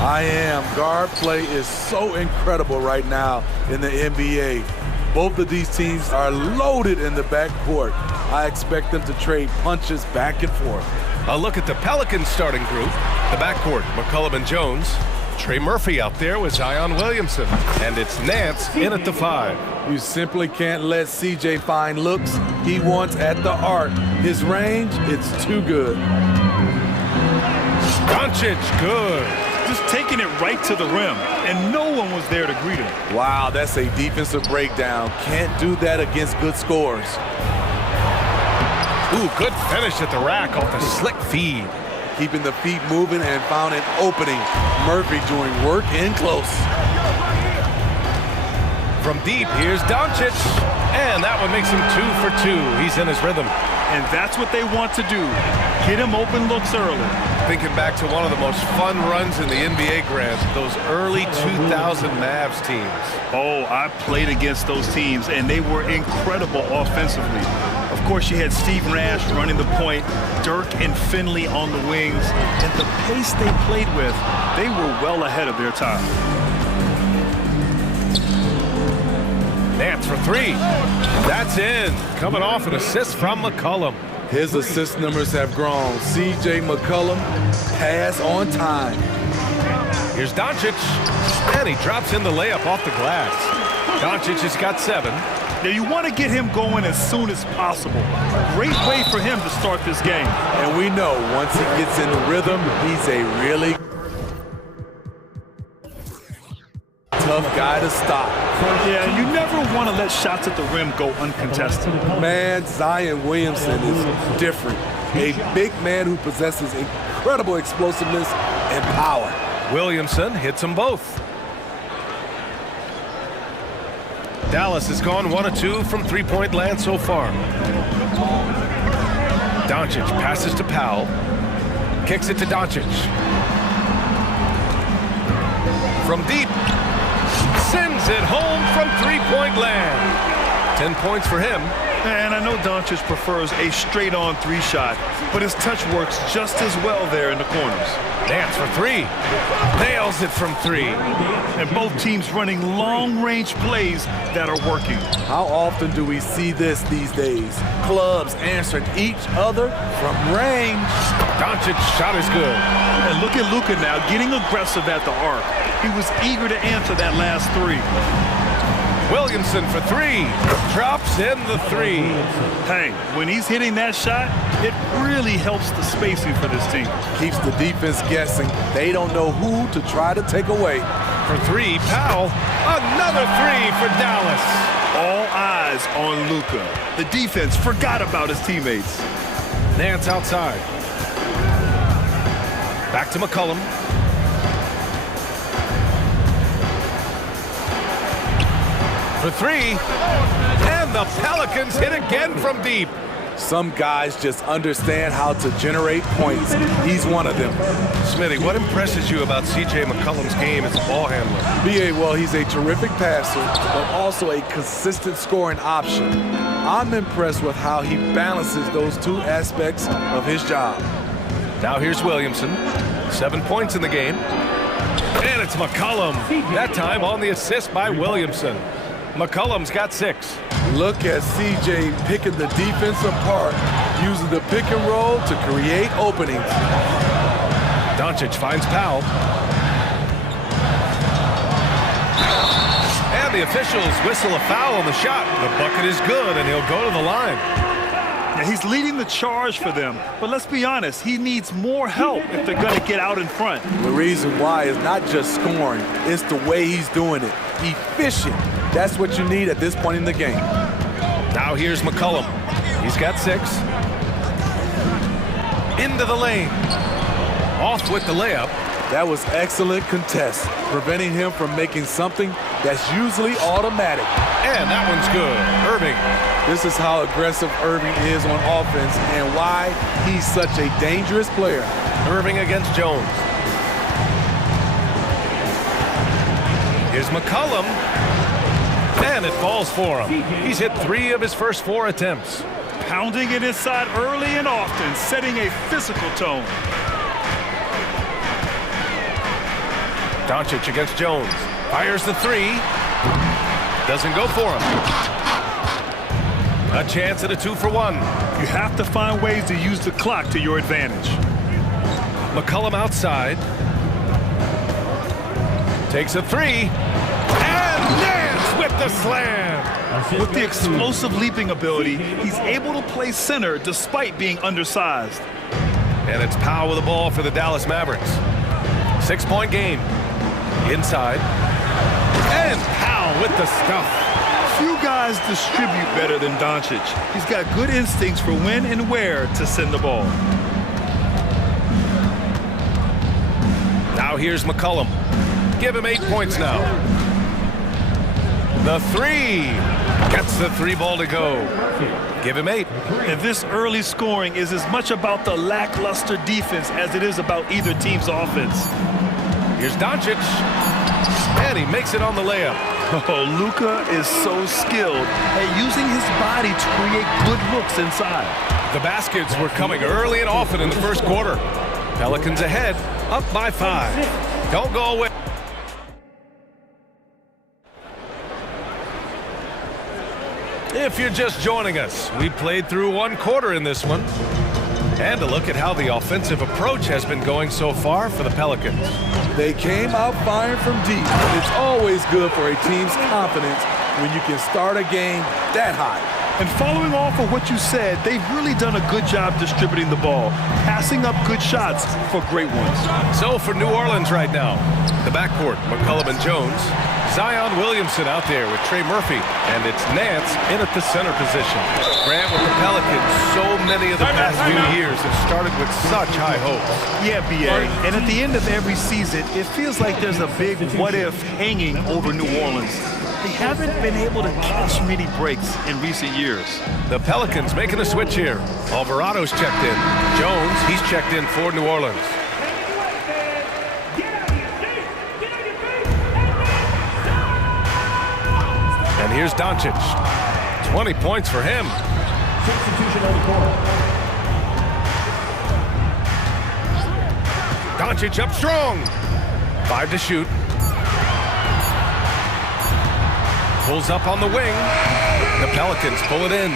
I am. Guard play is so incredible right now in the NBA. Both of these teams are loaded in the backcourt. I expect them to trade punches back and forth. A look at the Pelicans starting group. The backcourt, McCollum and Jones. Trey Murphy out there with Zion Williamson. And it's Nance in at the 5. You simply can't let CJ find looks he wants at the arc. His range, it's too good. Doncic, good. Just taking it right to the rim, and no one was there to greet him. Wow, that's a defensive breakdown. Can't do that against good scores. Ooh, good finish at the rack off the slick feed. Keeping the feet moving and found an opening. Murphy doing work in close. From deep, here's Doncic. And that one makes him 2 for 2. He's in his rhythm. And that's what they want to do. Get him open looks early. Thinking back to one of the most fun runs in the NBA, Grant, those early 2000 Mavs teams. Oh, I played against those teams, and they were incredible offensively. Of course, you had Steve Nash running the point, Dirk and Finley on the wings, and the pace they played with, they were well ahead of their time. Nance for 3. That's in. Coming off an assist from McCollum. His assist numbers have grown. C.J. McCollum, pass on time. Here's Doncic, and he drops in the layup off the glass. Doncic has got 7. Now, you want to get him going as soon as possible. Great way for him to start this game. And we know once he gets in the rhythm, he's a really tough guy to stop. Yeah, you never want to let shots at the rim go uncontested. Man, Zion Williamson is different. A big man who possesses incredible explosiveness and power. Williamson hits them both. Dallas has gone 1 of 2 from three-point land so far. Doncic passes to Powell. Kicks it to Doncic. From deep. Sends it home from three-point land. 10 points for him. And I know Doncic prefers a straight-on 3 shot, but his touch works just as well there in the corners. Nance for 3. Nails it from 3. And both teams running long-range plays that are working. How often do we see this these days? Clubs answering each other from range. Doncic's shot is good. And look at Luka now getting aggressive at the arc. He was eager to answer that last 3. Williamson for 3. Drops in the 3. Hey, when he's hitting that shot, it really helps the spacing for this team. Keeps the defense guessing. They don't know who to try to take away. For 3, Powell. Another 3 for Dallas. All eyes on Luka. The defense forgot about his teammates. Nance outside. Back to McCollum. For 3, and the Pelicans hit again from deep. Some guys just understand how to generate points. He's one of them. Smitty, what impresses you about C.J. McCollum's game as a ball handler? B.A., well, he's a terrific passer, but also a consistent scoring option. I'm impressed with how he balances those 2 aspects of his job. Now here's Williamson. 7 points in the game. And it's McCollum. That time on the assist by Williamson. McCollum's got 6. Look at C.J. picking the defense apart, using the pick and roll to create openings. Doncic finds Powell. And the officials whistle a foul on the shot. The bucket is good, and he'll go to the line. Now, he's leading the charge for them, but let's be honest, he needs more help if they're going to get out in front. The reason why is not just scoring, it's the way he's doing it. Efficient. That's what you need at this point in the game. Now here's McCollum. He's got 6. Into the lane. Off with the layup. That was excellent contest, preventing him from making something that's usually automatic. And that one's good. Irving. This is how aggressive Irving is on offense and why he's such a dangerous player. Irving against Jones. Here's McCollum. And it falls for him. He's hit 3 of his first 4 attempts. Pounding it inside early and often, setting a physical tone. Doncic against Jones. Fires the three. Doesn't go for him. A chance at a 2-for-1. You have to find ways to use the clock to your advantage. McCollum outside. Takes a three. And Nance with the slam. With the explosive leaping ability, he's able to play center despite being undersized. And it's Powell with the ball for the Dallas Mavericks. 6-point game. Inside. And Powell with the stuff. Few guys distribute better than Doncic. He's got good instincts for when and where to send the ball. Now here's McCollum. Give him 8 points now. The three. Gets the three ball to go. Give him 8. And this early scoring is as much about the lackluster defense as it is about either team's offense. Here's Doncic. And he makes it on the layup. Oh, Luka is so skilled at using his body to create good looks inside. The baskets were coming early and often in the first quarter. Pelicans ahead, up by 5. Don't go away. If you're just joining us, we played through 1 quarter in this one. And a look at how the offensive approach has been going so far for the Pelicans. They came out firing from deep. It's always good for a team's confidence when you can start a game that hot. And following off of what you said, they've really done a good job distributing the ball, passing up good shots for great ones. So for New Orleans right now, the backcourt, McCollum and Jones. Zion Williamson out there with Trey Murphy, and it's Nance in at the center position. Grant with the Pelicans, so many of the past few years have started with such high hopes. Yeah, B.A., and at the end of every season, it feels like there's a big what-if hanging over New Orleans. They haven't been able to catch many breaks in recent years. The Pelicans making a switch here. Alvarado's checked in. Jones, he's checked in for New Orleans. And here's Doncic. 20 points for him. Substitution on the court. Doncic up strong. 5 to shoot. Pulls up on the wing. The Pelicans pull it in.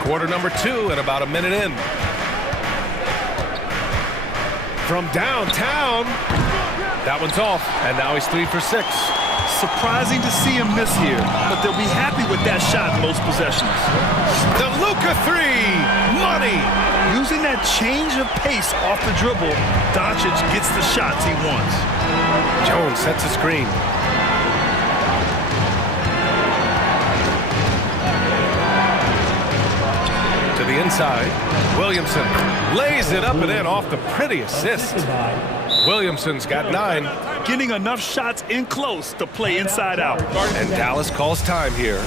Quarter number 2 and about a minute in. From downtown. That one's off, and now he's 3 for 6. Surprising to see him miss here, but they'll be happy with that shot in most possessions. The Luka 3, money! Using that change of pace off the dribble, Doncic gets the shots he wants. Jones sets a screen. To the inside, Williamson lays it up and in off the pretty assist. Williamson's got 9. Getting enough shots in close to play inside out. And Dallas calls time here.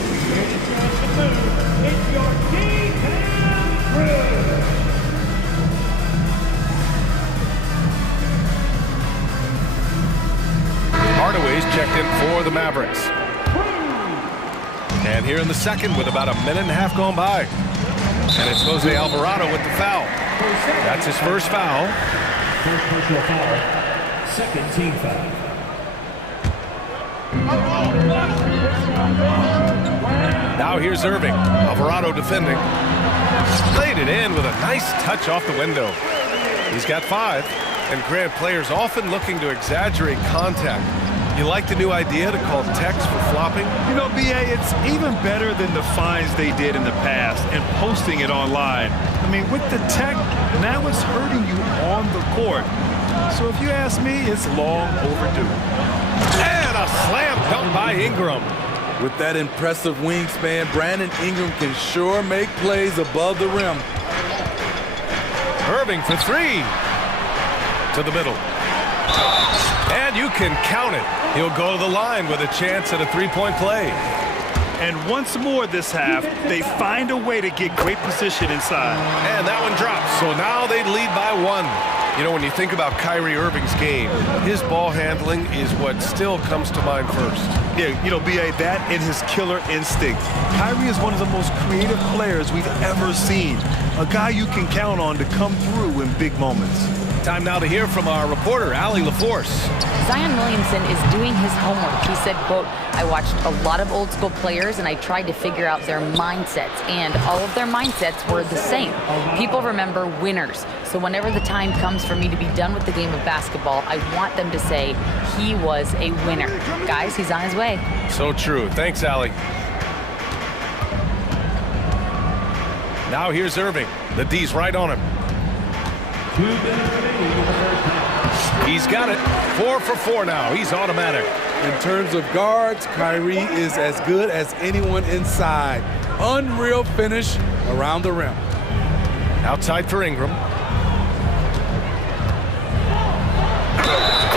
Hardaway's checked in for the Mavericks. And here in the second with about a minute and a half gone by. And it's Jose Alvarado with the foul. That's his first foul. First personal foul. Second team foul. Now here's Irving. Alvarado defending. Laid it in with a nice touch off the window. He's got 5. And Grant, players often looking to exaggerate contact. You like the new idea to call text for flopping? You know, B.A., it's even better than the fines they did in the past and posting it online. I mean, with the tech, now it's hurting you on the court. So if you ask me, it's long overdue. And a slam dunk by Ingram. With that impressive wingspan, Brandon Ingram can sure make plays above the rim. Irving for 3. To the middle. And you can count it. He'll go to the line with a chance at a 3-point play. And once more this half, they find a way to get great position inside. And that one drops, so now they lead by 1. You know, when you think about Kyrie Irving's game, his ball handling is what still comes to mind first. Yeah, you know, B.A., that and his killer instinct. Kyrie is one of the most creative players we've ever seen. A guy you can count on to come through in big moments. Time now to hear from our reporter, Allie LaForce. Zion Williamson is doing his homework. He said, quote, I watched a lot of old school players and I tried to figure out their mindsets, and all of their mindsets were the same. People remember winners. So whenever the time comes for me to be done with the game of basketball, I want them to say he was a winner. Guys, he's on his way. So true. Thanks, Allie. Now here's Irving. The D's right on him. 2 minutes remaining in the first half. He's got it. 4 for 4 now. He's automatic. In terms of guards, Kyrie is as good as anyone inside. Unreal finish around the rim. Outside for Ingram.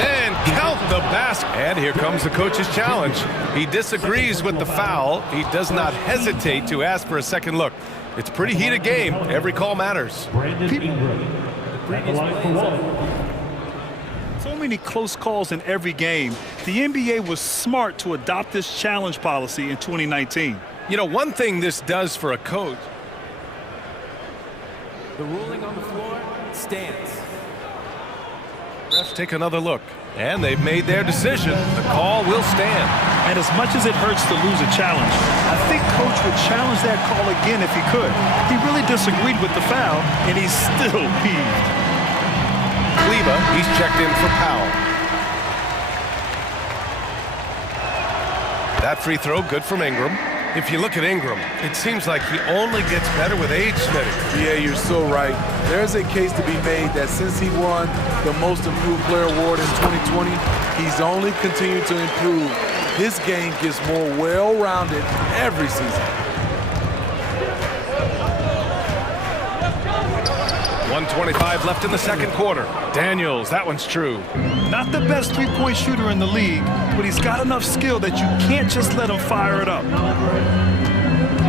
And count the basket. And here comes the coach's challenge. He disagrees with the foul. He does not hesitate to ask for a second look. It's a pretty heated game. Every call matters. Brandon Ingram. At the line for one. So many close calls in every game. The NBA was smart to adopt this challenge policy in 2019. You know, one thing this does for a coach. The ruling on the floor stands. Refs take another look. And they've made their decision. The call will stand. And as much as it hurts to lose a challenge, I think Coach would challenge that call again if he could. He really disagreed with the foul, and he's still peeved. Kleba, he's checked in for Powell. That free throw, good from Ingram. If you look at Ingram, it seems like he only gets better with age, Smitty. Yeah, you're so right. There's a case to be made that since he won the Most Improved Player Award in 2020, he's only continued to improve. His game gets more well-rounded every season. 1:25 left in the second quarter. Daniels, that one's true. Not the best three-point shooter in the league, but he's got enough skill that you can't just let him fire it up.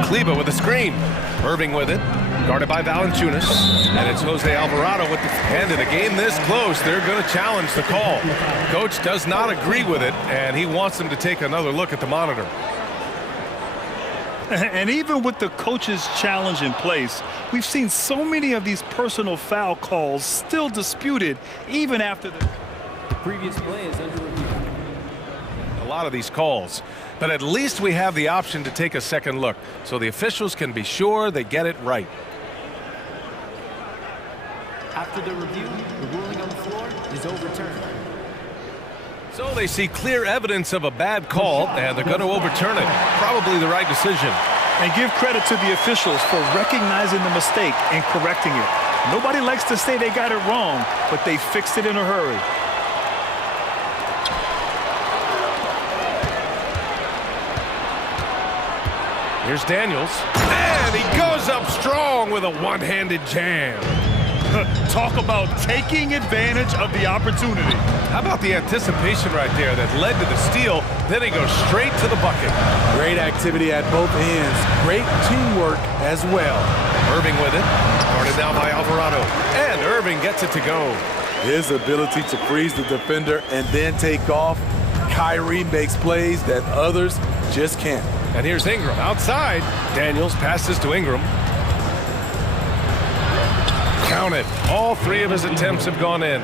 Kleba with a screen. Irving with it. Guarded by Valanciunas. And it's Jose Alvarado with the hand. In a game this close, they're going to challenge the call. Coach does not agree with it, and he wants them to take another look at the monitor. And even with the coach's challenge in place, we've seen so many of these personal foul calls still disputed even after the Previous play is under review. A lot of these calls. But at least we have the option to take a second look, so the officials can be sure they get it right. After the review, the ruling on the floor is overturned. So they see clear evidence of a bad call, and they're going to overturn it. Probably the right decision. And give credit to the officials for recognizing the mistake and correcting it. Nobody likes to say they got it wrong, but they fixed it in a hurry. Here's Daniels. And he goes up strong with a one-handed jam. Talk about taking advantage of the opportunity. How about the anticipation right there that led to the steal? Then he goes straight to the bucket. Great activity at both ends. Great teamwork as well. Irving with it. Guarded now by Alvarado. And Irving gets it to go. His ability to freeze the defender and then take off. Kyrie makes plays that others just can't. And here's Ingram outside. Daniels passes to Ingram. Count it. All three of his attempts have gone in.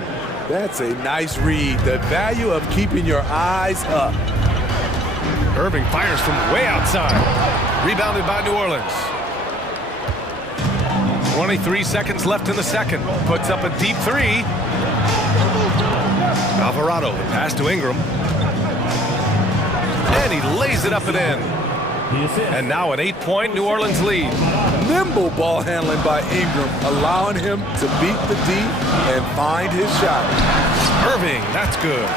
That's a nice read. The value of keeping your eyes up. Irving fires from way outside. Rebounded by New Orleans. 23 seconds left in the second. Puts up a deep three. Alvarado, the pass to Ingram. And he lays it up and in. And now an 8-point New Orleans lead. Nimble ball handling by Ingram, allowing him to beat the D and find his shot. Irving, that's good.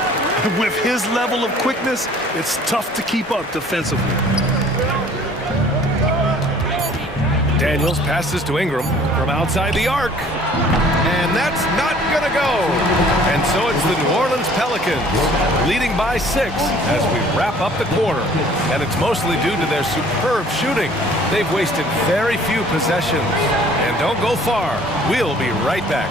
With his level of quickness, it's tough to keep up defensively. Daniels passes to Ingram from outside the arc. And that's not gonna go. And so it's the New Orleans Pelicans leading by 6 as we wrap up the quarter. And it's mostly due to their superb shooting. They've wasted very few possessions. And don't go far. We'll be right back.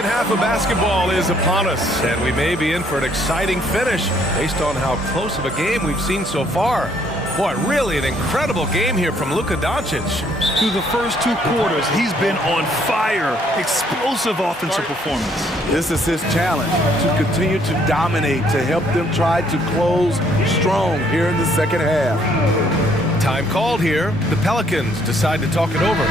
second half of basketball is upon us, and we may be in for an exciting finish based on how close of a game we've seen so far. Boy, really an incredible game here from Luka Doncic. Through the first 2 quarters, he's been on fire. Explosive offensive performance. This is his challenge, to continue to dominate, to help them try to close strong here in the second half. Time called here. The Pelicans decide to talk it over.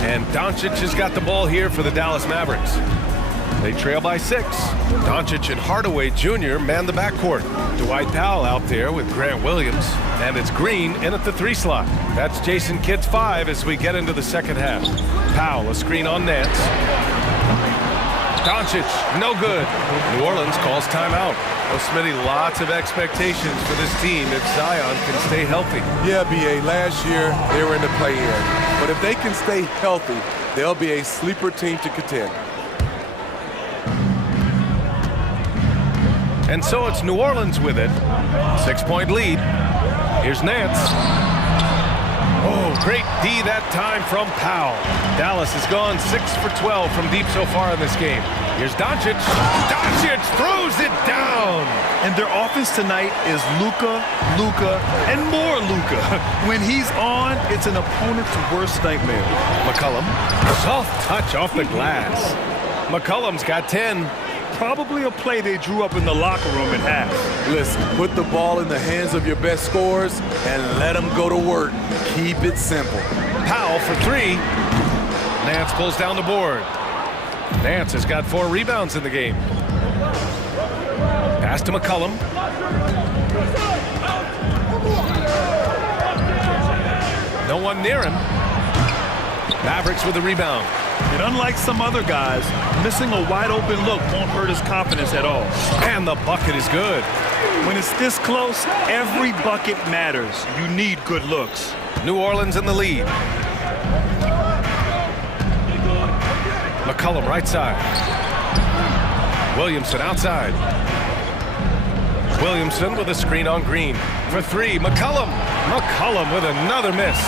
And Doncic has got the ball here for the Dallas Mavericks. They trail by 6. Doncic and Hardaway Jr. man the backcourt. Dwight Powell out there with Grant Williams. And it's Green in at the 3 slot. That's Jason Kidd's 5 as we get into the second half. Powell, a screen on Nance. Doncic, no good. New Orleans calls timeout. Well, Smitty, lots of expectations for this team if Zion can stay healthy. Yeah, B.A., last year they were in the play-in. But if they can stay healthy, they'll be a sleeper team to contend. And so it's New Orleans with it. 6-point lead. Here's Nance. Oh, great D that time from Powell. Dallas has gone 6 for 12 from deep so far in this game. Here's Doncic. Doncic throws it down. And their offense tonight is Luka, and more Luka. When he's on, it's an opponent's worst nightmare. McCollum, soft touch off the glass. McCollum's got 10. Probably a play they drew up in the locker room at half. Listen, put the ball in the hands of your best scorers and let them go to work. Keep it simple. Powell for 3. Nance pulls down the board. Nance has got 4 rebounds in the game. Pass to McCollum. No one near him. Mavericks with the rebound. And unlike some other guys, missing a wide-open look won't hurt his confidence at all. And the bucket is good. When it's this close, every bucket matters. You need good looks. New Orleans in the lead. McCollum right side. Williamson outside. Williamson with a screen on Green. For 3, McCollum. McCollum with another miss.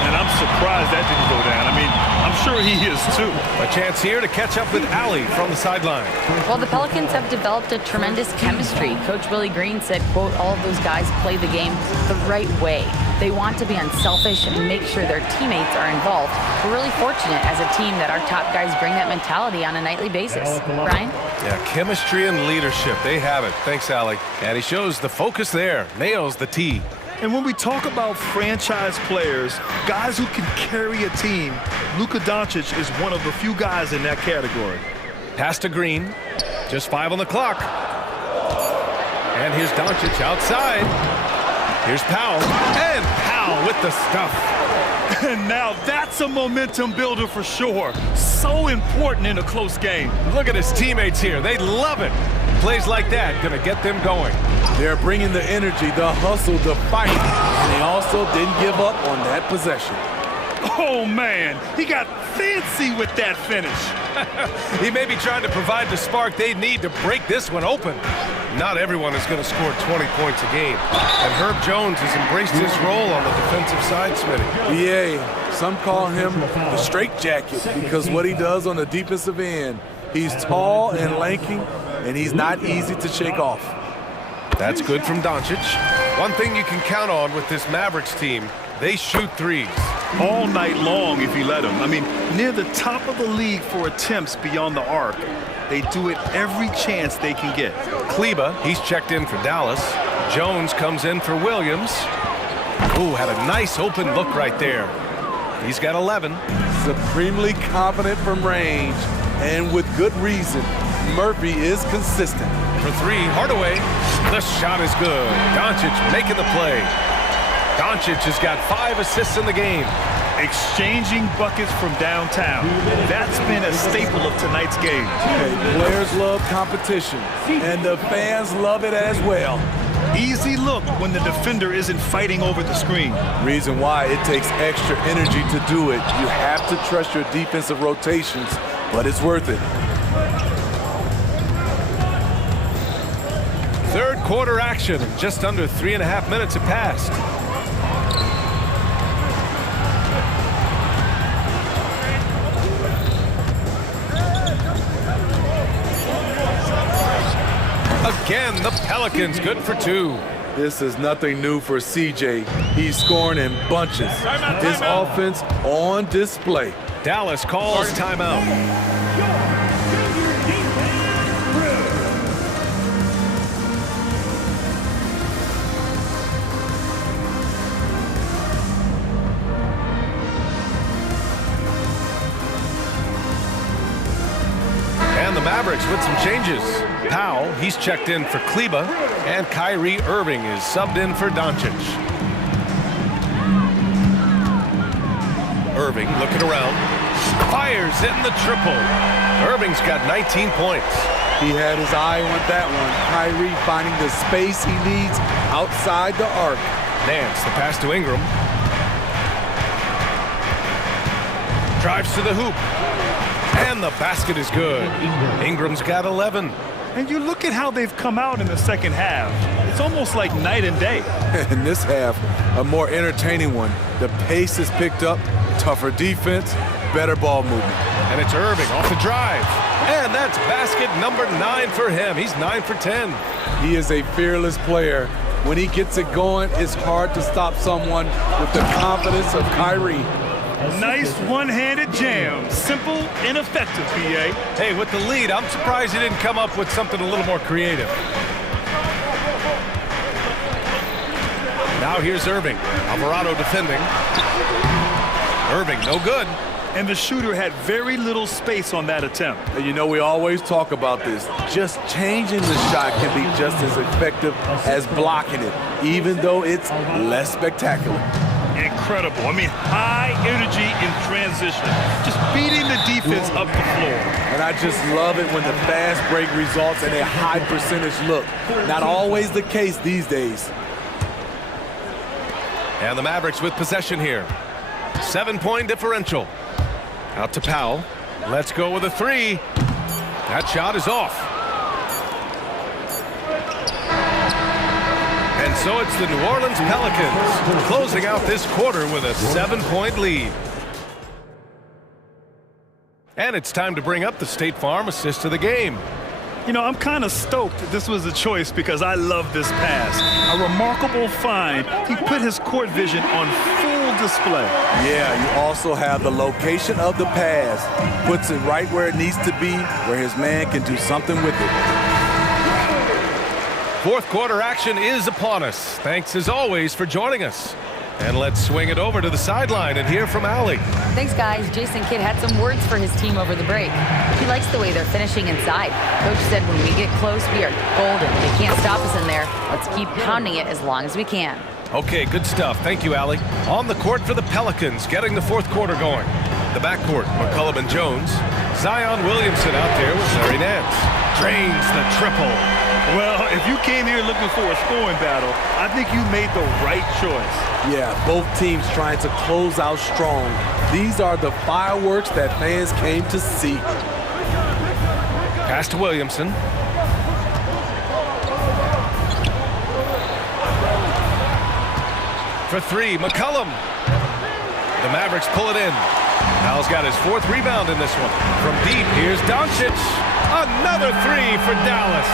And I'm surprised that didn't go down. I mean, I'm sure he is too. A chance here to catch up with Allie from the sideline. Well, the Pelicans have developed a tremendous chemistry. Coach Willie Green said, quote, all of those guys play the game the right way. They want to be unselfish and make sure their teammates are involved. We're really fortunate as a team that our top guys bring that mentality on a nightly basis. Brian? Yeah, chemistry and leadership. They have it. Thanks, Allie. And he shows the focus there. Nails the tee. And when we talk about franchise players, guys who can carry a team, Luka Doncic is one of the few guys in that category. Pass to Green. Just 5 on the clock. And here's Doncic outside. Here's Powell. And Powell with the stuff. And now that's a momentum builder for sure. So important in a close game. Look at his teammates here. They love it. Plays like that gonna get them going. They're bringing the energy, the hustle, the fight, and they also didn't give up on that possession. Oh, man, he got fancy with that finish. He may be trying to provide the spark they need to break this one open. Not everyone is going to score 20 points a game. And Herb Jones has embraced his role on the defensive side, Smitty. Yeah, some call him the straitjacket because what he does on the defensive end. He's tall and lanky, and he's not easy to shake off. That's good from Doncic. One thing you can count on with this Mavericks team, they shoot threes. All night long if you let them. I mean, near the top of the league for attempts beyond the arc. They do it every chance they can get. Kleba, he's checked in for Dallas. Jones comes in for Williams. Ooh, had a nice open look right there. He's got 11. Supremely confident from range, and with good reason. Murphy is consistent. For 3, Hardaway. The shot is good. Doncic making the play. Doncic has got 5 assists in the game. Exchanging buckets from downtown. That's been a staple of tonight's game. Okay, players love competition, and the fans love it as well. Easy look when the defender isn't fighting over the screen. Reason why it takes extra energy to do it. You have to trust your defensive rotations, but it's worth it. Third quarter action. Just under 3.5 minutes have passed. again. The Pelicans good for 2. This is nothing new for CJ. He's scoring in bunches. His offense on display. Dallas calls timeout. And the Mavericks with some changes. Powell, he's checked in for Kleba, and Kyrie Irving is subbed in for Doncic. Irving looking around, fires in the triple. Irving's got 19 points. He had his eye on that one. Kyrie finding the space he needs outside the arc. Nance, the pass to Ingram. Drives to the hoop. And the basket is good. Ingram's got 11. And you look at how they've come out in the second half. It's almost like night and day. In this half, a more entertaining one. The pace is picked up, tougher defense, better ball movement. And it's Irving off the drive. And that's basket number 9 for him. He's 9 for 10. He is a fearless player. When he gets it going, it's hard to stop someone with the confidence of Kyrie. Nice one-handed jam. Simple and effective, PA. Hey, with the lead, I'm surprised he didn't come up with something a little more creative. Now here's Irving. Alvarado defending. Irving, no good. And the shooter had very little space on that attempt. And you know, we always talk about this. Just changing the shot can be just as effective as blocking it, even though it's less spectacular. Incredible. I mean, high energy in transition. Just beating the defense up the floor. And I just love it when the fast break results in a high percentage look. Not always the case these days. And the Mavericks with possession here. 7-point differential. Out to Powell. Let's go with a 3. That shot is off. And so it's the New Orleans Pelicans closing out this quarter with a 7-point lead. And it's time to bring up the State Farm assist of the game. You know, I'm kind of stoked this was a choice because I love this pass. A remarkable find. He put his court vision on full display. Yeah, you also have the location of the pass. Puts it right where it needs to be, where his man can do something with it. Fourth quarter action is upon us. Thanks as always for joining us. And let's swing it over to the sideline and hear from Allie. Thanks, guys. Jason Kidd had some words for his team over the break. He likes the way they're finishing inside. Coach said when we get close, we are golden. They can't stop us in there. Let's keep pounding it as long as we can. Okay, good stuff. Thank you, Allie. On the court for the Pelicans, getting the fourth quarter going. The backcourt, McCullum and Jones. Zion Williamson out there with Larry Nance. Drains the triple. Well, if you came here looking for a scoring battle, I think you made the right choice. Yeah, both teams trying to close out strong. These are the fireworks that fans came to see. Pass to Williamson. For 3, McCullum. The Mavericks pull it in. Powell's got his 4th rebound in this one. From deep, here's Doncic. Another 3 for Dallas.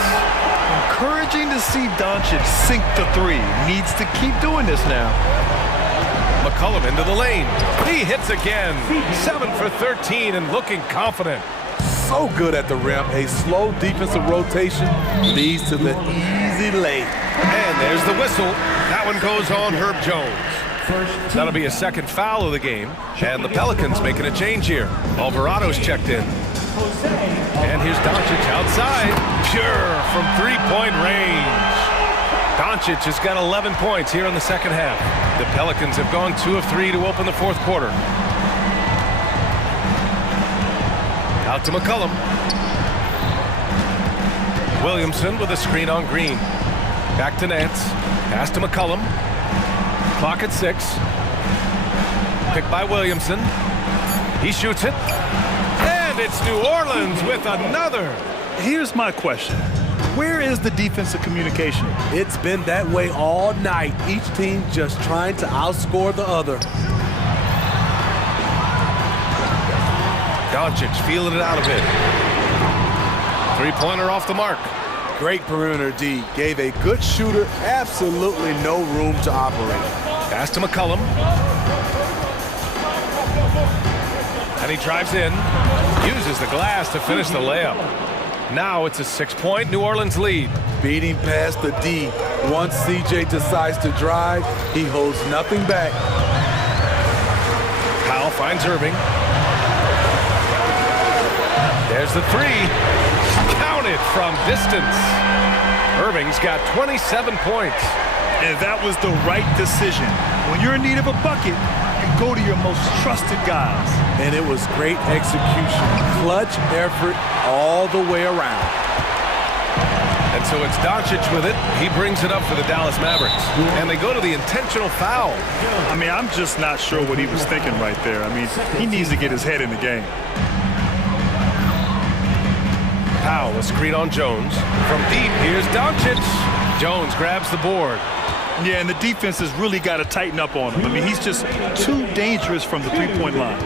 Encouraging to see Doncic sink the 3. Needs to keep doing this now. McCullum into the lane. He hits again. 7 for 13 and looking confident. So good at the rim. A slow defensive rotation leads to the easy lay. And there's the whistle. That one goes on Herb Jones. That'll be a second foul of the game. And the Pelicans making a change here. Alvarado's checked in. And here's Doncic outside. Pure from 3-point range. Doncic has got 11 points here in the second half. The Pelicans have gone 2 of 3 to open the fourth quarter. Out to McCullum. Williamson with a screen on Green. Back to Nance. Pass to McCullum. Clock at 6. Picked by Williamson. He shoots it. And it's New Orleans with another. Here's my question. Where is the defensive communication? It's been that way all night. Each team just trying to outscore the other. Doncic feeling it out a bit. 3-pointer off the mark. Great perimeter D. Gave a good shooter absolutely no room to operate. Pass to McCollum. And he drives in. Uses the glass to finish the layup. Now it's a 6-point New Orleans lead. Beating past the D. Once CJ decides to drive, he holds nothing back. Powell finds Irving. There's the three. Counted from distance. Irving's got 27 points. And that was the right decision. When you're in need of a bucket, you go to your most trusted guys. And it was great execution. Clutch effort all the way around. And so it's Doncic with it. He brings it up for the Dallas Mavericks. And they go to the intentional foul. I mean, I'm just not sure what he was thinking right there. I mean, he needs to get his head in the game. Powell, a screen on Jones. From deep, here's Doncic. Jones grabs the board. Yeah, and the defense has really got to tighten up on him. I mean, he's just too dangerous from the three-point line.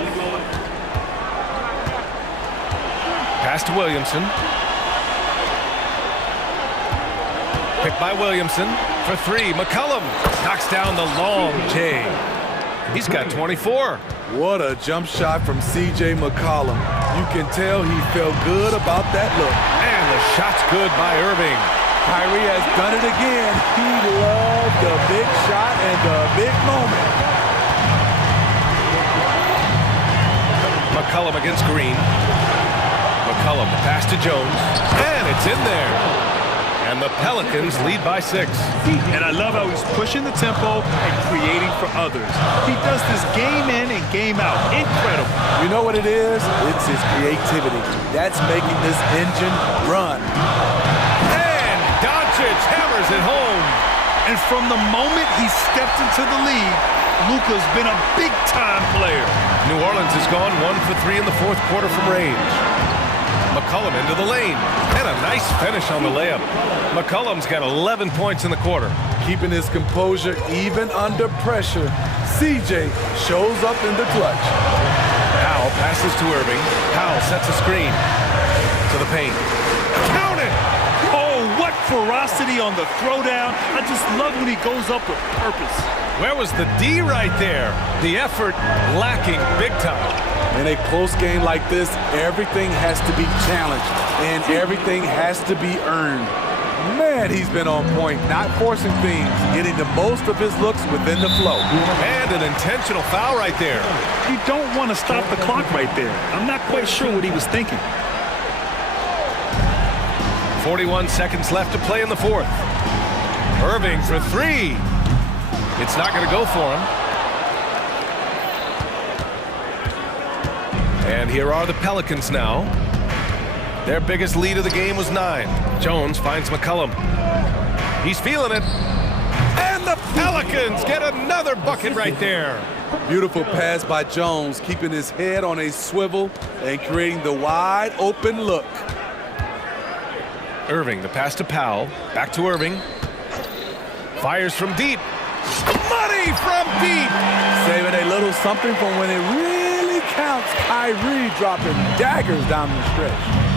Pass to Williamson. Picked by Williamson for three. McCollum knocks down the long J. He's got 24. What a jump shot from C.J. McCollum. You can tell he felt good about that look. And the shot's good by Irving. Kyrie has done it again. He loved the big shot and the big moment. McCollum against Green. McCollum, the pass to Jones. And it's in there. And the Pelicans lead by 6. And I love how he's pushing the tempo and creating for others. He does this game in and game out. Incredible. You know what it is? It's his creativity. That's making this engine run. And Doncic hammers it home. And from the moment he stepped into the league, Luka's been a big-time player. New Orleans has gone 1 for 3 in the fourth quarter from range. McCollum into the lane. And a nice finish on the layup. McCollum's got 11 points in the quarter. Keeping his composure even under pressure, CJ shows up in the clutch. Powell passes to Irving. Powell sets a screen to the paint. Count it! Oh, what ferocity on the throwdown. I just love when he goes up with purpose. Where was the D right there? The effort lacking big time. In a close game like this, everything has to be challenged and everything has to be earned. Man, he's been on point, not forcing things, getting the most of his looks within the flow. And an intentional foul right there. You don't want to stop the clock right there. I'm not quite sure what he was thinking. 41 seconds left to play in the fourth. Irving for three. It's not going to go for him. And here are the Pelicans now. Their biggest lead of the game was 9. Jones finds McCollum. He's feeling it. And the Pelicans get another bucket right there. Beautiful pass by Jones, keeping his head on a swivel and creating the wide open look. Irving, the pass to Powell. Back to Irving. Fires from deep. Money from deep. Saving a little something from when it really counts. Kyrie dropping daggers down the stretch.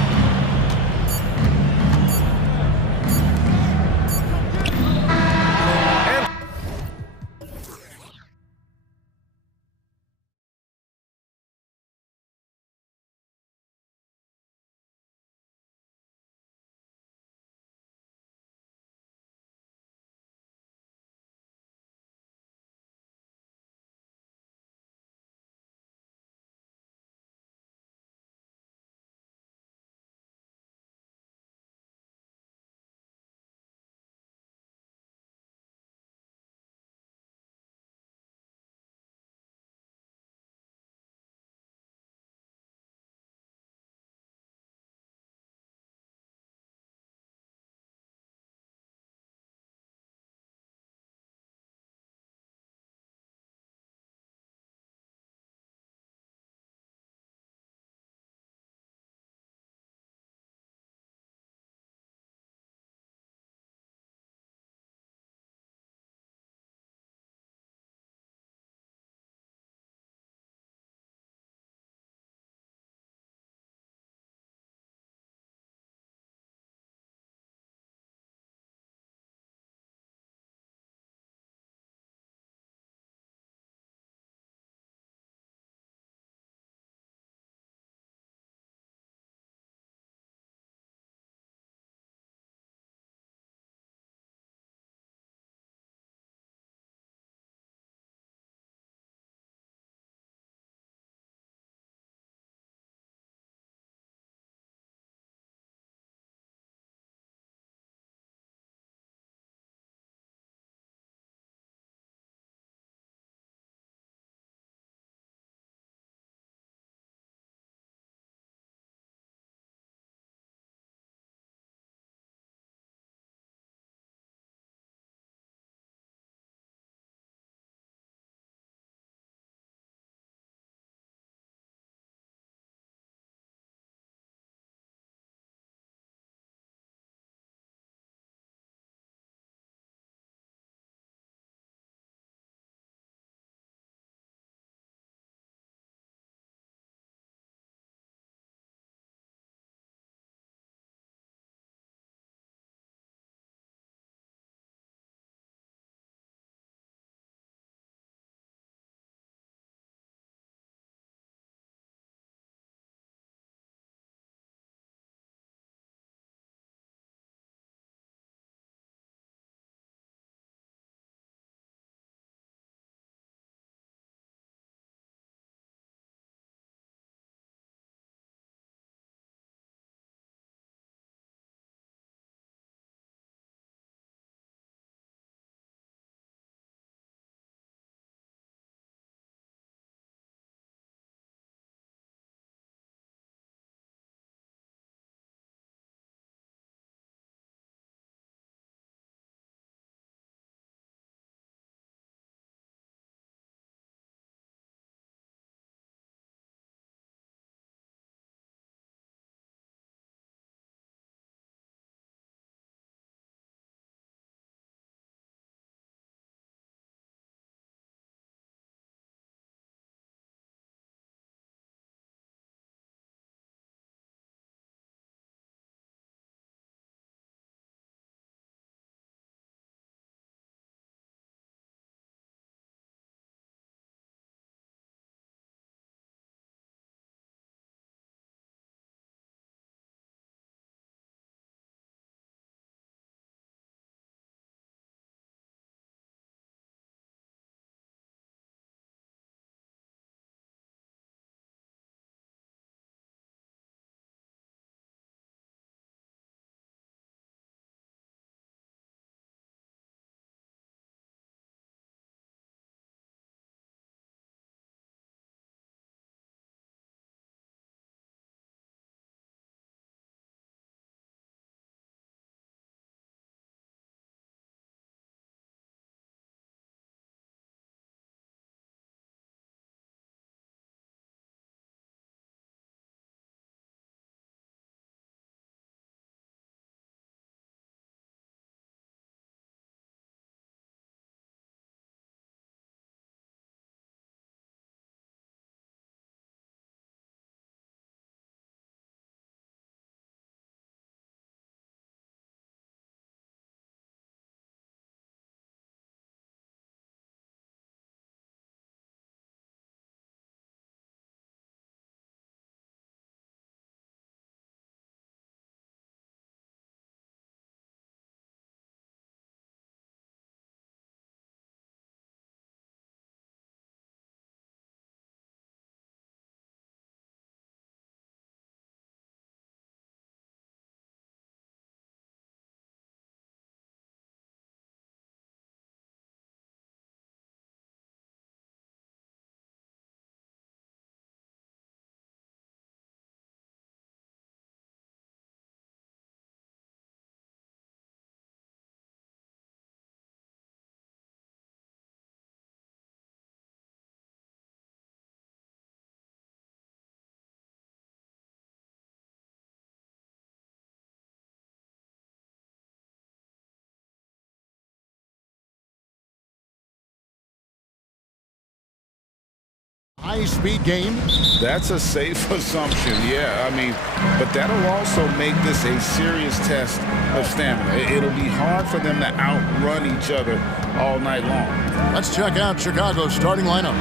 High-speed game. That's a safe assumption, yeah. I mean, but that'll also make this a serious test of stamina. It'll be hard for them to outrun each other all night long. Let's check out Chicago's starting lineup.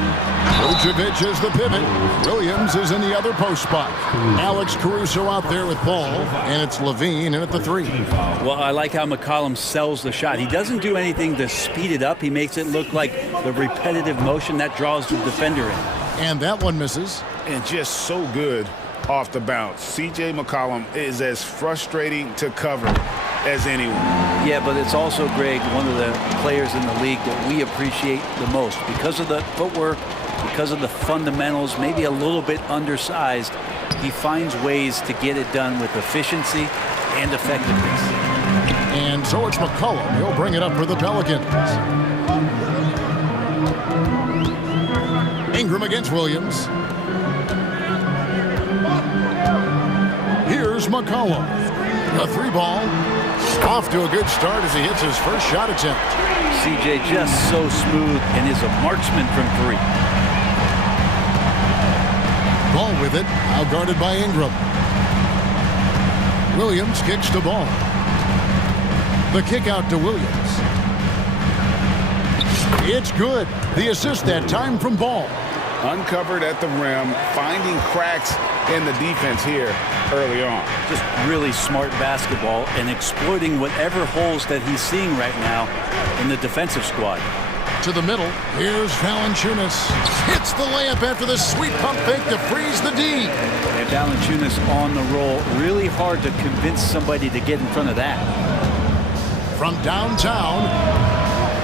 Vucevic is the pivot. Williams is in the other post spot. Alex Caruso out there with ball, and it's Levine in at the 3. Well, I like how McCollum sells the shot. He doesn't do anything to speed it up. He makes it look like the repetitive motion that draws the defender in. And that one misses. And just so good off the bounce. C.J. McCollum is as frustrating to cover as anyone. Yeah, but it's also, Greg, one of the players in the league that we appreciate the most. Because of the footwork, because of the fundamentals, maybe a little bit undersized, he finds ways to get it done with efficiency and effectiveness. And so it's McCollum. He'll bring it up for the Pelicans. Ingram against Williams. Here's McCollum. A 3-ball. Off to a good start as he hits his first shot attempt. CJ just so smooth and is a marksman from 3. Ball with it. Now guarded by Ingram. Williams kicks the ball. The kick out to Williams. It's good. The assist that time from Ball. Uncovered at the rim, finding cracks in the defense here early on. Just really smart basketball and exploiting whatever holes that he's seeing right now in the defensive squad. To the middle, here's Valanciunas. Hits the layup after the sweet pump fake to freeze the D. And Valanciunas on the roll. Really hard to convince somebody to get in front of that. From downtown,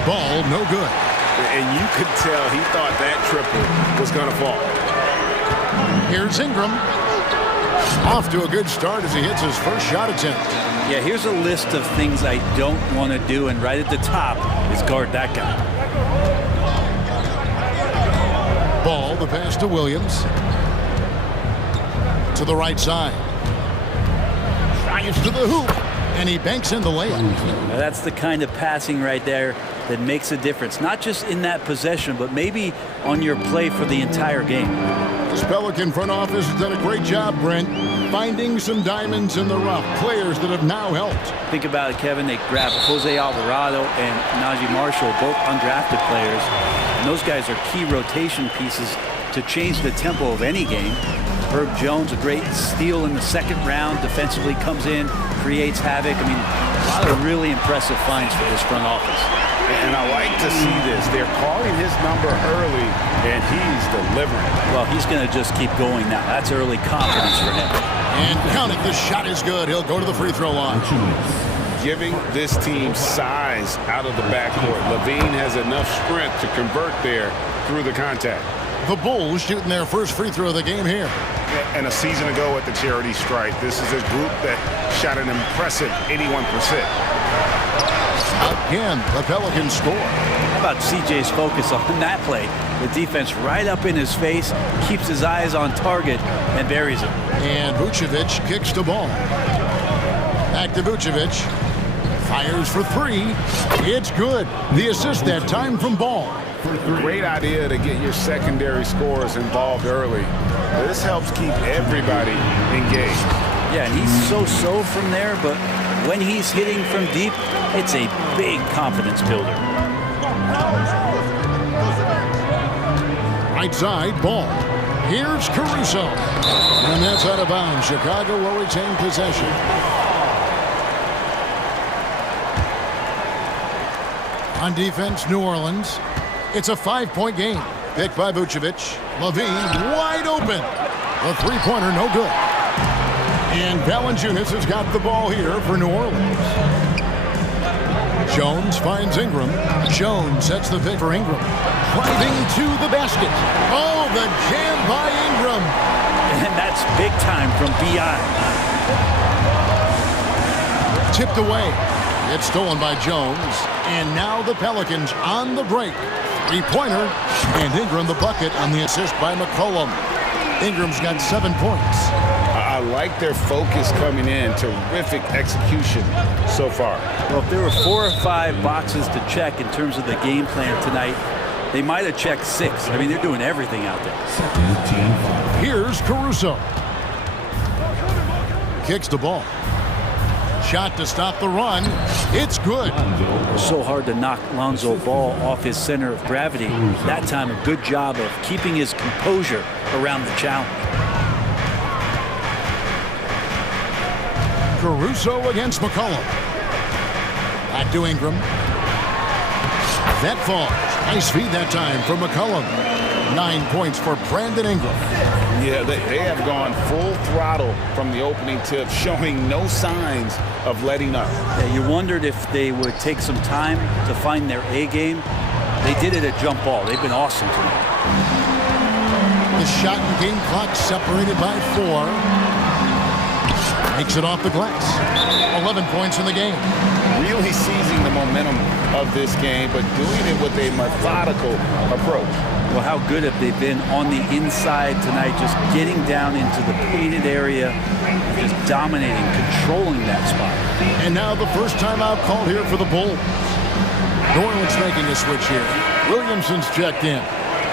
Ball no good. And you could tell he thought that triple was going to fall. Here's Ingram. Off to a good start as he hits his first shot attempt. Yeah, here's a list of things I don't want to do, and right at the top is guard that guy. Ball, the pass to Williams. To the right side. Drives to the hoop, and he banks in the layup. Now that's the kind of passing right there that makes a difference, not just in that possession, but maybe on your play for the entire game. This Pelican front office has done a great job, Brent, finding some diamonds in the rough, players that have now helped. Think about it, Kevin. They grabbed Jose Alvarado and Najee Marshall, both undrafted players, and those guys are key rotation pieces to change the tempo of any game. Herb Jones, a great steal in the second round, defensively comes in, creates havoc. I mean, a lot of really impressive finds for this front office. And I like to see this. They're calling his number early, and he's delivering. Well, he's going to just keep going now. That's early confidence for him. And count it, the shot is good. He'll go to the free throw line. Giving this team size out of the backcourt. Levine has enough strength to convert there through the contact. The Bulls shooting their first free throw of the game here. And a season ago at the charity stripe, this is a group that shot an impressive 81%. Again, the Pelicans score. How about CJ's focus on that play? The defense right up in his face, keeps his eyes on target, and buries it. And Vucevic kicks the ball. Back to Vucevic. Fires for 3. It's good. The assist that time from Ball. Great idea to get your secondary scorers involved early. This helps keep everybody engaged. Yeah, and he's so from there, but when he's hitting from deep, it's a big confidence builder. Right side, Ball. Here's Caruso. And that's out of bounds. Chicago will retain possession. On defense, New Orleans. It's a 5-point game. Picked by Vucevic. Levine wide open. A three-pointer, no good. And Valanciunas has got the ball here for New Orleans. Jones finds Ingram. Jones sets the pick for Ingram. Driving to the basket. Oh, the jam by Ingram. And that's big time from beyond. Tipped away. It's stolen by Jones. And now the Pelicans on the break. Three-pointer. And Ingram the bucket on the assist by McCollum. Ingram's got 7 points. I like their focus coming in. Terrific execution so far. Well, if there were 4 or 5 boxes to check in terms of the game plan tonight, They might have checked 6. I mean, they're doing everything out there. Here's Caruso. Kicks the ball. Shot to stop the run. It's good. It's so hard to knock Lonzo Ball off his center of gravity. That time, a good job of keeping his composure around the challenge. Caruso against McCollum. Back to Ingram. That falls. Nice feed that time for McCollum. 9 points for Brandon Ingram. Yeah, they have gone full throttle from the opening tip, showing no signs of letting up. Yeah, you wondered if they would take some time to find their A game. They did it at jump ball. They've been awesome tonight. The shot and game clock separated by 4. Makes it off the glass. 11 points in the game. Really seizing the momentum of this game, but doing it with a methodical approach. Well, how good have they been on the inside tonight, just getting down into the painted area, just dominating, controlling that spot. And now the first timeout called here for the Bulls. New Orleans making a switch here. Williamson's checked in.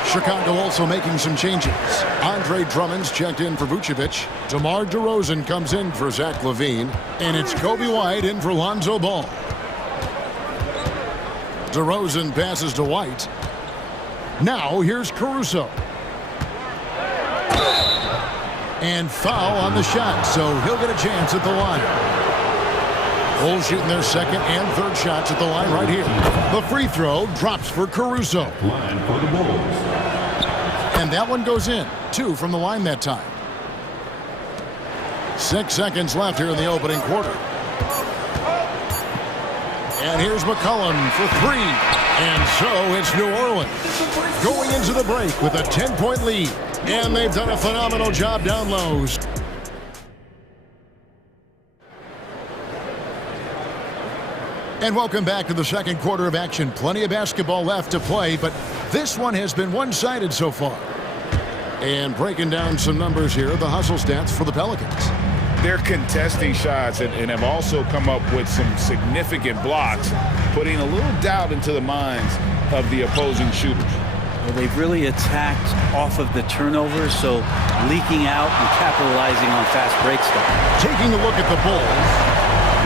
Chicago also making some changes. Andre Drummond's checked in for Vucevic. DeMar DeRozan comes in for Zach LaVine. And it's Kobe White in for Lonzo Ball. DeRozan passes to White. Now here's Caruso. And foul on the shot, so he'll get a chance at the line. Bulls shooting their second and third shots at the line right here. The free throw drops for Caruso. Line for the Bulls. And that one goes in. 2 from the line that time. 6 seconds left here in the opening quarter. And here's McCollum for 3. And so it's New Orleans going into the break with a 10-point lead. And they've done a phenomenal job down low. And welcome back to the second quarter of action. Plenty of basketball left to play, but this one has been one-sided so far. And breaking down some numbers here, the hustle stats for the Pelicans. They're contesting shots and have also come up with some significant blocks, putting a little doubt into the minds of the opposing shooters. Well, they've really attacked off of the turnovers, so leaking out and capitalizing on fast break stuff. Taking a look at the Bulls,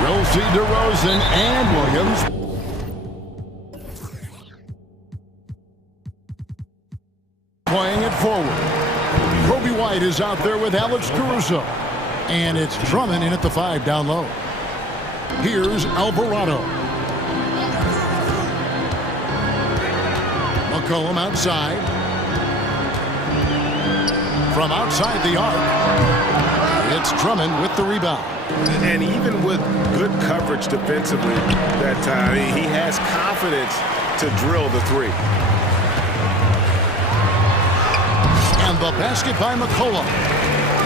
we'll see DeRozan and Williams. Playing it forward. Kobe White is out there with Alex Caruso. And it's Drummond in at the 5 down low. Here's Alvarado. McCollum outside. From outside the arc, it's Drummond with the rebound. And even with good coverage defensively that time, he has confidence to drill the 3. And the basket by McCollum.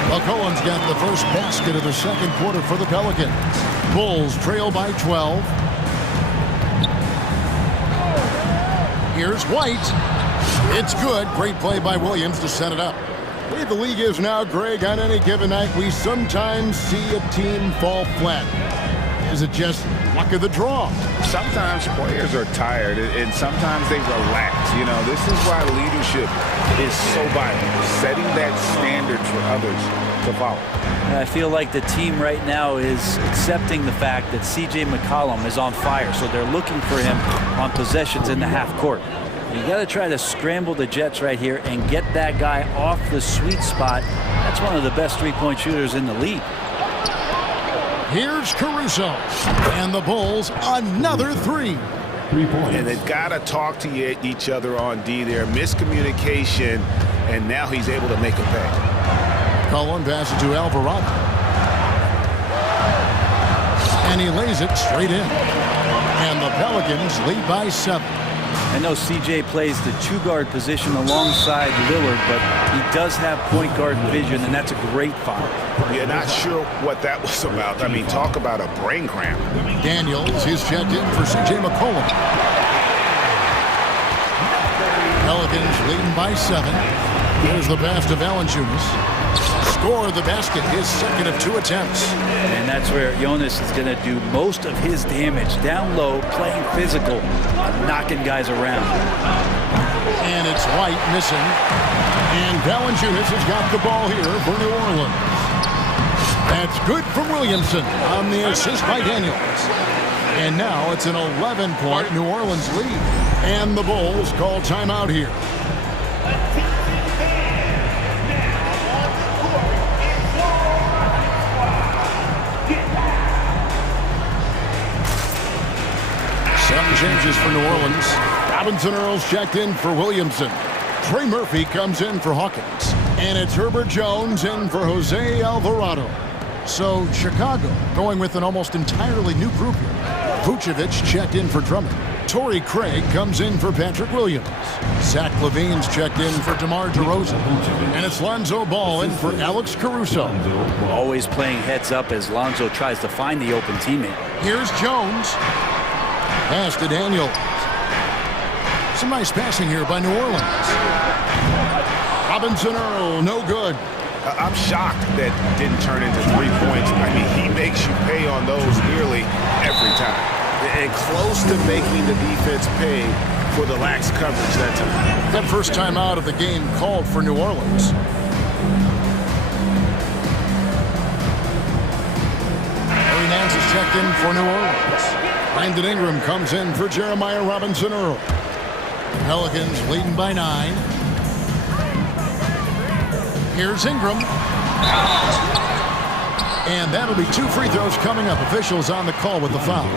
McCollum's got the first basket of the second quarter for the Pelicans. Bulls trail by 12. Here's White. It's good. Great play by Williams to set it up. The way the league is now, Greg, on any given night, we sometimes see a team fall flat. Is it just luck of the draw? Sometimes players are tired and sometimes they relax. You know, this is why leadership is so vital, setting that standard for others to follow. And I feel like the team right now is accepting the fact that C.J. McCollum is on fire, so they're looking for him on possessions in the half court. You got to try to scramble the Jets right here and get that guy off the sweet spot. That's one of the best three-point shooters in the league. Here's Caruso. And the Bulls, another 3. 3 points. And they've got to talk to each other on D there. Miscommunication, and now he's able to make a pay. Cullen passes to Alvarado. And he lays it straight in. And the Pelicans lead by 7. I know CJ plays the 2-guard position alongside Lillard, but he does have point guard vision, and that's a great foul. Yeah, not sure what that was about. I mean, talk about a brain cramp. Daniels is checked in for C.J. McCollum. Pelicans leading by 7. Here's the pass to Valanciunas. Score the basket, his second of 2 attempts. And that's where Jonas is going to do most of his damage. Down low, playing physical, knocking guys around. And it's White missing. And Valanciunas has got the ball here for New Orleans. That's good from Williamson on the assist by Daniels. And now it's an 11-point New Orleans lead. And the Bulls call timeout here. Some changes for New Orleans. Robinson Earls checked in for Williamson. Trey Murphy comes in for Hawkins. And it's Herbert Jones in for Jose Alvarado. So Chicago going with an almost entirely new group here. Vucevic checked in for Drummond. Torrey Craig comes in for Patrick Williams. Zach LaVine's checked in for DeMar DeRozan. And it's Lonzo Ball in for Alex Caruso. Always playing heads up as Lonzo tries to find the open teammate. Here's Jones. Pass to Daniels. Some nice passing here by New Orleans. Robinson Earl, no good. I'm shocked that didn't turn into 3 points. I mean, he makes you pay on those nearly every time. And close to making the defense pay for the lax coverage that time. That first time out of the game called for New Orleans. Larry Nance is checked in for New Orleans. Brandon Ingram comes in for Jeremiah Robinson Earl. Pelicans leading by 9. Here's Ingram. And that'll be 2 free throws coming up. Officials on the call with the foul.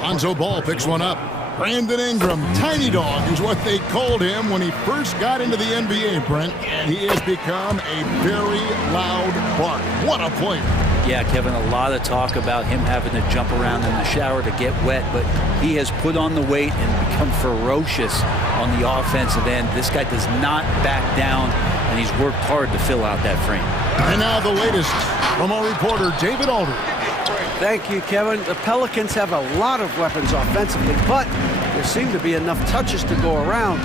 Lonzo Ball picks one up. Brandon Ingram, tiny dog is what they called him when he first got into the NBA, Brent. He has become a very loud bark. What a player. Yeah, Kevin, a lot of talk about him having to jump around in the shower to get wet, but he has put on the weight and become ferocious on the offensive end. This guy does not back down, and he's worked hard to fill out that frame. And now the latest from our reporter, David Aldridge. Thank you, Kevin. The Pelicans have a lot of weapons offensively, but there seem to be enough touches to go around.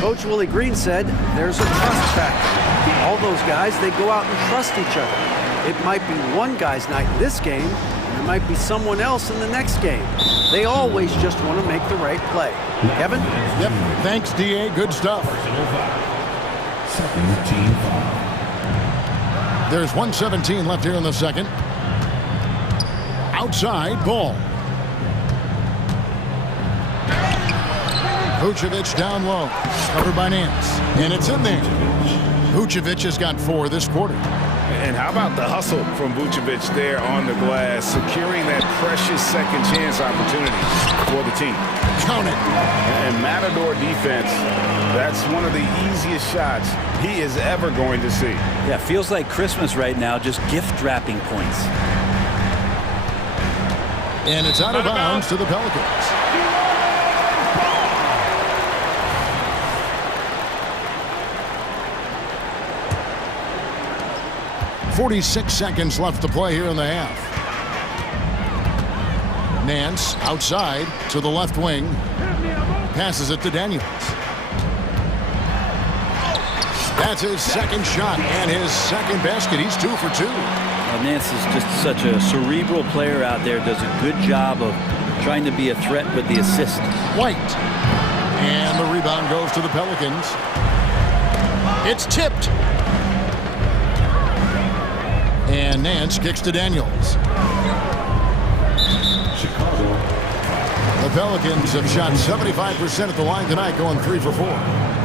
Coach Willie Green said there's a trust factor. All those guys, they go out and trust each other. It might be one guy's night in this game, and it might be someone else in the next game. They always just want to make the right play. Kevin? Yep. Thanks, D.A. Good stuff. There's 1:17 left here in the second. Outside, Ball. Vucevic down low. Covered by Nance. And it's in there. Vucevic has got 4 this quarter. And how about the hustle from Vucevic there on the glass, securing that precious second chance opportunity for the team. Count it. And Matador defense, that's one of the easiest shots he is ever going to see. Yeah, feels like Christmas right now, just gift wrapping points. And it's out of bounds to the Pelicans. .46 seconds left to play here in the half. Nance outside to the left wing. Passes it to Daniels. That's his second shot and his second basket. He's 2 for 2. Nance is just such a cerebral player out there. Does a good job of trying to be a threat with the assist. White. And the rebound goes to the Pelicans. It's tipped. And Nance kicks to Daniels. Chicago. The Pelicans have shot 75% at the line tonight, going 3 for 4.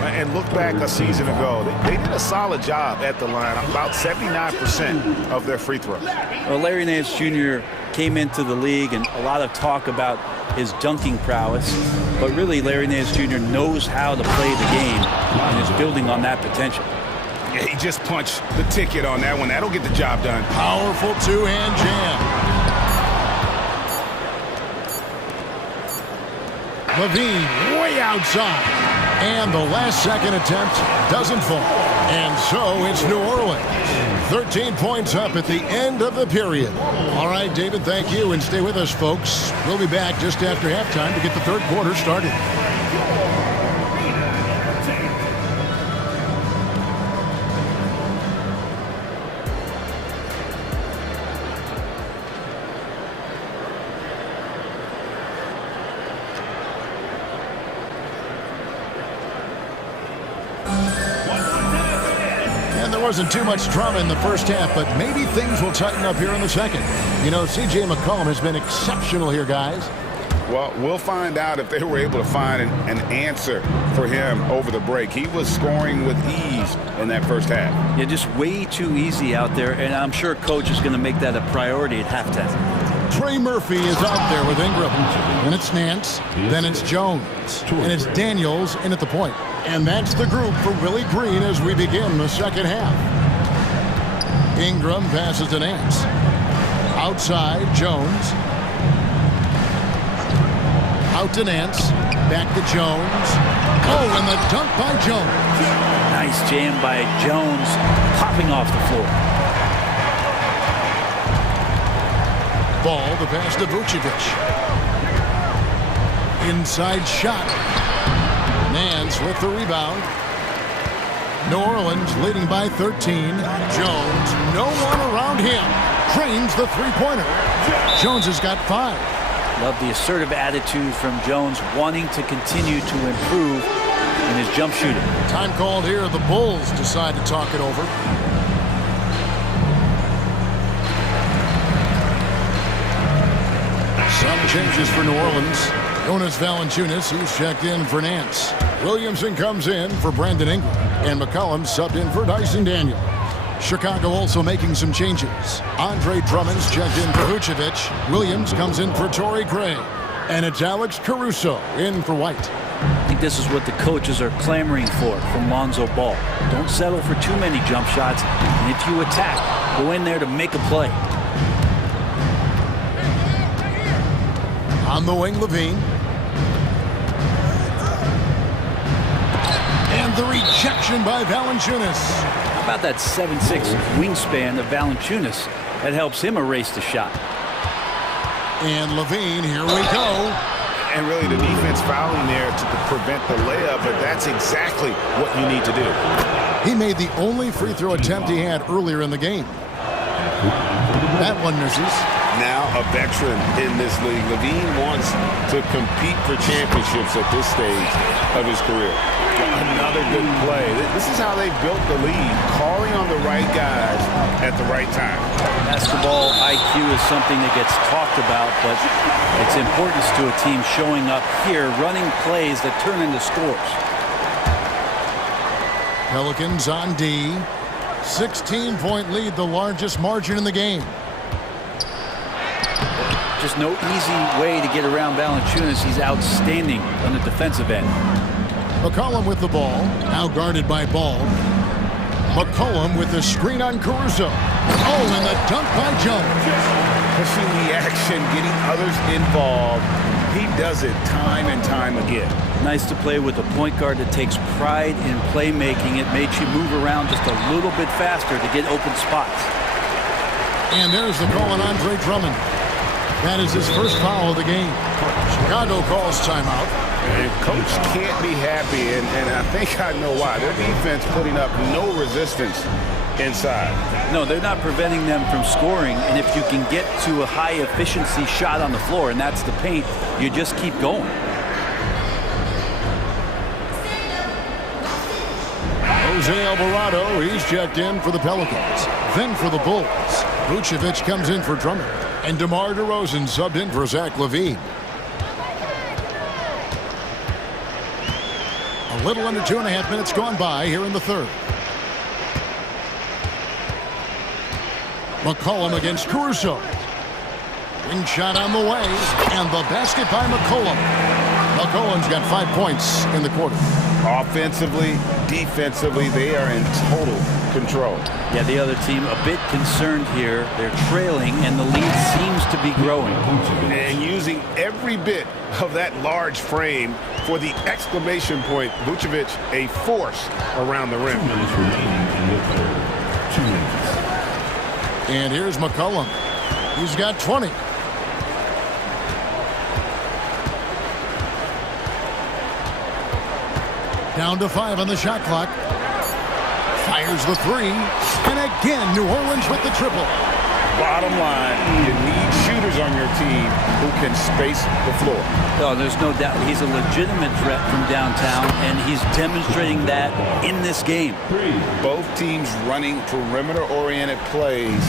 And look back a season ago, they did a solid job at the line, about 79% of their free throws. Well, Larry Nance Jr. came into the league, and a lot of talk about his dunking prowess. But really, Larry Nance Jr. knows how to play the game and is building on that potential. Yeah, he just punched the ticket on that one. That'll get the job done. Powerful two-hand jam. Levine way outside. And the last second attempt doesn't fall. And so it's New Orleans. 13 points up at the end of the period. All right, David, thank you. And stay with us, folks. We'll be back just after halftime to get the third quarter started. There wasn't too much drama in the first half, but maybe things will tighten up here in the second. You know, C.J. McCollum has been exceptional here, guys. Well, we'll find out if they were able to find an answer for him over the break. He was scoring with ease in that first half. Yeah, just way too easy out there, and I'm sure Coach is going to make that a priority at halftime. Trey Murphy is out there with Ingram. Then it's Nance. Then it's Jones. And it's Daniels in at the point. And that's the group for Willie Green as we begin the second half. Ingram passes to Nance. Outside, Jones. Out to Nance. Back to Jones. Oh, and the dunk by Jones. Nice jam by Jones, popping off the floor. Ball, the pass to Vucevic. Inside shot. Nance with the rebound. New Orleans leading by 13. Jones, no one around him. Drains the three-pointer. Jones has got 5. Love the assertive attitude from Jones, wanting to continue to improve in his jump shooting. Time called here. The Bulls decide to talk it over. Some changes for New Orleans. Jonas Valanciunas, he's checked in for Nance. Williamson comes in for Brandon Ingram. And McCollum subbed in for Dyson Daniel. Chicago also making some changes. Andre Drummond's checked in for Vucevic. Williams comes in for Torrey Craig. And it's Alex Caruso in for White. I think this is what the coaches are clamoring for from Lonzo Ball. Don't settle for too many jump shots. And if you attack, go in there to make a play. On the wing, Levine. And the rejection by Valanciunas. How about that 7'6" wingspan of Valanciunas? That helps him erase the shot. And Levine, here we go. And really the defense fouling there to prevent the layup, but that's exactly what you need to do. He made the only free throw attempt he had earlier in the game. That one misses. Now a veteran in this league. Levine wants to compete for championships at this stage of his career. Another good play. This is how they built the lead, calling on the right guys at the right time. Basketball IQ is something that gets talked about, but its importance to a team showing up here, running plays that turn into scores. Pelicans on D. 16-point lead, the largest margin in the game. Just no easy way to get around Valanciunas. He's outstanding on the defensive end. McCollum with the ball, now guarded by Ball. McCollum with the screen on Caruso. Oh, and the dunk by Jones. Pushing the action, getting others involved. He does it time and time again. Nice to play with a point guard that takes pride in playmaking. It makes you move around just a little bit faster to get open spots. And there's the call on Andre Drummond. That is his first foul of the game. Chicago calls timeout. And coach can't be happy, and I think I know why. Their defense putting up no resistance inside. No, they're not preventing them from scoring, and if you can get to a high-efficiency shot on the floor, and that's the paint, you just keep going. Jose Alvarado, he's checked in for the Pelicans. Then for the Bulls, Vucevic comes in for Drummond. And DeMar DeRozan subbed in for Zach LaVine. A little under 2.5 minutes gone by here in the third. McCollum against Caruso. Wing shot on the way. And the basket by McCollum. McCollum's got 5 points in the quarter. Offensively, defensively, they are in total control. Yeah, the other team a bit concerned here. They're trailing, and the lead seems to be growing. And using every bit of that large frame for the exclamation point, Vucevic, a force around the rim. 2 minutes remaining in the third. 2 minutes. And here's McCollum. He's got 20. Down to 5 on the shot clock. Fires the 3. And again, New Orleans with the triple. Bottom line, you need shooters on your team who can space the floor. No, there's no doubt he's a legitimate threat from downtown, and he's demonstrating that in this game. Both teams running perimeter-oriented plays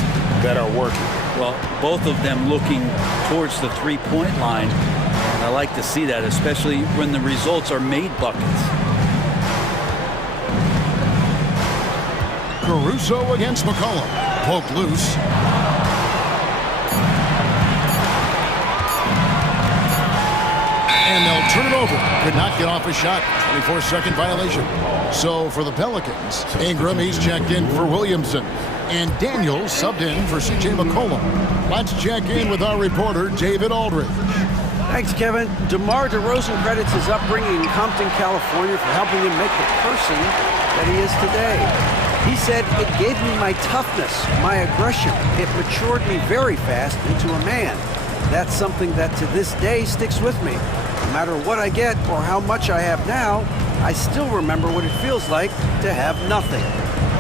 that are working. Well, both of them looking towards the three-point line. And I like to see that, especially when the results are made buckets. Caruso against McCollum. Poked loose. And they'll turn it over. Could not get off a shot. 24-second violation. So for the Pelicans, Ingram, he's checked in for Williamson. And Daniels subbed in for C.J. McCollum. Let's check in with our reporter, David Aldridge. Thanks, Kevin. DeMar DeRozan credits his upbringing in Compton, California for helping him make the person that he is today. He said, "It gave me my toughness, my aggression. It matured me very fast into a man. That's something that to this day sticks with me. No matter what I get or how much I have now, I still remember what it feels like to have nothing."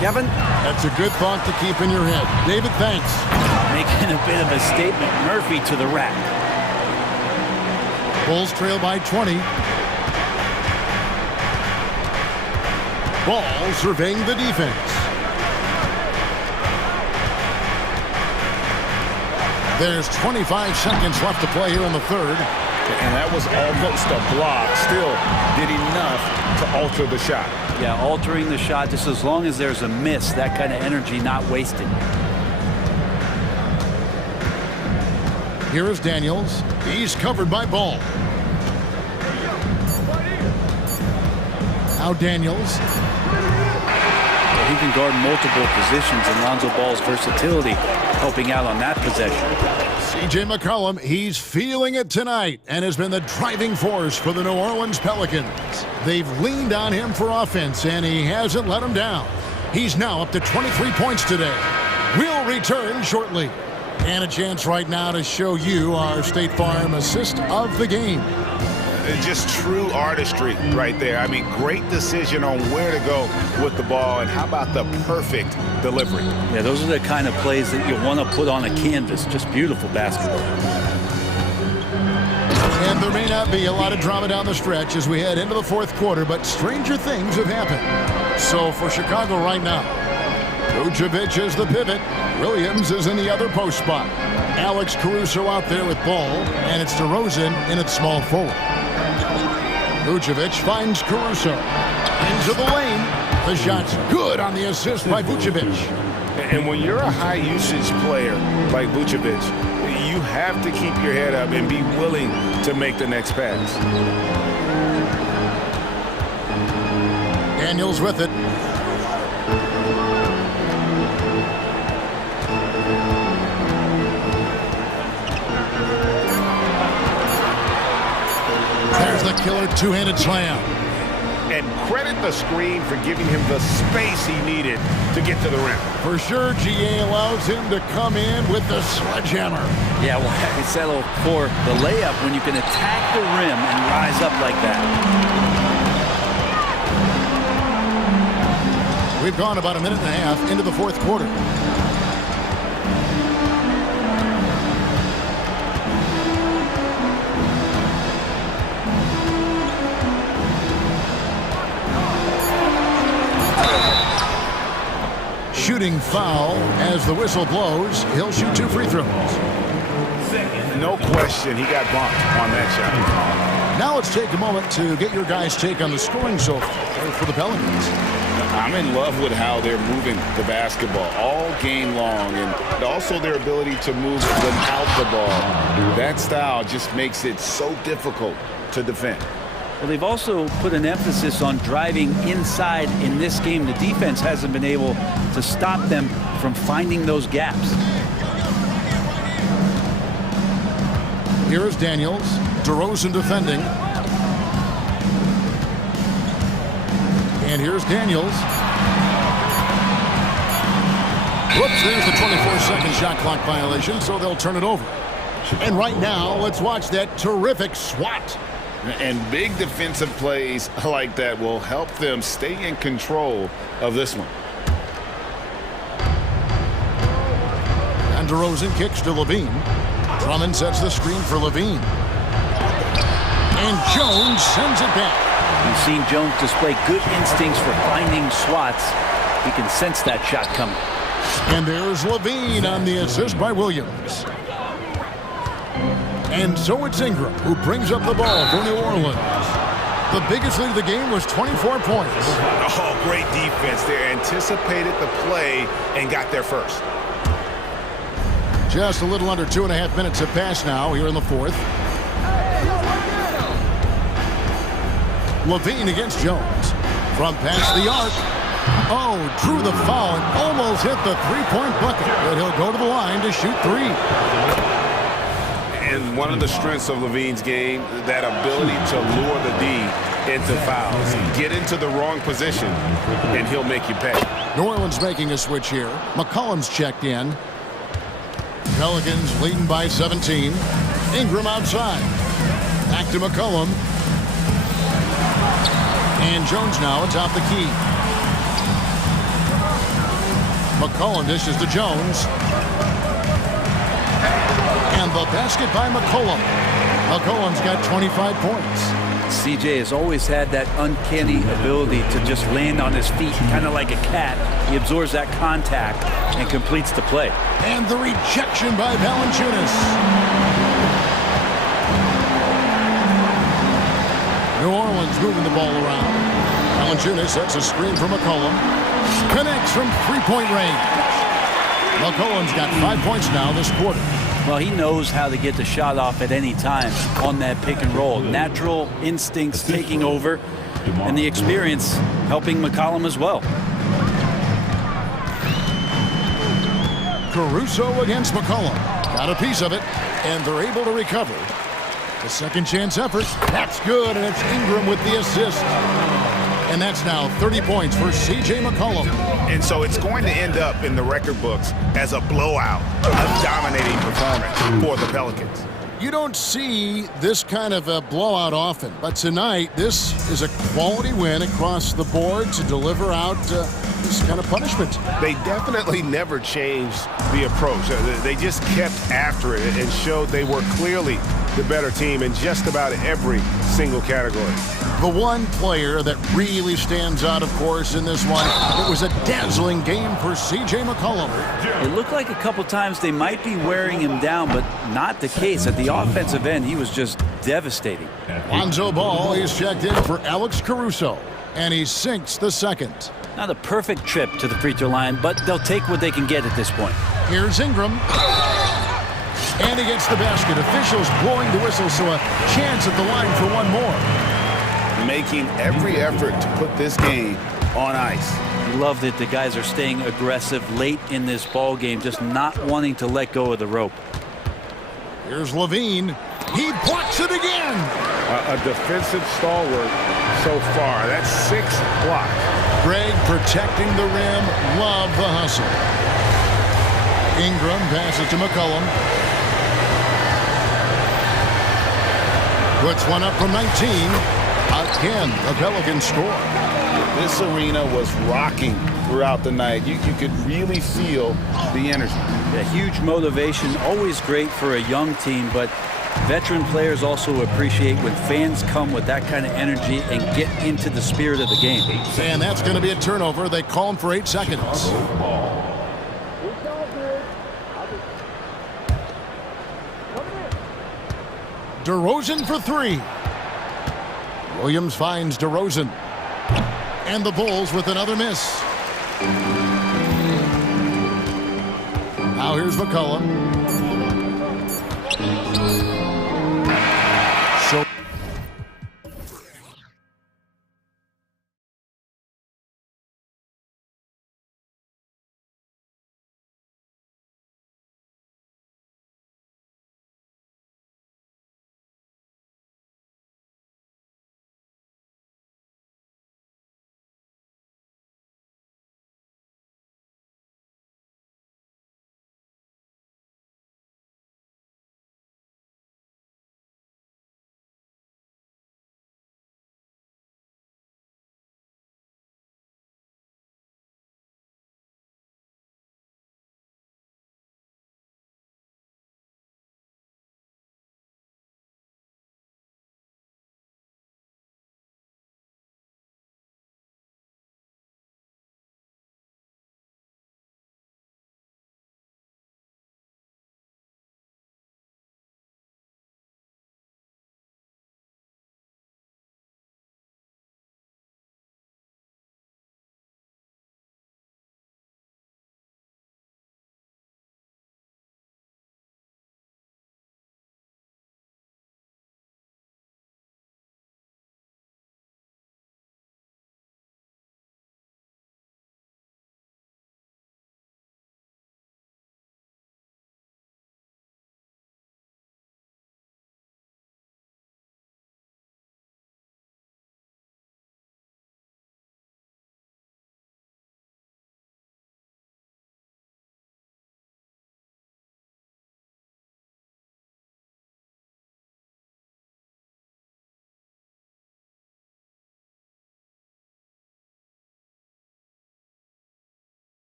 Kevin? That's a good thought to keep in your head. David, thanks. Making a bit of a statement. Murphy to the rack. Bulls trail by 20. Ball surveying the defense. There's 25 seconds left to play here in the third. And that was almost a block. Still did enough to alter the shot. Yeah, altering the shot just as long as there's a miss. That kind of energy not wasted. Here is Daniels. He's covered by Ball. Now Daniels. He can guard multiple positions, and Lonzo Ball's versatility helping out on that possession. C.J. McCollum, he's feeling it tonight and has been the driving force for the New Orleans Pelicans. They've leaned on him for offense, and he hasn't let them down. He's now up to 23 points today. We'll return shortly. And a chance right now to show you our State Farm assist of the game. Just true artistry right there. I mean, great decision on where to go with the ball, and how about the perfect delivery? Yeah, those are the kind of plays that you want to put on a canvas. Just beautiful basketball. And there may not be a lot of drama down the stretch as we head into the fourth quarter, but stranger things have happened. So for Chicago right now, Vucevic is the pivot. Williams is in the other post spot. Alex Caruso out there with Ball, and it's DeRozan in at small forward. Vucevic finds Caruso. Into the lane. The shot's good on the assist by Vucevic. And when you're a high-usage player like Vucevic, you have to keep your head up and be willing to make the next pass. Daniels with it. There's the killer two-handed slam. And credit the screen for giving him the space he needed to get to the rim. For sure, GA allows him to come in with the sledgehammer. Yeah, well, I settle for the layup when you can attack the rim and rise up like that. We've gone about a minute and a half into the fourth quarter. Shooting foul as the whistle blows. He'll shoot 2 free throws. No question, he got bumped on that shot. Now let's take a moment to get your guys' take on the scoring so far for the Pelicans. I'm in love with how they're moving the basketball all game long, and also their ability to move without the ball. That style just makes it so difficult to defend. Well, they've also put an emphasis on driving inside in this game. The defense hasn't been able to stop them from finding those gaps. Here is Daniels. DeRozan defending. And here's Daniels. Whoops, there's the 24-second shot clock violation, so they'll turn it over. And right now, let's watch that terrific swat. And big defensive plays like that will help them stay in control of this one. And DeRozan kicks to Levine. Drummond sets the screen for Levine. And Jones sends it back. We've seen Jones display good instincts for finding swats. He can sense that shot coming. And there's Levine on the assist by Williams. And so it's Ingram who brings up the ball for New Orleans. The biggest lead of the game was 24 points. Oh, great defense there. Anticipated the play and got there first. Just a little under 2.5 minutes have passed now here in the fourth. Levine against Jones. From past the arc. Oh, drew the foul and almost hit the three-point bucket. But he'll go to the line to shoot three. And one of the strengths of Levine's game, that ability to lure the D into fouls. Get into the wrong position, and he'll make you pay. New Orleans making a switch here. McCollum's checked in. Pelicans leading by 17. Ingram outside. Back to McCollum. And Jones now atop the key. McCollum dishes to Jones. And the basket by McCollum. McCollum's got 25 points. CJ has always had that uncanny ability to just land on his feet, kind of like a cat. He absorbs that contact and completes the play. And the rejection by Valanciunas. New Orleans moving the ball around. Valanciunas sets a screen for McCollum. Connects from three-point range. McCollum's got 5 points now this quarter. Well, he knows how to get the shot off at any time on that pick and roll. Natural instincts taking over, and the experience helping McCollum as well. Caruso against McCollum. Got a piece of it, and they're able to recover. The second chance effort. That's good, and it's Ingram with the assist. And that's now 30 points for C.J. McCollum. And so it's going to end up in the record books as a blowout, a dominating performance for the Pelicans. You don't see this kind of a blowout often, but tonight this is a quality win across the board to deliver out this kind of punishment. They definitely never changed the approach. They just kept after it and showed they were clearly the better team in just about every single category. The one player that really stands out, of course, in this one, it was a dazzling game for C.J. McCollum. It looked like a couple times they might be wearing him down, but not the case. At the offensive end, he was just devastating. Lonzo Ball is checked in for Alex Caruso, and he sinks the second. Not a perfect trip to the free throw line, but they'll take what they can get at this point. Here's Ingram. And he gets the basket. Officials blowing the whistle, so a chance at the line for one more. Making every effort to put this game on ice. Love that the guys are staying aggressive late in this ball game, just not wanting to let go of the rope. Here's Levine. He blocks it again. A defensive stalwart so far. That's 6 blocks. Greg protecting the rim. Love the hustle. Ingram passes to McCollum. Puts one up from 19. Again, the Pelicans score. This arena was rocking throughout the night. You could really feel the energy. A huge motivation, always great for a young team, but veteran players also appreciate when fans come with that kind of energy and get into the spirit of the game. And that's going to be a turnover. They call him for 8 seconds. DeRozan for 3. Williams finds DeRozan. And the Bulls with another miss. Now here's McCollum.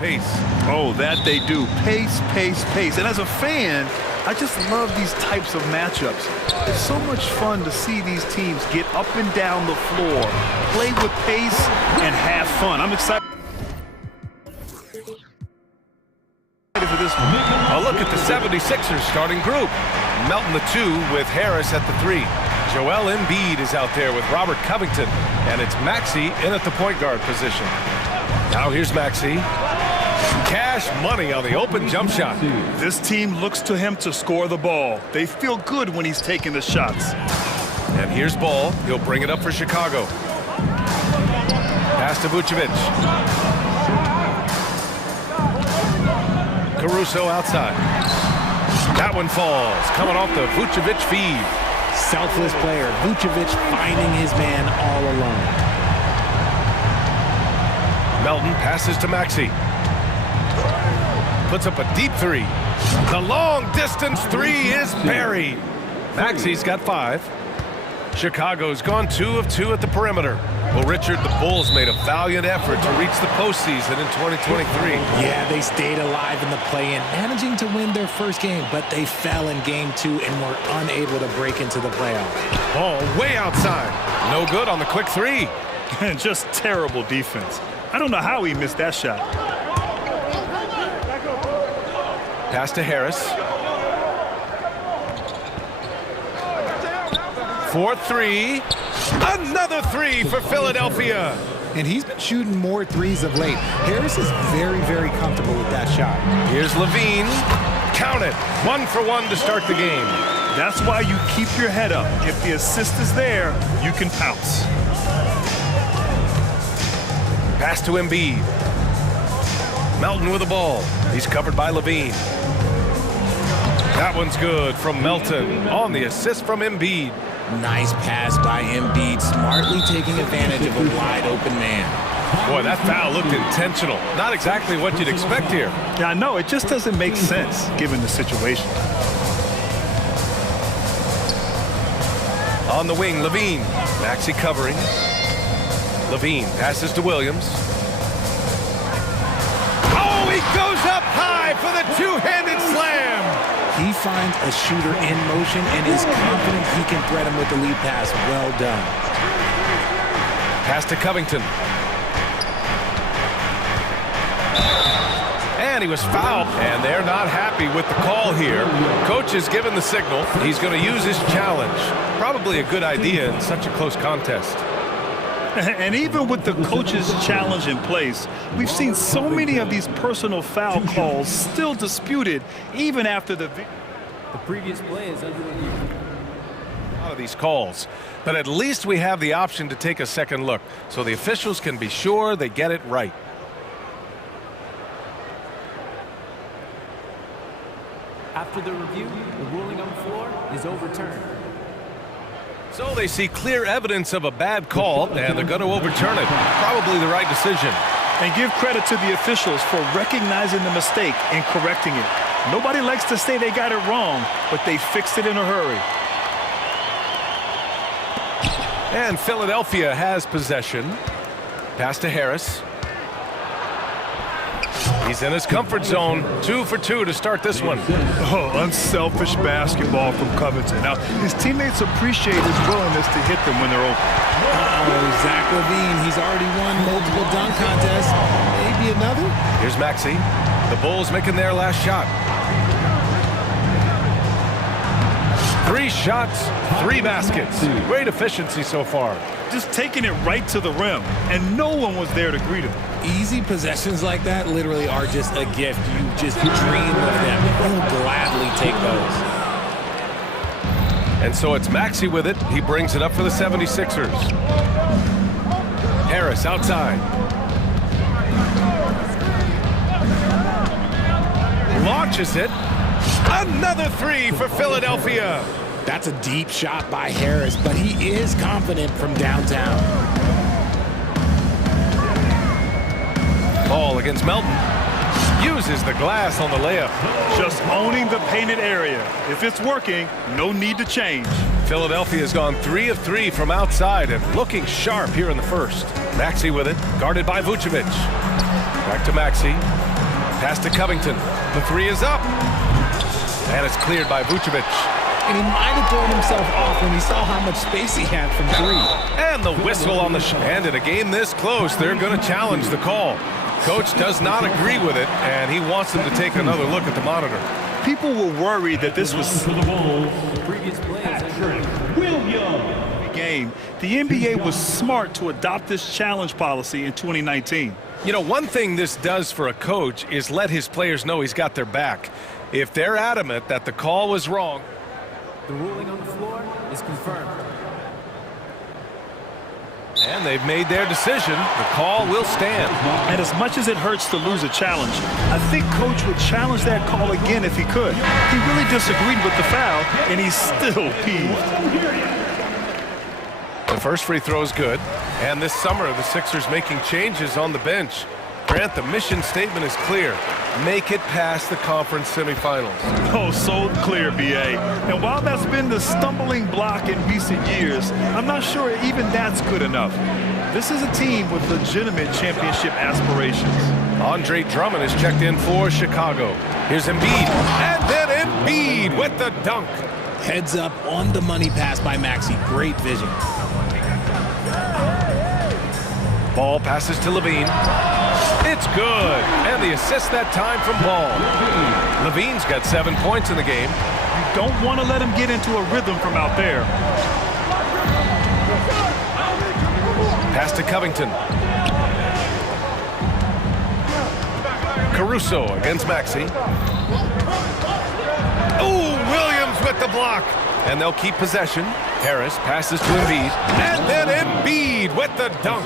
pace. Oh, that they do. Pace, pace, pace. And as a fan, I just love these types of matchups. It's so much fun to see these teams get up and down the floor, play with pace, and have fun. I'm excited for this one. A look at the 76ers starting group. Melton the 2 with Harris at the 3. Joel Embiid is out there with Robert Covington, and it's Maxey in at the point guard position. Now here's Maxey. Cash money on the open jump shot. This team looks to him to score the ball. They feel good when he's taking the shots. And here's Ball. He'll bring it up for Chicago. Pass to Vucevic. Caruso outside. That one falls, coming off the Vucevic feed. Selfless player. Vucevic finding his man all alone. Melton passes to Maxey. Puts up a deep 3. The long distance 3 is buried. Maxey's got 5. Chicago's gone 2 of 2 at the perimeter. Well, Richard, the Bulls made a valiant effort to reach the postseason in 2023. Yeah, they stayed alive in the play-in, managing to win their first game, but they fell in game 2 and were unable to break into the playoffs. Ball way outside. No good on the quick 3. Just terrible defense. I don't know how he missed that shot. Pass to Harris. 4-3. Another 3 for Philadelphia. And he's been shooting more threes of late. Harris is very, very comfortable with that shot. Here's Levine. Count it. 1 for 1 to start the game. That's why you keep your head up. If the assist is there, you can pounce. Pass to Embiid. Melton with the ball. He's covered by Levine. That one's good from Melton on the assist from Embiid. Nice pass by Embiid, smartly taking advantage of a wide-open man. Boy, that foul looked intentional. Not exactly what you'd expect here. Yeah, I know. It just doesn't make sense given the situation. On the wing, Levine. Maxey covering. Levine passes to Williams. Oh, he goes up high for the two-handed slam. He finds a shooter in motion and is confident he can thread him with the lead pass. Well done. Pass to Covington. And he was fouled. And they're not happy with the call here. Coach has given the signal. He's going to use his challenge. Probably a good idea in such a close contest. And even with the coach's challenge in place, we've seen so many of these personal foul calls still disputed even after the previous play is under review. A lot of these calls, but at least we have the option to take a second look so the officials can be sure they get it right. After the review, the ruling on the floor is overturned. So they see clear evidence of a bad call, and they're going to overturn it. Probably the right decision. And give credit to the officials for recognizing the mistake and correcting it. Nobody likes to say they got it wrong, but they fixed it in a hurry. And Philadelphia has possession. Pass to Harris. He's in his comfort zone. 2 for 2 to start this one. Oh, unselfish basketball from Covington. Now, his teammates appreciate his willingness to hit them when they're open. Oh, Zach LaVine, he's already won multiple dunk contests. Maybe another? Here's Maxey. The Bulls making their last shot. 3 shots, 3 baskets. Great efficiency so far. Just taking it right to the rim, and no one was there to greet him. Easy possessions like that literally are just a gift. You just dream of them. You'll gladly take those. And so it's Maxey with it. He brings it up for the 76ers. Harris outside. Launches it. Another 3 for Philadelphia. That's a deep shot by Harris, but he is confident from downtown. Ball against Melton. Uses the glass on the layup. Just owning the painted area. If it's working, no need to change. Philadelphia has gone 3 of 3 from outside and looking sharp here in the first. Maxey with it, guarded by Vucevic. Back to Maxey. Pass to Covington. The three is up. And it's cleared by Vucevic. And he might have thrown himself off when he saw how much space he had from three. And the whistle on the shot. And in a game this close, they're going to challenge the call. Coach does not agree with it, and he wants them to take another look at the monitor. People were worried that this was Previous play game. The NBA was smart to adopt this challenge policy in 2019. You know, one thing this does for a coach is let his players know he's got their back. If they're adamant that the call was wrong, The ruling on the floor is confirmed. and they've made their decision, the call will stand. And as much as it hurts to lose a challenge, I think Coach would challenge that call again if he could. He really disagreed with the foul, and he's still peeved. The first free throw is good. And this summer, the Sixers making changes on the bench. Grant, the mission statement is clear. Make it past the conference semifinals. Oh, so clear, B.A. And while that's been the stumbling block in recent years, I'm not sure even that's good enough. This is a team with legitimate championship aspirations. Andre Drummond is checked in for Chicago. Here's Embiid. And then Embiid with the dunk. Heads up on the money pass by Maxey. Great vision. Ball passes to Levine. It's good. And the assist that time from Ball. Levine's got 7 points in the game. You don't want to let him get into a rhythm from out there. Pass to Covington. Caruso against Maxey. Oh, Williams with the block. And they'll keep possession. Harris passes to Embiid. And then Embiid with the dunk.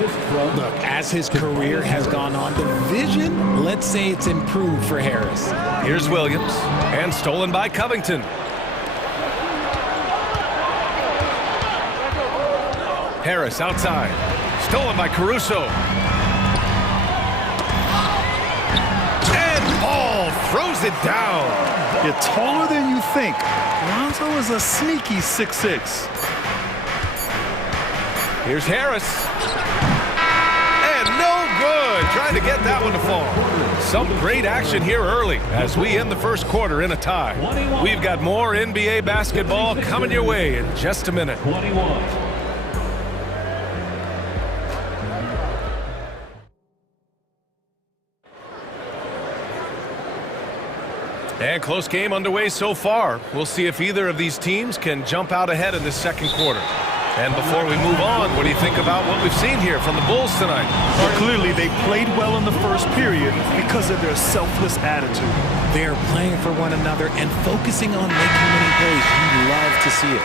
Look, as his career has gone on, the vision, let's say it's improved for Harris. Here's Williams. And stolen by Covington. Harris outside. Stolen by Caruso. And Ball throws it down. You're taller than you think. Lonzo is a sneaky 6'6". Here's Harris. And no good. Trying to get that one to fall. Some great action here early as we end the first quarter in a tie. We've got more NBA basketball coming your way in just a minute. And close game underway so far. We'll see if either of these teams can jump out ahead in this second quarter. And before we move on, what do you think about what we've seen here from the Bulls tonight? Well, clearly they played well in the first period because of their selfless attitude. They're playing for one another and focusing on making winning plays. You love to see it.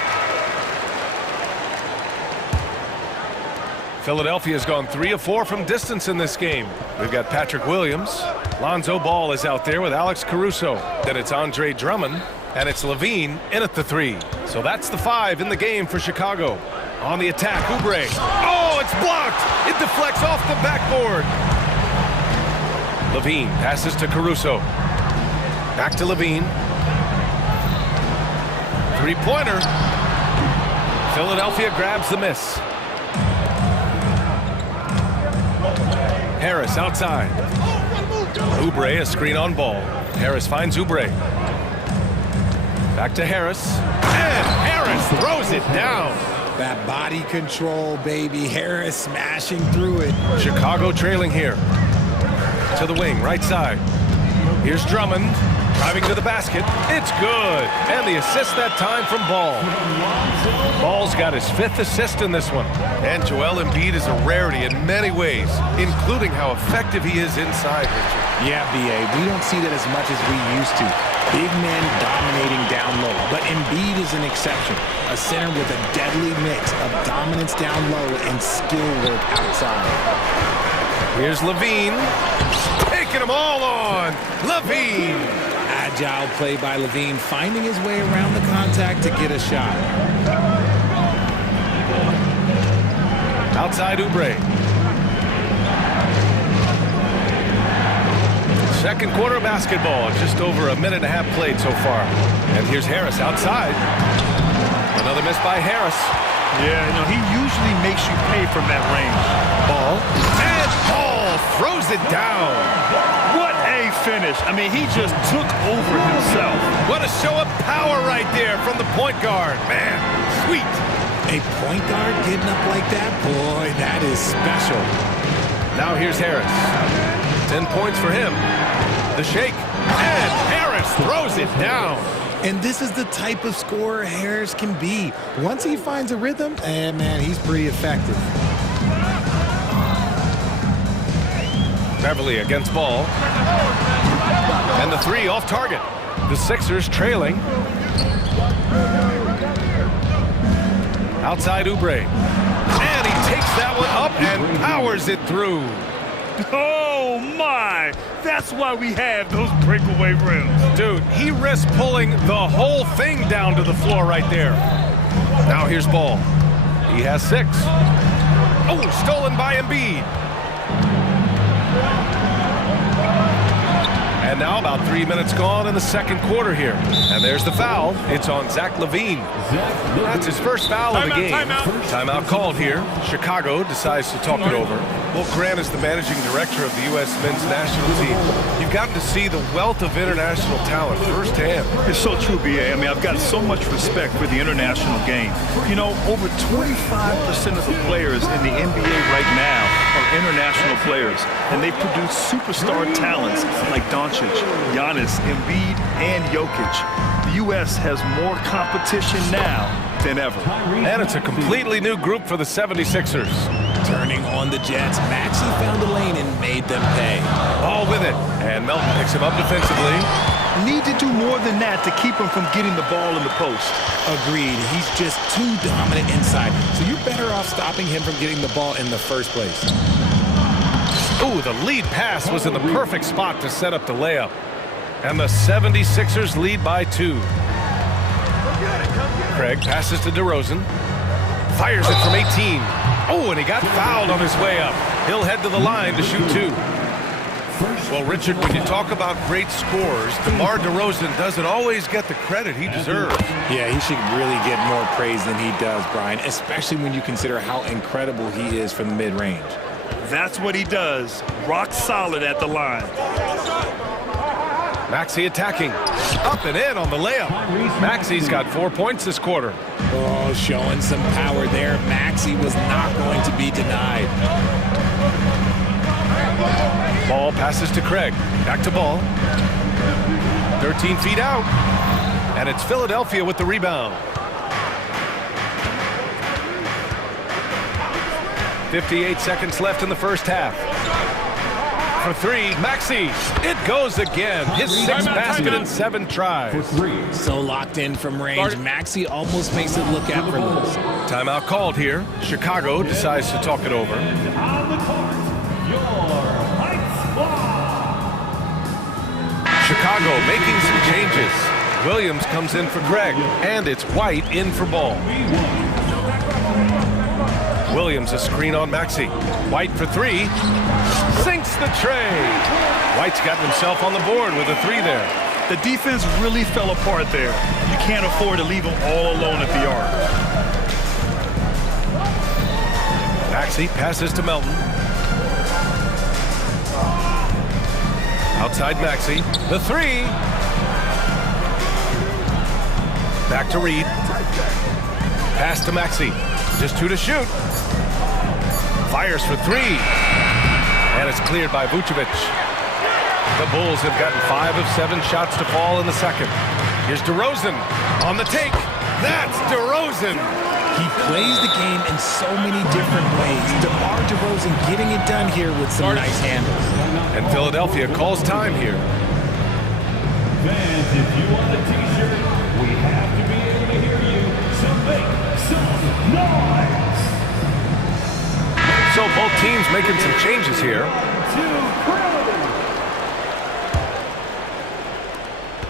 Philadelphia's gone 3 of 4 from distance in this game. We've got Patrick Williams. Lonzo Ball is out there with Alex Caruso. Then it's Andre Drummond. And it's Levine in at the 3. So that's the 5 in the game for Chicago. On the attack, Oubre. Oh, it's blocked. It deflects off the backboard. Levine passes to Caruso. Back to Levine. Three-pointer. Philadelphia grabs the miss. Harris outside. Oubre, a screen on Ball. Harris finds Oubre. Back to Harris. And Harris throws it down. That body control, baby. Harris smashing through it. Chicago trailing here. To the wing, right side. Here's Drummond. Driving to the basket. It's good. And the assist that time from Ball. Ball's got his 5th assist in this one. And Joel Embiid is a rarity in many ways, including how effective he is inside, Richard. Yeah, B.A., we don't see that as much as we used to. Big men dominating down low. But Embiid is an exception. A center with a deadly mix of dominance down low and skill work outside. Here's Levine. Taking them all on. Levine. Agile play by Levine, finding his way around the contact to get a shot. Outside Oubre. Second quarter of basketball, just over a minute and a half played so far. And here's Harris outside. Another miss by Harris. Yeah, you know, he usually makes you pay from that range. Ball. And Ball throws it down. What a finish. I mean, he just took over himself. What a show of power right there from the point guard. Man, sweet. A point guard getting up like that? Boy, that is special. Now here's Harris. 10 points for him. The shake. And Harris throws it down. And this is the type of scorer Harris can be. Once he finds a rhythm, man, he's pretty effective. Beverly against ball. And the three off target. The Sixers trailing. Outside Oubre. And he takes that one up and powers it through. Oh, my. That's why we have those breakaway rims. Dude, he risked pulling the whole thing down to the floor right there. Now here's ball. He has 6. Oh, stolen by Embiid. And now about 3 minutes gone in the second quarter here. And there's the foul. It's on Zach LaVine. That's his first foul of the game. Timeout called here. Chicago decides to talk it over. Well, Grant is the managing director of the U.S. men's national team. You've gotten to see the wealth of international talent firsthand. It's so true, B.A. I mean, I've got so much respect for the international game. You know, over 25% of the players in the NBA right now are international players, and they produce superstar talents like Doncic, Giannis, Embiid, and Jokic. The U.S. has more competition now than ever. And it's a completely new group for the 76ers. Turning on the Jets, Maxey found a lane and made them pay. Ball with it, and Melton picks him up defensively. Need to do more than that to keep him from getting the ball in the post. Agreed. He's just too dominant inside, so you're better off stopping him from getting the ball in the first place. Ooh, the lead pass was in the perfect spot to set up the layup. And the 76ers lead by 2. Craig passes to DeRozan. Fires it from 18. Oh, and he got fouled on his way up. He'll head to the line to shoot 2. Well, Richard, when you talk about great scorers, DeMar DeRozan doesn't always get the credit he deserves. Yeah, he should really get more praise than he does, Brian, especially when you consider how incredible he is from the mid-range. That's what he does. Rock solid at the line. Maxey attacking. Up and in on the layup. Maxey's got 4 points this quarter. Oh, showing some power there. Maxey was not going to be denied. Ball passes to Craig. Back to Ball. 13 feet out. And it's Philadelphia with the rebound. 58 seconds left in the first half. For 3, Maxey. It goes again. His 6th basket in 7 tries. So locked in from range, Maxey almost makes it look effortless. Timeout called here. Chicago decides to talk it over. Chicago making some changes. Williams comes in for Craig, and it's White in for Ball. Williams a screen on Maxey. White for 3. Sinks the tray. White's gotten himself on the board with a 3 there. The defense really fell apart there. You can't afford to leave them all alone at the arc. Maxey passes to Melton. Outside Maxey. The 3. Back to Reed. Pass to Maxey. Just 2 to shoot. Fires for 3. And it's cleared by Vucevic. The Bulls have gotten 5 of 7 shots to fall in the second. Here's DeRozan on the take. That's DeRozan. He plays the game in so many different ways. DeMar DeRozan getting it done here with some nice handles. And Philadelphia calls time here. Fans, if you want a t-shirt, we have to be able to hear you. So make some noise. So both teams making some changes here.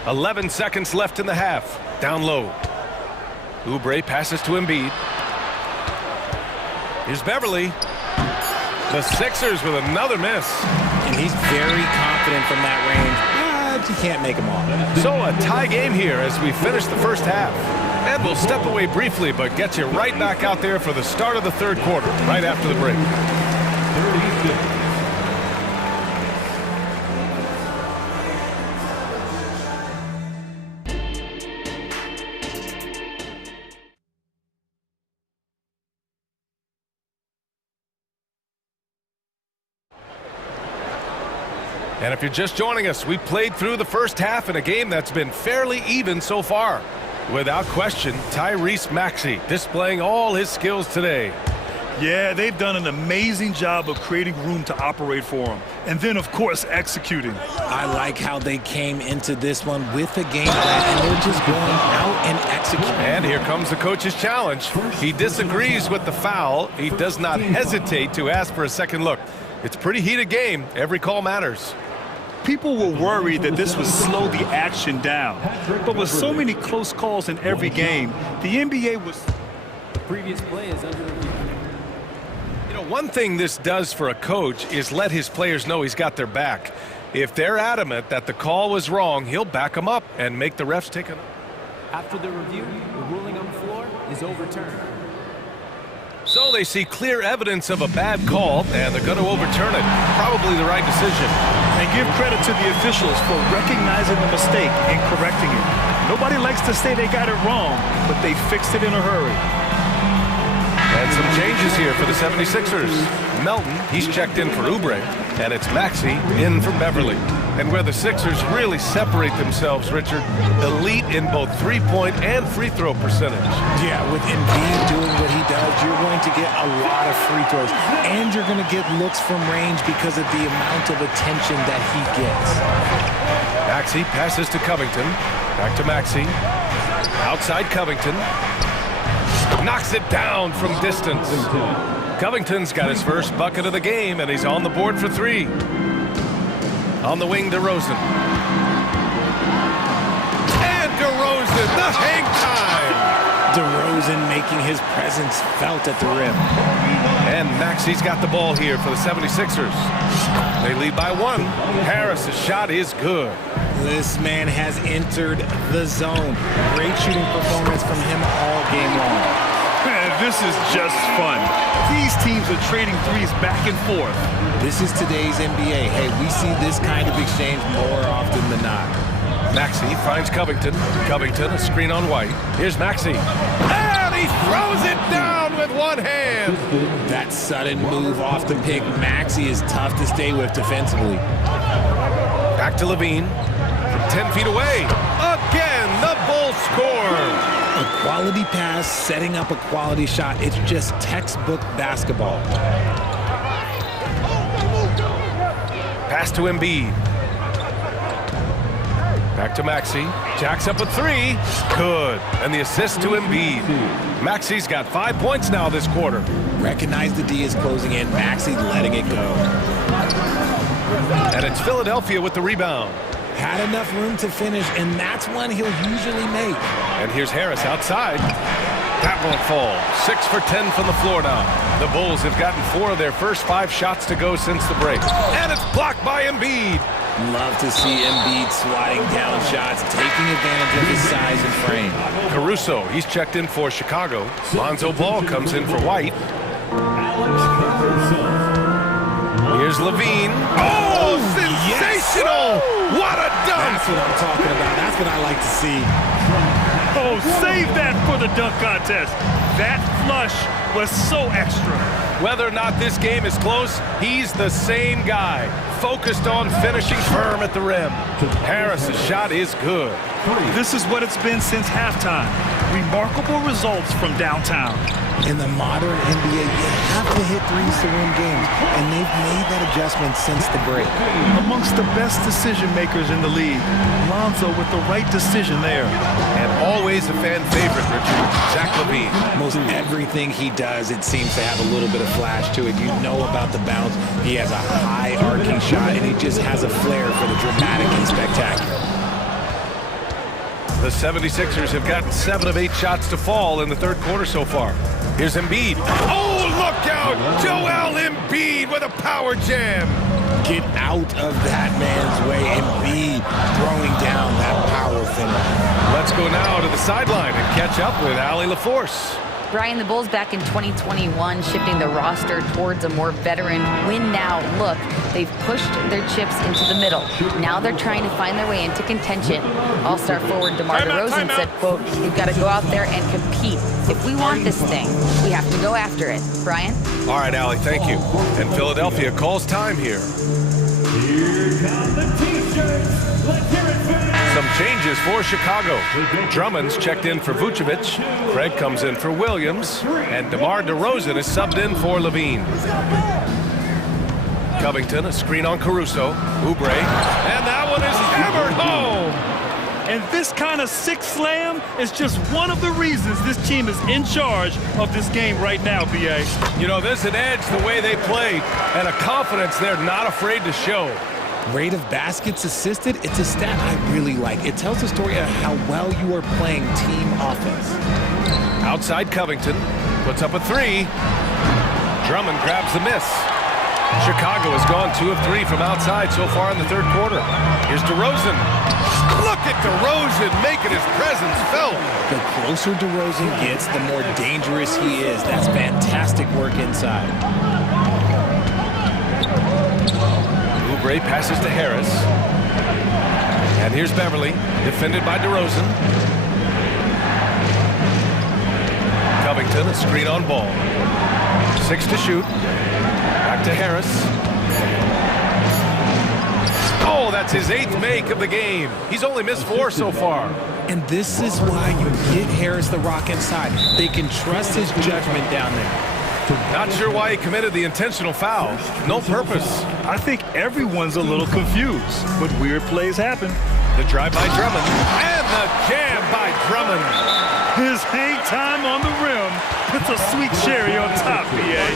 11 seconds left in the half. Down low. Oubre passes to Embiid. Here's Beverly. The Sixers with another miss. And he's very confident from that range, but you can't make him all. So a tie game here as we finish the first half. And we'll step away briefly, but get you right back out there for the start of the third quarter, right after the break. And if you're just joining us, we played through the first half in a game that's been fairly even so far. Without question, Tyrese Maxey displaying all his skills today. Yeah, they've done an amazing job of creating room to operate for him. And then, of course, executing. I like how they came into this one with a game plan, and they're just going out and executing. And here comes the coach's challenge. He disagrees with the foul. He does not hesitate to ask for a second look. It's a pretty heated game. Every call matters. People were worried that this would slow the action down. But with so many close calls in every game, the NBA was... The previous play is under review. You know, one thing this does for a coach is let his players know he's got their back. If they're adamant that the call was wrong, he'll back them up and make the refs take it. After the review, the ruling on the floor is overturned. So they see clear evidence of a bad call, and they're going to overturn it. Probably the right decision. And give credit to the officials for recognizing the mistake and correcting it. Nobody likes to say they got it wrong, but they fixed it in a hurry. And some changes here for the 76ers. Melton, he's checked in for Oubre, and it's Maxey in for Beverly. And where the Sixers really separate themselves, Richard, elite in both three-point and free-throw percentage. Yeah, with Embiid doing what he does, you're going to get a lot of free throws. And you're going to get looks from range because of the amount of attention that he gets. Maxey passes to Covington. Back to Maxey. Outside Covington. Knocks it down from distance. Covington's got his first bucket of the game, and he's on the board for three. On the wing, DeRozan. And DeRozan, the hang time! DeRozan making his presence felt at the rim. And Maxey's got the ball here for the 76ers. They lead by one. Harris' shot is good. This man has entered the zone. Great shooting performance from him all game long. This is just fun. These teams are trading threes back and forth. This is today's NBA. Hey, we see this kind of exchange more often than not. Maxey finds Covington. Covington, a screen on White. Here's Maxey. And he throws it down with one hand. That sudden move off the pick, Maxey is tough to stay with defensively. Back to Levine. From 10 feet away. Again, the Bulls score. A quality pass, setting up a quality shot. It's just textbook basketball. Pass to Embiid. Back to Maxey. Jacks up a three. Good. And the assist to Embiid. Maxey's got 5 points now this quarter. Recognize the D is closing in. Maxey letting it go. And it's Philadelphia with the rebound. Had enough room to finish, and that's one he'll usually make. And here's Harris outside. That won't fall. 6 for 10 from the floor now. The Bulls have gotten 4 of their first 5 shots to go since the break. And it's blocked by Embiid. Love to see Embiid swatting down shots, taking advantage of his size and frame. Caruso, he's checked in for Chicago. Lonzo Ball comes in for White. Here's Levine. Oh, sensational! Yes. What a dunk! That's what I'm talking about. That's what I like to see. Oh, save that for the dunk contest. That flush was so extra. Whether or not this game is close, he's the same guy. Focused on finishing firm at the rim. Harris' shot is good. This is what it's been since halftime. Remarkable results from downtown. In the modern NBA, you have to hit threes to win games, and they've made that adjustment since the break. Amongst the best decision makers in the league, Lonzo with the right decision there. And always a fan favorite, Richard, Zach LaVine. Most everything he does, it seems to have a little bit of flash to it. You know about the bounce. He has a high arcing shot, and he just has a flair for the dramatic and spectacular. The 76ers have gotten 7 of 8 shots to fall in the third quarter so far. Here's Embiid. Oh, look out! Joel Embiid with a power jam. Get out of that man's way. Embiid throwing down that power finish. Let's go now to the sideline and catch up with Allie LaForce. Brian, the Bulls back in 2021 shifting the roster towards a more veteran win-now look. They've pushed their chips into the middle. Now they're trying to find their way into contention. All-star forward DeMar DeRozan said, quote, "We've got to go out there and compete. If we want this thing, we have to go after it." Brian? All right, Allie, thank you. And Philadelphia calls time here. Here come the T-shirts. Let's hear it, fans. Some changes for Chicago. Drummond's checked in for Vucevic. Craig comes in for Williams. And DeMar DeRozan is subbed in for Levine. Covington, a screen on Caruso. Oubre. And that one is hammered home. And this kind of sick slam is just one of the reasons this team is in charge of this game right now, B.A. You know, there's an edge the way they played and a confidence they're not afraid to show. Rate of baskets assisted, it's a stat I really like. It tells the story of how well you are playing team offense. Outside Covington, puts up a three. Drummond grabs the miss. Chicago has gone 2 of 3 from outside so far in the third quarter. Here's DeRozan. Look at DeRozan making his presence felt. The closer DeRozan gets, the more dangerous he is. That's fantastic work inside. Oubre passes to Harris. And here's Beverly, defended by DeRozan. Covington, a screen on ball. 6 to shoot. Back to Harris. Oh, that's his 8th make of the game. He's only missed 4 so far. And this is why you get Harris the rock inside. They can trust his judgment down there. Not sure why he committed the intentional foul. No purpose. I think everyone's a little confused, but weird plays happen. The drive by Drummond. And the jam by Drummond. His hang time on the rim puts a sweet cherry on top, B.A.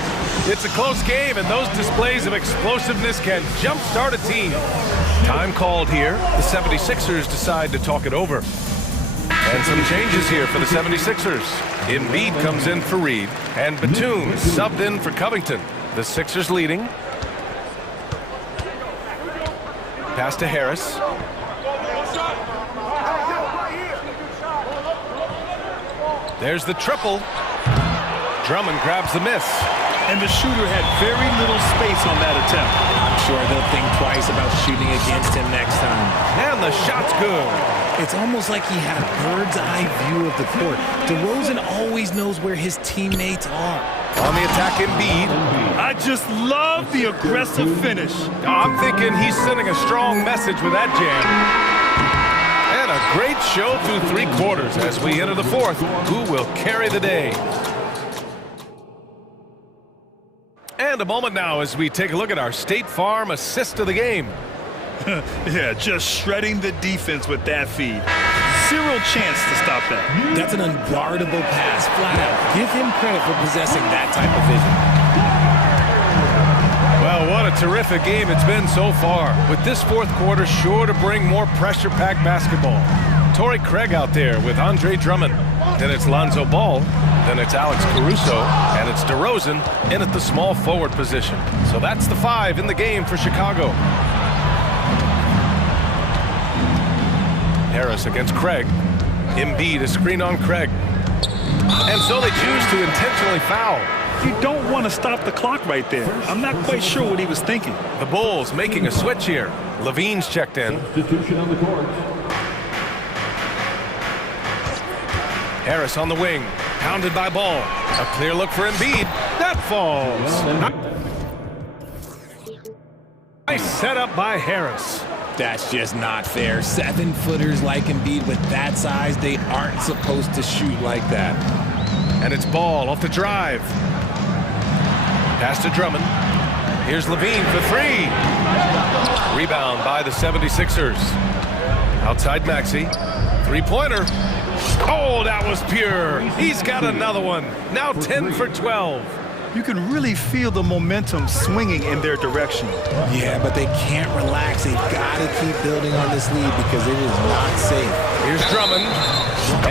It's a close game, and those displays of explosiveness can jumpstart a team. Time called here. The 76ers decide to talk it over. And some changes here for the 76ers. Embiid comes in for Reed, and Batum subbed in for Covington. The Sixers leading. Pass to Harris. There's the triple. Drummond grabs the miss. And the shooter had very little space on that attempt. I'm sure they'll think twice about shooting against him next time. And the shot's good. It's almost like he had a bird's eye view of the court. DeRozan always knows where his teammates are. On the attack, Embiid. I just love the aggressive finish. I'm thinking he's sending a strong message with that jam. And a great show through 3 quarters as we enter the 4th. Who will carry the day? And a moment now as we take a look at our State Farm assist of the game. Yeah, just shredding the defense with that feed. Zero chance to stop that. That's an unguardable pass, flat out. Give him credit for possessing that type of vision. Well, what a terrific game it's been so far. With this 4th quarter sure to bring more pressure-packed basketball. Torrey Craig out there with Andre Drummond. Then it's Lonzo Ball. Then it's Alex Caruso. And it's DeRozan in at the small forward position. So that's the 5 in the game for Chicago. Harris against Craig. Embiid a screen on Craig. And so they choose to intentionally foul. You don't want to stop the clock right there. I'm not quite sure what he was thinking. The Bulls making a switch here. Levine's checked in. Substitution on the court. Harris on the wing. Pounded by Ball. A clear look for Embiid. That falls. Nice setup by Harris. That's just not fair. 7-footers like Embiid with that size, they aren't supposed to shoot like that. And it's Ball off the drive. Pass to Drummond. Here's Levine for 3. Rebound by the 76ers. Outside Maxey. 3-pointer. Oh, that was pure. He's got another one. Now 10 for 12. You can really feel the momentum swinging in their direction. Yeah, but they can't relax. They've got to keep building on this lead because it is not safe. Here's Drummond.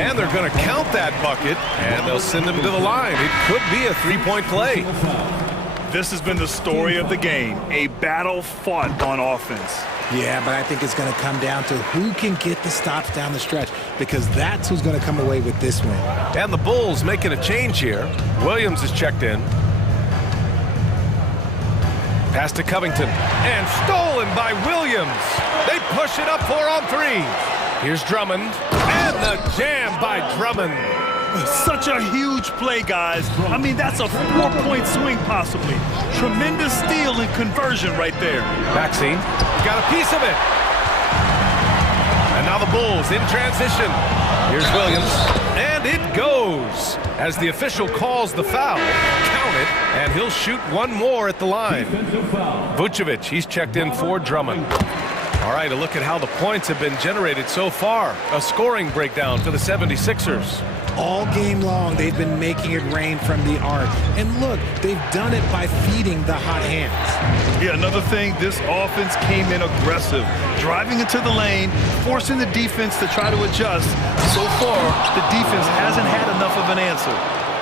And they're going to count that bucket. And they'll send him to the line. It could be a 3-point play. This has been the story of the game. A battle fought on offense. Yeah, but I think it's going to come down to who can get the stops down the stretch because that's who's going to come away with this win. And the Bulls making a change here. Williams is checked in. Pass to Covington. And stolen by Williams. They push it up 4 on 3. Here's Drummond. And the jam by Drummond. Such a huge play, guys. I mean, that's a 4-point swing possibly. Tremendous steal and conversion right there. Maxine got a piece of it. And now the Bulls in transition. Here's Williams. And it goes. As the official calls the foul, count it, and he'll shoot one more at the line. Vucevic, he's checked in for Drummond. All right, a look at how the points have been generated so far. A scoring breakdown for the 76ers. All game long, they've been making it rain from the arc. And look, they've done it by feeding the hot hands. Yeah, another thing, this offense came in aggressive, driving into the lane, forcing the defense to try to adjust. So far, the defense hasn't had enough of an answer.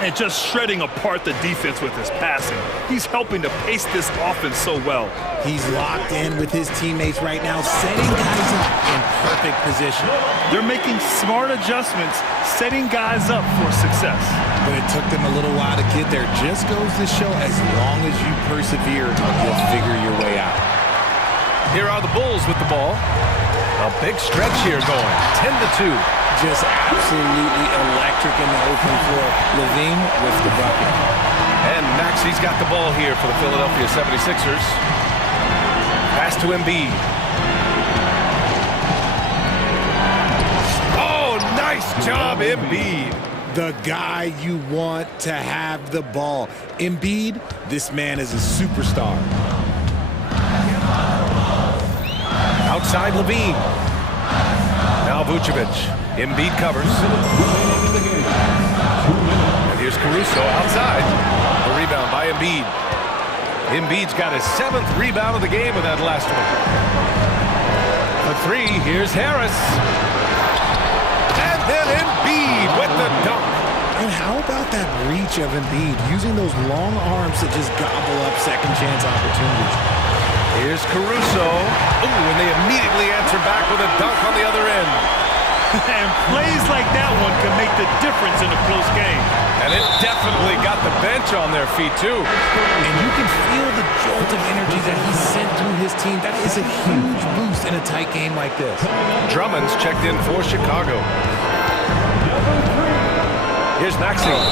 And just shredding apart the defense with his passing. He's helping to pace this offense so well. He's locked in with his teammates right now, setting guys up in perfect position. They're making smart adjustments, setting guys up for success. But it took them a little while to get there. Just goes to show, as long as you persevere, you'll figure your way out. Here are the Bulls with the ball. A big stretch here going, 10-2. Just absolutely electric in the open floor. Levine with the bucket. And Maxi's got the ball here for the Philadelphia 76ers. Pass to Embiid. Oh, nice job, Embiid. The guy you want to have the ball. Embiid, this man is a superstar. Outside Levine. Now Vucevic. Embiid covers. And here's Caruso outside. The rebound by Embiid. Embiid's got his 7th rebound of the game with that last one. For 3, here's Harris. And then Embiid with the dunk. And how about that reach of Embiid, using those long arms to just gobble up second chance opportunities. Here's Caruso. Ooh, and they immediately answer back with a dunk on the other end. And plays like that one can make the difference in a close game. And it definitely got the bench on their feet, too. And you can feel the jolt of energy that he sent through his team. That is a huge boost in a tight game like this. Drummond's checked in for Chicago. Here's Maxine.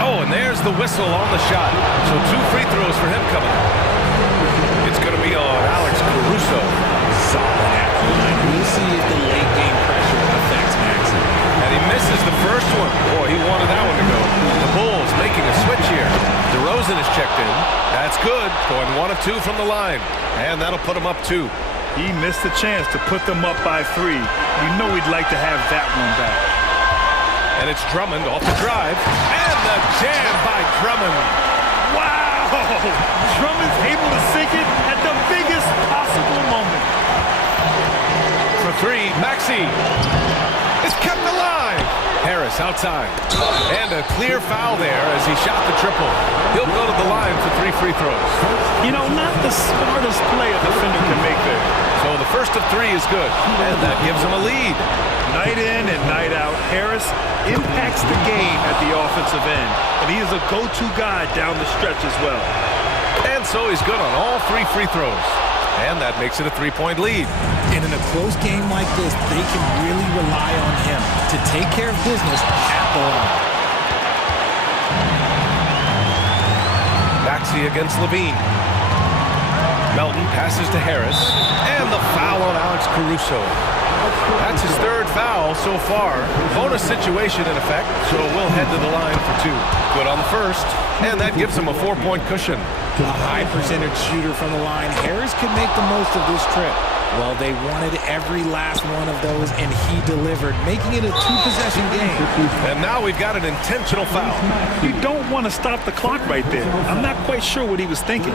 Oh, and there's the whistle on the shot. So 2 free throws for him coming up. It's going to be on Alex Caruso. Solid at the line. We'll see if the late game pressure affects Maxine. And he misses the first one. Boy, he wanted that one to go. The Bulls making a switch here. DeRozan is checked in. That's good. Going 1 of 2 from the line. And that'll put him up 2. He missed the chance to put them up by 3. You know he'd like to have that one back. And it's Drummond off the drive. And the jam by Drummond. Wow! Drummond's able to sink it at the biggest possible moment. For 3, Maxey. It's kept alive. Harris outside. And a clear foul there as he shot the triple. He'll go to the line for 3 free throws. You know, not the smartest play a defender can make there. So the first of 3 is good. And that gives him a lead. Night in and night out, Harris impacts the game at the offensive end. And he is a go-to guy down the stretch as well. And so he's good on all 3 free throws. And that makes it a 3-point lead. And in a close game like this, they can really rely on him to take care of business at the line. Maxey against Levine. Melton passes to Harris. And the foul on Alex Caruso. That's his 3rd foul so far. Bonus situation in effect, so we'll head to the line for 2. Good on the first, and that gives him a 4-point cushion. A high percentage shooter from the line. Harris could make the most of this trip. Well, they wanted every last one of those, and he delivered, making it a 2-possession game. And now we've got an intentional foul. You don't want to stop the clock right there. I'm not quite sure what he was thinking.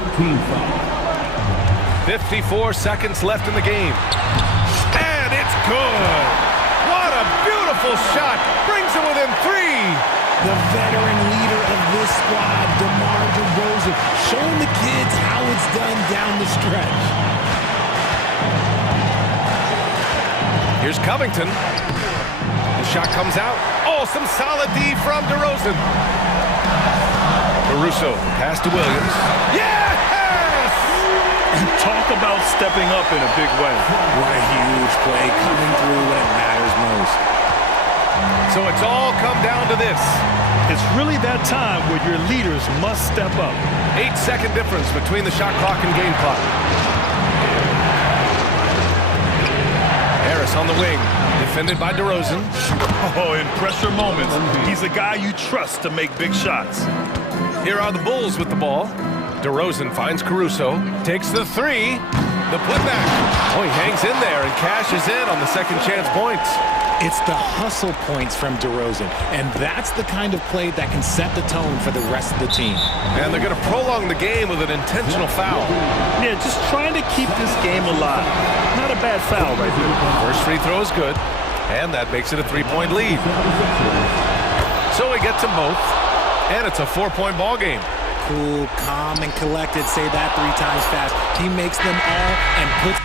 54 seconds left in the game. And it's good. What a beautiful shot. Brings him within 3. The veteran leader of this squad, DeMar DeRozan, showing the kids how it's done down the stretch. Here's Covington. The shot comes out. Oh, some solid D from DeRozan. Caruso, pass to Williams. Yes! Talk about stepping up in a big way. What a huge play coming through when it matters most. So it's all come down to this. It's really that time where your leaders must step up. 8-second difference between the shot clock and game clock. Harris on the wing, defended by DeRozan. Oh, in pressure moments, he's a guy you trust to make big shots. Here are the Bulls with the ball. DeRozan finds Caruso, takes the three, the putback. Oh, he hangs in there and cashes in on the second chance points. It's the hustle points from DeRozan, and that's the kind of play that can set the tone for the rest of the team. And they're going to prolong the game with an intentional foul. Yeah, just trying to keep this game alive. Not a bad foul right there. First free throw is good, and that makes it a 3-point lead. So he gets them both, and it's a 4-point ball game. Cool, calm, and collected. Say that 3 times fast. He makes them all and puts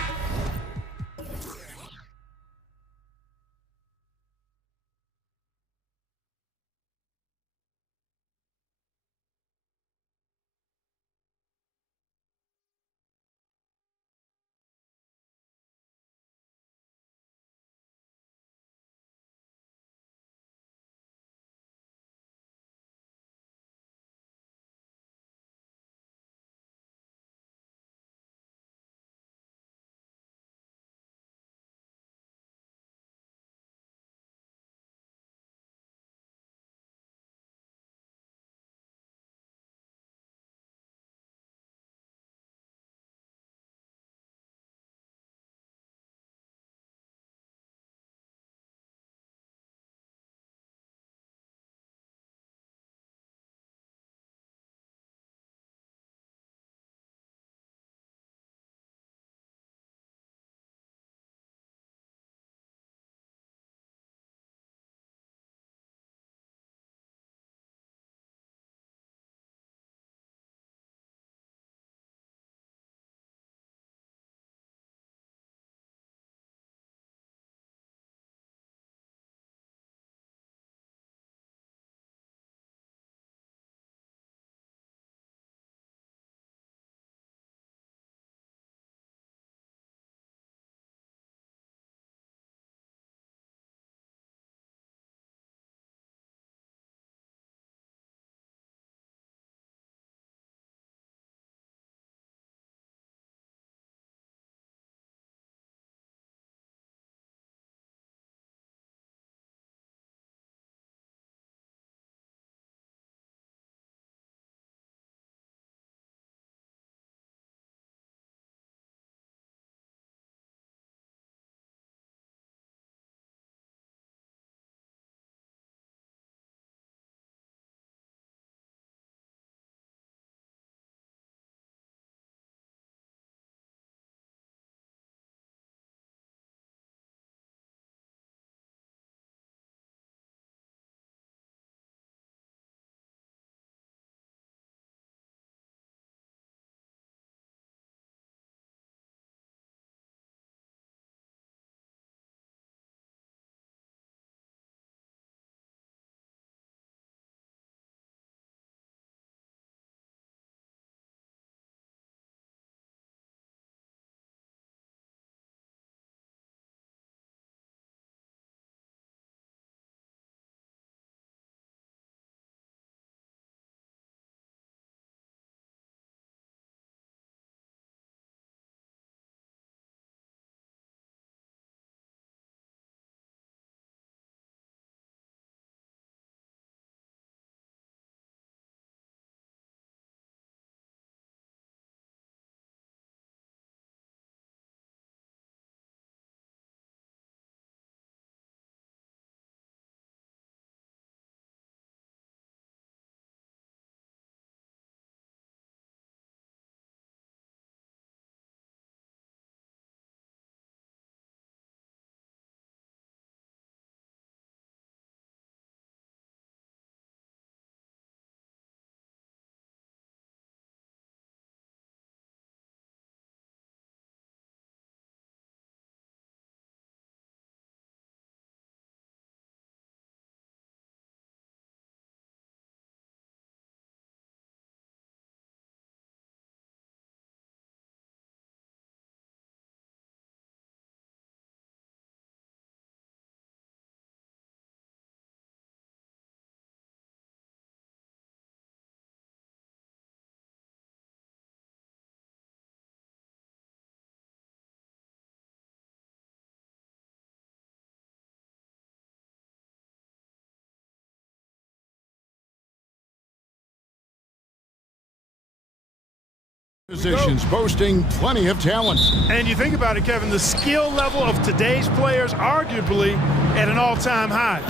Positions boasting plenty of talent. And you think about it, Kevin, the skill level of today's players arguably at an all-time high,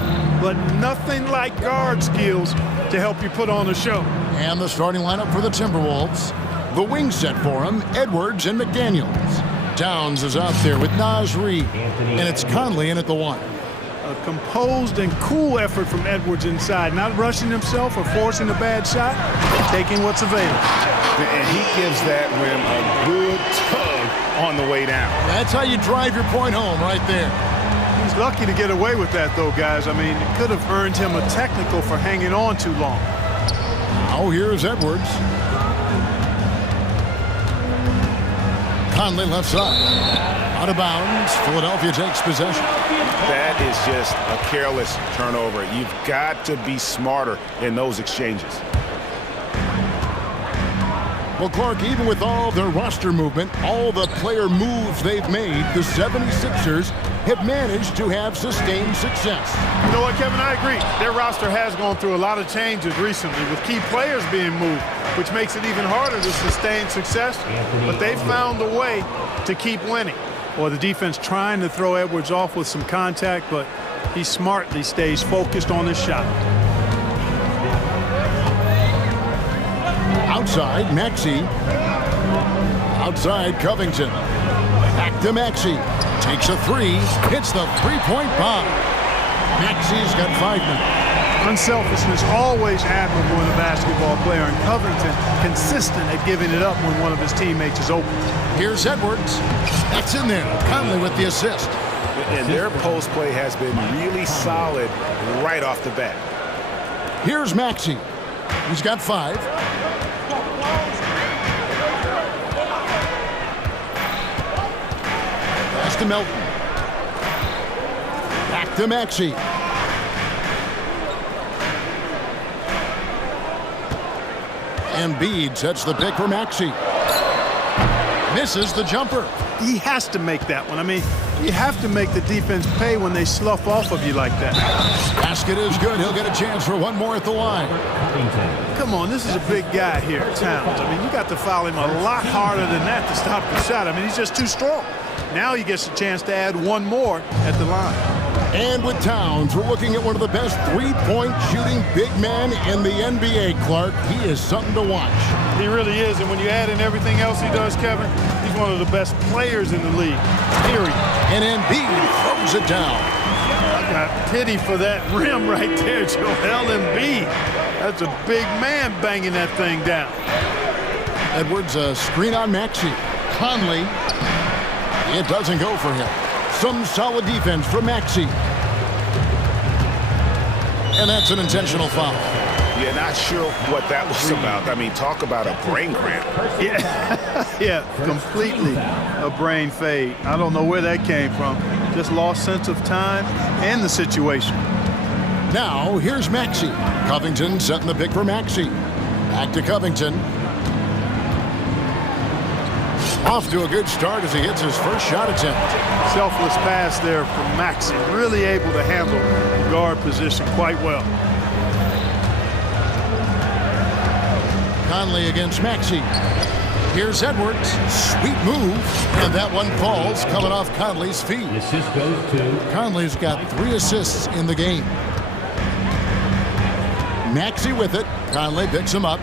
but nothing like guard skills to help you put on a show. And the starting lineup for the Timberwolves. The wing set for him, Edwards and McDaniels. Downs is out there with Naz Reid, and it's Conley in at the 1. A composed and cool effort from Edwards inside, not rushing himself or forcing a bad shot, taking what's available. And he gives that rim a good tug on the way down. That's how you drive your point home right there. He's lucky to get away with that, though, guys. I mean, it could have earned him a technical for hanging on too long. Now here's Edwards. Conley left side. Out of bounds. Philadelphia takes possession. That is just a careless turnover. You've got to be smarter in those exchanges. Well, Clark, even with all their roster movement, all the player moves they've made, the 76ers have managed to have sustained success. You know what, Kevin? I agree. Their roster has gone through a lot of changes recently with key players being moved, which makes it even harder to sustain success. But they've found a way to keep winning. Well, the defense trying to throw Edwards off with some contact, but he smartly stays focused on his shot. Outside, Maxey. Outside, Covington. Back to Maxey. Takes a 3. Hits the three-point bomb. Maxey's got 5 minutes. Unselfishness always admirable in a basketball player, and Covington consistent at giving it up when one of his teammates is open. Here's Edwards. That's in there. Conley with the assist. And their post play has been really solid right off the bat. Here's Maxey. He's got 5. Pass to Melton. Back to Maxey. Embiid sets the pick for Maxey. Misses the jumper. He has to make that one. I mean, you have to make the defense pay when they slough off of you like that. Basket is good. He'll get a chance for one more at the line. Come on, this is a big guy here, Towns. I mean, you got to foul him a lot harder than that to stop the shot. I mean, he's just too strong. Now he gets a chance to add one more at the line. And with Towns, we're looking at one of the best three-point shooting big men in the NBA, Clark. He is something to watch. He really is, and when you add in everything else he does, Kevin, he's one of the best players in the league, period. And Embiid throws it down. I got pity for that rim right there, Joel Embiid. That's a big man banging that thing down. Edwards, a screen on Maxey. Conley, it doesn't go for him. Some solid defense from Maxey. And that's an intentional foul. Yeah, not sure what that was about. I mean, talk about a brain cramp. Yeah, completely a brain fade. I don't know where that came from. Just lost sense of time and the situation. Now, here's Maxey. Covington setting the pick for Maxey. Back to Covington. Off to a good start as he hits his first shot attempt. Selfless pass there from Maxey. Really able to handle the guard position quite well. Conley against Maxey. Here's Edwards. Sweet move. And that one falls coming off Conley's feet. The assist goes to... Conley's got 3 assists in the game. Maxey with it. Conley picks him up.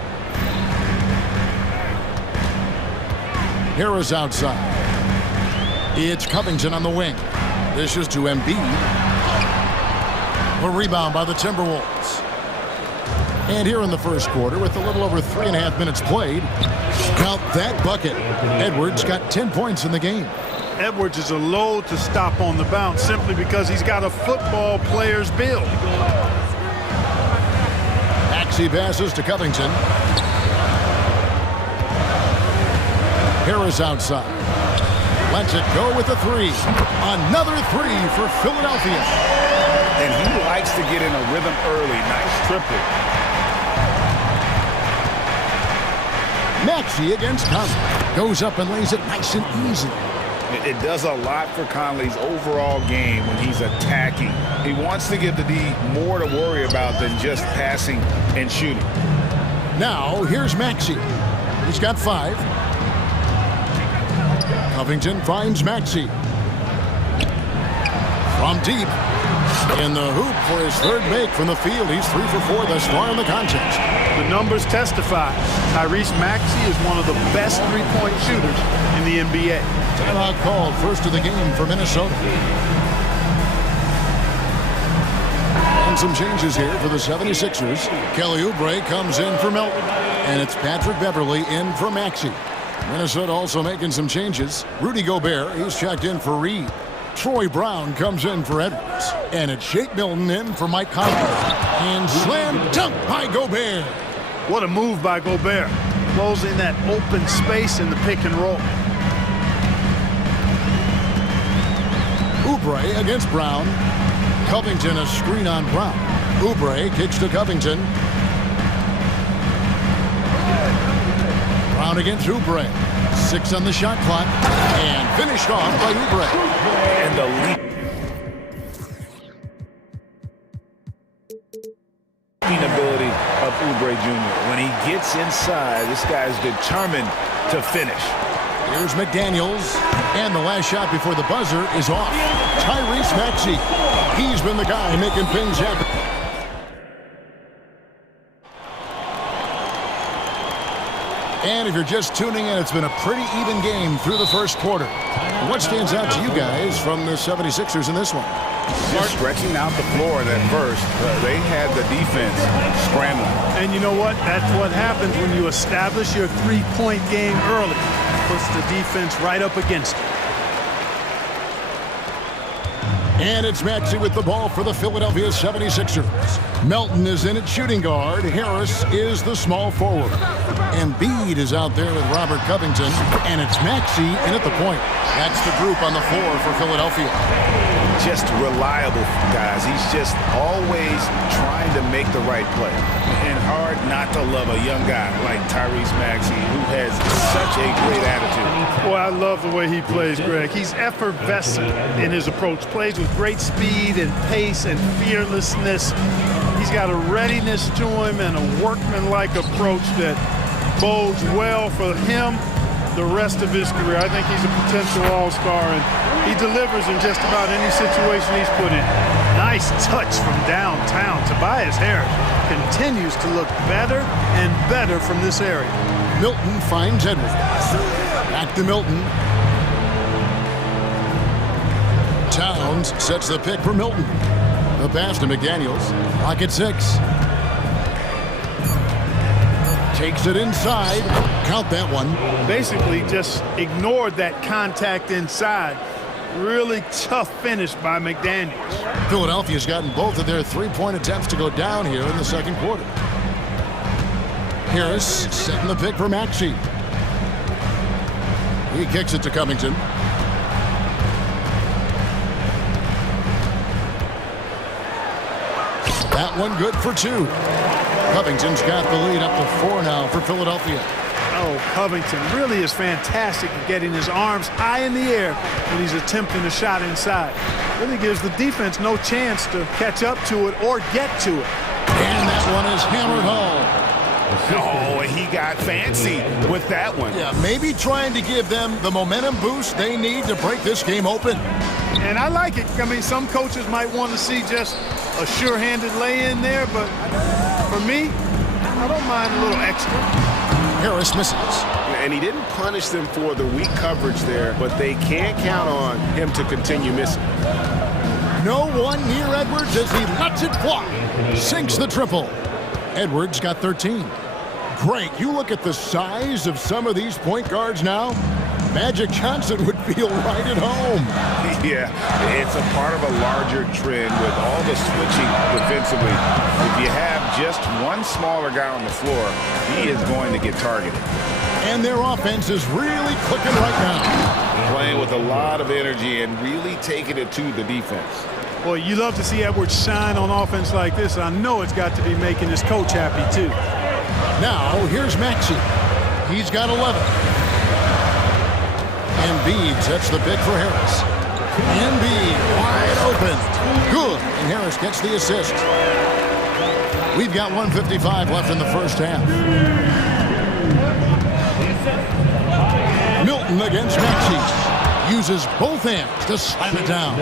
Harris outside. It's Covington on the wing. This is to Embiid. A rebound by the Timberwolves. And here in the first quarter, with a little over 3.5 minutes played, count that bucket. Edwards got 10 points in the game. Edwards is a load to stop on the bounce simply because he's got a football player's build. Maxey passes to Covington. Harris outside. Lets it go with a 3. Another 3 for Philadelphia. And he likes to get in a rhythm early. Nice triple. Maxey against Conley. Goes up and lays it nice and easy. It does a lot for Conley's overall game when he's attacking. He wants to give the D more to worry about than just passing and shooting. Now, here's Maxey. He's got 5. Covington finds Maxey. From deep. In the hoop for his third make from the field. He's 3 for 4 thus far in the contest. The numbers testify. Tyrese Maxey is one of the best three-point shooters in the NBA. Timeout called, first of the game for Minnesota. And some changes here for the 76ers. Kelly Oubre comes in for Melton. And it's Patrick Beverley in for Maxey. Minnesota also making some changes. Rudy Gobert, he's checked in for Reed. Troy Brown comes in for Edwards. And it's Shake Milton in for Mike Conley. And slam dunk by Gobert. What a move by Gobert. Closing that open space in the pick and roll. Oubre against Brown. Covington a screen on Brown. Oubre kicks to Covington. Brown against Oubre. 6 on the shot clock. And finished off by Oubre. And the lead. Ability of Oubre Jr. When he gets inside, this guy's determined to finish. Here's McDaniels. And the last shot before the buzzer is off. Tyrese Maxey. He's been the guy making things happen. And if you're just tuning in, it's been a pretty even game through the first quarter. What stands out to you guys from the 76ers in this one? Just stretching out the floor at first. They had the defense scrambling. And you know what? That's what happens when you establish your three-point game early. Puts the defense right up against it. And it's Maxey with the ball for the Philadelphia 76ers. Melton is in at shooting guard. Harris is the small forward. Embiid is out there with Robert Covington. And it's Maxey in at the point. That's the group on the floor for Philadelphia. Just reliable, guys. He's just always trying to make the right play. And hard not to love a young guy like Tyrese Maxey, who has such a great attitude. Boy, I love the way he plays, Greg. He's effervescent in his approach. Plays with great speed and pace and fearlessness. He's got a readiness to him and a workman-like approach that bodes well for him the rest of his career. I think he's a potential all-star, and he delivers in just about any situation he's put in. Nice touch from downtown. Tobias Harris continues to look better and better from this area. Milton finds Edwards. Back to Milton. Towns sets the pick for Milton. The pass to McDaniels. Pocket 6. Takes it inside. Count that one. Basically just ignored that contact inside. Really tough finish by McDaniels. Philadelphia's gotten both of their three-point attempts to go down here in the second quarter. Harris setting the pick for Maxey. He kicks it to Covington. That one good for 2. Covington's got the lead up to 4 now for Philadelphia. Oh, Covington really is fantastic at getting his arms high in the air when he's attempting a shot inside. Really gives the defense no chance to catch up to it or get to it. And that one is hammered home. Oh, and he got fancy with that one. Yeah, maybe trying to give them the momentum boost they need to break this game open. And I like it. I mean, some coaches might want to see just a sure-handed lay-in there, but for me, I don't mind a little extra. Harris misses. And he didn't punish them for the weak coverage there, but they can't count on him to continue missing. No one near Edwards as he lets it fly. Sinks the triple. Edwards got 13. Great. You look at the size of some of these point guards now. Magic Johnson would feel right at home. Yeah, it's a part of a larger trend with all the switching defensively. If you have just one smaller guy on the floor, he is going to get targeted. And their offense is really clicking right now. Playing with a lot of energy and really taking it to the defense. Well, you love to see Edwards shine on offense like this. I know it's got to be making his coach happy, too. Now, here's Maxey. He's got 11. Embiid sets the pick for Harris. Embiid wide open. Good. And Harris gets the assist. We've got 1:55 left in the first half. Milton against Maxey. uses both hands to slam it down.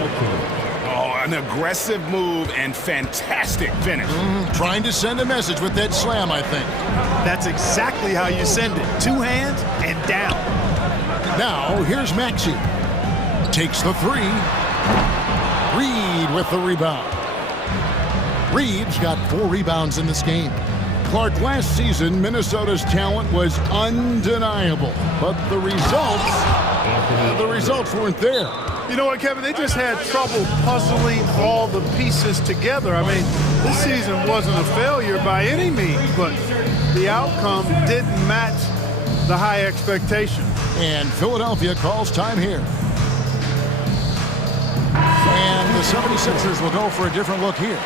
Oh, an aggressive move and fantastic finish. Trying to send a message with that slam, I think. That's exactly how you send it. Two hands and down. Now, here's Maxey. Takes the three. Reed with the rebound. Reed's got 4 rebounds in this game. Clark, last season, Minnesota's talent was undeniable, but the results weren't there. You know what, Kevin? They just had trouble puzzling all the pieces together. I mean, this season wasn't a failure by any means, but the outcome didn't match the high expectation. And Philadelphia calls time here. And the 76ers will go for a different look here.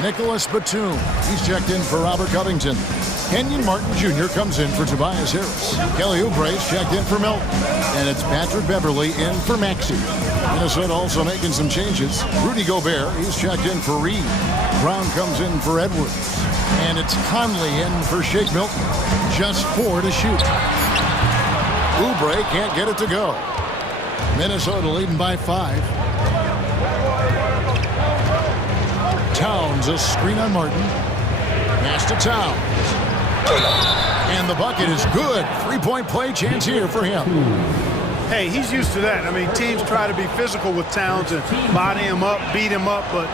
Nicholas Batum, he's checked in for Robert Covington. Kenyon Martin Jr. comes in for Tobias Harris. Kelly Oubre's checked in for Milton. And it's Patrick Beverly in for Maxey. Minnesota also making some changes. Rudy Gobert, he's checked in for Reed. Brown comes in for Edwards. And it's Conley in for Shake Milton. Just 4 to shoot. Oubre can't get it to go. Minnesota leading by 5. Towns, a screen on Martin. Pass to Towns. And the bucket is good. 3-point play chance here for him. Hey, he's used to that. I mean, teams try to be physical with Towns and body him up, beat him up, but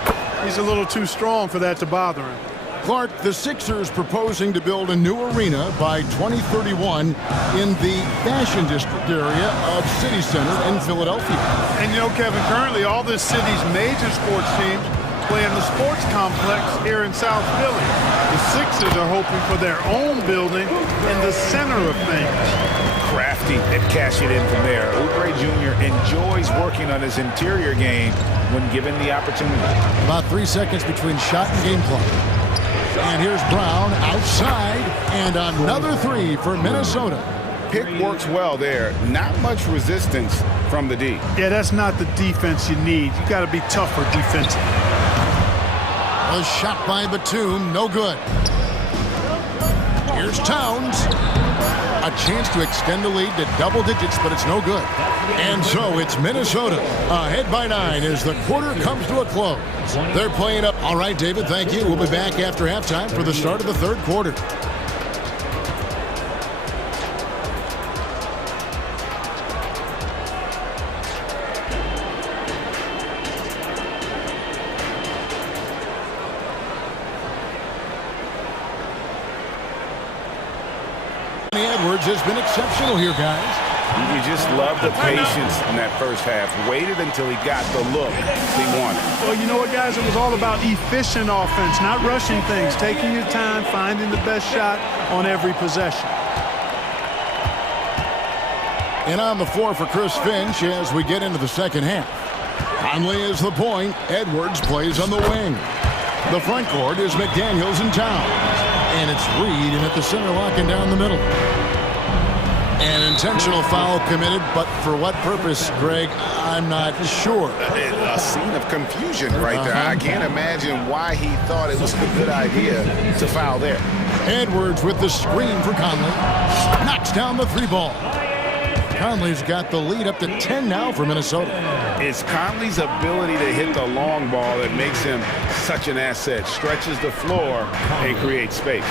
he's a little too strong for that to bother him. Clark, the Sixers proposing to build a new arena by 2031 in the Fashion District area of City Center in Philadelphia. And you know, Kevin, currently all this city's major sports teams play in the sports complex here in South Philly. The Sixers are hoping for their own building in the center of things. Crafty and cash it in from there. Oubre Jr. enjoys working on his interior game when given the opportunity. About 3 seconds between shot and game clock. And here's Brown outside, and another 3 for Minnesota. Pick works well there. Not much resistance from the D. Yeah, that's not the defense you need. You got to be tougher defensively. A shot by Batum, no good. Here's Towns. A chance to extend the lead to double digits, but it's no good. And so it's Minnesota ahead by 9 as the quarter comes to a close. They're playing up. All right, David, thank you. We'll be back after halftime for the start of the third quarter. Edwards has been exceptional here, guys. You just love the patience in that first half. Waited until he got the look he wanted. Well, you know what, guys? It was all about efficient offense, not rushing things, taking your time, finding the best shot on every possession. And on the floor for Chris Finch as we get into the second half. Conley is the point. Edwards plays on the wing. The front court is McDaniels and Towns. And it's Reed in at the center, locking down the middle. An intentional foul committed, but for what purpose, Greg, I'm not sure. A scene of confusion right there. I can't imagine why he thought it was a good idea to foul there. Edwards with the screen for Conley. Knocks down the 3 ball. Conley's got the lead up to 10 now for Minnesota. It's Conley's ability to hit the long ball that makes him such an asset. Stretches the floor and creates space.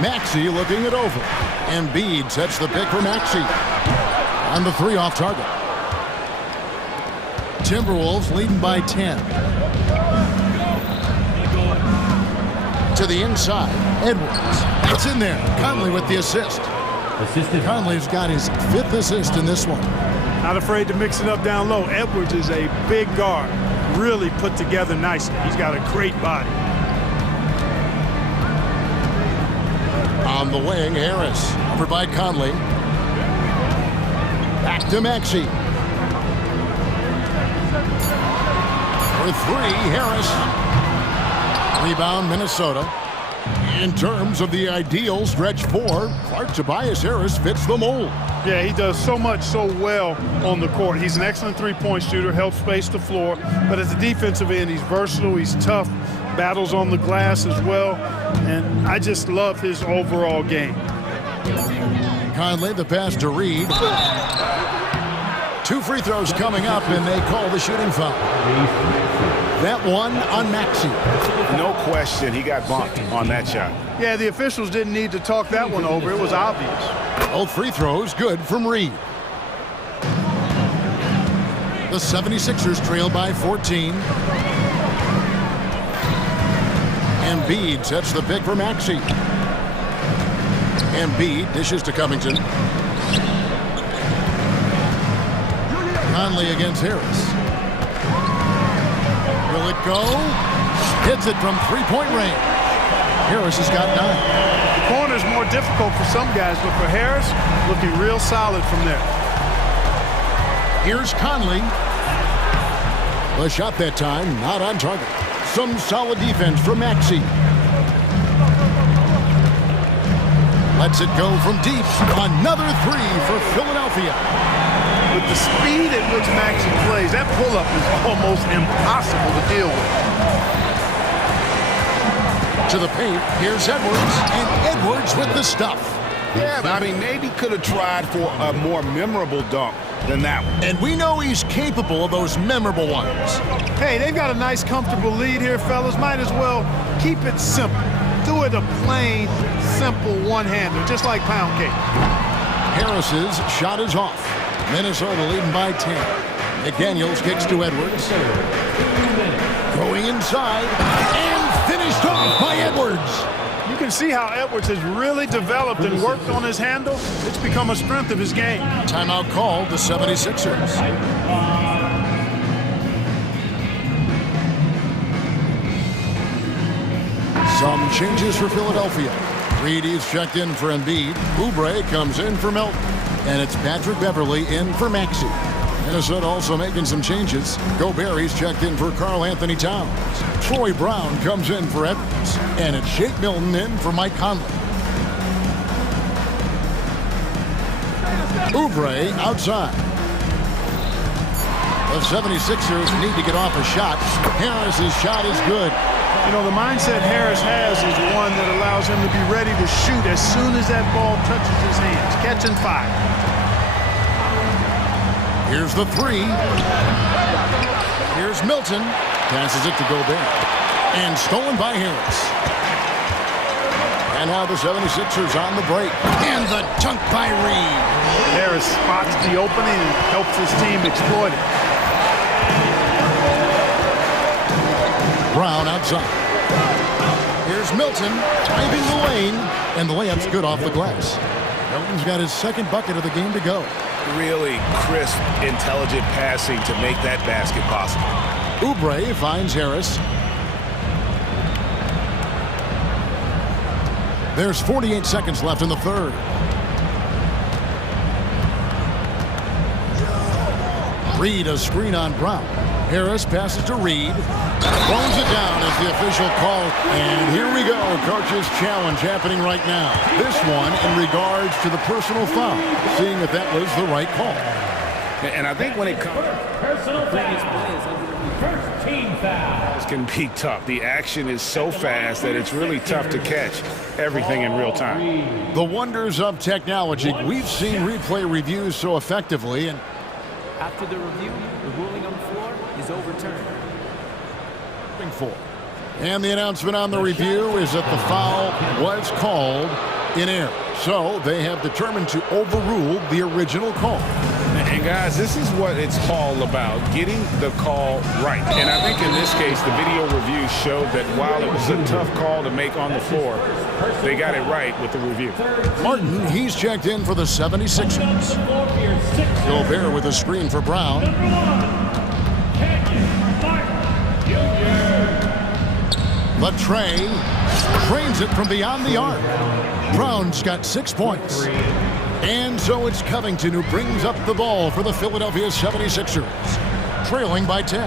Maxey looking it over. Embiid sets the pick for Maxey. On the 3 off target. Timberwolves leading by 10. To the inside. Edwards. It's in there. Conley with the assist. Conley's got his 5th assist in this one. Not afraid to mix it up down low. Edwards is a big guard. Really put together nicely. He's got a great body. On the wing, Harris. Over by Conley. Back to Maxey. For 3, Harris. Rebound, Minnesota. In terms of the ideal stretch 4, Clark Tobias Harris fits the mold. Yeah, he does so much so well on the court. He's an excellent 3-point shooter, helps space the floor. But as a defensive end, he's versatile, he's tough, battles on the glass as well. And I just love his overall game. Conley, the pass to Reed. 2 free throws coming up, and they call the shooting foul. That one on Maxey. No question, he got bumped on that shot. Yeah, the officials didn't need to talk that one over. It was obvious. Both free throws good from Reed. The 76ers trail by 14. Embiid sets the pick for Maxey. Embiid dishes to Covington. Conley against Harris. Will it go? Hits it from three-point range. Harris has got 9. The corner's more difficult for some guys, but for Harris, looking real solid from there. Here's Conley. The shot that time, not on target. Some solid defense from Maxey. Lets it go from deep. Another 3 for Philadelphia. With the speed at which Maxey plays, that pull-up is almost impossible to deal with. To the paint, here's Edwards, and Edwards with the stuff. Yeah, I mean, maybe could have tried for a more memorable dunk than that one. And we know he's capable of those memorable ones. Hey, they've got a nice, comfortable lead here, fellas. Might as well keep it simple. Do it a plain, simple one-hander, just like pound cake. Harris's shot is off. Minnesota leading by 10. McDaniels kicks to Edwards. Going inside and finished off by Edwards. You can see how Edwards has really developed and worked on his handle. It's become a strength of his game. Timeout called the 76ers. Some changes for Philadelphia. Reed is checked in for Embiid. Oubre comes in for Melton. And it's Patrick Beverly in for Maxey. Minnesota also making some changes. Gobert's checked in for Karl Anthony Towns. Troy Brown comes in for Edwards. And it's Shake Milton in for Mike Conley. Oubre outside. The 76ers need to get off a shot. Harris's shot is good. You know, the mindset Harris has is one that allows him to be ready to shoot as soon as that ball touches his hands. Catch and fire. Here's the 3. Here's Milton. Passes it to Gobert. And stolen by Harris. And now the 76ers on the break. And the dunk by Reed. Harris spots the opening and helps his team exploit it. Brown outside. Here's Milton, driving the lane, and the layup's good off the glass. Milton's got his second bucket of the game to go. Really crisp, intelligent passing to make that basket possible. Oubre finds Harris. There's 48 seconds left in the third. Reed a screen on Brown. Harris passes to Reed. Throws it down as the official call. And here we go. Coach's challenge happening right now. This one in regards to the personal foul. Seeing if that was the right call. And I think when it comes... Personal foul. First team foul. This can be tough. The action is so fast that it's really tough to catch everything in real time. The wonders of technology. We've seen replay reviews so effectively. And after the review, the ruling on the floor is overturned. And the announcement on the review is that the foul was called in error. So they have determined to overrule the original call. And guys, this is what it's all about, getting the call right. And I think in this case, the video review showed that while it was a tough call to make on the floor, they got it right with the review. Martin, he's checked in for the 76ers. Gobert with a screen for Brown. Latrey trains it from beyond the arc. Brown's got 6 points. And so it's Covington who brings up the ball for the Philadelphia 76ers, trailing by 10.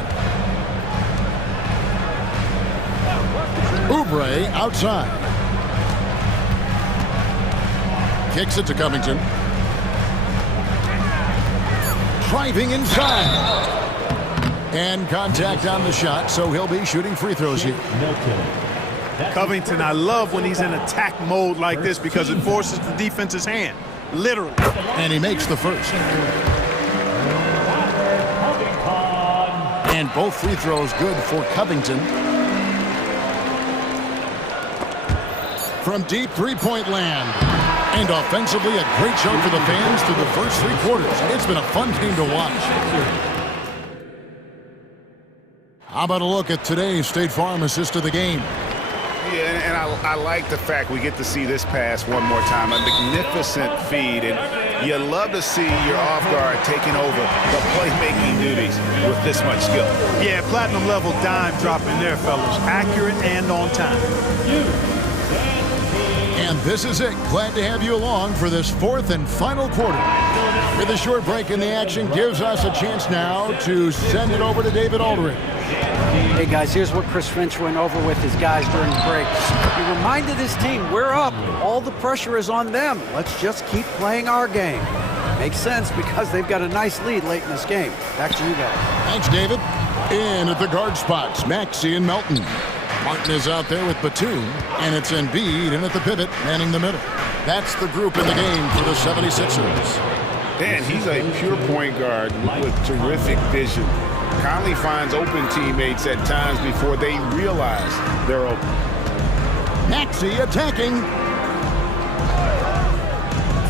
Oubre outside. Kicks it to Covington. Driving inside. And contact on the shot, so he'll be shooting free throws here. Covington, I love when he's in attack mode like this because it forces the defense's hand. literally. And he makes the first. And both free throws good for Covington. From deep three-point land. And offensively, a great show for the fans through the first 3 quarters. It's been a fun game to watch. How about a look at today's State Farm assist of the game? Yeah, and I like the fact we get to see this pass one more time. A magnificent feed, and you love to see your off guard taking over the playmaking duties with this much skill. Yeah, platinum level dime dropping there, fellas. Accurate and on time. And this is it. Glad to have you along for this 4th and final quarter. With a short break in the action, gives us a chance now to send it over to David Aldridge. Hey guys, here's what Chris Finch went over with his guys during the break. He reminded his team, we're up. All the pressure is on them. Let's just keep playing our game. Makes sense because they've got a nice lead late in this game. Back to you guys. Thanks, David. In at the guard spots, Maxey and Melton. Martin is out there with Batum, and it's Embiid in at the pivot, manning the middle. That's the group in the game for the 76ers. Dan, he's a pure point guard with terrific vision. Conley finds open teammates at times before they realize they're open. Maxey attacking.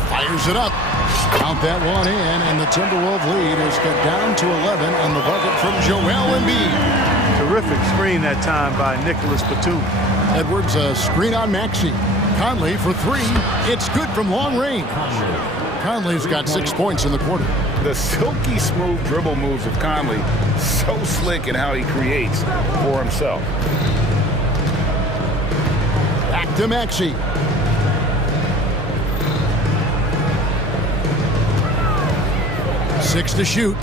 Fires it up. Count that one in, and the Timberwolves lead is cut down to 11 on the bucket from Joel Embiid. Terrific screen that time by Nicholas Batum. Edwards, a screen on Maxey. Conley for 3. It's good from long range. Conley's got 6 points in the quarter. The silky smooth dribble moves of Conley, so slick in how he creates for himself. Back to Maxey. Six to shoot.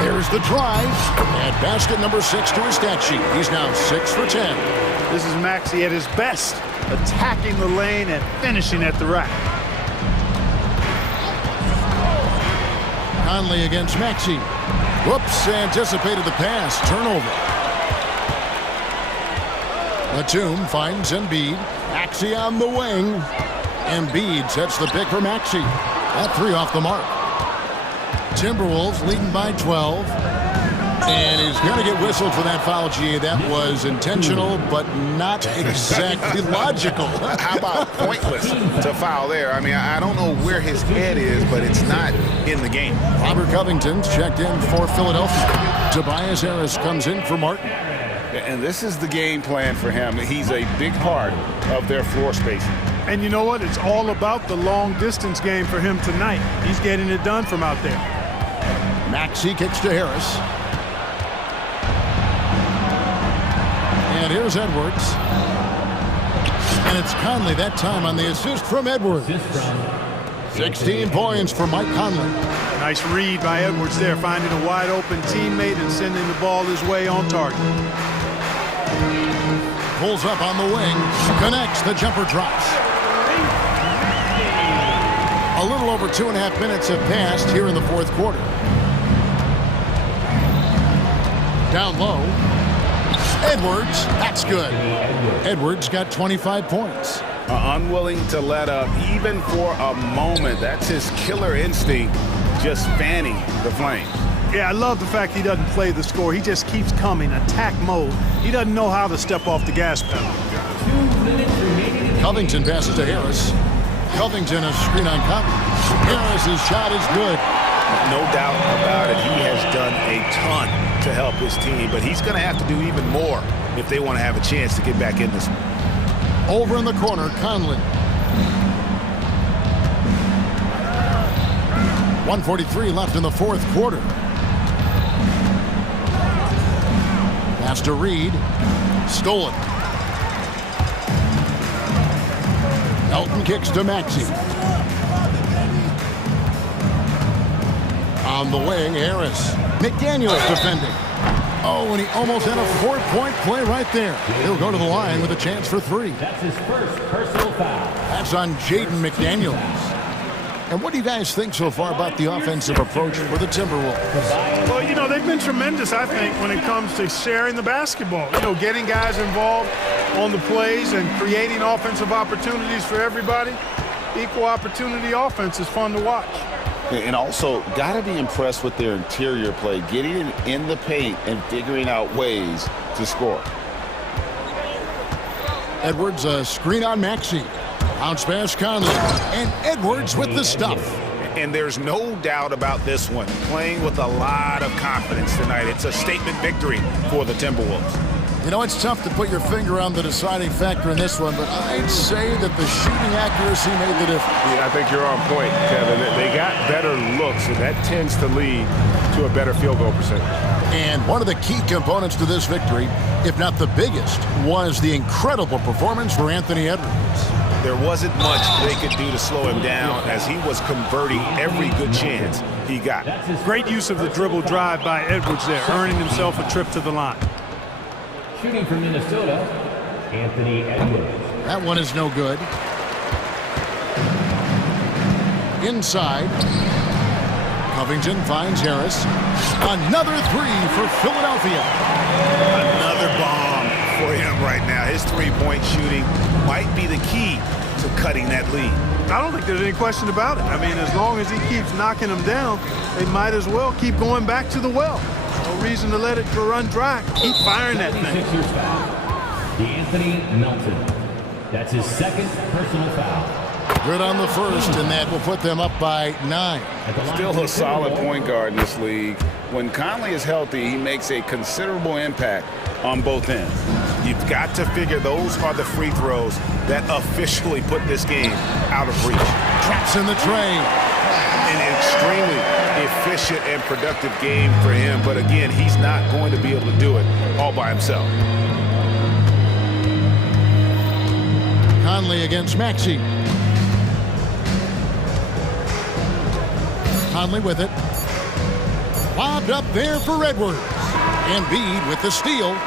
There's the drive. And basket number 6 to his stat sheet. He's now 6 for 10. This is Maxey at his best, attacking the lane and finishing at the rack. Conley against Maxey. Whoops, anticipated the pass. Turnover. Batum finds Embiid. Maxey on the wing. Embiid sets the pick for Maxey. That 3 off the mark. Timberwolves leading by 12. And he's going to get whistled for that foul, G. That was intentional, but not exactly logical. How about pointless to foul there? I mean, I don't know where his head is, but it's not in the game. Robert Covington's checked in for Philadelphia. Tobias Harris comes in for Martin. And this is the game plan for him. He's a big part of their floor spacing. And you know what? It's all about the long-distance game for him tonight. He's getting it done from out there. Maxey kicks to Harris. And here's Edwards. And it's Conley that time on the assist from Edwards. 16 points for Mike Conley. Nice read by Edwards there, finding a wide-open teammate and sending the ball his way on target. Pulls up on the wing. Connects. The jumper drops. A little over 2.5 minutes have passed here in the 4th quarter. Down low. Edwards, that's good. Edwards got 25 points. Unwilling to let up even for a moment. That's his killer instinct, just fanning the flames. Yeah, I love the fact he doesn't play the score. He just keeps coming, attack mode. He doesn't know how to step off the gas pedal. Covington passes to Harris. Covington a screen on Conley. Harris's shot is good. No doubt about it. He has done a ton to help his team, but he's going to have to do even more if they want to have a chance to get back in this one. Over in the corner, Conley. 1:43 left in the 4th quarter. Pass to Reed. Stolen. Elton kicks to Maxey. On the wing, Harris. McDaniels defending. Oh, and he almost had a 4-point play right there. He'll go to the line with a chance for 3. That's his first personal foul. That's on Jaden McDaniels. And what do you guys think so far about the offensive approach for the Timberwolves? Well, you know, they've been tremendous, I think, when it comes to sharing the basketball. You know, getting guys involved on the plays and creating offensive opportunities for everybody. Equal opportunity offense is fun to watch. And also, got to be impressed with their interior play, getting it in the paint and figuring out ways to score. Edwards, a screen on Maxey. Bounce pass Conley. And Edwards with the stuff. And there's no doubt about this one. Playing with a lot of confidence tonight. It's a statement victory for the Timberwolves. You know, it's tough to put your finger on the deciding factor in this one, but I'd say that the shooting accuracy made the difference. Yeah, I think you're on point, Kevin. They got better looks, and that tends to lead to a better field goal percentage. And one of the key components to this victory, if not the biggest, was the incredible performance for Anthony Edwards. There wasn't much they could do to slow him down as he was converting every good chance he got. Great use of the dribble drive by Edwards there, earning himself a trip to the line. Shooting from Minnesota, Anthony Edwards. That one is no good. Inside. Covington finds Harris. Another three for Philadelphia. Another bomb for him right now. His three-point shooting might be the key to cutting that lead. I don't think there's any question about it. I mean, as long as he keeps knocking them down, they might as well keep going back to the well. No reason to let it run dry. Keep firing that thing. DeAnthony Melton. That's his second personal foul. Good on the first, and that will put them up by 9. Still a solid point guard in this league. When Conley is healthy, he makes a considerable impact on both ends. You've got to figure those are the free throws that officially put this game out of reach. Traps in the tray. An extremely efficient and productive game for him, but again, he's not going to be able to do it all by himself. Conley against Maxey. Conley with it. Lobbed up there for Edwards. Embiid with the steal.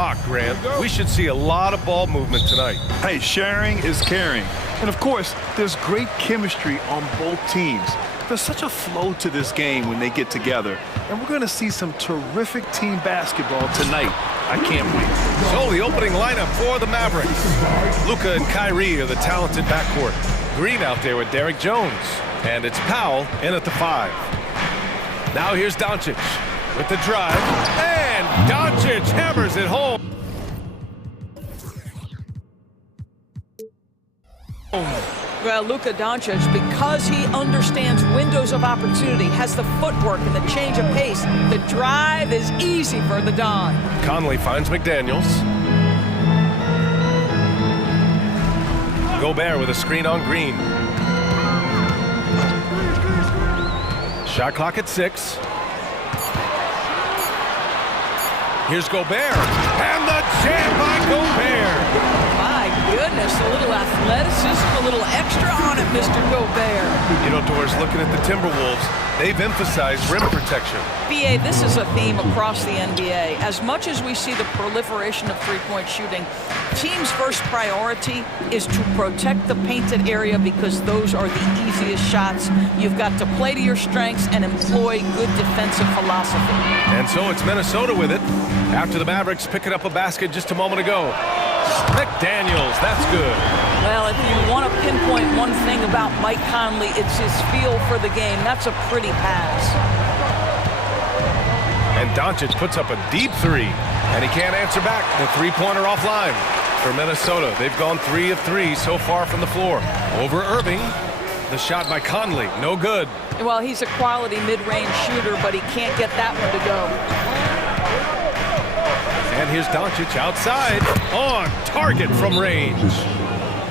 rock, Grant. We should see a lot of ball movement tonight. Hey, sharing is caring. And of course, there's great chemistry on both teams. There's such a flow to this game when they get together. And we're going to see some terrific team basketball tonight. I can't wait. So the opening lineup for the Mavericks. Luka and Kyrie are the talented backcourt. Green out there with Derek Jones. And it's Powell in at the 5. Now here's Doncic with the drive. And Doncic hammers it home. Well, Luka Doncic, because he understands windows of opportunity, has the footwork and the change of pace, the drive is easy for the Don. Conley finds McDaniels. Gobert with a screen on Green. Shot clock at 6. Here's Gobert. And the jam by Gobert. My goodness, a little athleticism, a little extra on it, Mr. Gobert. You know, Doris, looking at the Timberwolves, they've emphasized rim protection. BA, this is a theme across the NBA. As much as we see the proliferation of three-point shooting, teams' first priority is to protect the painted area because those are the easiest shots. You've got to play to your strengths and employ good defensive philosophy. And so it's Minnesota with it after the Mavericks picking up a basket just a moment ago. McDaniels, that's good. Well, if you want to pinpoint one thing about Mike Conley, it's his feel for the game. That's a pretty pass. And Doncic puts up a deep 3, and he can't answer back. The three-pointer offline for Minnesota. They've gone 3 of 3 so far from the floor. Over Irving, the shot by Conley, no good. Well, he's a quality mid-range shooter, but he can't get that one to go. And here's Doncic outside, on target from range.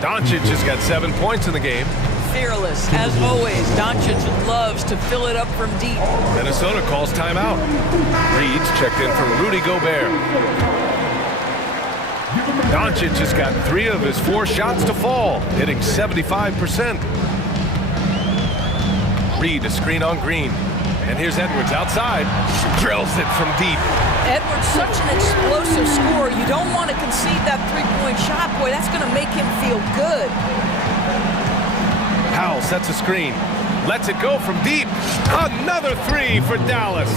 Doncic has got 7 points in the game. Fearless, as always. Doncic loves to fill it up from deep. Minnesota calls timeout. Reed's checked in for Rudy Gobert. Doncic has got 3 of his 4 shots to fall, hitting 75%. Reed, a screen on Green. And here's Edwards outside. Drills it from deep. Edwards, such an explosive scorer. You don't want to concede that three-point shot. Boy, that's going to make him feel good. Powell sets a screen. Lets it go from deep. Another 3 for Dallas.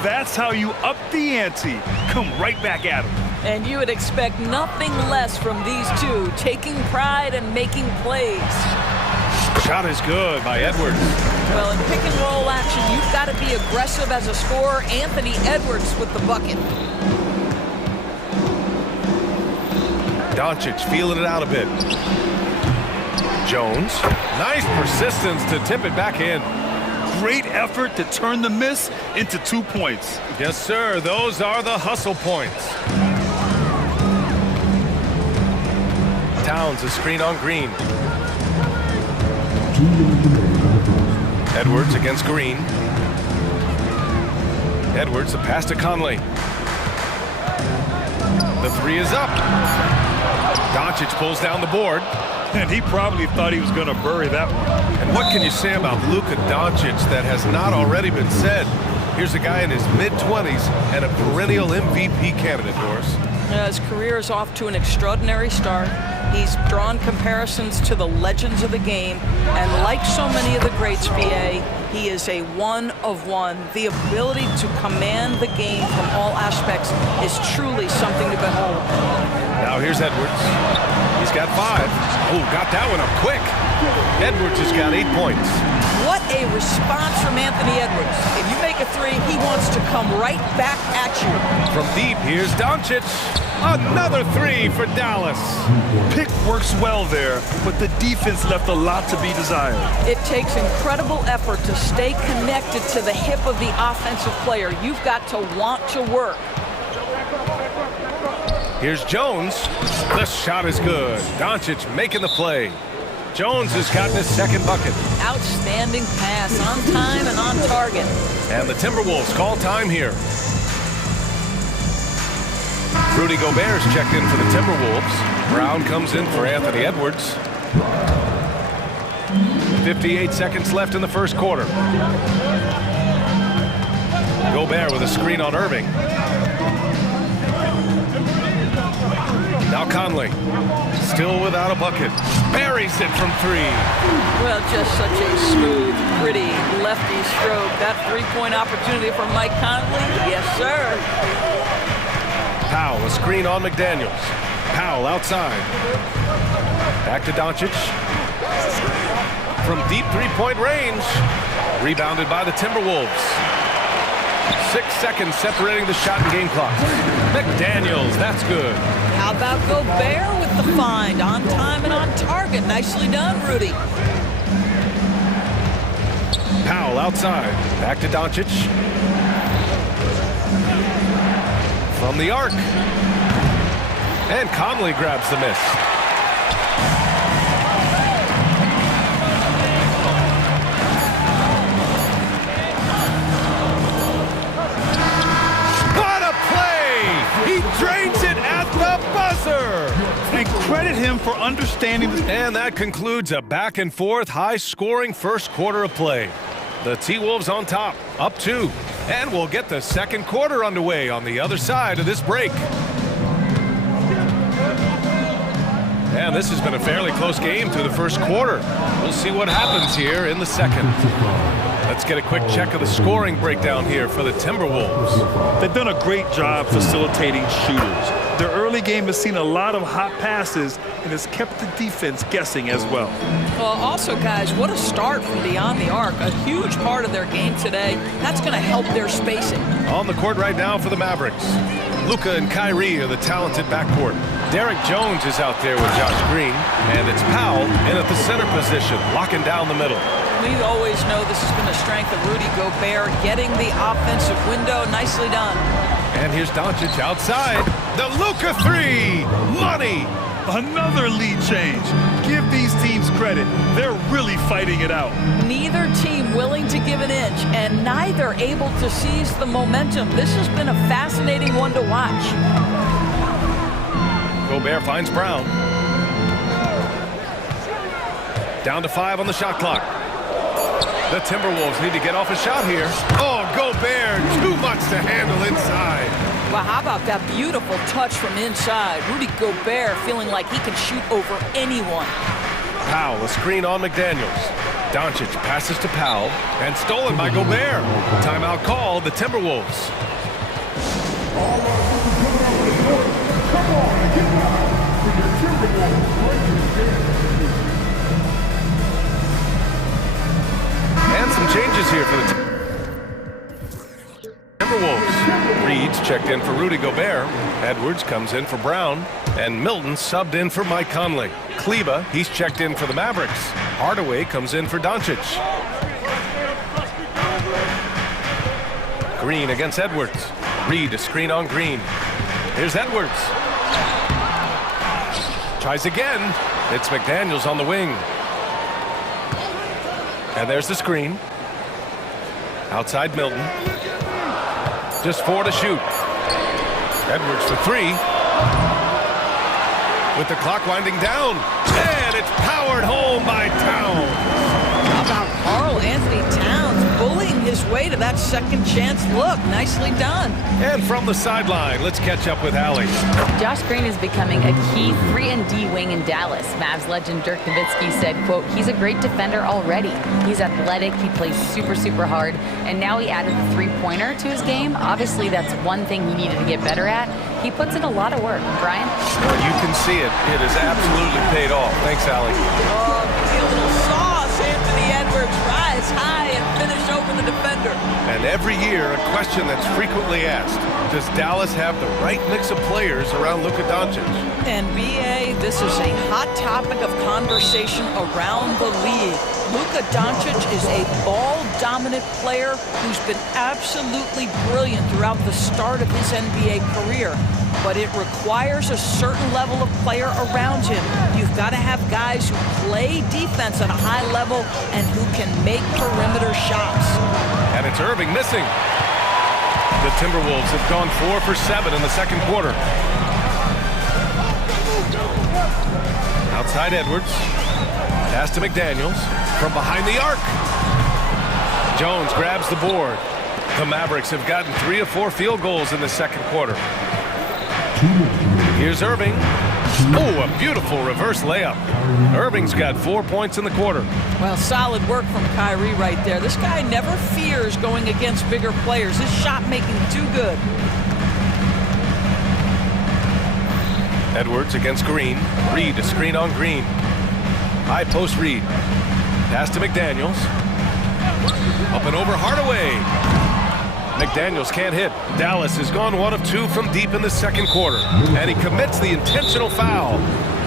That's how you up the ante. Come right back at him. And you would expect nothing less from these two, taking pride and making plays. Shot is good by Edwards. Well, in pick and roll action, you've got to be aggressive as a scorer. Anthony Edwards with the bucket. Doncic feeling it out a bit. Jones, nice persistence to tip it back in. Great effort to turn the miss into 2 points. Yes, sir. Those are the hustle points. Towns, a screen on Green. Edwards against Green. Edwards, the pass to Conley. The 3 is up. Doncic pulls down the board. And he probably thought he was going to bury that one. And what can you say about Luka Doncic that has not already been said? Here's a guy in his mid-20s and a perennial MVP candidate, Doris. His career is off to an extraordinary start. He's drawn comparisons to the legends of the game, and like so many of the greats, BA, he is a one of one. The ability to command the game from all aspects is truly something to behold. Now here's Edwards. He's got 5. Oh, got that one up quick. Edwards has got 8 points. What a response from Anthony Edwards. If you make a 3, he wants to come right back at you. From deep, here's Doncic. Another 3 for Dallas. Pick works well there, but the defense left a lot to be desired. It takes incredible effort to stay connected to the hip of the offensive player. You've got to want to work. Here's Jones. The shot is good. Doncic making the play. Jones has gotten his 2nd bucket. Outstanding pass, on time and on target. And the Timberwolves call time here. Rudy Gobert is checked in for the Timberwolves. Brown comes in for Anthony Edwards. 58 seconds left in the first quarter. Gobert with a screen on Irving. Now Conley, still without a bucket. Buries it from three. Well, just such a smooth, pretty lefty stroke. That three-point opportunity for Mike Conley, yes, sir. Powell, a screen on McDaniels. Powell outside. Back to Doncic. From deep three-point range. Rebounded by the Timberwolves. 6 seconds separating the shot and game clock. McDaniels, that's good. How about Gobert with the find? On time and on target. Nicely done, Rudy. Powell outside. Back to Doncic. From the arc. And Conley grabs the miss. What a play! He drains it at the buzzer! And credit him for understanding the... And that concludes a back-and-forth, high-scoring first quarter of play. The T-Wolves on top, up 2. And we'll get the second quarter underway on the other side of this break. And this has been a fairly close game through the first quarter. We'll see what happens here in the second. Let's get a quick check of the scoring breakdown here for the Timberwolves. They've done a great job facilitating shooters. Their early game has seen a lot of hot passes and has kept the defense guessing as well. Well, also, guys, what a start from beyond the arc. A huge part of their game today. That's going to help their spacing. On the court right now for the Mavericks. Luka and Kyrie are the talented backcourt. Derek Jones is out there with Josh Green, and it's Powell in at the center position, locking down the middle. We always know this has been a strength of Rudy Gobert, getting the offensive window. Nicely done. And here's Doncic outside. The Luka three! Money! Another lead change. Give these teams credit. They're really fighting it out. Neither team willing to give an inch, and neither able to seize the momentum. This has been a fascinating one to watch. Gobert finds Brown. Down to 5 on the shot clock. The Timberwolves need to get off a shot here. Oh, Gobert, too much to handle inside. Well, how about that beautiful touch from inside? Rudy Gobert feeling like he can shoot over anyone. Powell, a screen on McDaniels. Doncic passes to Powell, and stolen by Gobert. Timeout called, the Timberwolves. And some changes here for the Timberwolves. Reed's checked in for Rudy Gobert. Edwards comes in for Brown. And Milton subbed in for Mike Conley. Kleba, he's checked in for the Mavericks. Hardaway comes in for Doncic. Green against Edwards. Reed, a screen on Green. Here's Edwards. Tries again. It's McDaniels on the wing. And there's the screen. Outside Milton. Just 4 to shoot. Edwards for 3. With the clock winding down. And it's powered home by Towns. How about Karl Anthony Towns bullying his way to that second chance look? Nicely done. And from the sideline, let's catch up with Allie. Josh Green is becoming a key 3-and-D wing in Dallas. Mavs legend Dirk Nowitzki said, quote, he's a great defender already. He's athletic, he plays super, super hard, and now he added a three-pointer to his game. Obviously, that's one thing he needed to get better at. He puts in a lot of work. Brian? Well, you can see it. It has absolutely paid off. Thanks, Allie. Oh, a little sauce. Anthony Edwards rise high and finish over the defender. And every year, a question that's frequently asked, does Dallas have the right mix of players around Luka Doncic? And BA, this is a hot topic of conversation around the league. Luka Doncic is a ball-dominant player who's been absolutely brilliant throughout the start of his NBA career. But it requires a certain level of player around him. You've got to have guys who play defense at a high level and who can make perimeter shots. And it's Irving missing. The Timberwolves have gone 4 for 7 in the second quarter. Outside Edwards. Pass to McDaniels. From behind the arc. Jones grabs the board. The Mavericks have gotten 3 of 4 field goals in the second quarter. Here's Irving. Oh, a beautiful reverse layup. Irving's got 4 points in the quarter. Well, solid work from Kyrie right there. This guy never fears going against bigger players. His shot making too good. Edwards against Green. Reed to screen on Green. High post Reed. Pass to McDaniels. Up and over Hardaway. McDaniels can't hit. Dallas has gone 1 of 2 from deep in the second quarter. And he commits the intentional foul.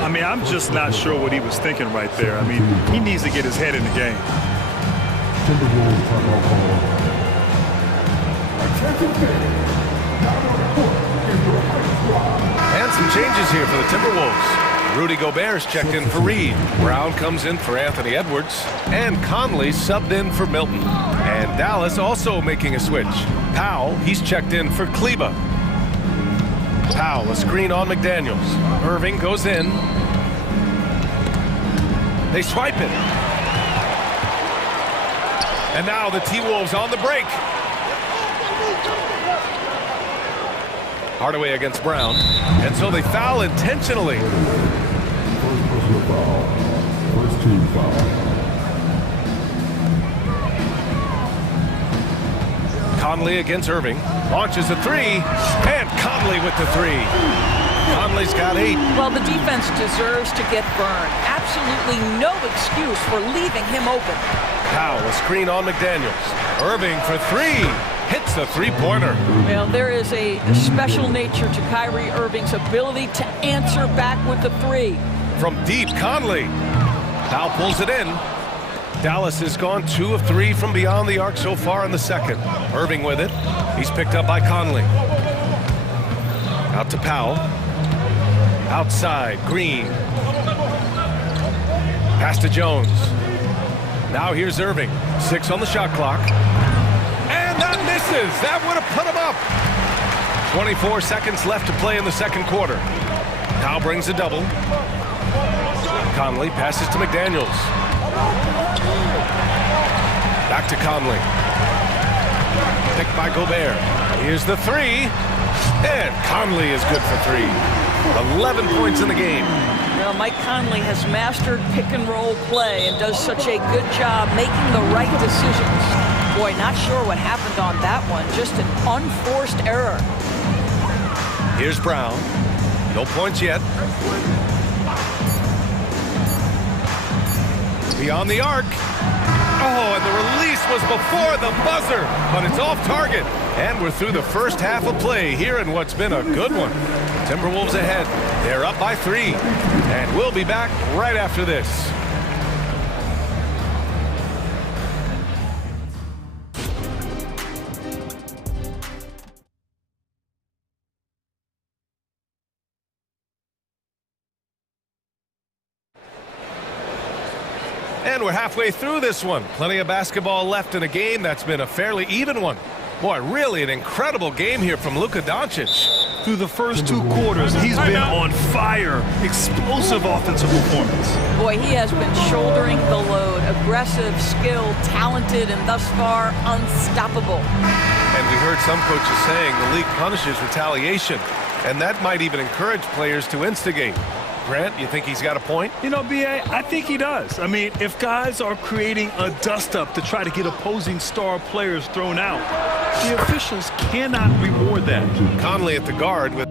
I mean, I'm just not sure what he was thinking right there. I mean, he needs to get his head in the game. And some changes here for the Timberwolves. Rudy Gobert's checked in for Reed. Brown comes in for Anthony Edwards. And Conley subbed in for Milton. And Dallas also making a switch. Powell, he's checked in for Kleba. Powell, a screen on McDaniels. Irving goes in. They swipe it. And now the T-Wolves on the break. Hardaway against Brown. And so they foul intentionally. First team foul. Conley against Irving. Launches a 3. And Conley with the 3. Conley's got 8. Well, the defense deserves to get burned. Absolutely no excuse for leaving him open. Powell, a screen on McDaniels. Irving for 3. Hits the three-pointer. Well, there is a special nature to Kyrie Irving's ability to answer back with the 3. From deep, Conley. Powell pulls it in. Dallas has gone 2 of 3 from beyond the arc so far in the second. Irving with it. He's picked up by Conley. Out to Powell. Outside, Green. Pass to Jones. Now here's Irving. 6 on the shot clock. And that misses. That would have put him up. 24 seconds left to play in the second quarter. Powell brings a double. Conley passes to McDaniels. Back to Conley. Picked by Gobert. Here's the 3. And Conley is good for 3. 11 points in the game. Well, Mike Conley has mastered pick-and-roll play and does such a good job making the right decisions. Boy, not sure what happened on that one. Just an unforced error. Here's Brown. No points yet. Beyond the arc. Oh, and the release was before the buzzer, but it's off target. And we're through the first half of play here in what's been a good one. Timberwolves ahead. They're up by 3. And we'll be back right after this. And we're halfway through this one. Plenty of basketball left in a game that's been a fairly even one. Boy, really an incredible game here from Luka Doncic. Through the first 2 quarters, he's been on fire. Explosive offensive performance. Boy, he has been shouldering the load. Aggressive, skilled, talented, and thus far, unstoppable. And we heard some coaches saying the league punishes retaliation, and that might even encourage players to instigate. Grant, you think he's got a point? You know, B.A., I think he does. I mean, if guys are creating a dust-up to try to get opposing star players thrown out, the officials cannot reward that. Conley at the guard with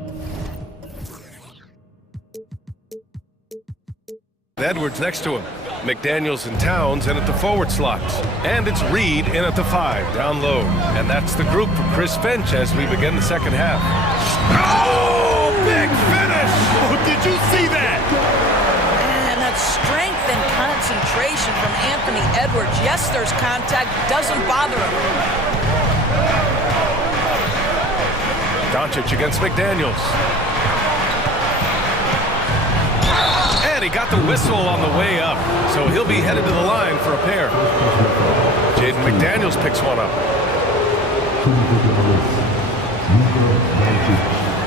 Edwards next to him. McDaniels and Towns in at the forward slots. And it's Reed in at the 5, down low. And that's the group for Chris Finch as we begin the second half. Oh, big finish! Oh, did you see that? And that strength and concentration from Anthony Edwards. Yes, there's contact. Doesn't bother him. Doncic against McDaniels. And he got the whistle on the way up, so he'll be headed to the line for a pair. Jaden McDaniels picks one up.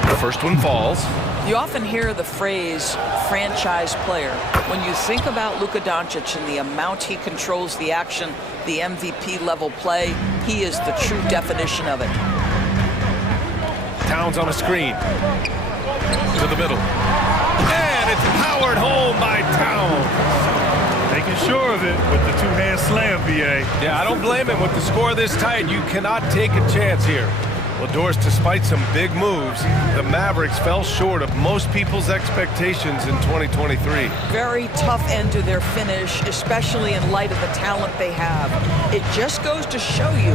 The first one falls. You often hear the phrase franchise player. When you think about Luka Doncic and the amount he controls the action, the MVP level play, he is the true definition of it. Towns on a screen. To the middle. And Powered home by Towns. Making sure of it with the two-hand slam, BA. Yeah, I don't blame him. With the score this tight, you cannot take a chance here. Well, Doris, despite some big moves, the Mavericks fell short of most people's expectations in 2023. Very tough end to their finish, especially in light of the talent they have. It just goes to show you,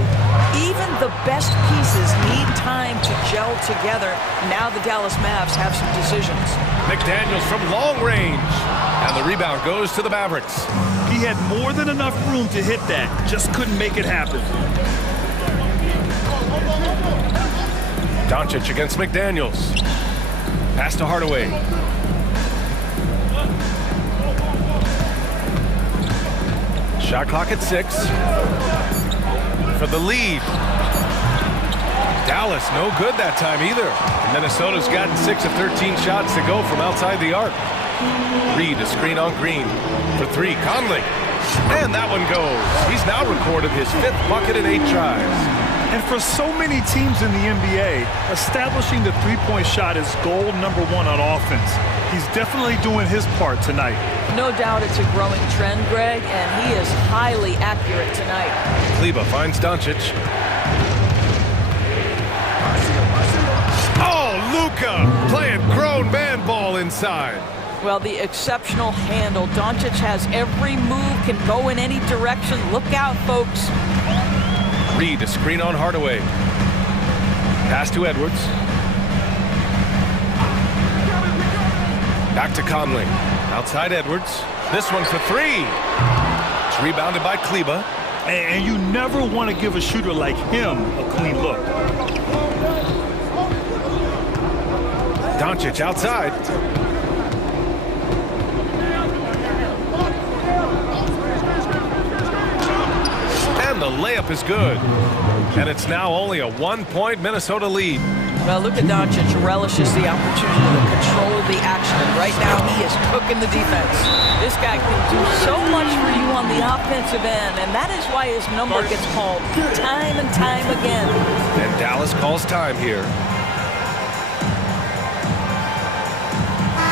even the best pieces need time to gel together. Now the Dallas Mavs have some decisions. McDaniels from long range. And the rebound goes to the Mavericks. He had more than enough room to hit that, just couldn't make it happen. Doncic against McDaniels. Pass to Hardaway. Shot clock at 6. For the lead. Dallas, no good that time either. Minnesota's gotten 6 of 13 shots to go from outside the arc. Reed, a screen on Green. For 3, Conley. And that one goes. He's now recorded his 5th bucket in 8 tries. And for so many teams in the NBA, establishing the three-point shot is goal number 1 on offense. He's definitely doing his part tonight. No doubt it's a growing trend, Greg, and he is highly accurate tonight. Kleba finds Doncic. Oh, Luka playing grown man ball inside. Well, the exceptional handle. Doncic has every move, can go in any direction. Look out, folks. Reed, a screen on Hardaway. Pass to Edwards. Back to Conley. Outside Edwards. This one for 3. It's rebounded by Kleba. And you never want to give a shooter like him a clean look. Doncic outside. And the layup is good. And it's now only a 1-point Minnesota lead. Well, Luka Doncic relishes the opportunity to control the action. And right now, he is cooking the defense. This guy can do so much for you on the offensive end, and that is why his number gets called time and time again. And Dallas calls time here.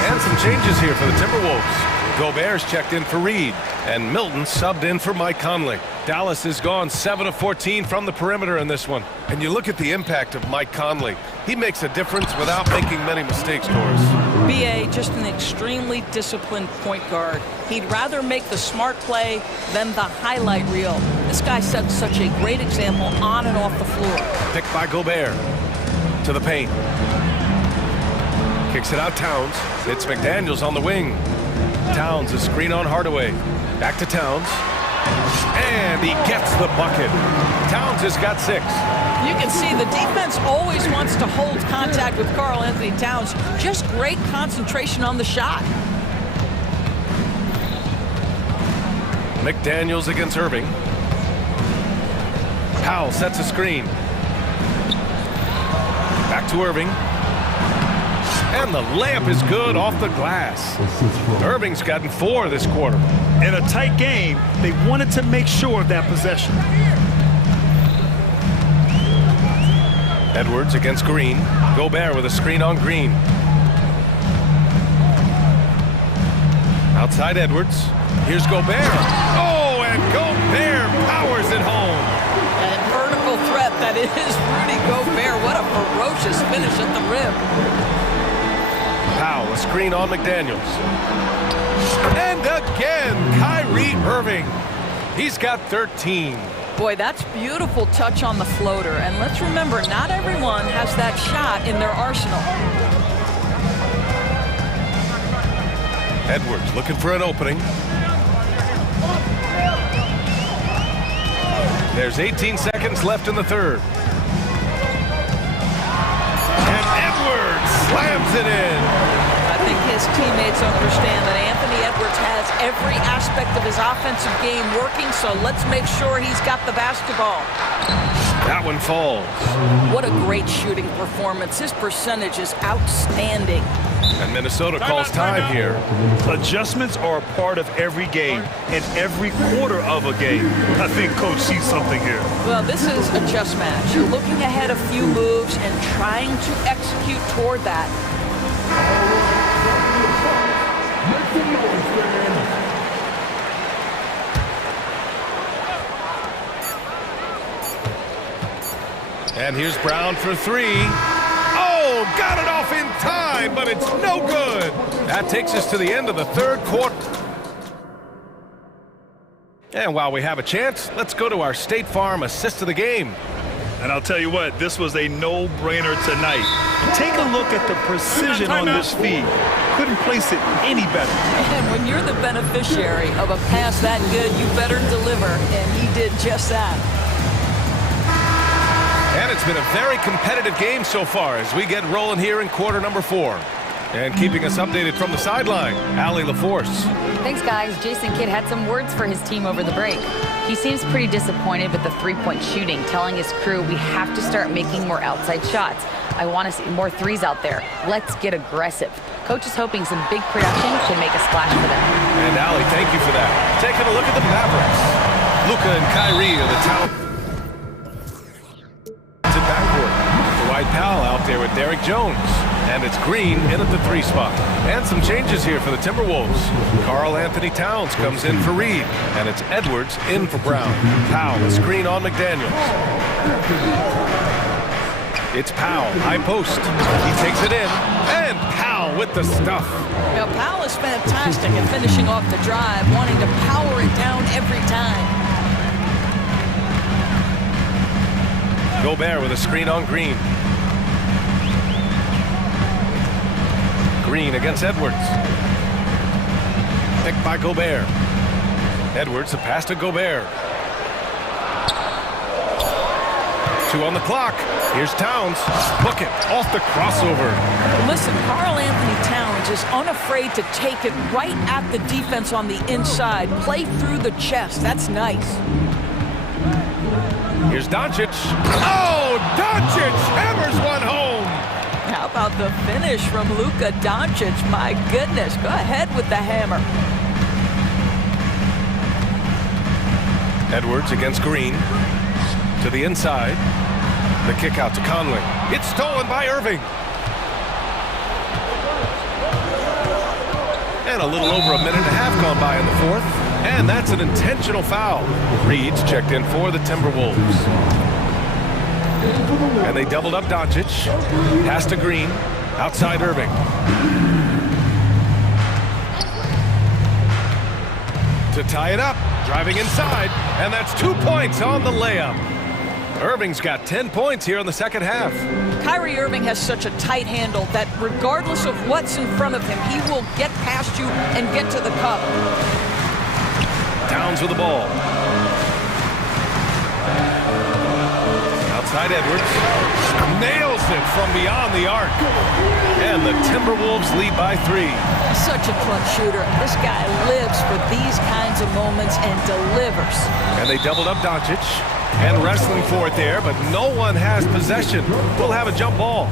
And some changes here for the Timberwolves. Gobert's checked in for Reed, and Milton subbed in for Mike Conley. Dallas has gone 7 of 14 from the perimeter in this one. And you look at the impact of Mike Conley. He makes a difference without making many mistakes, Doris. B.A., just an extremely disciplined point guard. He'd rather make the smart play than the highlight reel. This guy sets such a great example on and off the floor. Picked by Gobert. To the paint. Kicks it out Towns. It's McDaniels on the wing. Towns, a screen on Hardaway. Back to Towns. And he gets the bucket. Towns has got 6. You can see the defense always wants to hold contact with Karl Anthony Towns. Just great concentration on the shot. McDaniels against Irving. Powell sets a screen. Back to Irving. And the layup is good off the glass. Irving's gotten 4 this quarter. In a tight game, they wanted to make sure of that possession. Edwards against Green. Gobert with a screen on Green. Outside Edwards. Here's Gobert. Oh, and Gobert powers it home. That vertical threat that is Rudy Gobert. What a ferocious finish at the rim. Powell, a screen on McDaniels. And again, Kyrie Irving. He's got 13. Boy, that's beautiful touch on the floater. And let's remember, not everyone has that shot in their arsenal. Edwards looking for an opening. There's 18 seconds left in the third. And Edwards slams it in. I think his teammates understand that Anthony Edwards has every aspect of his offensive game working, so let's make sure he's got the basketball. That one falls. What a great shooting performance. His percentage is outstanding. And Minnesota calls time here. Adjustments are a part of every game and every quarter of a game. I think Coach sees something here. Well, this is a chess match. You're looking ahead a few moves and trying to execute toward that. Make some noise, fans. And here's Brown for three. Oh, got it off in time, but it's no good. That takes us to the end of the third quarter. And while we have a chance, let's go to our State Farm assist of the game. And I'll tell you what, this was a no-brainer tonight. Take a look at the precision on this feed. Couldn't place it any better. And when you're the beneficiary of a pass that good, you better deliver, and he did just that. And it's been a very competitive game so far as we get rolling here in quarter number 4. And keeping us updated from the sideline, Allie LaForce. Thanks, guys. Jason Kidd had some words for his team over the break. He seems pretty disappointed with the three-point shooting, telling his crew we have to start making more outside shots. I want to see more threes out there. Let's get aggressive. Coach is hoping some big production can make a splash for them. And Allie, thank you for that. Taking a look at the Mavericks. Luka and Kyrie are the talented backcourt. Dwight Powell out there with Derek Jones. And it's Green in at the 3 spot. And some changes here for the Timberwolves. Karl Anthony Towns comes in for Reed. And it's Edwards in for Brown. Powell, a screen on McDaniels. It's Powell, high post. He takes it in. And Powell with the stuff. Now, Powell is fantastic at finishing off the drive, wanting to power it down every time. Gobert with a screen on Green. Green against Edwards. Picked by Gobert. Edwards, a pass to Gobert. 2 on the clock. Here's Towns. Book it off the crossover. Listen, Karl Anthony Towns is unafraid to take it right at the defense on the inside. Play through the chest. That's nice. Here's Doncic. Oh, Doncic hammers one home. How about the finish from Luka Doncic? My goodness, go ahead with the hammer. Edwards against Green. To the inside. The kick out to Conley. It's stolen by Irving. And a little over a minute and a half gone by in the fourth. And that's an intentional foul. Reed's checked in for the Timberwolves. And they doubled up Doncic. Pass to Green. Outside Irving. To tie it up. Driving inside. And that's 2 points on the layup. Irving's got 10 points here in the second half. Kyrie Irving has such a tight handle that regardless of what's in front of him, he will get past you and get to the cup. Towns with the ball. Outside Edwards. Nails it from beyond the arc. And the Timberwolves lead by 3. Such a clutch shooter. This guy lives for these kinds of moments and delivers. And they doubled up Doncic. And wrestling for it there, but no one has possession. We'll have a jump ball.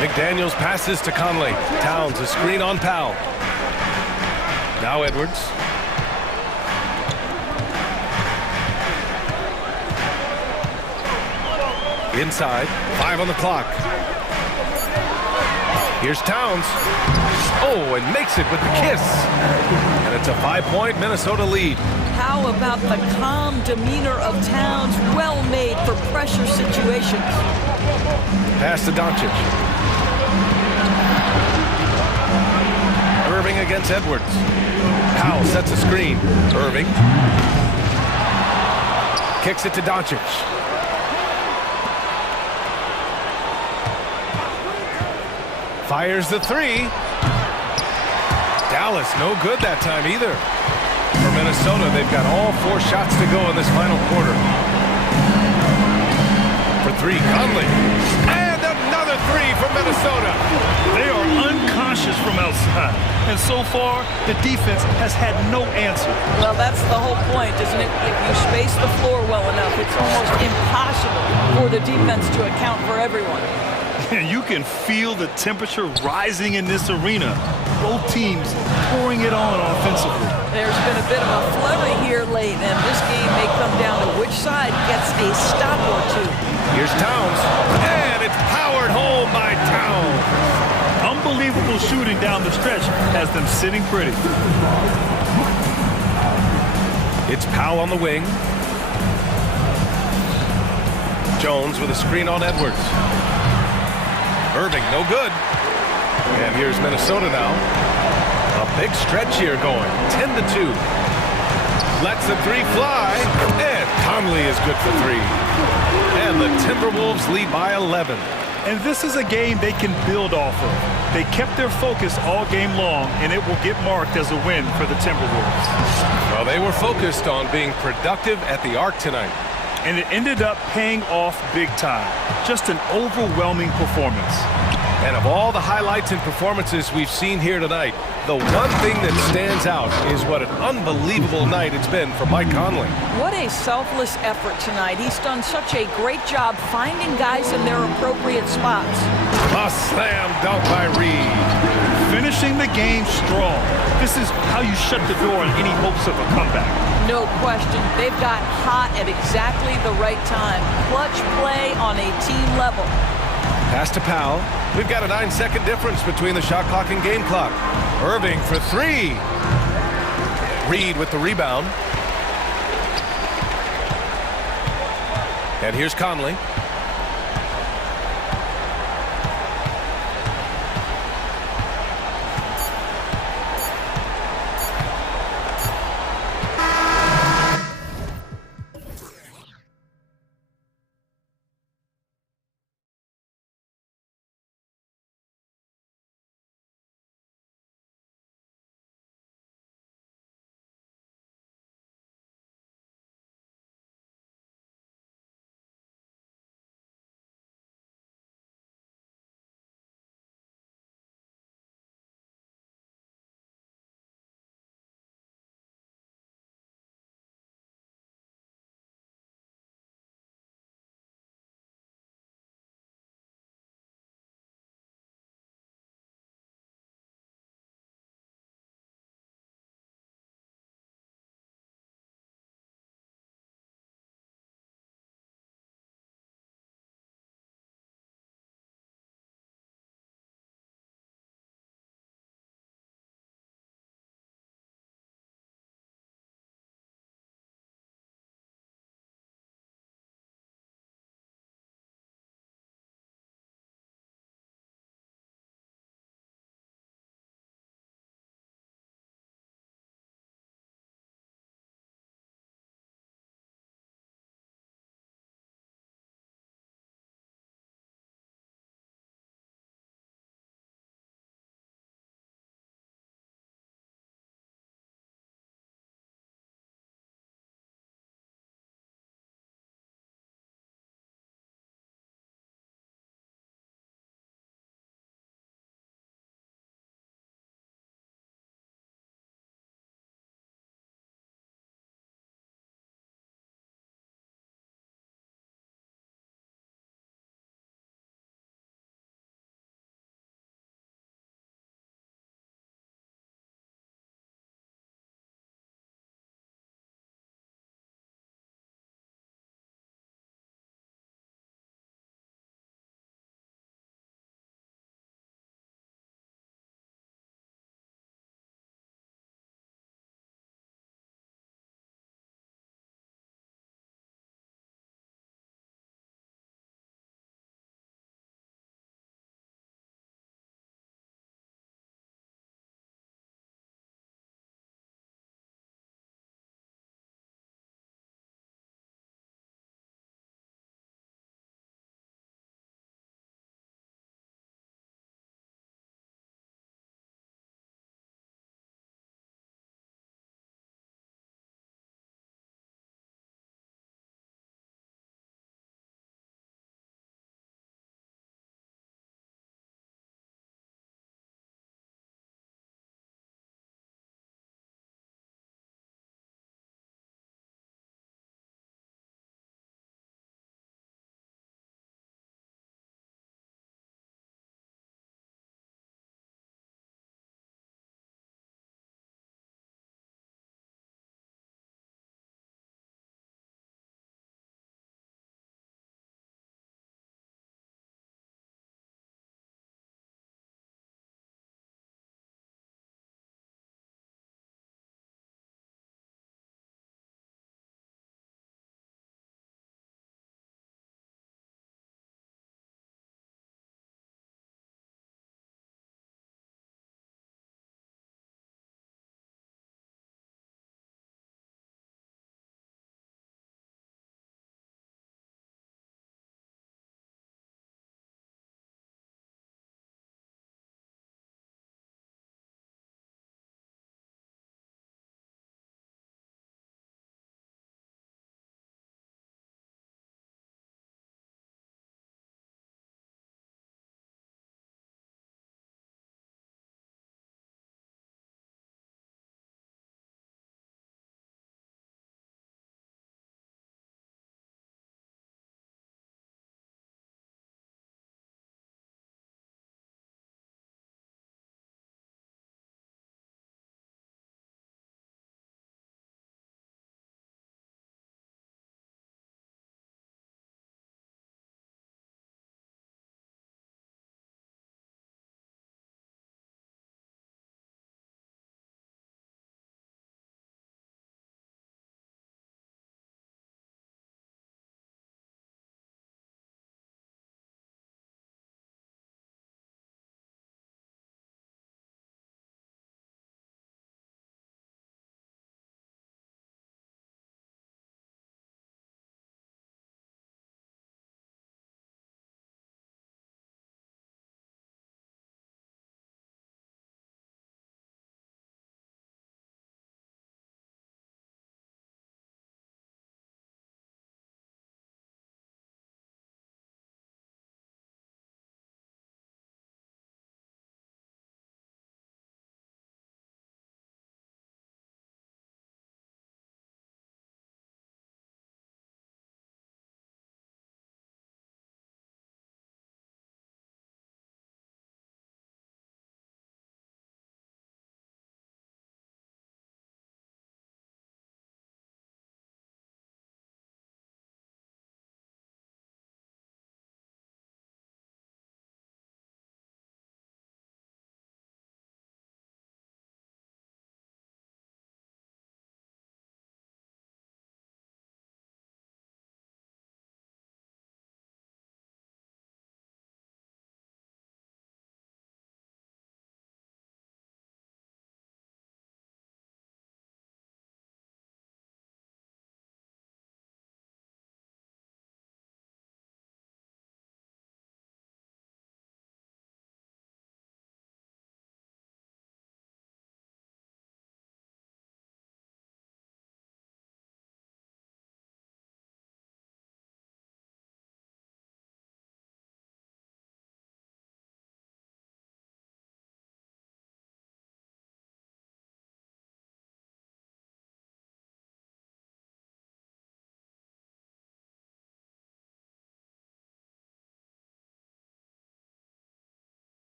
McDaniels passes to Conley. Towns, a screen on Powell. Now Edwards. Inside, 5 on the clock. Here's Towns. Oh, and makes it with the kiss. And it's a 5-point Minnesota lead. How about the calm demeanor of Towns? Well made for pressure situations. Pass to Doncic. Irving against Edwards. Powell sets a screen. Irving. Kicks it to Doncic. Fires the 3. Dallas, no good that time either. For Minnesota, they've got all 4 shots to go in this final quarter. For 3, Conley. And another 3 for Minnesota. They are unconscious from outside. And so far, the defense has had no answer. Well, that's the whole point, isn't it? If you space the floor well enough, it's almost impossible for the defense to account for everyone. You can feel the temperature rising in this arena. both teams pouring it on offensively. There's been a bit of a flurry here late, and this game may come down to which side gets a stop or two. Here's Towns, and it's powered home by Towns. Unbelievable shooting down the stretch has them sitting pretty. It's Powell on the wing. Jones with a screen on Edwards. Irving, no good. And here's Minnesota now. A big stretch here going, 10-2. Lets the three fly, and Conley is good for three. And the Timberwolves lead by 11. And this is a game they can build off of. They kept their focus all game long, and it will get marked as a win for the Timberwolves. Well, they were focused on being productive at the arc tonight. And it ended up paying off big time. Just an overwhelming performance. And of all the highlights and performances we've seen here tonight, the one thing that stands out is what an unbelievable night it's been for Mike Conley. What a selfless effort tonight. He's done such a great job finding guys in their appropriate spots. A slam dunk by Reed. Finishing the game strong. This is how you shut the door on any hopes of a comeback. No question. They've got hot at exactly the right time. Clutch play on a team level. Pass to Powell. We've got a 9-second difference between the shot clock and game clock. Irving for three. Reed with the rebound. And here's Conley.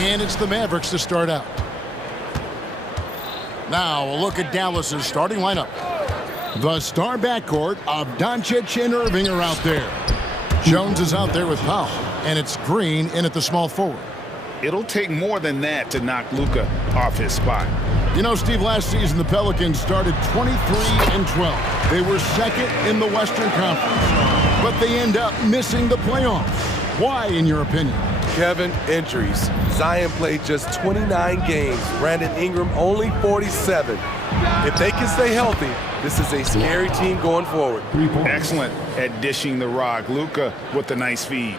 And it's the Mavericks to start out. Now a look at Dallas's starting lineup. The star backcourt of Doncic and Irving are out there. Jones is out there with Powell, and it's Green in at the small forward. It'll take more than that to knock Luka off his spot. You know, Steve, last season the Pelicans started 23-12. They were second in the Western Conference, but they end up missing the playoffs. Why, in your opinion? Kevin, injuries. Zion played just 29 games. Brandon Ingram only 47. If they can stay healthy, this is a scary team going forward. Excellent at dishing the rock. Luka with the nice feed.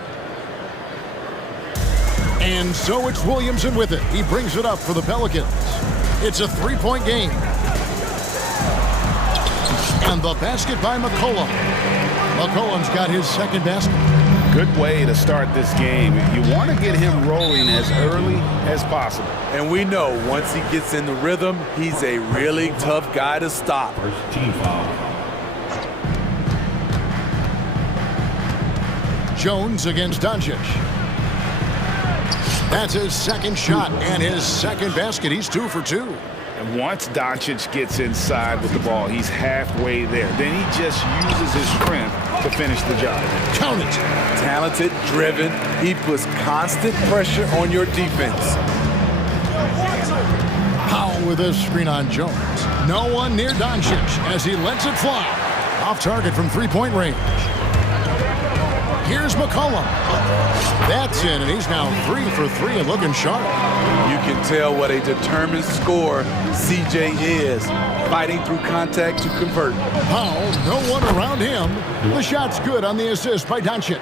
And so it's Williamson with it. He brings it up for the Pelicans. It's a three-point game. And the basket by McCollum. McCollum's got his second basket. Good way to start this game. You want to get him rolling as early as possible. And we know once he gets in the rhythm, he's a really tough guy to stop. First team foul. Jones against Doncic. That's his second shot and his second basket. He's 2 for 2. And once Doncic gets inside with the ball, he's halfway there. Then he just uses his strength to finish the job. Count it. Talented, driven. He puts constant pressure on your defense. Powell with a screen on Jones. No one near Doncic as he lets it fly. Off target from three-point range. Here's McCollum. That's in, and he's now 3 for 3 and looking sharp. You can tell what a determined scorer CJ is, fighting through contact to convert. Powell, no one around him. The shot's good on the assist by Doncic.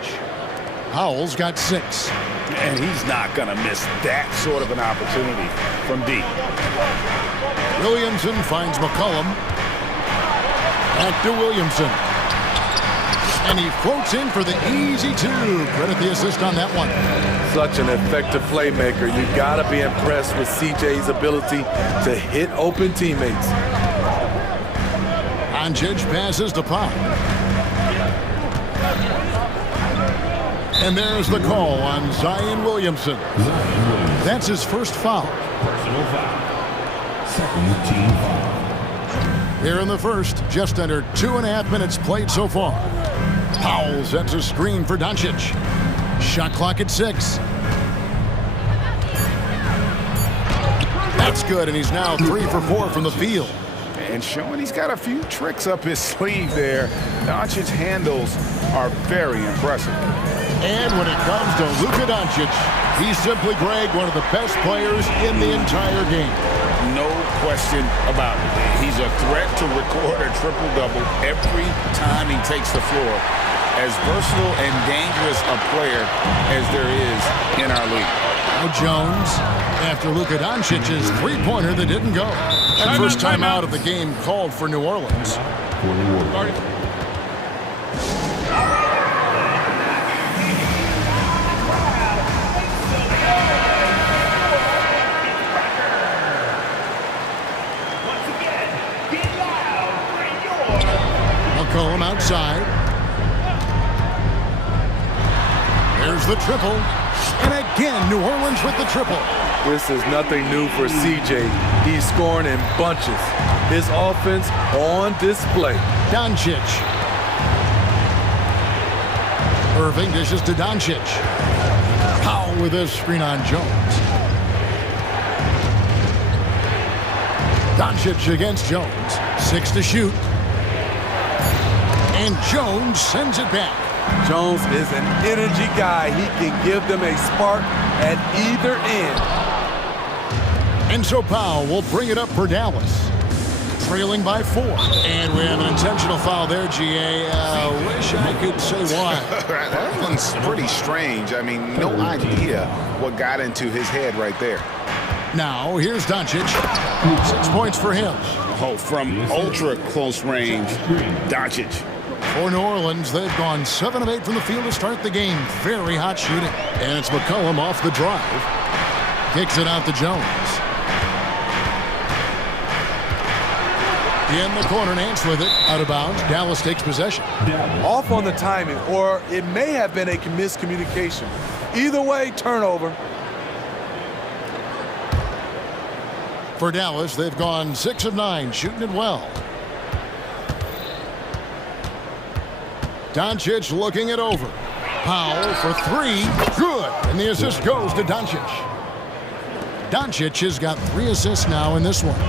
Powell's got 6. And he's not going to miss that sort of an opportunity from deep. Williamson finds McCollum. Back to Williamson. And he floats in for the easy 2. Credit the assist on that one. Such an effective playmaker. You got to be impressed with CJ's ability to hit open teammates. Doncic passes to Powell. And there's the call on Zion Williamson. That's his first foul. Personal foul. Second team foul. Here in the first, just under 2.5 minutes played so far. Powell sets a screen for Doncic. Shot clock at 6. That's good, and he's now 3 for 4 from the field. And showing he's got a few tricks up his sleeve there. Doncic's handles are very impressive. And when it comes to Luka Doncic, he's simply, Greg, one of the best players in the entire game. No question about it. He's a threat to record a triple-double every time he takes the floor. As versatile and dangerous a player as there is in our league. Now Jones, after Luka Doncic's three-pointer that didn't go. That first time out of the game called for New Orleans. McCollum outside. There's the triple. And again, New Orleans with the triple. This is nothing new for CJ. He's scoring in bunches. His offense on display. Doncic. Irving dishes to Doncic. Powell with a screen on Jones. Doncic against Jones. 6 to shoot. And Jones sends it back. Jones is an energy guy. He can give them a spark at either end. And so Powell will bring it up for Dallas. Trailing by 4. And we have an intentional foul there, GA. Wish I could say why. That one's pretty strange. I mean, no idea what got into his head right there. Now, here's Doncic. 6 points for him. Oh, from ultra close range, Doncic. For New Orleans, they've gone 7 of 8 from the field to start the game. Very hot shooting. And it's McCollum off the drive. Kicks it out to Jones. In the corner, Nance with it. Out of bounds. Dallas takes possession. Off on the timing, or it may have been a miscommunication. Either way, turnover. For Dallas, they've gone 6 of 9, shooting it well. Doncic looking it over. Powell for 3. Good. And the assist goes to Doncic. Doncic has got 3 assists now in this one.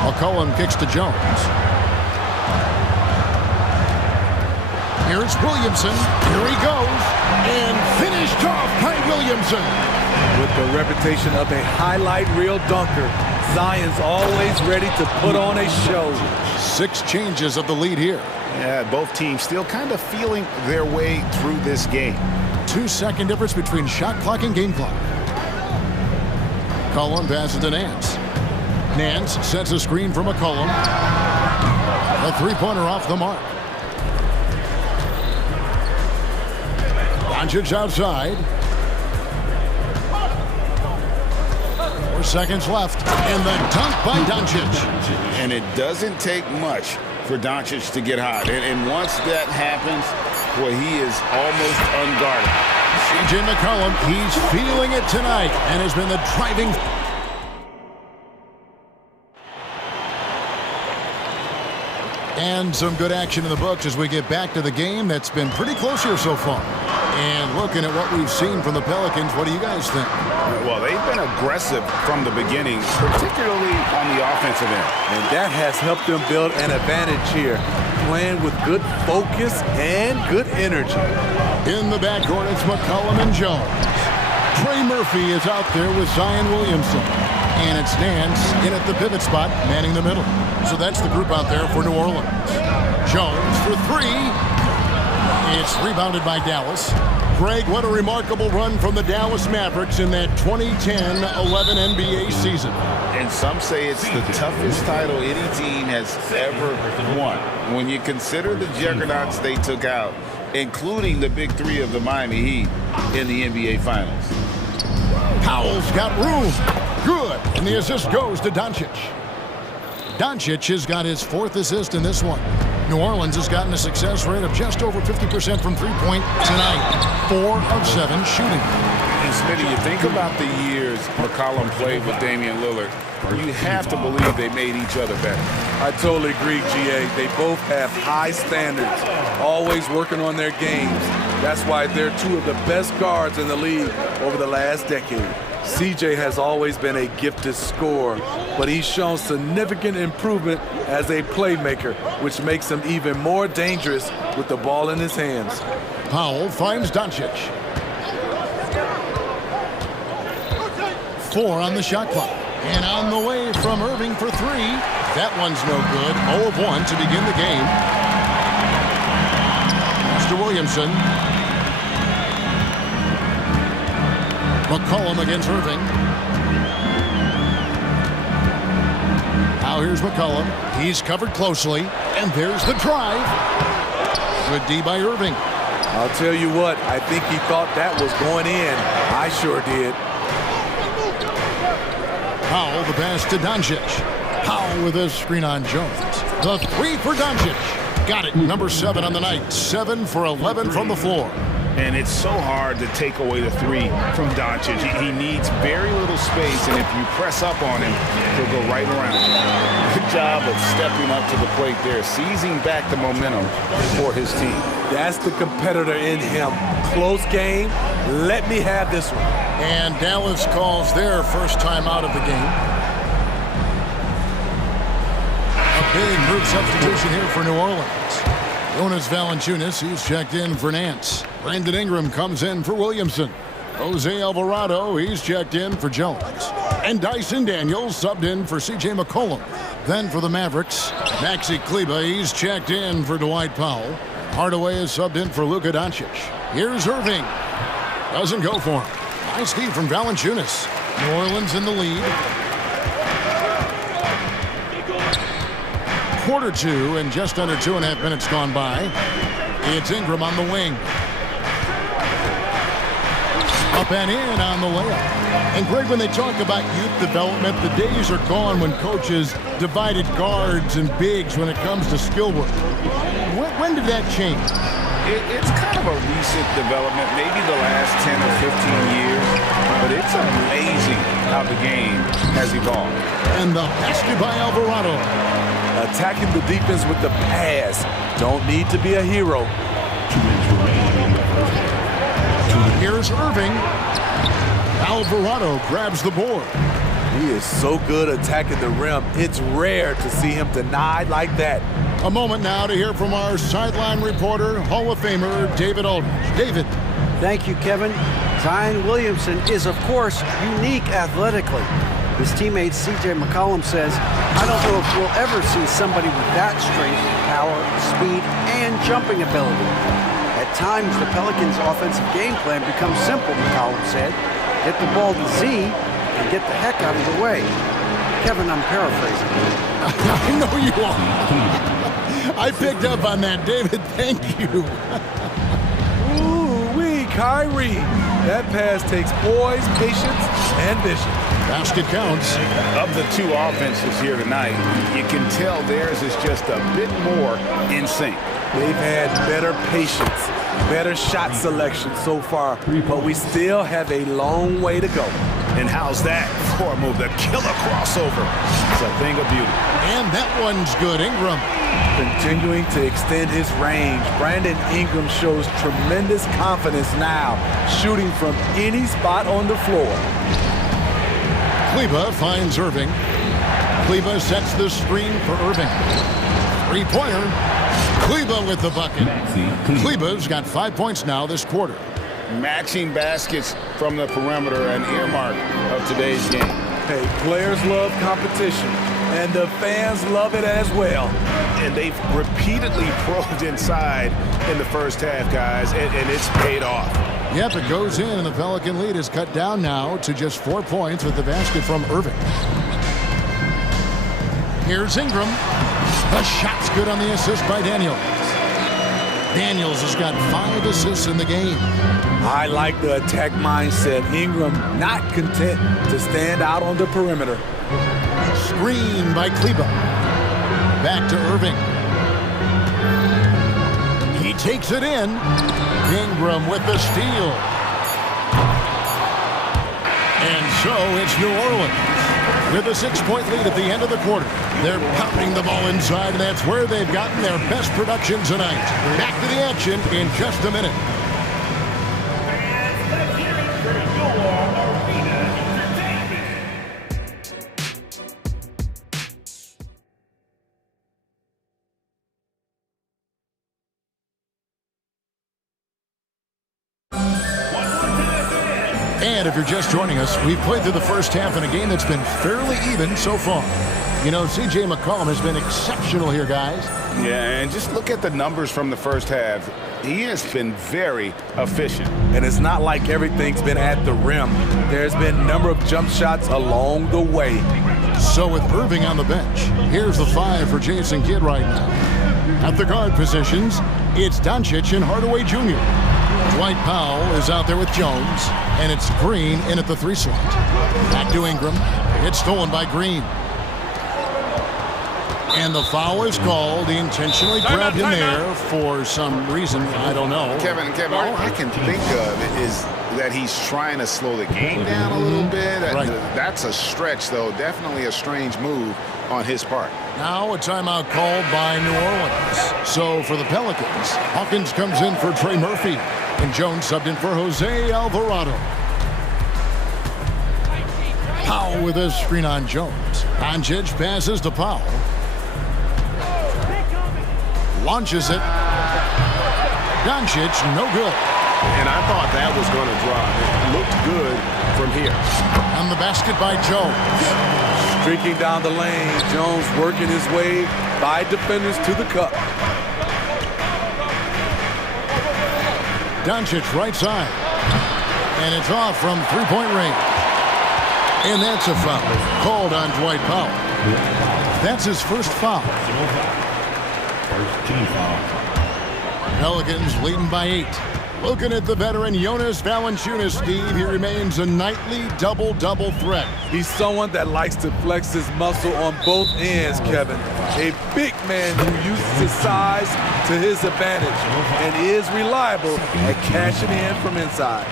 McCollum kicks to Jones. Here's Williamson. Here he goes. And finished off by Williamson. With the reputation of a highlight reel dunker, Zion's always ready to put on a show. 6 changes of the lead here. Yeah, both teams still kind of feeling their way through this game. 2-second difference between shot clock and game clock. McCollum passes to Nance. Nance sets a screen for McCollum. A 3-pointer off the mark. Doncic outside. 4 seconds left. And the dunk by Doncic. And it doesn't take much for Doncic to get hot. And once that happens, boy, he is almost unguarded. CJ McCollum, he's feeling it tonight and has been the driving. And some good action in the books as we get back to the game that's been pretty close here so far. And looking at what we've seen from the Pelicans, what do you guys think? Well, they've been aggressive from the beginning, particularly on the offensive end. And that has helped them build an advantage here, playing with good focus and good energy. In the backcourt, it's McCollum and Jones. Trey Murphy is out there with Zion Williamson. And it's Nance in at the pivot spot, manning the middle. So that's the group out there for New Orleans. Jones for 3. It's rebounded by Dallas. Greg, what a remarkable run from the Dallas Mavericks in that 2010-11 NBA season. And some say it's the toughest title any team has ever won. When you consider the juggernauts they took out, including the big 3 of the Miami Heat in the NBA Finals. Powell's got room. Good. And the assist goes to Doncic. Doncic has got his 4th assist in this one. New Orleans has gotten a success rate of just over 50% from three-point tonight. 4 of 7 shooting. And Smitty, you think about the years McCollum played with Damian Lillard, you have to believe they made each other better. I totally agree, GA. They both have high standards, always working on their games. That's why they're 2 of the best guards in the league over the last decade. CJ has always been a gifted scorer, but he's shown significant improvement as a playmaker, which makes him even more dangerous with the ball in his hands. Powell finds Doncic. 4 on the shot clock. And on the way from Irving for 3. That one's no good. 0 of 1 to begin the game. Mr. Williamson. McCollum against Irving. Now here's McCollum. He's covered closely. And there's the drive. Good D by Irving. I'll tell you what, I think he thought that was going in. I sure did. Powell, the pass to Doncic. Powell with a screen on Jones. The 3 for Doncic. Got it. Number 7 on the night. 7 for 11 from the floor. And it's so hard to take away the 3 from Doncic. He needs very little space, and if you press up on him, he'll go right around. Good job of stepping up to the plate there, seizing back the momentum for his team. That's the competitor in him. Close game. Let me have this one. And Dallas calls their first time out of the game. A big group substitution here for New Orleans. Jonas Valanciunas, he's checked in for Nance. Brandon Ingram comes in for Williamson. Jose Alvarado, he's checked in for Jones. And Dyson Daniels subbed in for C.J. McCollum. Then for the Mavericks, Maxi Kleber, he's checked in for Dwight Powell. Hardaway is subbed in for Luka Doncic. Here's Irving. Doesn't go for him. Nice D from Valanciunas. New Orleans in the lead. Quarter 2 and just under 2.5 minutes gone by. It's Ingram on the wing. Up and in on the layup. And Greg, when they talk about youth development, the days are gone when coaches divided guards and bigs when it comes to skill work. When did that change? It's kind of a recent development, maybe the last 10 or 15 years. But but it's amazing how the game has evolved. And the basket by Alvarado. Attacking the defense with the pass. Don't need to be a hero. Here's Irving. Alvarado grabs the board. He is so good attacking the rim. It's rare to see him denied like that. A moment now to hear from our sideline reporter, Hall of Famer David Aldridge. David. Thank you, Kevin. Zion Williamson is, of course, unique athletically. His teammate C.J. McCollum says, I don't know if we'll ever see somebody with that strength, power, speed, and jumping ability. At times, the Pelicans' offensive game plan becomes simple, McCollum said. Get the ball to Z and get the heck out of the way. Kevin, I'm paraphrasing. I know you are. I picked up on that, David. Thank you. Ooh-wee, Kyrie. That pass takes poise, patience, and vision. Basket counts. Of the two offenses here tonight, you can tell theirs is just a bit more in sync. They've had better patience, better shot selection so far, but we still have a long way to go. And how's that for a move? The killer crossover. It's a thing of beauty. And that one's good. Ingram. Continuing to extend his range. Brandon Ingram shows tremendous confidence now, shooting from any spot on the floor. Kleba finds Irving. Kleba sets the screen for Irving. Three-pointer. Kleba with the bucket. Kleba's got 5 points now this quarter. Matching baskets from the perimeter, an earmark of today's game. Hey, players love competition, and the fans love it as well. And they've repeatedly probed inside in the first half, guys, and it's paid off. Yep, it goes in, and the Pelican lead is cut down now to just 4 points with the basket from Irving. Here's Ingram. The shot's good on the assist by Daniels. Daniels has got 5 assists in the game. I like the attack mindset. Ingram not content to stand out on the perimeter. Screen by Kleba. Back to Irving. He takes it in. Ingram with the steal. And so it's New Orleans with a 6-point lead at the end of the quarter. They're pounding the ball inside, and that's where they've gotten their best production tonight. Back to the action in just a minute. And if you're just joining us, we've played through the first half in a game that's been fairly even so far. You know, C.J. McCollum has been exceptional here, guys. Yeah, and just look at the numbers from the first half. He has been very efficient. And it's not like everything's been at the rim. There's been a number of jump shots along the way. So with Irving on the bench, here's the 5 for Jason Kidd right now. At the guard positions, it's Doncic and Hardaway Jr. Dwight Powell is out there with Jones, and it's Green in at the 3 slot. Back to Ingram. It's stolen by Green. And the foul is called. He intentionally grabbed him there for some reason. I don't know. Kevin, all I can think of is that he's trying to slow the game down a little bit. Right. That's a stretch, though. Definitely a strange move on his part. Now a timeout called by New Orleans. So for the Pelicans, Hawkins comes in for Trey Murphy, and Jones subbed in for Jose Alvarado. Powell with a screen on Jones. Doncic passes to Powell. Launches it. Doncic, no good. And I thought that was going to drop. It looked good from here. And the basket by Jones. Streaking down the lane, Jones working his way by defenders to the cup. Doncic right side. And it's off from three-point range. And that's a foul called on Dwight Powell. That's his first foul. Pelicans leading by 8. Looking at the veteran Jonas Valanciunas, Steve, he remains a nightly double-double threat. He's someone that likes to flex his muscle on both ends, Kevin. A big man who uses his size to his advantage and is reliable at cashing in from inside.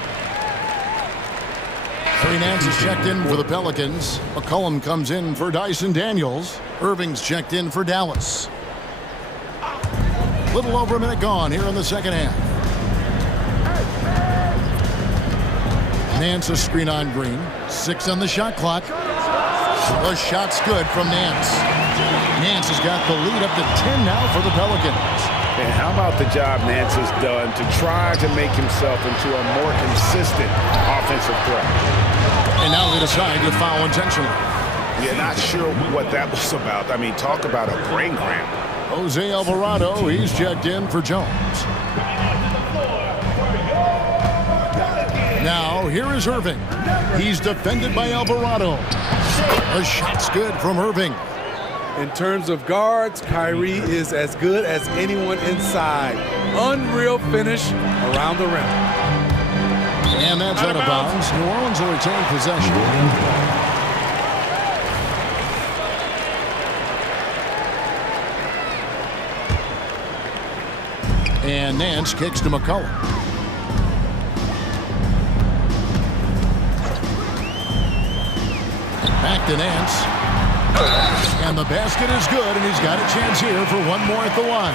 Trey Nance is checked in for the Pelicans. McCollum comes in for Dyson Daniels. Irving's checked in for Dallas. Little over a minute gone here in the second half. Nance a screen on Green. 6 on the shot clock. The shot's good from Nance. Nance has got the lead up to 10 now for the Pelicans. And how about the job Nance has done to try to make himself into a more consistent offensive threat? And now they decide to foul intentionally. Yeah, not sure what that was about. I mean, talk about a brain cramp. Jose Alvarado, he's checked in for Jones. Now, here is Irving. He's defended by Alvarado. The shot's good from Irving. In terms of guards, Kyrie is as good as anyone inside. Unreal finish around the rim. And that's out of bounds. New Orleans will retain possession. And Nance kicks to McCollum. Back to Nance. And the basket is good, and he's got a chance here for one more at the line.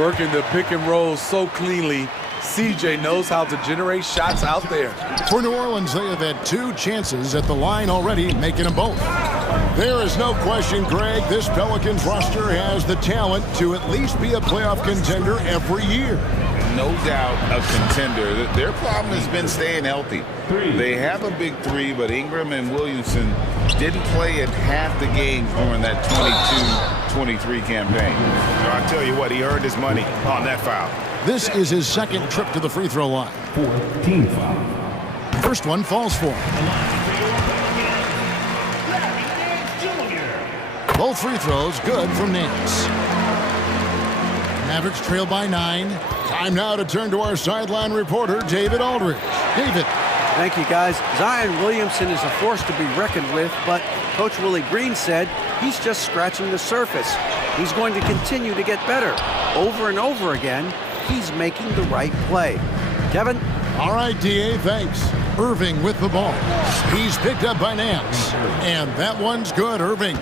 Working the pick and roll so cleanly, CJ knows how to generate shots out there. For New Orleans, they have had 2 chances at the line already, making them both. There is no question, Greg, this Pelicans roster has the talent to at least be a playoff contender every year. No doubt a contender. Their problem has been staying healthy. They have a big 3, but Ingram and Williamson didn't play in half the games during that 22-23 campaign. So I tell you what, he earned his money on that foul. This is his second trip to the free throw line. 4th team foul. First one falls for him. Both free throws good from Nance. Mavericks trail by 9. Time now to turn to our sideline reporter, David Aldridge. David. Thank you, guys. Zion Williamson is a force to be reckoned with, but Coach Willie Green said he's just scratching the surface. He's going to continue to get better. Over and over again, he's making the right play. Kevin? All right, D.A., thanks. Irving with the ball. He's picked up by Nance. And that one's good, Irving.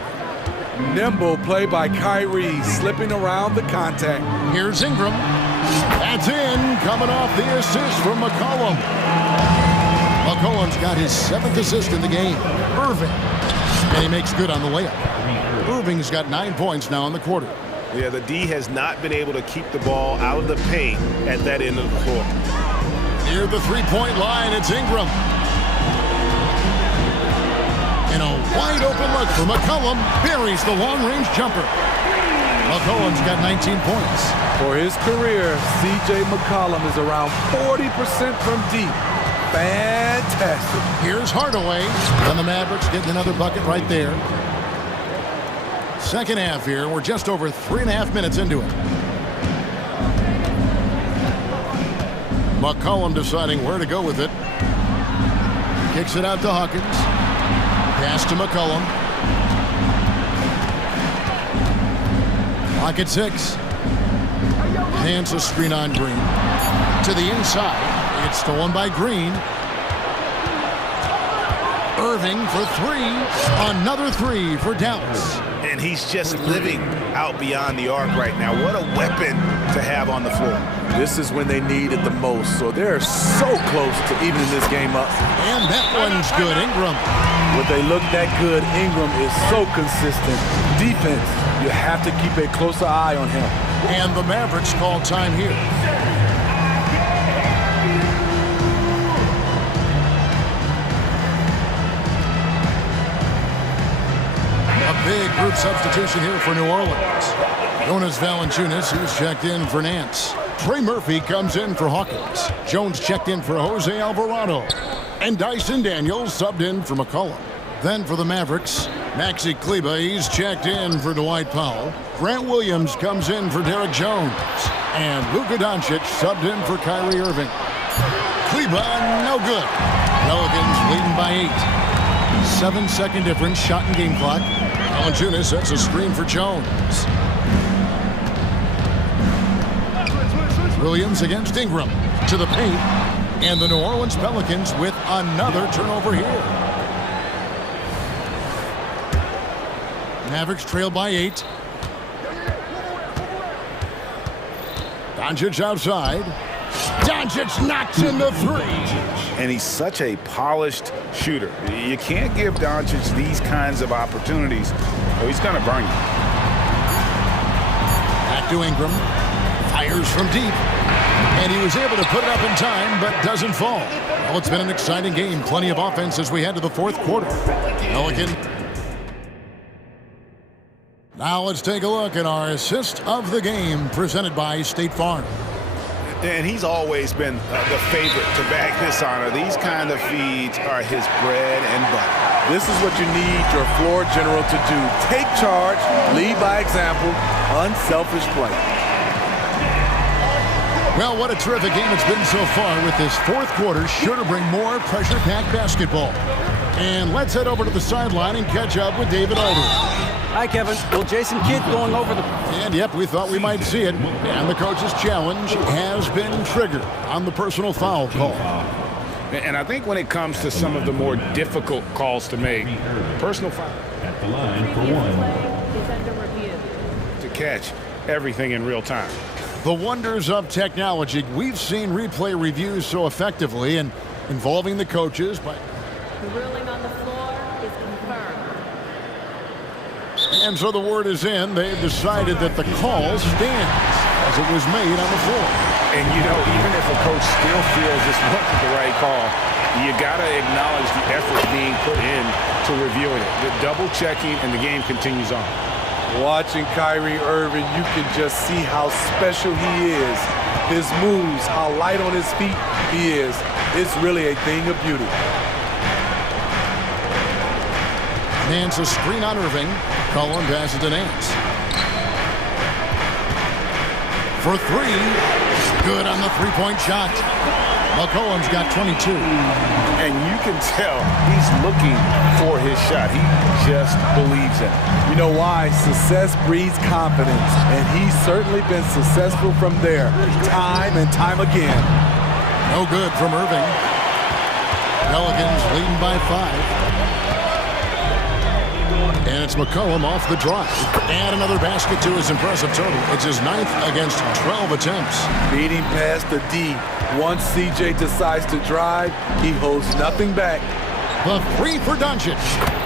Nimble play by Kyrie, slipping around the contact. Here's Ingram. That's in, coming off the assist from McCollum. McCollum's got his 7th assist in the game. Irving. And he makes good on the layup. Irving's got 9 points now in the quarter. Yeah, the D has not been able to keep the ball out of the paint at that end of the court. Near the three-point line, it's Ingram. And a wide-open look for McCollum. Buries the long-range jumper. McCollum's got 19 points. For his career, C.J. McCollum is around 40% from deep. Fantastic. Here's Hardaway. And the Mavericks getting another bucket right there. Second half here. We're just over 3.5 minutes into it. McCollum deciding where to go with it. Kicks it out to Hawkins. Pass to McCollum. Clock at 6. Hands a screen on Green. To the inside. It's stolen by Green. Irving for 3. Another 3 for Dallas. And he's just living out beyond the arc right now. What a weapon to have on the floor. This is when they need it the most, so they're so close to evening this game up. And that one's good, Ingram. When they look that good, Ingram is so consistent. Defense, you have to keep a closer eye on him. And the Mavericks call time here. Big group substitution here for New Orleans. Jonas Valanciunas, who's checked in for Nance. Trey Murphy comes in for Hawkins. Jones checked in for Jose Alvarado. And Dyson Daniels subbed in for McCollum. Then for the Mavericks, Maxi Kleber, he's checked in for Dwight Powell. Grant Williams comes in for Derek Jones. And Luka Doncic subbed in for Kyrie Irving. Kleber, no good. Pelicans leading by 8. 7-second difference, shot and game clock. Valanciunas sets a screen for Jones. Williams against Ingram. To the paint. And the New Orleans Pelicans with another turnover here. Mavericks trail by 8. Doncic outside. Doncic knocks in the 3. And he's such a polished shooter. You can't give Doncic these kinds of opportunities, or he's going to burn you. Back to Ingram. Fires from deep. And he was able to put it up in time, but doesn't fall. Well, it's been an exciting game. Plenty of offense as we head to the fourth quarter. Pelican. Now let's take a look at our assist of the game presented by State Farm. And he's always been the favorite to back this honor. These kind of feeds are his bread and butter. This is what you need your floor general to do. Take charge, lead by example, unselfish play. Well, what a terrific game it's been so far with this fourth quarter. Sure to bring more pressure-packed basketball. And let's head over to the sideline and catch up with David Alder. Hi, Kevin. Well, Jason Kidd going over the... And, yep, we thought we might see it. And the coach's challenge has been triggered on the personal foul call. And I think when it comes to some of the more difficult calls to make, personal foul... At the line for one. Is under review. To catch everything in real time. The wonders of technology. We've seen replay reviews so effectively and involving the coaches. But The ruling on the floor is confirmed. And so the word is in. They've decided that the call stands as it was made on the floor. And, you know, even if a coach still feels this wasn't the right call, you got to acknowledge the effort being put in to reviewing it. The double checking, and the game continues on. Watching Kyrie Irving, you can just see how special he is. His moves, how light on his feet he is. It's really a thing of beauty. Nance a screen on Irving. Cullen passes to Nance. For 3. Good on the three-point shot. McCollum's got 22. And you can tell he's looking for his shot. He just believes in it. You know why? Success breeds confidence, and he's certainly been successful from there, time and time again. No good from Irving. Pelicans leading by 5. And it's McCollum off the drive. And another basket to his impressive total. It's his 9th against 12 attempts. Beating past the D. Once CJ decides to drive, he holds nothing back. The 3 for Doncic.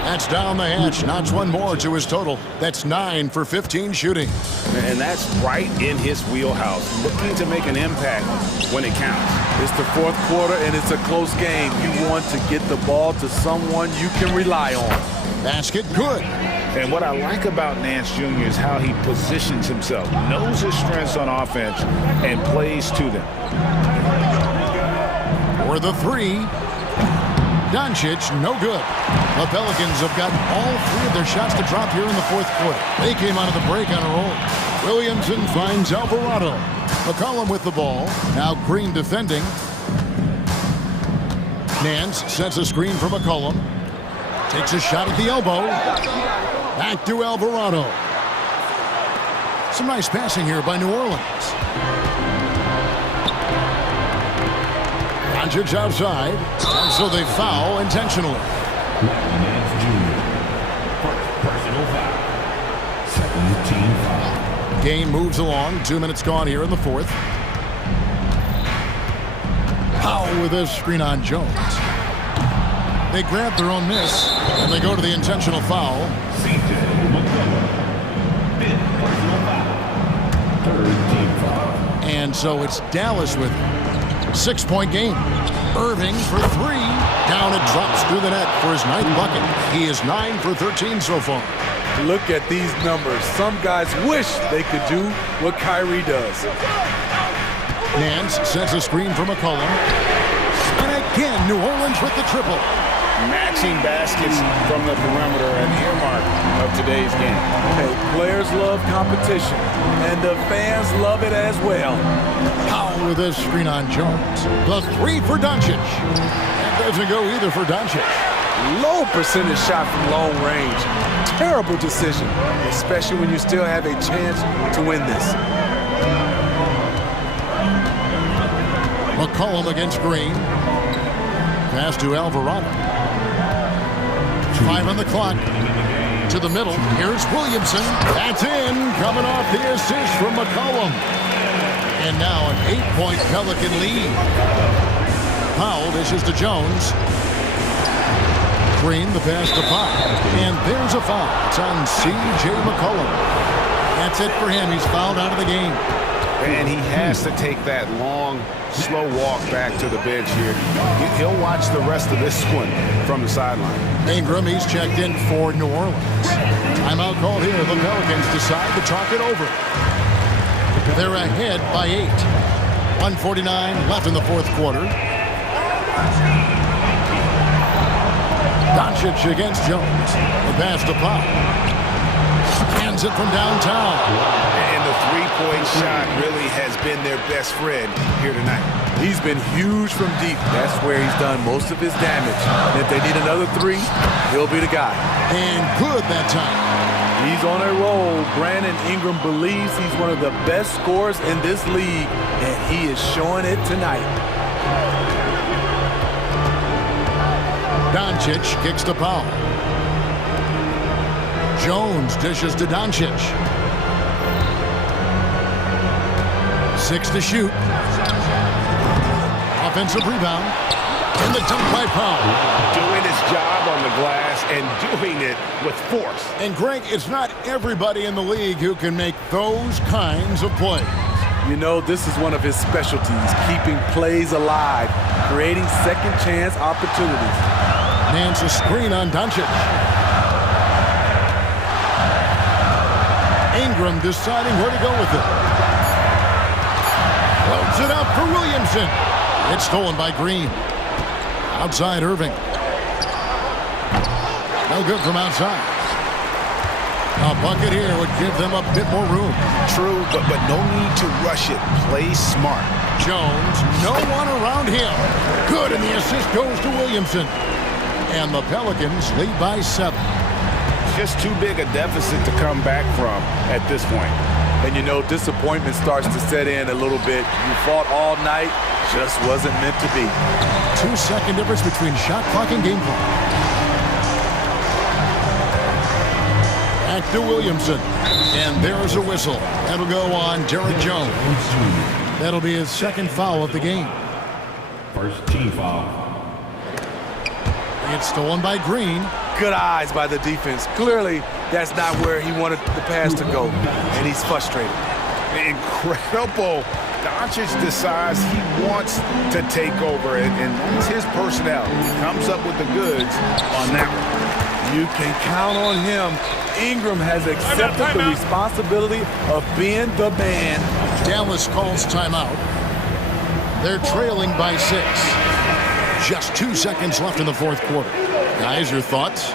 That's down the hatch. Notch one more to his total. That's 9 for 15 shooting. And that's right in his wheelhouse. Looking to make an impact when it counts. It's the fourth quarter, and it's a close game. You want to get the ball to someone you can rely on. Basket good. And what I like about Nance Jr. is how he positions himself, knows his strengths on offense, and plays to them. For the 3. Doncic, no good. The Pelicans have got all 3 of their shots to drop here in the fourth quarter. They came out of the break on a roll. Williamson finds Alvarado. McCollum with the ball. Now Green defending. Nance sets a screen for McCollum. Takes a shot at the elbow. Back to Alvarado. Some nice passing here by New Orleans. Doncic outside. And so they foul intentionally. Nance Jr. Personal foul. Second team foul. Game moves along. 2 minutes gone here in the fourth. Powell with this screen on Jones. They grab their own miss, and they go to the intentional foul. And so it's Dallas with it. 6-point game. Irving for 3. Down it drops through the net for his 9th bucket. He is 9 for 13 so far. Look at these numbers. Some guys wish they could do what Kyrie does. Nance sets a screen for McCollum. And again, New Orleans with the triple. Matching baskets from the perimeter, and the earmark of today's game. Hey, players love competition, and the fans love it as well. Powell with this screen on Jones. The 3 for Doncic. That doesn't go either for Doncic. Low percentage shot from long range. Terrible decision, especially when you still have a chance to win this. McCollum against Green. Pass to Alvarado. 5 on the clock. To the middle. Here's Williamson. That's in. Coming off the assist from McCollum. And now an 8-point Pelican lead. Powell dishes to Jones. Green, the pass to Pop. And there's a foul. It's on C.J. McCollum. That's it for him. He's fouled out of the game. And he has to take that long, slow walk back to the bench here. He'll watch the rest of this one from the sideline. Ingram, he's checked in for New Orleans. Timeout called here. The Pelicans decide to talk it over. They're ahead by 8. 1:49 left in the fourth quarter. Doncic against Jones. The pass to Pop. Hands it from downtown. And the three-point shot really has been their best friend here tonight. He's been huge from deep. That's where he's done most of his damage. And if they need another three, he'll be the guy. And good that time. He's on a roll. Brandon Ingram believes he's one of the best scorers in this league, and he is showing it tonight. Doncic kicks to Powell. Jones dishes to Doncic. 6 to shoot. Offensive rebound. And the dunk by Powell. Doing his job on the glass and doing it with force. And Greg, it's not everybody in the league who can make those kinds of plays. You know, this is one of his specialties, keeping plays alive, creating second chance opportunities. Man's a screen on Doncic. Ingram deciding where to go with it. Floats it up for Williamson. It's stolen by Green. Outside Irving. No good from outside. A bucket here would give them a bit more room. True, but no need to rush it. Play smart. Jones, no one around him. Good, and the assist goes to Williamson. And the Pelicans lead by 7. Just too big a deficit to come back from at this point. And you know, disappointment starts to set in a little bit. You fought all night, just wasn't meant to be. 2-second difference between shot clock and game clock. Back to Williamson. And there's a whistle. That'll go on Derek Jones. That'll be his second foul of the game. First team foul. It's stolen by Green. Good eyes by the defense. Clearly, that's not where he wanted the pass to go, and he's frustrated. Incredible. Doncic decides he wants to take over, and that's his personality. He comes up with the goods on that one. You can count on him. Ingram has accepted the responsibility of being the man. Dallas calls timeout. They're trailing by 6. Just 2 seconds left in the fourth quarter. Guys, your thoughts?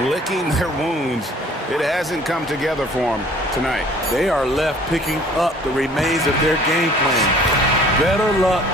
Licking their wounds. It hasn't come together for them tonight. They are left picking up the remains of their game plan. Better luck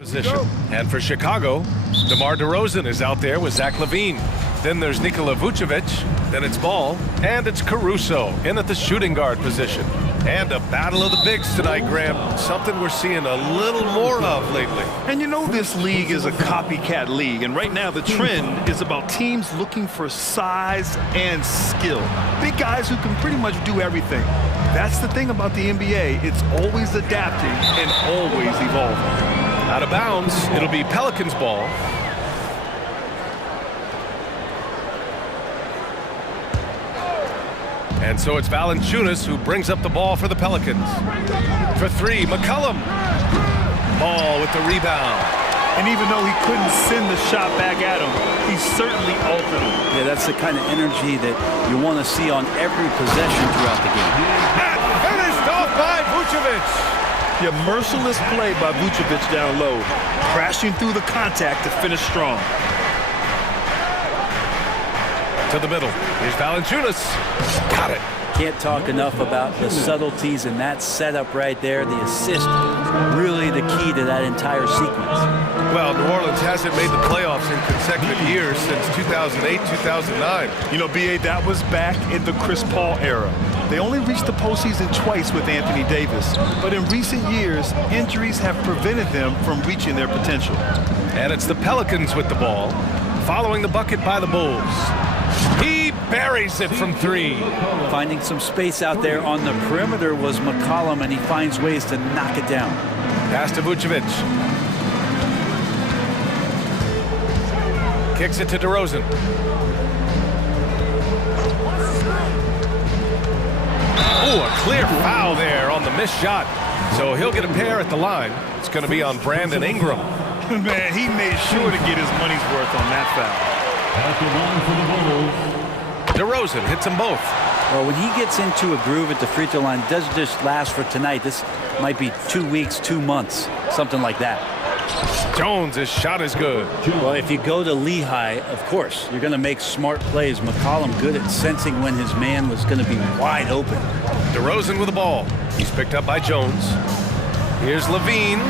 Position. And for Chicago, DeMar DeRozan is out there with Zach LaVine. Then there's Nikola Vucevic. Then it's Ball. And it's Caruso in at the shooting guard position. And a battle of the bigs tonight, Graham. Something we're seeing a little more of lately. And you know this league is a copycat league, and right now the trend is about teams looking for size and skill. Big guys who can pretty much do everything. That's the thing about the NBA. It's always adapting and always evolving. Out of bounds, it'll be Pelicans ball. And so it's Valanciunas who brings up the ball for the Pelicans. For three, McCollum. Ball with the rebound. And even though he couldn't send the shot back at him, he certainly altered him. Yeah, that's the kind of energy that you want to see on every possession throughout the game. And finished off by Vucevic. Yeah, merciless play by Vucevic down low, crashing through the contact to finish strong. To the middle. Here's Valanciunas. Got it. Can't talk enough about the subtleties in that setup right there. The assist, really the key to that entire sequence. Well, New Orleans hasn't made the playoffs in consecutive years since 2008, 2009. You know, B.A., that was back in the Chris Paul era. They only reached the postseason twice with Anthony Davis, but in recent years, injuries have prevented them from reaching their potential. And it's the Pelicans with the ball, following the bucket by the Bulls. He buries it from three. Finding some space out there on the perimeter was McCollum, and he finds ways to knock it down. Pass to Vucevic. Kicks it to DeRozan. Oh, a clear foul there on the missed shot. So he'll get a pair at the line. It's going to be on Brandon Ingram. Man, he made sure to get his money's worth on that foul. DeRozan hits them both. Well, when he gets into a groove at the free throw line, it doesn't just last for tonight. This might be 2 weeks, 2 months, something like that. Jones, his shot is good. Well, if you go to Lehigh, of course, you're going to make smart plays. McCollum good at sensing when his man was going to be wide open. DeRozan with the ball. He's picked up by Jones. Here's LaVine.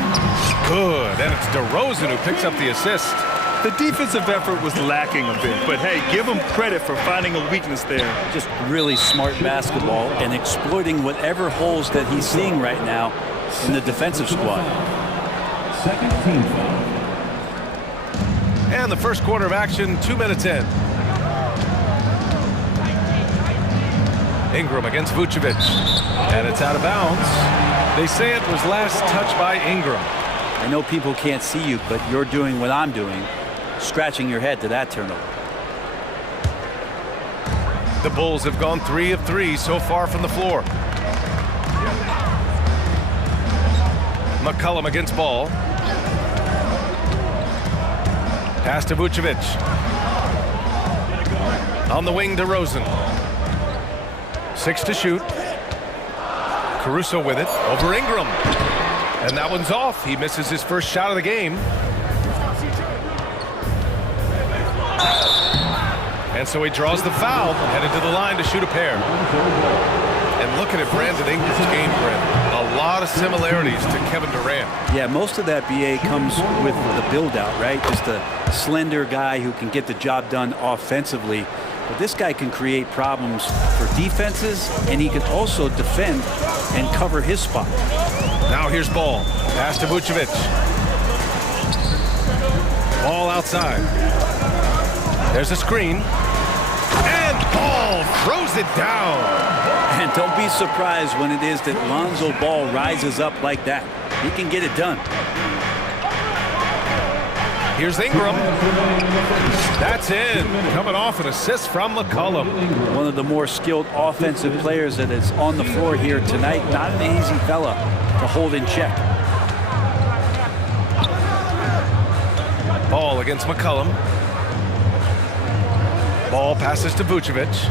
Good. And it's DeRozan who picks up the assist. The defensive effort was lacking a bit, but hey, give him credit for finding a weakness there. Just really smart basketball and exploiting whatever holes that he's seeing right now in the defensive squad. Second team foul. And the first quarter of action, 2 minutes in. Ingram against Vucevic. And it's out of bounds. They say it was last touched by Ingram. I know people can't see you, but you're doing what I'm doing. Scratching your head to that turnover. The Bulls have gone 3 of 3 so far from the floor. McCollum against Ball. Pass to Vucevic. On the wing, DeRozan. 6 to shoot. Caruso with it over Ingram. And that one's off. He misses his first shot of the game. And so he draws the foul, headed to the line to shoot a pair. And looking at Brandon Ingram's game, Brandon, a lot of similarities to Kevin Durant. Yeah, most of that BA comes with the build-out, right? Just a slender guy who can get the job done offensively. But this guy can create problems for defenses, and he can also defend and cover his spot. Now here's Ball. Pass to Vucevic. Ball outside. There's a screen. And Ball throws it down. And don't be surprised when it is that Lonzo Ball rises up like that. He can get it done. Here's Ingram. That's in. Coming off an assist from McCollum. One of the more skilled offensive players that is on the floor here tonight. Not an easy fella to hold in check. Ball against McCollum. Ball passes to Vucevic.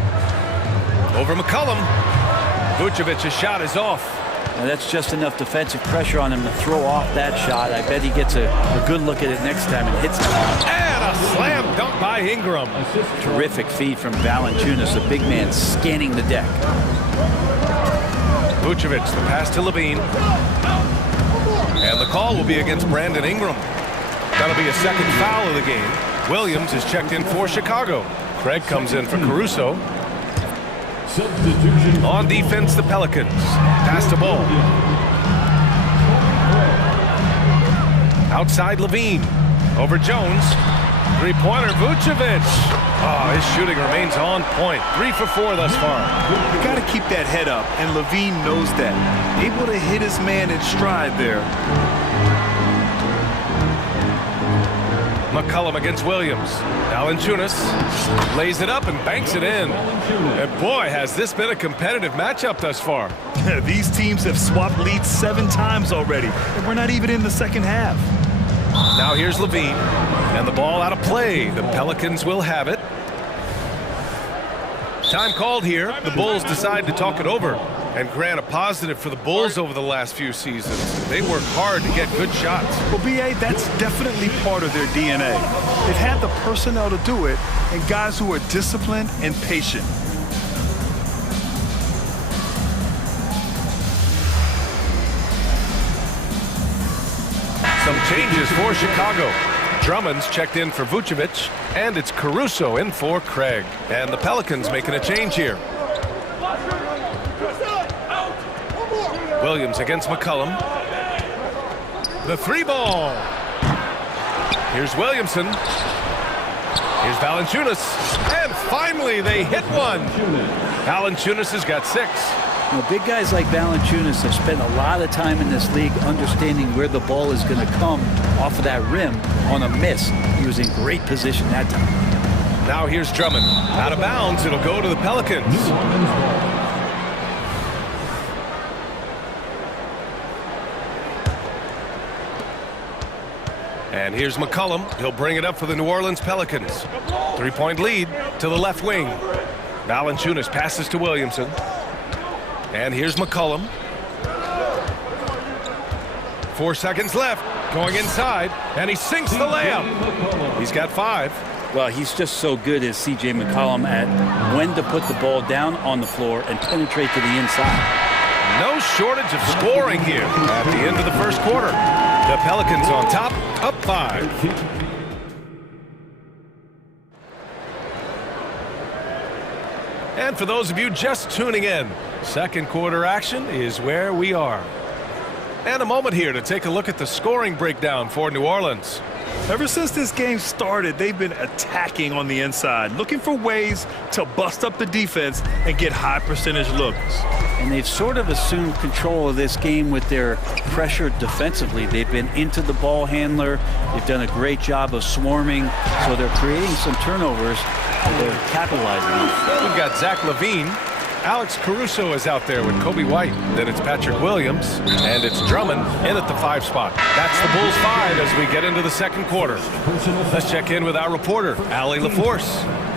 Over McCollum. Vucevic's shot is off. Now that's just enough defensive pressure on him to throw off that shot. I bet he gets a good look at it next time and hits it. And a slam dunk by Ingram. Terrific feed from Valanciunas, the big man scanning the deck. Vucevic, the pass to LaVine. And the call will be against Brandon Ingram. That'll be a second foul of the game. Williams is checked in for Chicago. Craig comes in for Caruso. On defense, the Pelicans. Pass the ball. Outside Levine. Over Jones. Three-pointer, Vucevic. Oh, his shooting remains on point. 3 for 4 thus far. You got to keep that head up, and Levine knows that. Able to hit his man in stride there. McCollum against Williams. Valanciunas lays it up and banks it in. And boy, has this been a competitive matchup thus far. These teams have swapped leads 7 times already, and we're not even in the second half. Now here's Levine, and the ball out of play. The Pelicans will have it. Time called here. The Bulls decide to talk it over and grant a positive for the Bulls over the last few seasons. They work hard to get good shots. Well, B.A., that's definitely part of their DNA. They've had the personnel to do it, and guys who are disciplined and patient. Some changes for Chicago. Drummond's checked in for Vucevic, and it's Caruso in for Craig. And the Pelicans making a change here. Williams against McCollum. The 3-ball. Here's Williamson. Here's Valanciunas. And finally, they hit one. Valanciunas has got 6. You know, big guys like Valanciunas have spent a lot of time in this league understanding where the ball is going to come off of that rim on a miss. He was in great position that time. Now here's Drummond. Out of bounds, it'll go to the Pelicans. And here's McCollum. He'll bring it up for the New Orleans Pelicans. 3-point lead to the left wing. Valanciunas passes to Williamson. And here's McCollum. 4 seconds left. Going inside. And he sinks the layup. He's got 5. Well, he's just so good as C.J. McCollum at when to put the ball down on the floor and penetrate to the inside. No shortage of scoring here at the end of the first quarter. The Pelicans on top, up 5. And for those of you just tuning in, second quarter action is where we are. And a moment here to take a look at the scoring breakdown for New Orleans. Ever since this game started, they've been attacking on the inside, looking for ways to bust up the defense and get high percentage looks. And they've sort of assumed control of this game with their pressure defensively. They've been into the ball handler. They've done a great job of swarming. So they're creating some turnovers that they're capitalizing on. We've got Zach LaVine. Alex Caruso is out there with Kobe White. Then it's Patrick Williams. And it's Drummond in at the 5 spot. That's the Bulls 5 as we get into the second quarter. Let's check in with our reporter, Allie LaForce.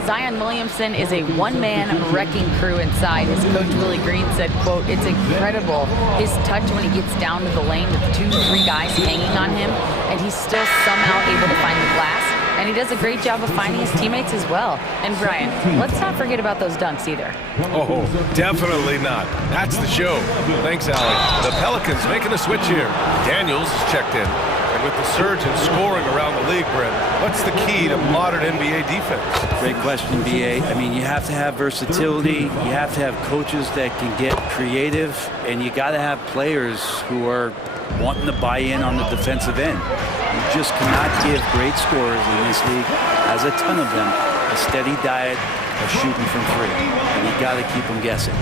Zion Williamson is a one-man wrecking crew inside. His coach, Willie Green, said, quote, "It's incredible. His touch when he gets down to the lane with 2-3 guys hanging on him, and he's still somehow able to find the glass. And he does a great job of finding his teammates as well." And Brian, let's not forget about those dunks either. Oh, definitely not. That's the show. Thanks, Allie. The Pelicans making a switch here. Daniels is checked in. And with the surge in scoring around the league, Brent, what's the key to modern NBA defense? Great question, B.A. I mean, you have to have versatility. You have to have coaches that can get creative. And you got to have players who are wanting to buy in on the defensive end. You just cannot give great scorers in this league, as a ton of them, a steady diet of shooting from 3. And you got to keep them guessing.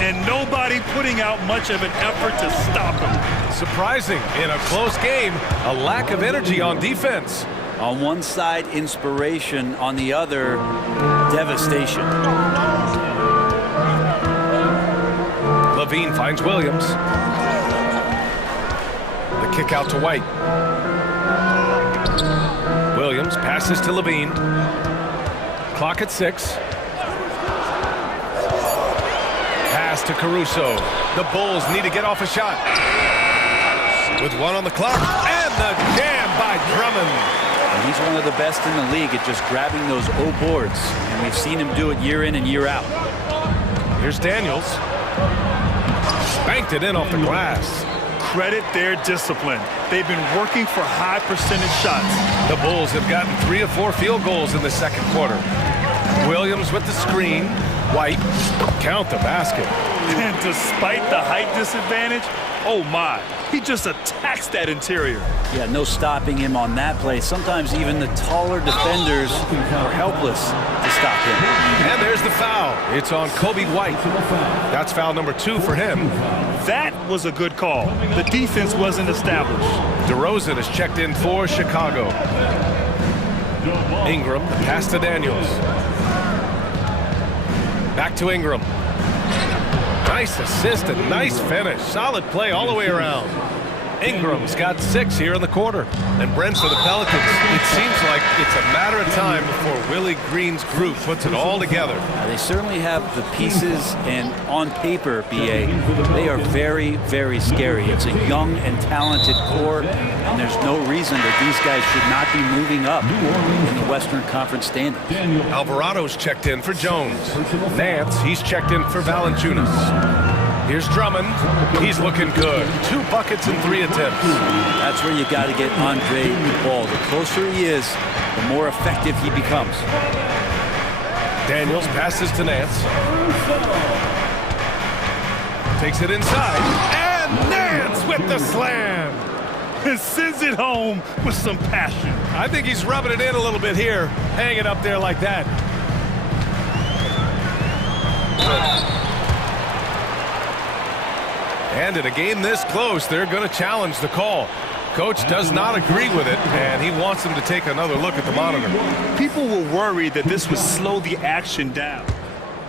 And nobody putting out much of an effort to stop him. Surprising in a close game, a lack of energy on defense. On one side, inspiration. On the other, devastation. LaVine finds Williams. The kick out to White. Williams passes to LaVine. Clock at 6. Pass to Caruso. The Bulls need to get off a shot. With 1 on the clock. And the jam by Drummond. And he's one of the best in the league at just grabbing those O boards. And we've seen him do it year in and year out. Here's Daniels. Banked it in off the glass. credit their discipline. They've been working for high percentage shots. The Bulls have gotten 3 of 4 field goals in the second quarter. Williams with the screen. White, count the basket. And despite the height disadvantage, oh my, he just attacks that interior. Yeah, no stopping him on that play. Sometimes even the taller defenders are helpless to stop him. And there's the foul. It's on Kobe White. That's foul number 2 for him. That was a good call. The defense wasn't established. DeRozan is checked in for Chicago. Ingram, the pass to Daniels. Back to Ingram. Nice assist and nice finish. Solid play all the way around. Ingram's got 6 here in the quarter. And Brent, for the Pelicans, it seems like it's a matter of time before Willie Green's group puts it all together. They certainly have the pieces, and on paper, BA, they are very, very scary. It's a young and talented core, and there's no reason that these guys should not be moving up in the Western Conference standings. Alvarado's checked in for Jones. Nance, he's checked in for Valanciunas. Here's Drummond. He's looking good. 2 buckets and 3 attempts. That's where you got to get Andre the ball. The closer he is, the more effective he becomes. Daniels passes to Nance. Takes it inside. And Nance with the slam. And sends it home with some passion. I think he's rubbing it in a little bit here. Hang it up there like that. And in a game this close, they're going to challenge the call. Coach does not agree with it, and he wants them to take another look at the monitor. People were worried that this would slow the action down.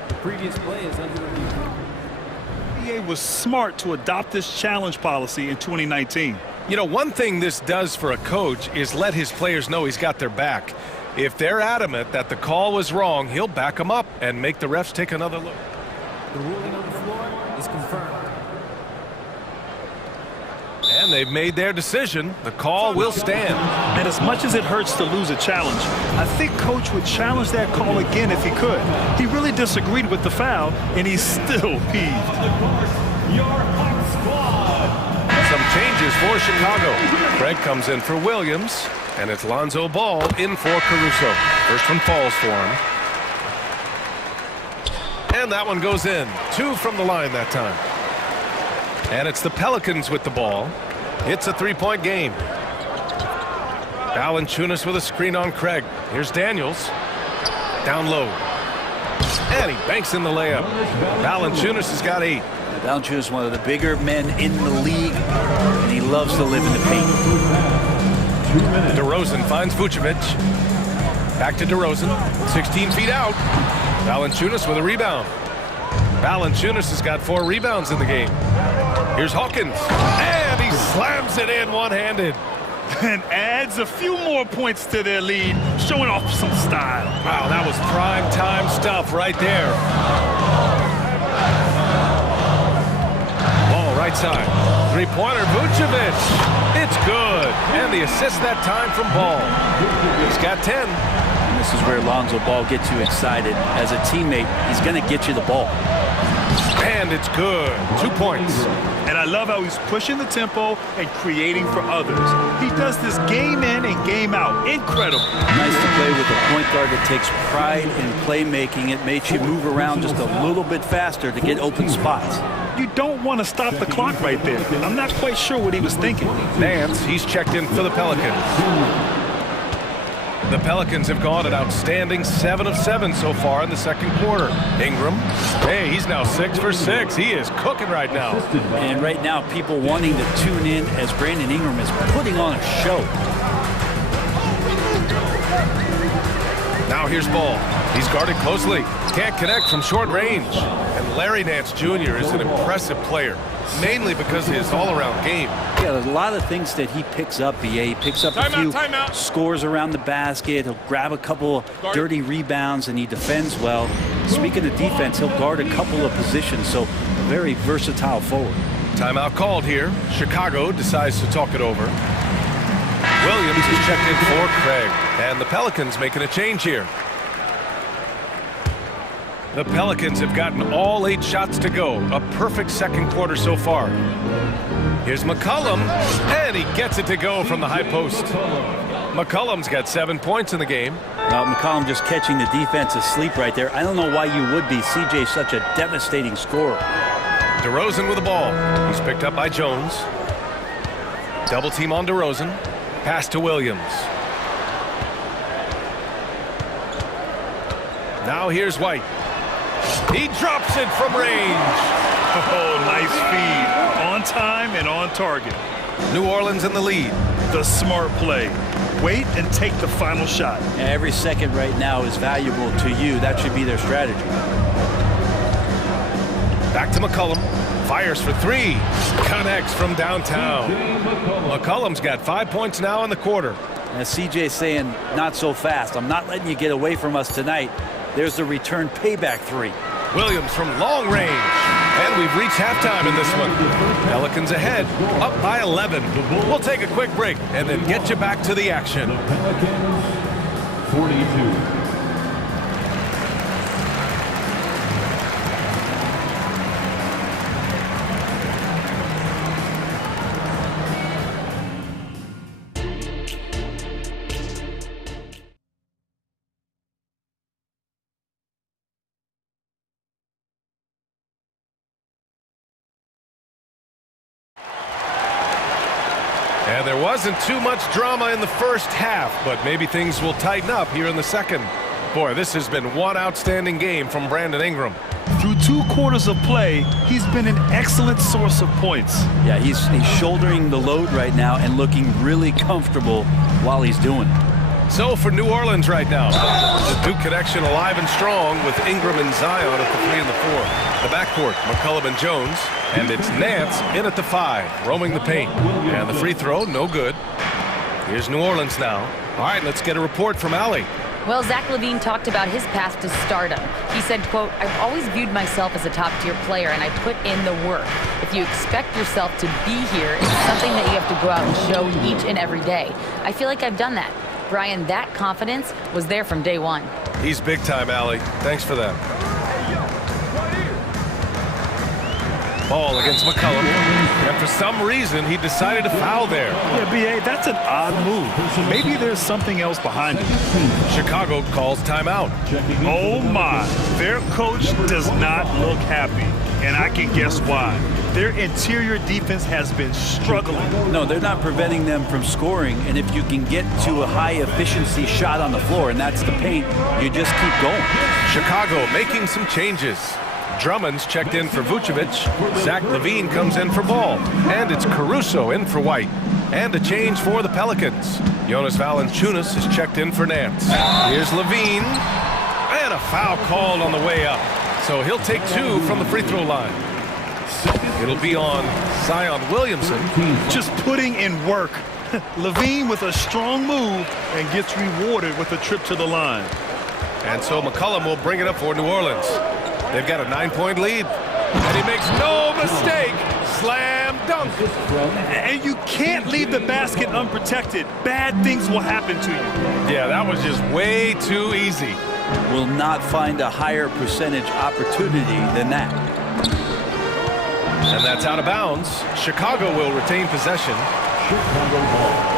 The previous play is under review. The NBA was smart to adopt this challenge policy in 2019. You know, one thing this does for a coach is let his players know he's got their back. If they're adamant that the call was wrong, he'll back them up and make the refs take another look. The ruling on the floor is confirmed. And they've made their decision. The call will stand. And as much as it hurts to lose a challenge, I think Coach would challenge that call again if he could. He really disagreed with the foul, and he's still peeved. Some changes for Chicago. Craig comes in for Williams, and it's Lonzo Ball in for Caruso. First one falls for him. And that one goes in. 2 from the line that time. And it's the Pelicans with the ball. It's a 3-point game. Valanciunas with a screen on Craig. Here's Daniels. Down low. And he banks in the layup. Valanciunas has got 8. Valanciunas is one of the bigger men in the league, and he loves to live in the paint. DeRozan finds Vucevic. Back to DeRozan. 16 feet out. Valanciunas with a rebound. Valanciunas has got 4 rebounds in the game. Here's Hawkins, and he slams it in one-handed. And adds a few more points to their lead, showing off some style. Wow, that was prime-time stuff right there. Ball right side. 3-pointer, Vucevic. It's good. And the assist that time from Ball. He's got 10. And this is where Lonzo Ball gets you excited. As a teammate, he's going to get you the ball. And it's good. 2 points. And I love how he's pushing the tempo and creating for others. He does this game in and game out. Incredible. Nice to play with a point guard that takes pride in playmaking. It makes you move around just a little bit faster to get open spots. You don't want to stop the clock right there. I'm not quite sure what he was thinking. Nance, he's checked in for the Pelicans. The Pelicans have gone an outstanding 7 of 7 so far in the second quarter. Ingram, hey, he's now 6 for 6. He is cooking right now. And right now, people wanting to tune in as Brandon Ingram is putting on a show. Now here's Ball. He's guarded closely. Can't connect from short range. And Larry Nance Jr. is an impressive player, mainly because of his all-around game. Yeah, there's a lot of things that he picks up, BA. He picks up a few scores around the basket. He'll grab a couple dirty rebounds, and he defends well. Speaking of defense, he'll guard a couple of positions, so a very versatile forward. Timeout called here. Chicago decides to talk it over. Williams is checked in for Craig, and the Pelicans making a change here. The Pelicans have gotten all 8 shots to go. A perfect second quarter so far. Here's McCollum, and he gets it to go from the high post. McCollum's got 7 points in the game. McCollum just catching the defense asleep right there. I don't know why you would be. CJ's such a devastating scorer. DeRozan with the ball. He's picked up by Jones. Double team on DeRozan. Pass to Williams. Now here's White. He drops it from range. Oh, nice feed. On time and on target. New Orleans in the lead. The smart play. Wait and take the final shot. Every second right now is valuable to you. That should be their strategy. Back to McCollum. Fires for three. Connects from downtown. McCollum's got 5 points now in the quarter. And CJ saying, not so fast. I'm not letting you get away from us tonight. There's the return payback three. Williams from long range. And we've reached halftime in this one. Pelicans ahead, up by 11. We'll take a quick break and then get you back to the action. Pelicans, 42. And there wasn't too much drama in the first half, but maybe things will tighten up here in the second. Boy, this has been one outstanding game from Brandon Ingram. Through 2 quarters of play, he's been an excellent source of points. Yeah, he's shouldering the load right now and looking really comfortable while he's doing it. So for New Orleans right now, the Duke connection alive and strong with Ingram and Zion at the 3 and the 4. The backcourt, McCollum and Jones, and it's Nance in at the 5, roaming the paint. And the free throw, no good. Here's New Orleans now. All right, let's get a report from Allie. Well, Zach LaVine talked about his path to stardom. He said, quote, "I've always viewed myself as a top-tier player, and I put in the work. If you expect yourself to be here, it's something that you have to go out and show each and every day. I feel like I've done that." Brian, that confidence was there from day one. He's big time, Allie. Thanks for that. Ball against McCollum. And for some reason, he decided to foul there. Yeah, B.A., that's an odd move. Maybe there's something else behind it. Chicago calls timeout. Oh, my. Their coach does not look happy. And I can guess why. Their interior defense has been struggling. No, they're not preventing them from scoring. And if you can get to a high-efficiency shot on the floor, and that's the paint, you just keep going. Chicago making some changes. Drummond's checked in for Vucevic. Zach LaVine comes in for Ball. And it's Caruso in for White. And a change for the Pelicans. Jonas Valanciunas is checked in for Nance. Here's LaVine. And a foul called on the way up. So he'll take 2 from the free throw line. It'll be on Zion Williamson. Just putting in work. LaVine with a strong move and gets rewarded with a trip to the line. And so McCollum will bring it up for New Orleans. They've got a 9-point lead. And he makes no mistake. Slam dunk. And you can't leave the basket unprotected. Bad things will happen to you. Yeah, that was just way too easy. Will not find a higher percentage opportunity than that. And that's out of bounds. Chicago will retain possession. Chicago ball.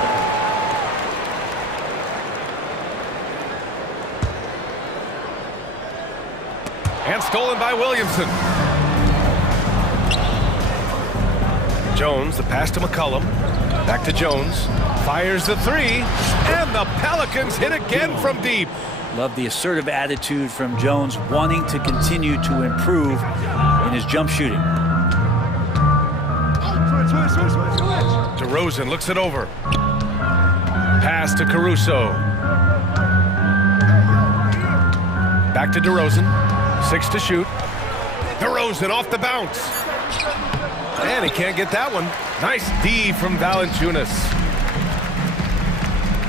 And stolen by Williamson. Jones, the pass to McCollum. Back to Jones. Fires the 3. And the Pelicans hit again from deep. Love the assertive attitude from Jones, wanting to continue to improve in his jump shooting. DeRozan looks it over. Pass to Caruso. Back to DeRozan. 6 to shoot. DeRozan off the bounce. And he can't get that one. Nice D from Valanciunas.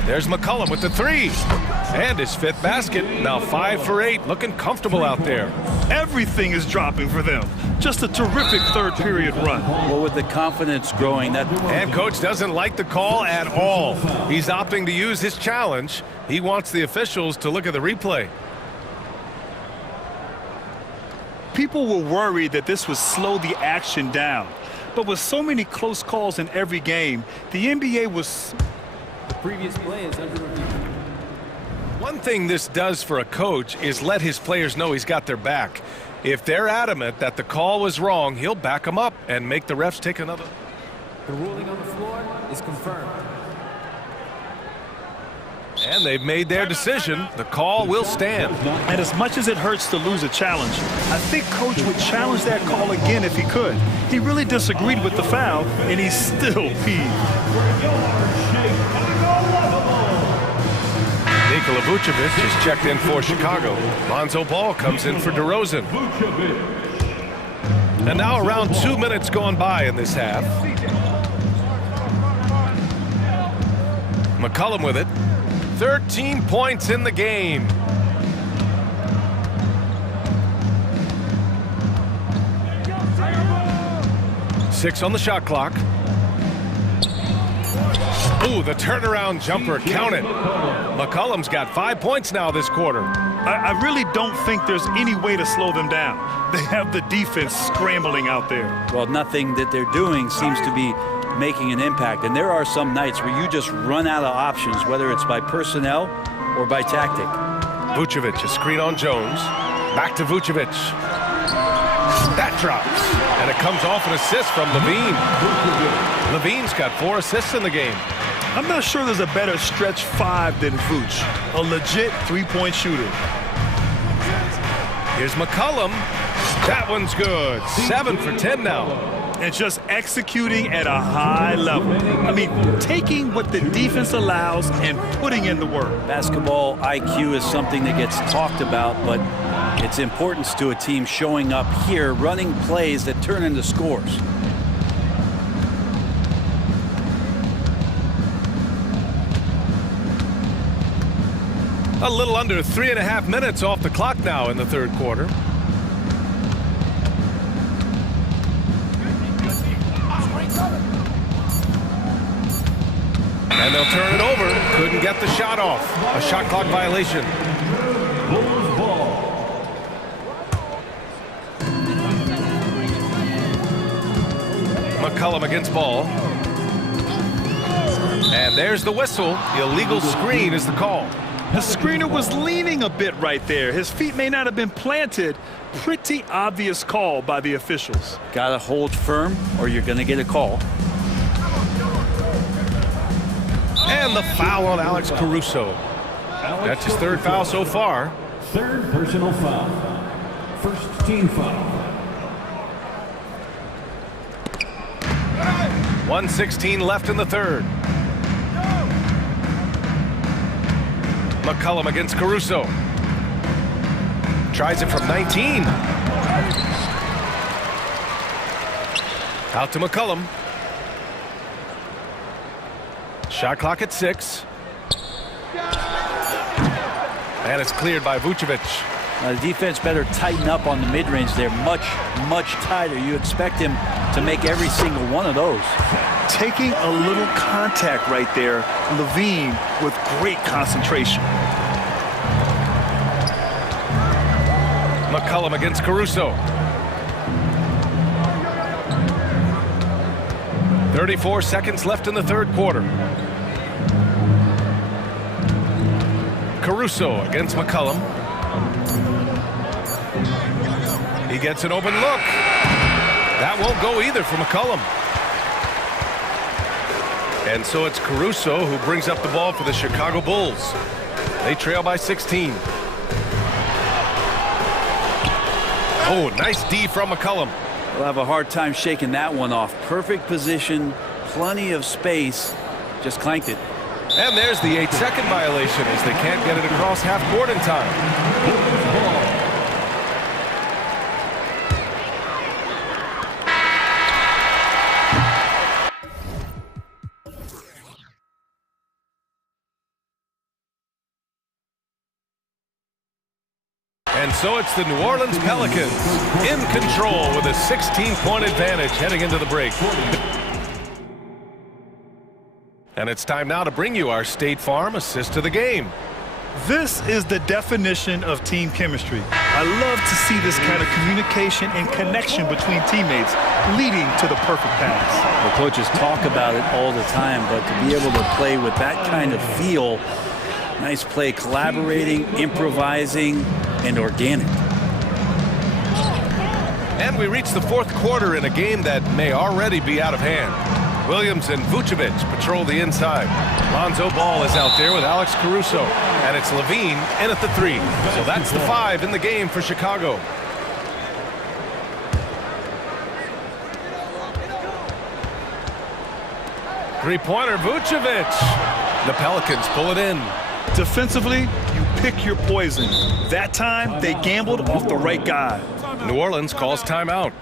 There's McCollum with the 3. And his 5th basket. Now 5 for 8. Looking comfortable out there. Everything is dropping for them. Just a terrific third period run. Well, with the confidence growing, that. And coach doesn't like the call at all. He's opting to use his challenge. He wants the officials to look at the replay. People were worried that this would slow the action down. But with so many close calls in every game, the NBA was... The previous play is under review. One thing this does for a coach is let his players know he's got their back. If they're adamant that the call was wrong, he'll back them up and make the refs take another. The ruling on the floor is confirmed. And they've made their decision. The call will stand. And as much as it hurts to lose a challenge, I think Coach would challenge that call again if he could. He really disagreed with the foul, and he's still peeved. Nikola Vucevic is checked in for Chicago. Lonzo Ball comes in for DeRozan. And now around 2 minutes gone by in this half. McCollum with it. 13 points in the game. Six on the shot clock. Ooh, the turnaround jumper, count it. McCollum's got 5 points now this quarter. I really don't think there's any way to slow them down. They have the defense scrambling out there. Well, nothing that they're doing seems to be making an impact. And there are some nights where you just run out of options, whether it's by personnel or by tactic. Vucevic, a screen on Jones. Back to Vucevic. That drops. And it comes off an assist from Levine. Levine's got 4 assists in the game. I'm not sure there's a better stretch 5 than Vooch. A legit three-point shooter. Here's McCollum. That one's good. 7 for 10 now. And just executing at a high level. I mean, taking what the defense allows and putting in the work. Basketball IQ is something that gets talked about, but its importance to a team showing up here, running plays that turn into scores. A little under 3.5 minutes off the clock now in the third quarter. And they'll turn it over. Couldn't get the shot off. A shot clock violation. McCollum against Ball. And there's the whistle. Illegal screen is the call. The screener was leaning a bit right there. His feet may not have been planted. Pretty obvious call by the officials. Gotta hold firm or you're gonna get a call. And the foul on Alex Caruso. That's his third foul so far. Third personal foul. First team foul. 1:16 left in the third. McCollum against Caruso. Tries it from 19. Out to McCollum. Shot clock at 6. And it's cleared by Vucevic. The defense better tighten up on the mid-range. They're much, much tighter. You expect him to make every single one of those. Taking a little contact right there. Levine with great concentration. McCollum against Caruso. 34 seconds left in the third quarter. Caruso against McCollum. He gets an open look. That won't go either for McCollum. And so it's Caruso who brings up the ball for the Chicago Bulls. They trail by 16. Oh, nice D from McCollum. They'll have a hard time shaking that one off. Perfect position, plenty of space, just clanked it. And there's the 8-second violation as they can't get it across half court in time. And so it's the New Orleans Pelicans in control with a 16-point advantage heading into the break. And it's time now to bring you our State Farm assist of the game. This is the definition of team chemistry. I love to see this kind of communication and connection between teammates leading to the perfect pass. The coaches talk about it all the time, but to be able to play with that kind of feel, nice play, collaborating, improvising, and organic. And we reach the fourth quarter in a game that may already be out of hand. Williams and Vucevic patrol the inside. Lonzo Ball is out there with Alex Caruso. And it's Levine in at the 3. So that's the 5 in the game for Chicago. Three-pointer, Vucevic. The Pelicans pull it in. Defensively, you pick your poison. That time, they gambled off the right guy. New Orleans calls timeout.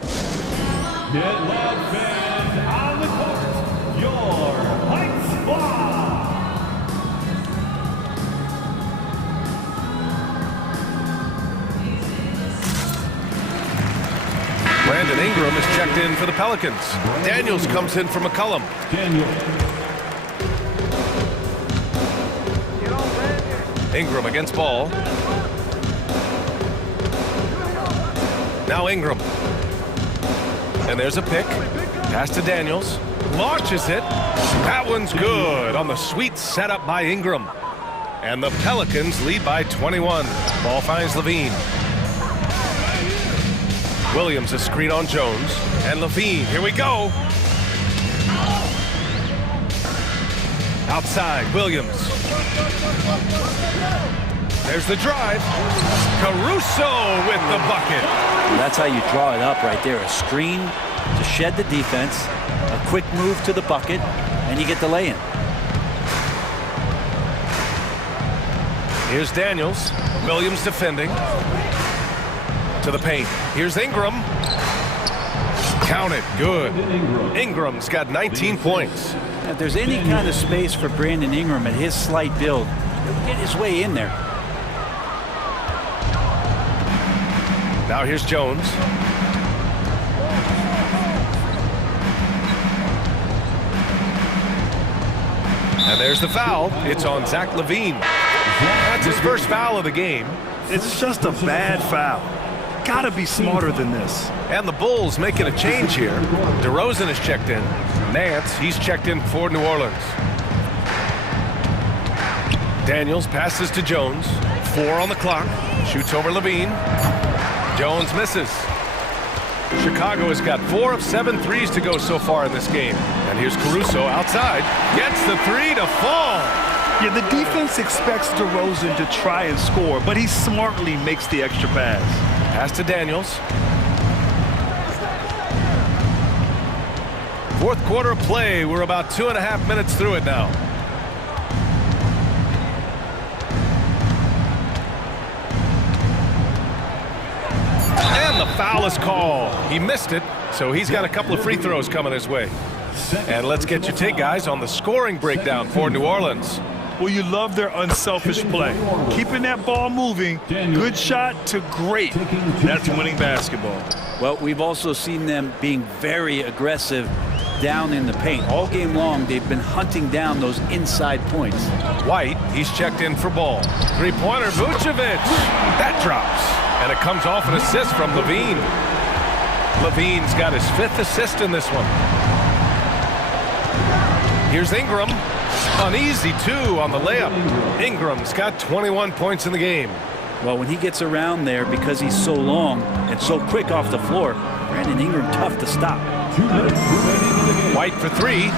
Get loud fans on the court. Your White Squad. Brandon Ingram is checked in for the Pelicans. Daniels comes in for McCollum. Ingram against Ball. Now Ingram. And there's a pick. Pass to Daniels. Launches it. That one's good on the sweet setup by Ingram. And the Pelicans lead by 21. Ball finds Levine. Williams a screen on Jones. And Levine, here we go. Outside, Williams. There's the drive. Caruso with the bucket. That's how you draw it up right there. A screen to shed the defense, a quick move to the bucket, and you get the lay-in. Here's Daniels. Williams defending. To the paint. Here's Ingram. Count it. Good. Ingram's got 19 points. If there's any kind of space for Brandon Ingram at his slight build, he'll get his way in there. Now here's Jones. And there's the foul. It's on Zach LaVine. That's his first foul of the game. It's just a bad foul. Gotta be smarter than this. And the Bulls making a change here. DeRozan is checked in. Nance, he's checked in for New Orleans. Daniels passes to Jones. 4 on the clock. Shoots over Levine. Jones misses. Chicago has got 4 of 7 threes to go so far in this game. And here's Caruso outside. Gets the 3 to fall. Yeah, the defense expects DeRozan to try and score, but he smartly makes the extra pass. Pass to Daniels. Fourth quarter of play. We're about 2.5 minutes through it now. And the foul is called. He missed it, so he's got a couple of free throws coming his way. And let's get your take, guys, on the scoring breakdown for New Orleans. Well, you love their unselfish play. Keeping that ball moving, good shot to great. That's winning basketball. Well, we've also seen them being very aggressive down in the paint. All game long, they've been hunting down those inside points. White, he's checked in for Ball. Three-pointer, Vucevic. That drops. And it comes off an assist from Levine. Levine's got his 5th assist in this one. Here's Ingram. An easy 2 on the layup. Ingram's got 21 points in the game. Well, when he gets around there, because he's so long and so quick off the floor, Brandon Ingram tough to stop. White for 3.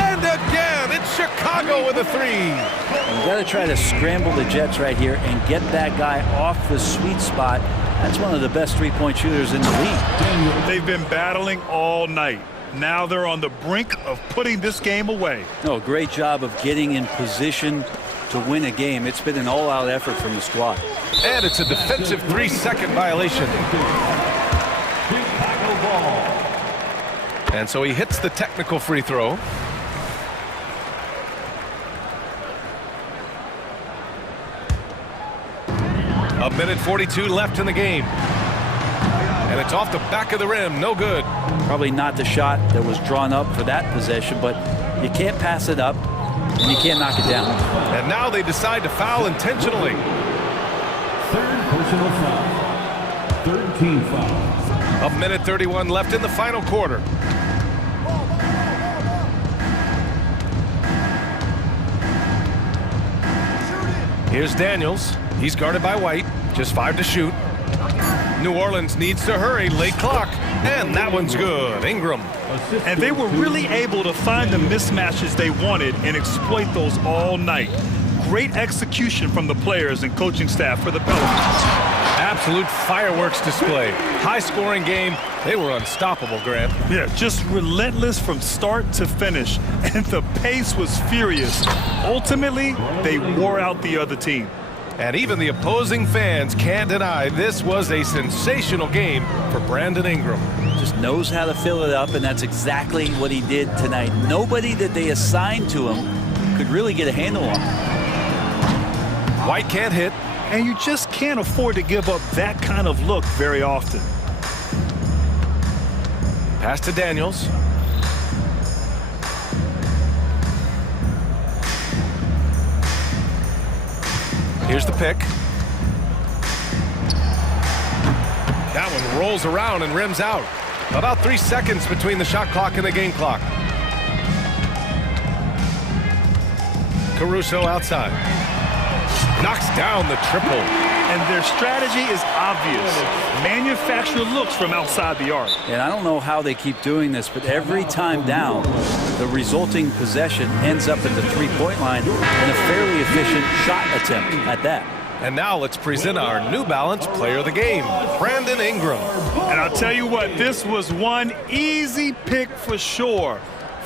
And again, it's Chicago with a 3. You got to try to scramble the Jets right here and get that guy off the sweet spot. That's one of the best three-point shooters in the league. They've been battling all night. Now they're on the brink of putting this game away. Oh, great job of getting in position to win a game. It's been an all-out effort from the squad. And it's a defensive 3-second violation. And so he hits the technical free throw. A minute 42 left in the game. And it's off the back of the rim. No good. Probably not the shot that was drawn up for that possession, but you can't pass it up. and you can't knock it down. And now they decide to foul intentionally. Third personal foul. 13 fouls. 1:31 left in the final quarter. Here's Daniels. He's guarded by White. Just 5 to shoot. New Orleans needs to hurry. Late clock. And that one's good. Ingram. And they were really able to find the mismatches they wanted and exploit those all night. Great execution from the players and coaching staff for the Pelicans. Absolute fireworks display. High-scoring game. They were unstoppable, Grant. Yeah, just relentless from start to finish. And the pace was furious. Ultimately, they wore out the other team. And even the opposing fans can't deny this was a sensational game for Brandon Ingram. Just knows how to fill it up, and that's exactly what he did tonight. Nobody that they assigned to him could really get a handle on him. White can't hit. And you just can't afford to give up that kind of look very often. Pass to Daniels. Here's the pick. That one rolls around and rims out. About 3 seconds between the shot clock and the game clock. Caruso outside. Knocks down the triple. And their strategy is obvious. Manufacture looks from outside the arc. And I don't know how they keep doing this, but every time down, the resulting possession ends up at the three-point line and a fairly efficient shot attempt at that. And now let's present our New Balance player of the game, Brandon Ingram. And I'll tell you what, this was one easy pick for sure.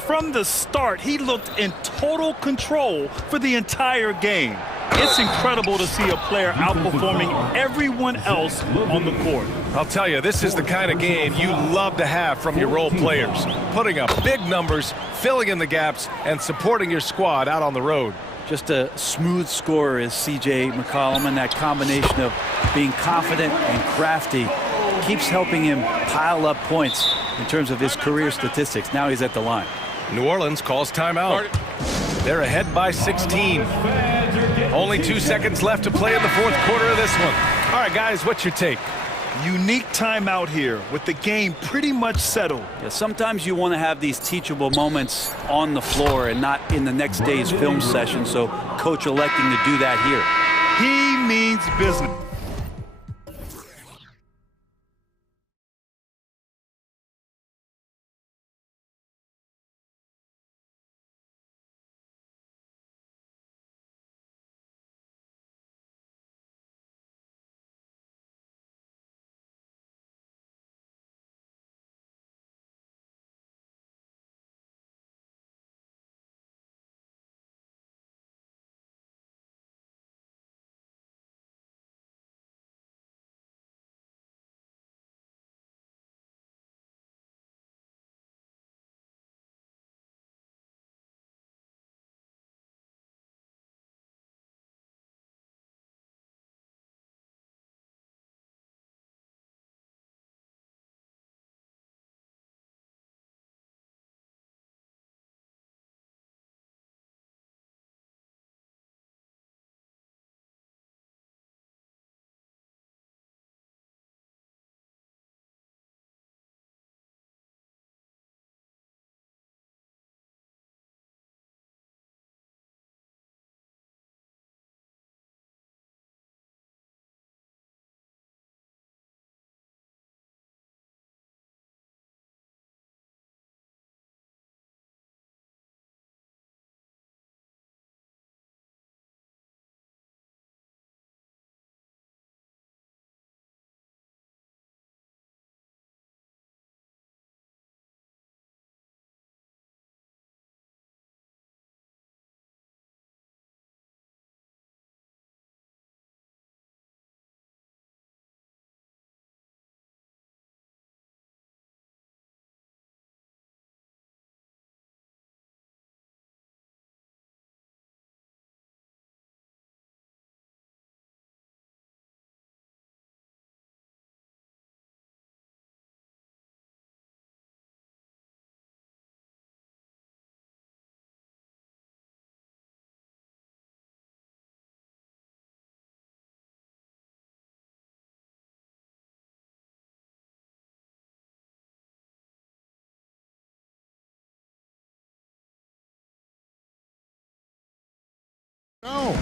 From the start, he looked in total control for the entire game. It's incredible to see a player outperforming everyone else on the court. I'll tell you, this is the kind of game you love to have from your role players. Putting up big numbers, filling in the gaps, and supporting your squad out on the road. Just a smooth scorer is C.J. McCollum, and that combination of being confident and crafty keeps helping him pile up points in terms of his career statistics. Now he's at the line. New Orleans calls timeout. They're ahead by 16. Only 2 seconds left to play in the fourth quarter of this one. All right, guys, what's your take? Unique timeout here with the game pretty much settled. Yeah, sometimes you want to have these teachable moments on the floor and not in the next day's film session, so coach electing to do that here. He means business. Oh.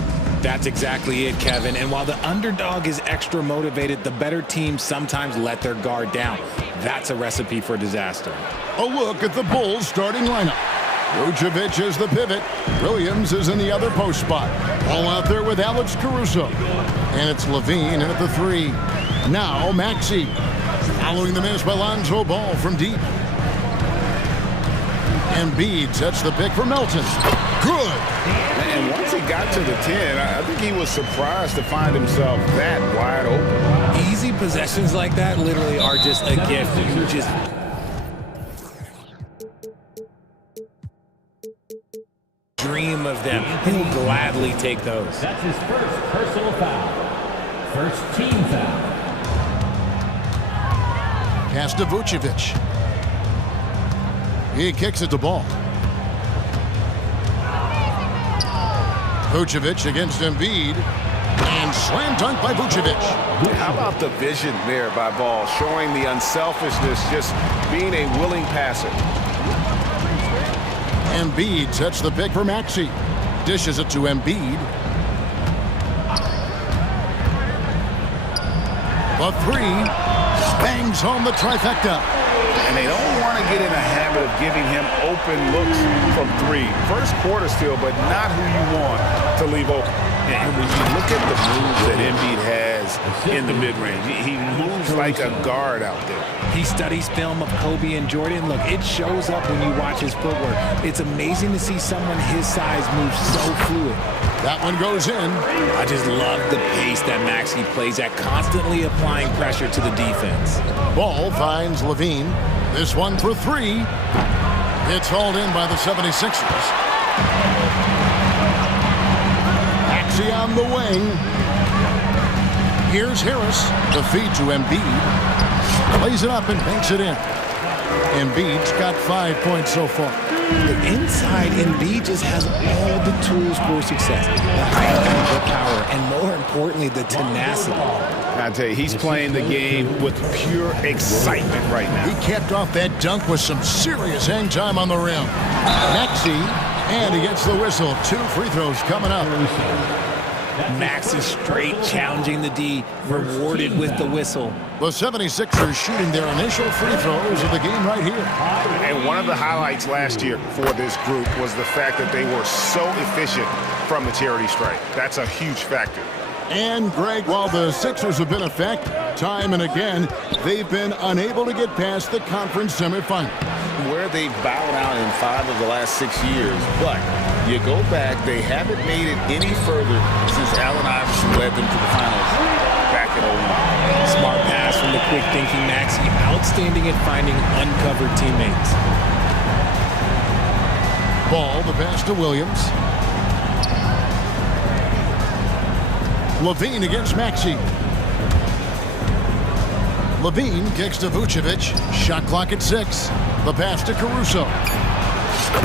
That's exactly it, Kevin. And while the underdog is extra motivated, the better teams sometimes let their guard down. That's a recipe for disaster. A look at the Bulls starting lineup. Vucevic is the pivot. Williams is in the other post spot. All out there with Alex Caruso. And it's Levine in at the 3. Now Maxey. Following the miss by Lonzo Ball from deep. Embiid sets the pick for Melton. Good. And once he got to the 10, I think he was surprised to find himself that wide open. Easy possessions like that literally are just a gift. You just... dream of them. He'll gladly take those. That's his first personal foul. First team foul. Pass to Vucevic. He kicks it to Ball. Vucevic against Embiid. And slam dunk by Vucevic. How about the vision there by Ball, showing the unselfishness, just being a willing passer. Embiid sets the pick for Maxey. Dishes it to Embiid. The 3. Bangs home the trifecta. And they don't want to get in a habit of giving him open looks from 3. First quarter still, but not who you want to leave open. And when you look at the moves that Embiid has in the mid-range, he moves like a guard out there. He studies film of Kobe and Jordan. Look, it shows up when you watch his footwork. It's amazing to see someone his size move so fluid. That one goes in. I just love the pace that Maxey plays at, constantly applying pressure to the defense. Ball finds Levine. This one for 3. It's hauled in by the 76ers. Maxey on the wing. Here's Harris. The feed to Embiid. Plays it up and banks it in. Embiid's got 5 points so far. The inside, Embiid just has all the tools for success. The height, the power, and more importantly, the tenacity. I tell you, he's playing the game with pure excitement right now. He capped off that dunk with some serious hang time on the rim. Maxey, and he gets the whistle. 2 free throws coming up. Max is straight challenging the D, rewarded with the whistle. The 76ers shooting their initial free throws of the game right here. And one of the highlights last year for this group was the fact that they were so efficient from the charity stripe. That's a huge factor. And, Greg, while the Sixers have been effective time and again, they've been unable to get past the conference semifinal. Where they've bowed out in 5 of the last 6 years. But you go back, they haven't made it any further since Allen Iverson led them to the finals back in 2009. Smart pass from the quick-thinking Maxey. Outstanding at finding uncovered teammates. Ball, the pass to Williams. Levine against Maxey. Levine kicks to Vucevic. Shot clock at 6. The pass to Caruso.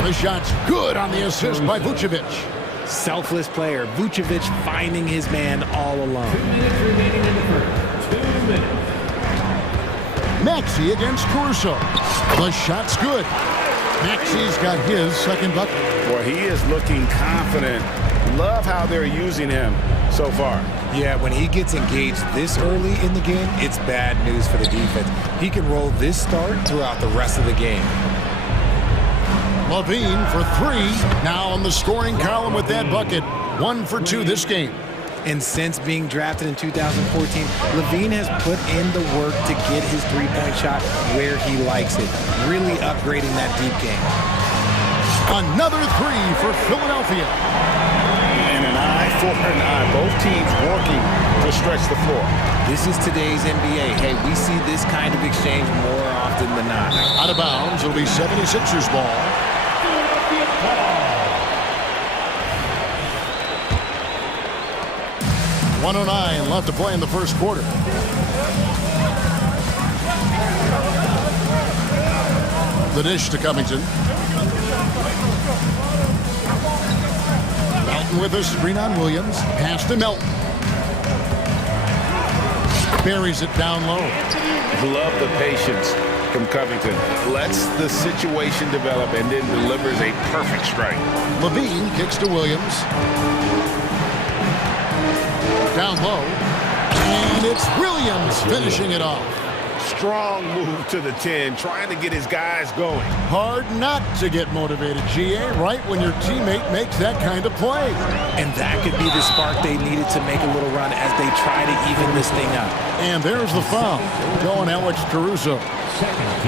The shot's good on the assist by Vucevic. Selfless player. Vucevic finding his man all alone. 2 minutes remaining in the first. 2 minutes. Maxey against Caruso. The shot's good. Maxey's got his second bucket. Boy, he is looking confident. Love how they're using him so far. Yeah, when he gets engaged this early in the game, it's bad news for the defense. He can roll this start throughout the rest of the game. Levine for 3. Now on the scoring column with that bucket. 1 for 2 this game. And since being drafted in 2014, Levine has put in the work to get his three-point shot where he likes it, really upgrading that deep game. Another 3 for Philadelphia. And an eye for an eye. Both teams working to stretch the floor. This is today's NBA. Hey, we see this kind of exchange more often than not. Out of bounds, it'll be 76ers ball. 1:09 left to play in the first quarter. The dish to Covington. Melton with a screen on Williams. Pass to Melton. Buries it down low. Love the patience from Covington. Lets the situation develop and then delivers a perfect strike. Levine kicks to Williams. Down low. And it's Williams finishing it off. Strong move to the 10, trying to get his guys going. Hard not to get motivated, GA, right when your teammate makes that kind of play. And that could be the spark they needed to make a little run as they try to even this thing up. And there's the foul. Going Alex Caruso.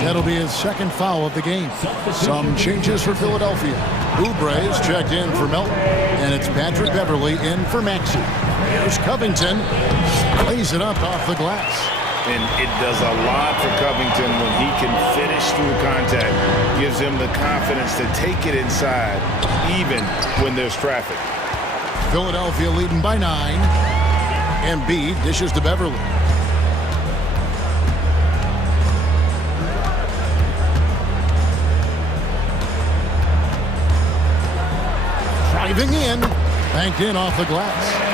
That'll be his second foul of the game. Some changes for Philadelphia. Oubre is checked in for Melton. And it's Patrick Beverly in for Maxey. Here's Covington. Plays it up off the glass. And it does a lot for Covington when he can finish through contact. Gives him the confidence to take it inside, even when there's traffic. Philadelphia leading by 9. Embiid dishes to Beverly. Driving in. Banked in off the glass.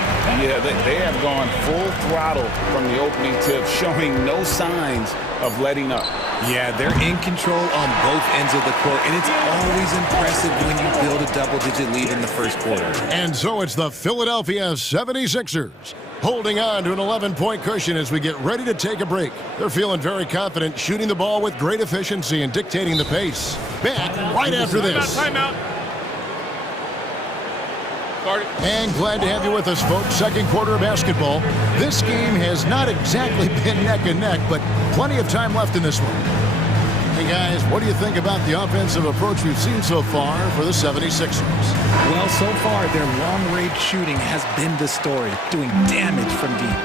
Yeah, they have gone full throttle from the opening tip, showing no signs of letting up. Yeah, they're in control on both ends of the court, and it's always impressive when you build a double-digit lead in the first quarter. And so it's the Philadelphia 76ers holding on to an 11-point cushion as we get ready to take a break. They're feeling very confident, shooting the ball with great efficiency and dictating the pace. Back right after this. Timeout. And glad to have you with us, folks. Second quarter of basketball. This game has not exactly been neck and neck, but plenty of time left in this one. Hey, guys, what do you think about the offensive approach we've seen so far for the 76ers? Well, so far, their long-range shooting has been the story, doing damage from deep.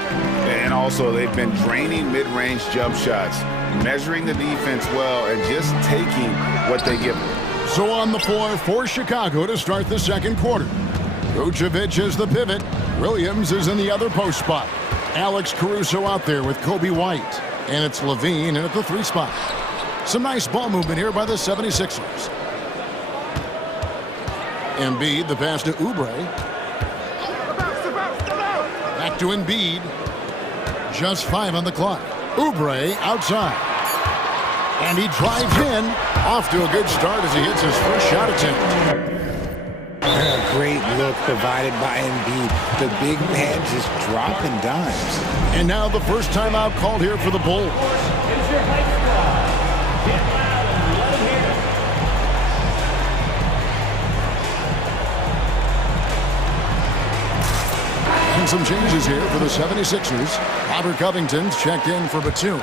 And also, they've been draining mid-range jump shots, measuring the defense well, and just taking what they give them. So on the floor for Chicago to start the second quarter. Vucevic is the pivot. Williams is in the other post spot. Alex Caruso out there with Kobe White. And it's Levine in at the 3 spot. Some nice ball movement here by the 76ers. Embiid, the pass to Oubre. Back to Embiid. Just 5 on the clock. Oubre outside. And he drives in. Off to a good start as he hits his first shot attempt. A great look provided by Embiid. The big man just dropping dimes. And now the first timeout called here for the Bulls. And some changes here for the 76ers. Robert Covington's checked in for Batum.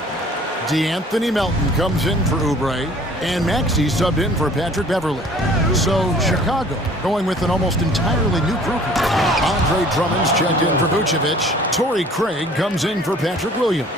DeAnthony Melton comes in for Oubre. And Maxey subbed in for Patrick Beverly. So Chicago going with an almost entirely new group. Andre Drummond's checked in for Vucevic. Torrey Craig comes in for Patrick Williams.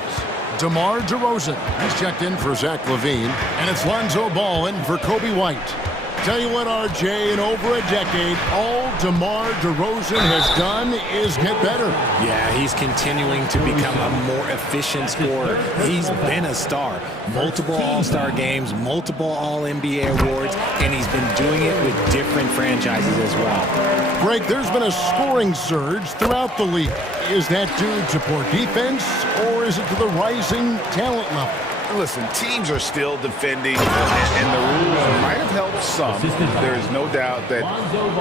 DeMar DeRozan has checked in for Zach LaVine. And it's Lonzo Ball in for Kobe White. Tell you what, RJ, in over a decade, all DeMar DeRozan has done is get better. Yeah, he's continuing to become a more efficient scorer. He's been a star. Multiple All-Star games, multiple All-NBA awards, and he's been doing it with different franchises as well. Greg, there's been a scoring surge throughout the league. Is that due to poor defense, or is it to the rising talent level? Listen, teams are still defending, and the rules might have helped some. There is no doubt that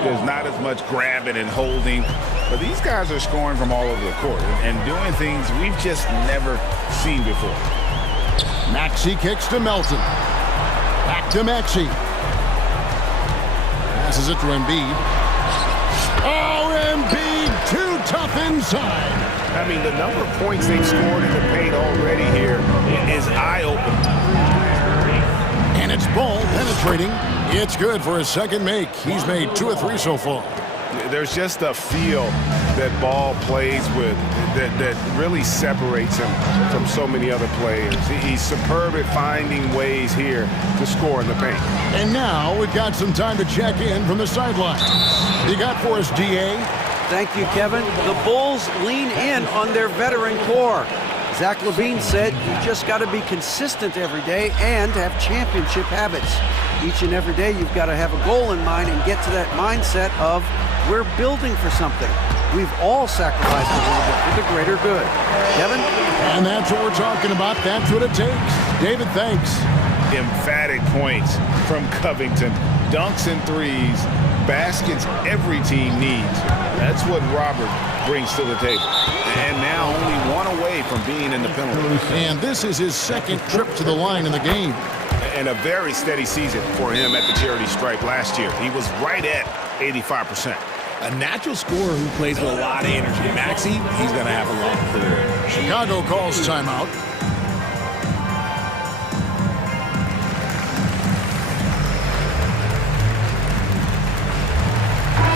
there's not as much grabbing and holding, but these guys are scoring from all over the court and doing things we've just never seen before. Maxey kicks to Melton. Back to Maxey. Passes it to Embiid. Oh, Embiid, too tough inside. I mean, the number of points they've scored in the paint already here is eye-opening. And it's Ball penetrating. It's good for his second make. He's made 2 or 3 so far. There's just a feel that Ball plays with that really separates him from so many other players. He's superb at finding ways here to score in the paint. And now we've got some time to check in from the sideline. You got for us, DA? Thank you, Kevin. The Bulls lean in on their veteran core. Zach LaVine said you just got to be consistent every day and have championship habits. Each and every day you've got to have a goal in mind and get to that mindset of we're building for something. We've all sacrificed a little bit for the greater good. Kevin? And that's what we're talking about. That's what it takes. David, thanks. Emphatic points from Covington. Dunks and threes. Baskets every team needs. That's what Robert brings to the table. And now only one away from being in the penalty. And this is his second trip to the line in the game. And a very steady season for him at the charity stripe last year. He was right at 85%. A natural scorer who plays with a lot of energy. Maxey, he's going to have a long career. Chicago calls timeout.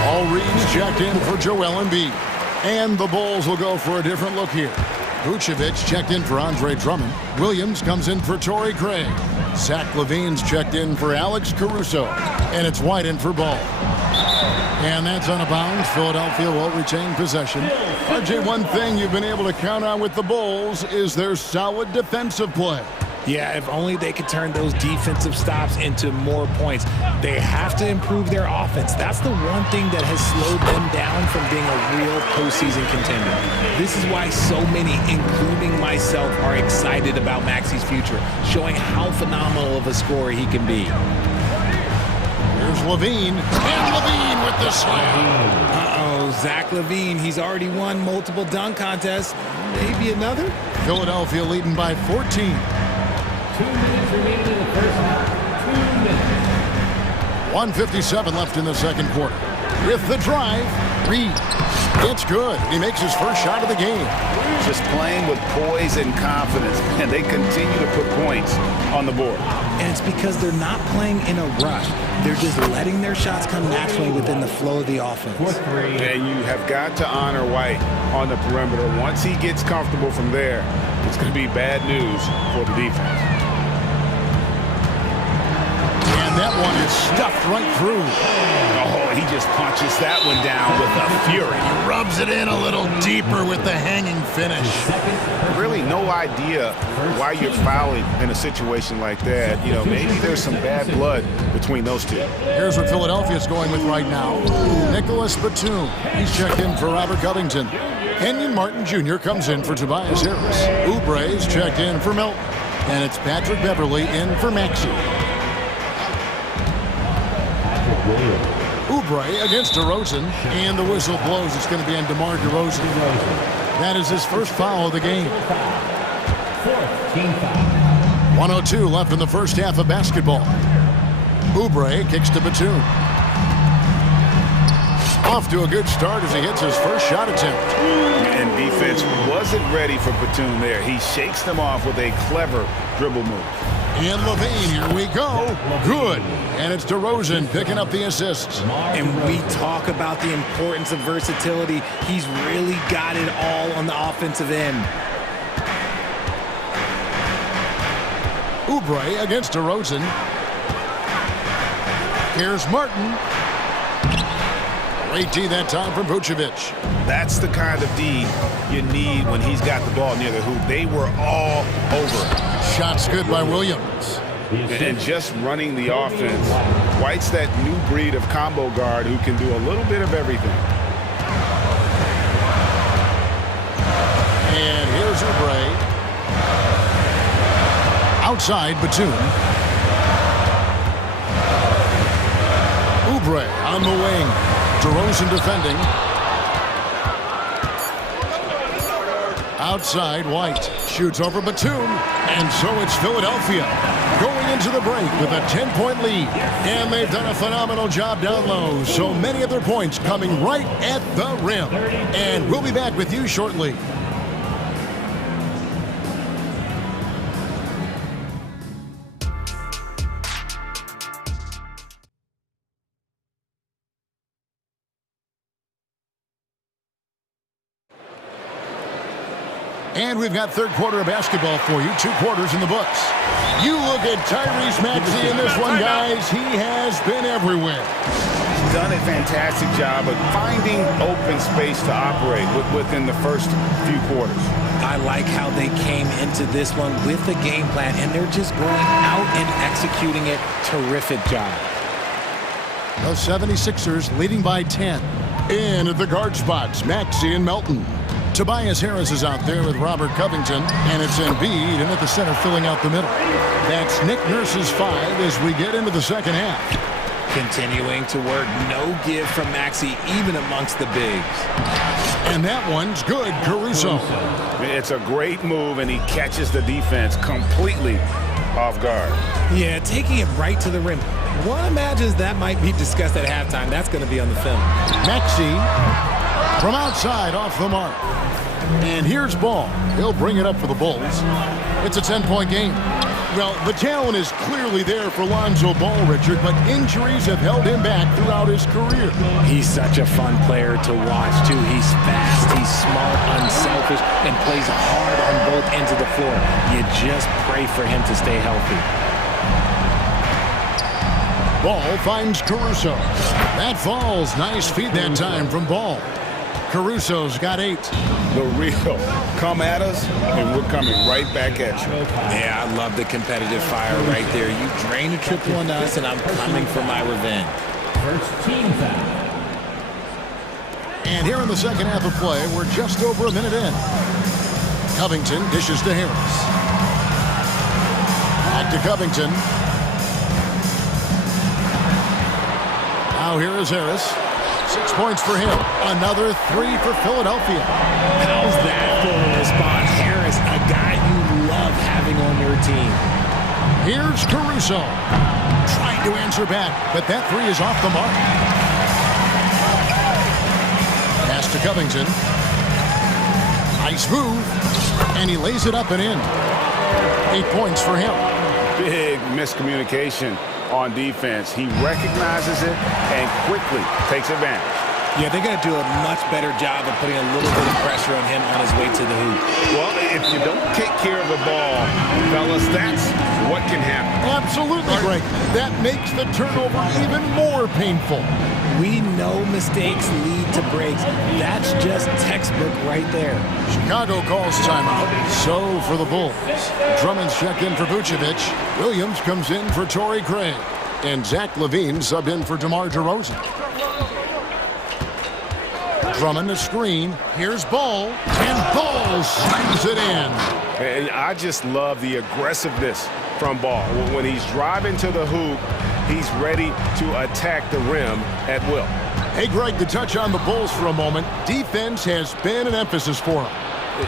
All reads checked in for Joel Embiid. And the Bulls will go for a different look here. Vucevic checked in for Andre Drummond. Williams comes in for Torrey Craig. Zach LaVine's checked in for Alex Caruso. And it's White in for Ball. And that's out of bounds. Philadelphia will retain possession. RJ, one thing you've been able to count on with the Bulls is their solid defensive play. Yeah, if only they could turn those defensive stops into more points. They have to improve their offense. That's the one thing that has slowed them down from being a real postseason contender. This is why so many, including myself, are excited about Maxey's future, showing how phenomenal of a scorer he can be. Here's LaVine, and LaVine with the slam. Uh-oh, Zach LaVine, he's already won multiple dunk contests. Maybe another? Philadelphia leading by 14. 2 minutes remaining in the first half. 2 minutes. 1:57 left in the second quarter. With the drive, Reed. It's good. He makes his first shot of the game. Just playing with poise and confidence, and they continue to put points on the board. And it's because they're not playing in a rush. They're just letting their shots come naturally within the flow of the offense. And you have got to honor White on the perimeter. Once he gets comfortable from there, it's going to be bad news for the defense. And that one is stuffed right through. Oh, he just punches that one down with a fury. He rubs it in a little deeper with the hanging finish. Really no idea why you're fouling in a situation like that. You know, maybe there's some bad blood between those two. Here's what Philadelphia's going with right now. Nicholas Batum. He's checked in for Robert Covington. Kenyon Martin Jr. comes in for Tobias Harris. Oubre's checked in for Melton. And it's Patrick Beverly in for Maxey. Oubre against DeRozan, and the whistle blows. It's going to be on DeMar DeRozan. That is his first foul of the game. 1:02 left in the first half of basketball. Oubre kicks to Batum. Off to a good start as he hits his first shot attempt. And defense wasn't ready for Batum there. He shakes them off with a clever dribble move. And LaVine, here we go. Good. And it's DeRozan picking up the assists. And we talk about the importance of versatility. He's really got it all on the offensive end. Oubre against DeRozan. Here's Martin. Great D that time from Vucevic. That's the kind of D you need when he's got the ball near the hoop. They were all over it. Shots good by Williams. And just running the offense. White's that new breed of combo guard who can do a little bit of everything. And here's Oubre. Outside, Batum. Oubre on the wing. DeRozan defending. Outside, White shoots over Batum, and so it's Philadelphia going into the break with a 10-point lead. And they've done a phenomenal job down low, so many of their points coming right at the rim. And we'll be back with you shortly. And we've got third quarter of basketball for you. 2 quarters in the books. You look at Tyrese Maxey in this one, guys. He has been everywhere. He's done a fantastic job of finding open space to operate within the first few quarters. I like how they came into this one with the game plan, and they're just going out and executing it. Terrific job. The 76ers leading by 10. In at the guard spots, Maxey and Melton. Tobias Harris is out there with Robert Covington, and it's Embiid in at the center filling out the middle. That's Nick Nurse's 5 as we get into the second half. Continuing to work. No give from Maxey, even amongst the bigs. And that one's good, Caruso. It's a great move, and he catches the defense completely off guard. Yeah, taking it right to the rim. One imagines that might be discussed at halftime. That's going to be on the film. Maxey from outside off the mark. And here's Ball. He'll bring it up for the Bulls. It's a 10-point game. Well, the talent is clearly there for Lonzo Ball, Richard, but injuries have held him back throughout his career. He's such a fun player to watch, too. He's fast, he's smart, unselfish, and plays hard on both ends of the floor. You just pray for him to stay healthy. Ball finds Caruso. That falls. Nice feed that time from Ball. Caruso's got 8. The real come at us, and we're coming right back at you. Yeah, I love the competitive fire right there. You drain a triple on us, and I'm coming for my revenge. First team foul. And here in the second half of play, we're just over a minute in. Covington dishes to Harris. Back to Covington. Now here is Harris. 6 points for him. Another 3 for Philadelphia. How's that for a response? Harris, a guy you love having on your team. Here's Caruso. Trying to answer back, but that 3 is off the mark. Pass to Covington. Nice move. And he lays it up and in. 8 points for him. Big miscommunication on defense. He recognizes it and quickly takes advantage. Yeah, they got to do a much better job of putting a little bit of pressure on him on his way to the hoop. Well, if you don't take care of the ball, fellas, that's what can happen. Absolutely, Greg. That makes the turnover even more painful. We know mistakes lead to breaks. That's just textbook right there. Chicago calls timeout. So for the Bulls. Drummond's checked in for Vucevic. Williams comes in for Torrey Craig. And Zach LaVine subbed in for DeMar DeRozan. Drummond a screen. Here's Ball. And Ball slams it in. And I just love the aggressiveness from Ball. When he's driving to the hoop, he's ready to attack the rim at will. Hey, Greg, to touch on the Bulls for a moment, defense has been an emphasis for them.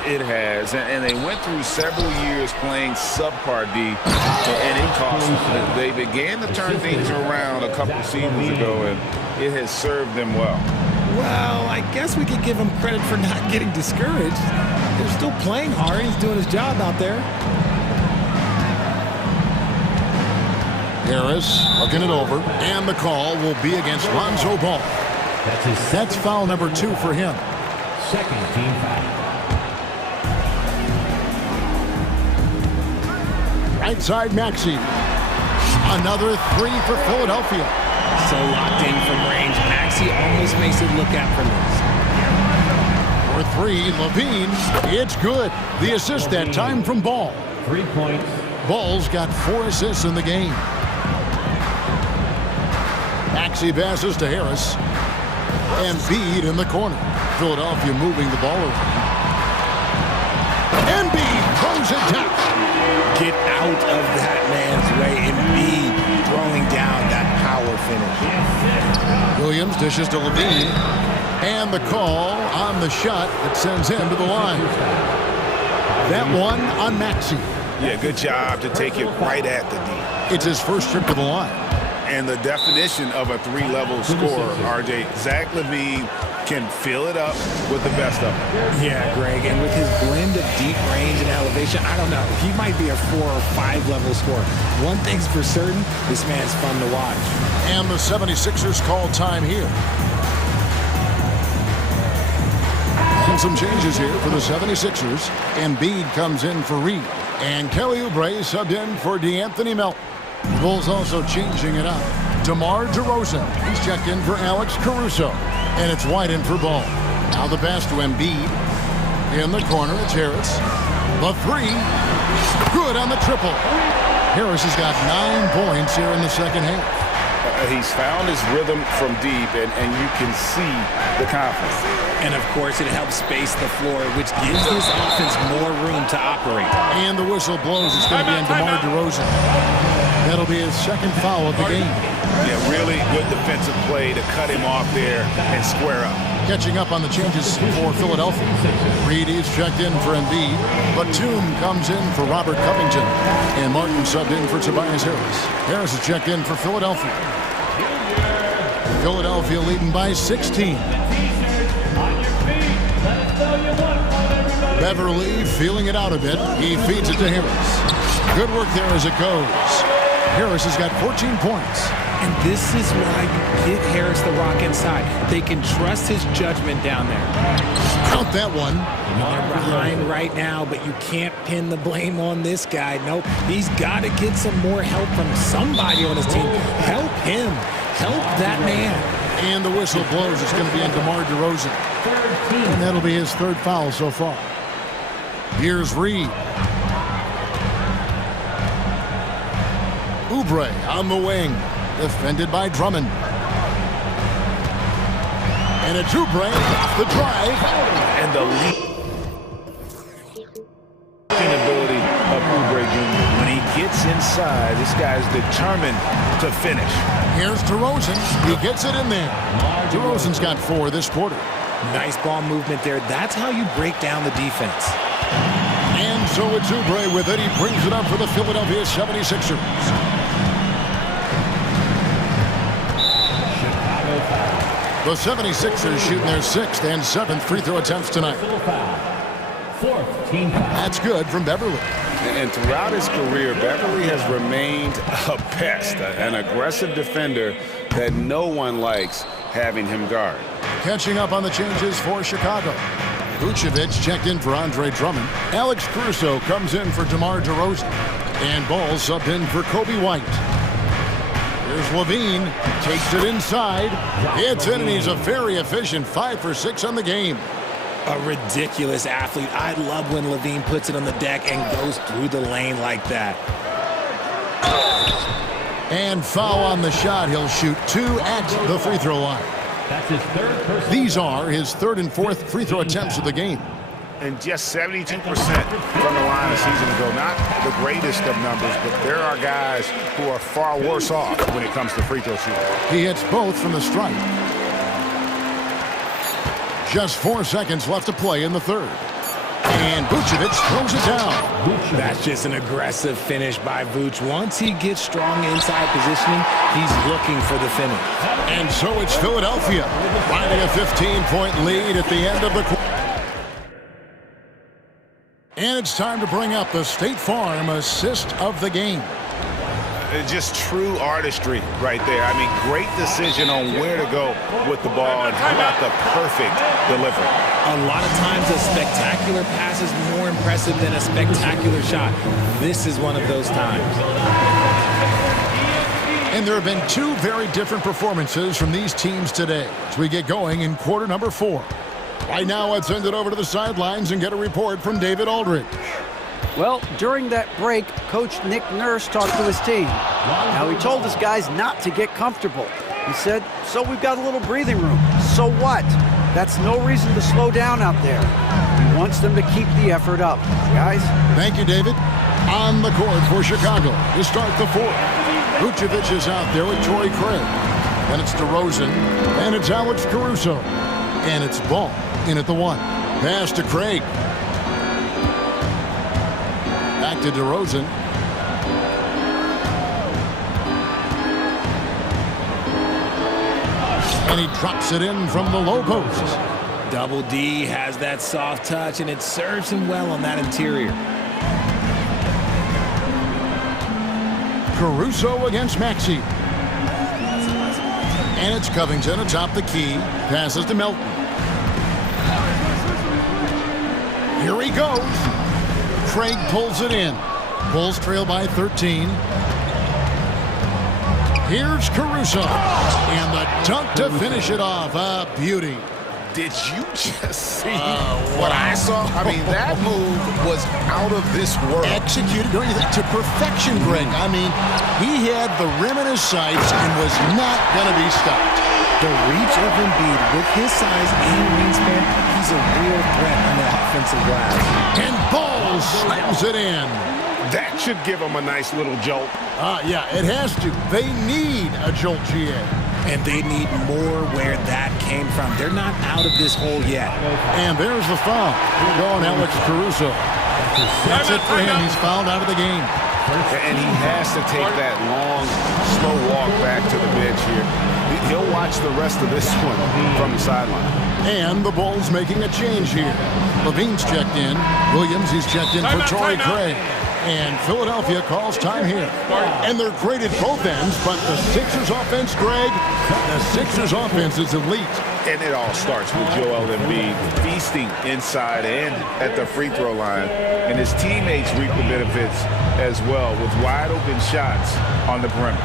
It has, and they went through several years playing subpar D, and it cost them. They began to turn things around a couple seasons ago, and it has served them well. Well, I guess we could give him credit for not getting discouraged. They're still playing hard. He's doing his job out there. Harris looking it over, and the call will be against Lonzo Ball. That's foul number 2 for him. Second team foul. Right side Maxey. Another 3 for Philadelphia. So locked in from range. Maxey almost makes it look effortless. For 3, LaVine. It's good. The assist that time from Ball. 3 points. Ball's got 4 assists in the game. Maxey passes to Harris. And Embiid in the corner. Philadelphia moving the ball around. Embiid throws it down. Get out of that man's way. Embiid throwing down that power finish. Williams dishes to LaVine. And the call on the shot that sends him to the line. That one on Maxey. Yeah, good job to take it right at the D. It's his first trip to the line. And the definition of a 3-level scorer, RJ, Zach LaVine can fill it up with the best of them. Yeah, Greg, and with his blend of deep range and elevation, I don't know. He might be a 4 or 5 level scorer. One thing's for certain, this man's fun to watch. And the 76ers call time here. And some changes here for the 76ers. Embiid comes in for Reed. And Kelly Oubre subbed in for DeAnthony Melton. The Bulls also changing it up. DeMar DeRozan. He's checked in for Alex Caruso. And it's White in for Ball. Now the pass to Embiid. In the corner, it's Harris. The 3. Good on the triple. Harris has got 9 points here in the second half. He's found his rhythm from deep, and you can see the confidence. And, of course, it helps space the floor, which gives this offense more room to operate. And the whistle blows. It's going to be on DeMar DeRozan. That'll be his second foul of the game. Yeah, really good defensive play to cut him off there and square up. Catching up on the changes for Philadelphia. Reed is checked in for Embiid. Batum comes in for Robert Covington. And Martin subbed in for Tobias Harris. Harris is checked in for Philadelphia. Philadelphia leading by 16. Beverly feeling it out a bit. He feeds it to Harris. Good work there as it goes. Harris has got 14 points. And this is why you get Harris the rock inside. They can trust his judgment down there. Count that one. They're behind right now, but you can't pin the blame on this guy. Nope. He's got to get some more help from somebody on his team. Help him. Help that man. And the whistle blows. It's going to be in DeMar DeRozan. And that'll be his third foul so far. Here's Reed. Oubre on the wing. Defended by Drummond. And it's Oubre off the drive. And the leading ability of Oubre Jr. When he gets inside, this guy's determined to finish. Here's DeRozan. He gets it in there. DeRozan's got 4 this quarter. Nice ball movement there. That's how you break down the defense. And so it's Oubre with it. He brings it up for the Philadelphia 76ers. The 76ers shooting their 6th and 7th free throw attempts tonight. That's good from Beverly. And throughout his career, Beverly has remained a pest, an aggressive defender that no one likes having him guard. Catching up on the changes for Chicago. Vucevic checked in for Andre Drummond. Alex Caruso comes in for DeMar DeRozan. And Ball subbed in for Kobe White. Here's Levine, takes it inside. It's in, and he's a very efficient 5 for 6 on the game. A ridiculous athlete. I love when Levine puts it on the deck and goes through the lane like that. And foul on the shot. He'll shoot 2 at the free throw line. That's his third. These are his 3rd and 4th free throw attempts of the game. And just 72% from the line a season ago. Not the greatest of numbers, but there are guys who are far worse off when it comes to free throw shooting. He hits both from the stripe. Just 4 seconds left to play in the 3rd. And Vucevic throws it down. That's just an aggressive finish by Vuce. Once he gets strong inside positioning, he's looking for the finish. And so it's Philadelphia finding a 15-point lead at the end of the quarter. And it's time to bring up the State Farm assist of the game. Just true artistry right there. I mean, great decision on where to go with the ball, and how about the perfect delivery. A lot of times a spectacular pass is more impressive than a spectacular shot. This is one of those times. And there have been 2 very different performances from these teams today as we get going in quarter number 4. Right now, let's send it over to the sidelines and get a report from David Aldridge. Well, during that break, Coach Nick Nurse talked to his team. Now, he told his guys not to get comfortable. He said, so we've got a little breathing room. So what? That's no reason to slow down out there. He wants them to keep the effort up. Guys? Thank you, David. On the court for Chicago to start the 4th. Vucevic is out there with Torrey Craig. Then it's DeRozan. And it's Alex Caruso. And it's Ball in at the 1. Pass to Craig. Back to DeRozan. And he drops it in from the low post. Double D has that soft touch, and it serves him well on that interior. Caruso against Maxey. And it's Covington atop the key. Passes to Melton. Here he goes. Craig pulls it in. Bulls trail by 13. Here's Caruso. And the dunk to finish it off. A beauty. Did you just see what I saw? I mean, that move was out of this world. Executed, don't you think, to perfection, Greg. I mean, he had the rim in his sights and was not going to be stopped. The reach of Embiid with his size and wingspan, he's a real threat on the offensive glass. And Ball slams it in. That should give them a nice little jolt. Yeah, it has to. They need a jolt, GA. And they need more where that came from. They're not out of this hole yet. And there's the foul. Here going Alex Caruso. That's it for him. He's fouled out of the game. And he has to take that long, slow walk back to the bench here. He'll watch the rest of this one from the sideline. And the Bulls making a change here. Levine's checked in. Williams, he's checked in for Torrey Craig. And Philadelphia calls time here. And they're great at both ends, but the Sixers offense, Greg, the Sixers offense is elite. And it all starts with Joel Embiid feasting inside and at the free throw line. And his teammates reap the benefits as well with wide open shots on the perimeter.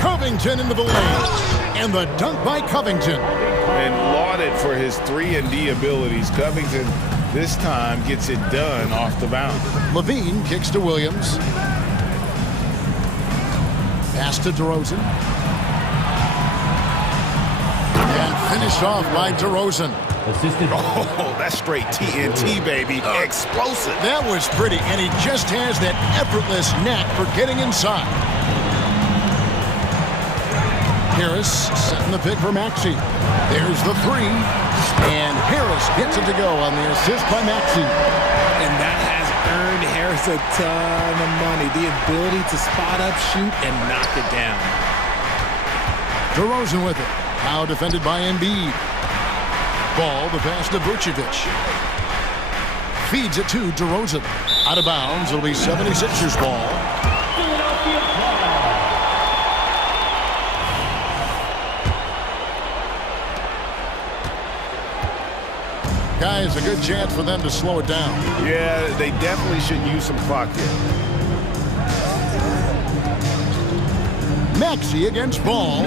Covington into the lane. And the dunk by Covington. And lauded for his 3-and-D abilities. Covington this time gets it done off the bounce. Levine kicks to Williams. Pass to DeRozan. And finished off by DeRozan. Oh, that's straight TNT, baby. Explosive. That was pretty, and he just has that effortless knack for getting inside. Harris setting the pick for Maxey. There's the three. And Harris gets it to go on the assist by Maxey. And that has earned Harris a ton of money. The ability to spot up, shoot, and knock it down. DeRozan with it. Now defended by Embiid. Ball, the pass to Vucevic. Feeds it to DeRozan. Out of bounds. It'll be 76ers ball. Guys, a good chance for them to slow it down. Yeah, they definitely should use some clock here. Maxey against Ball.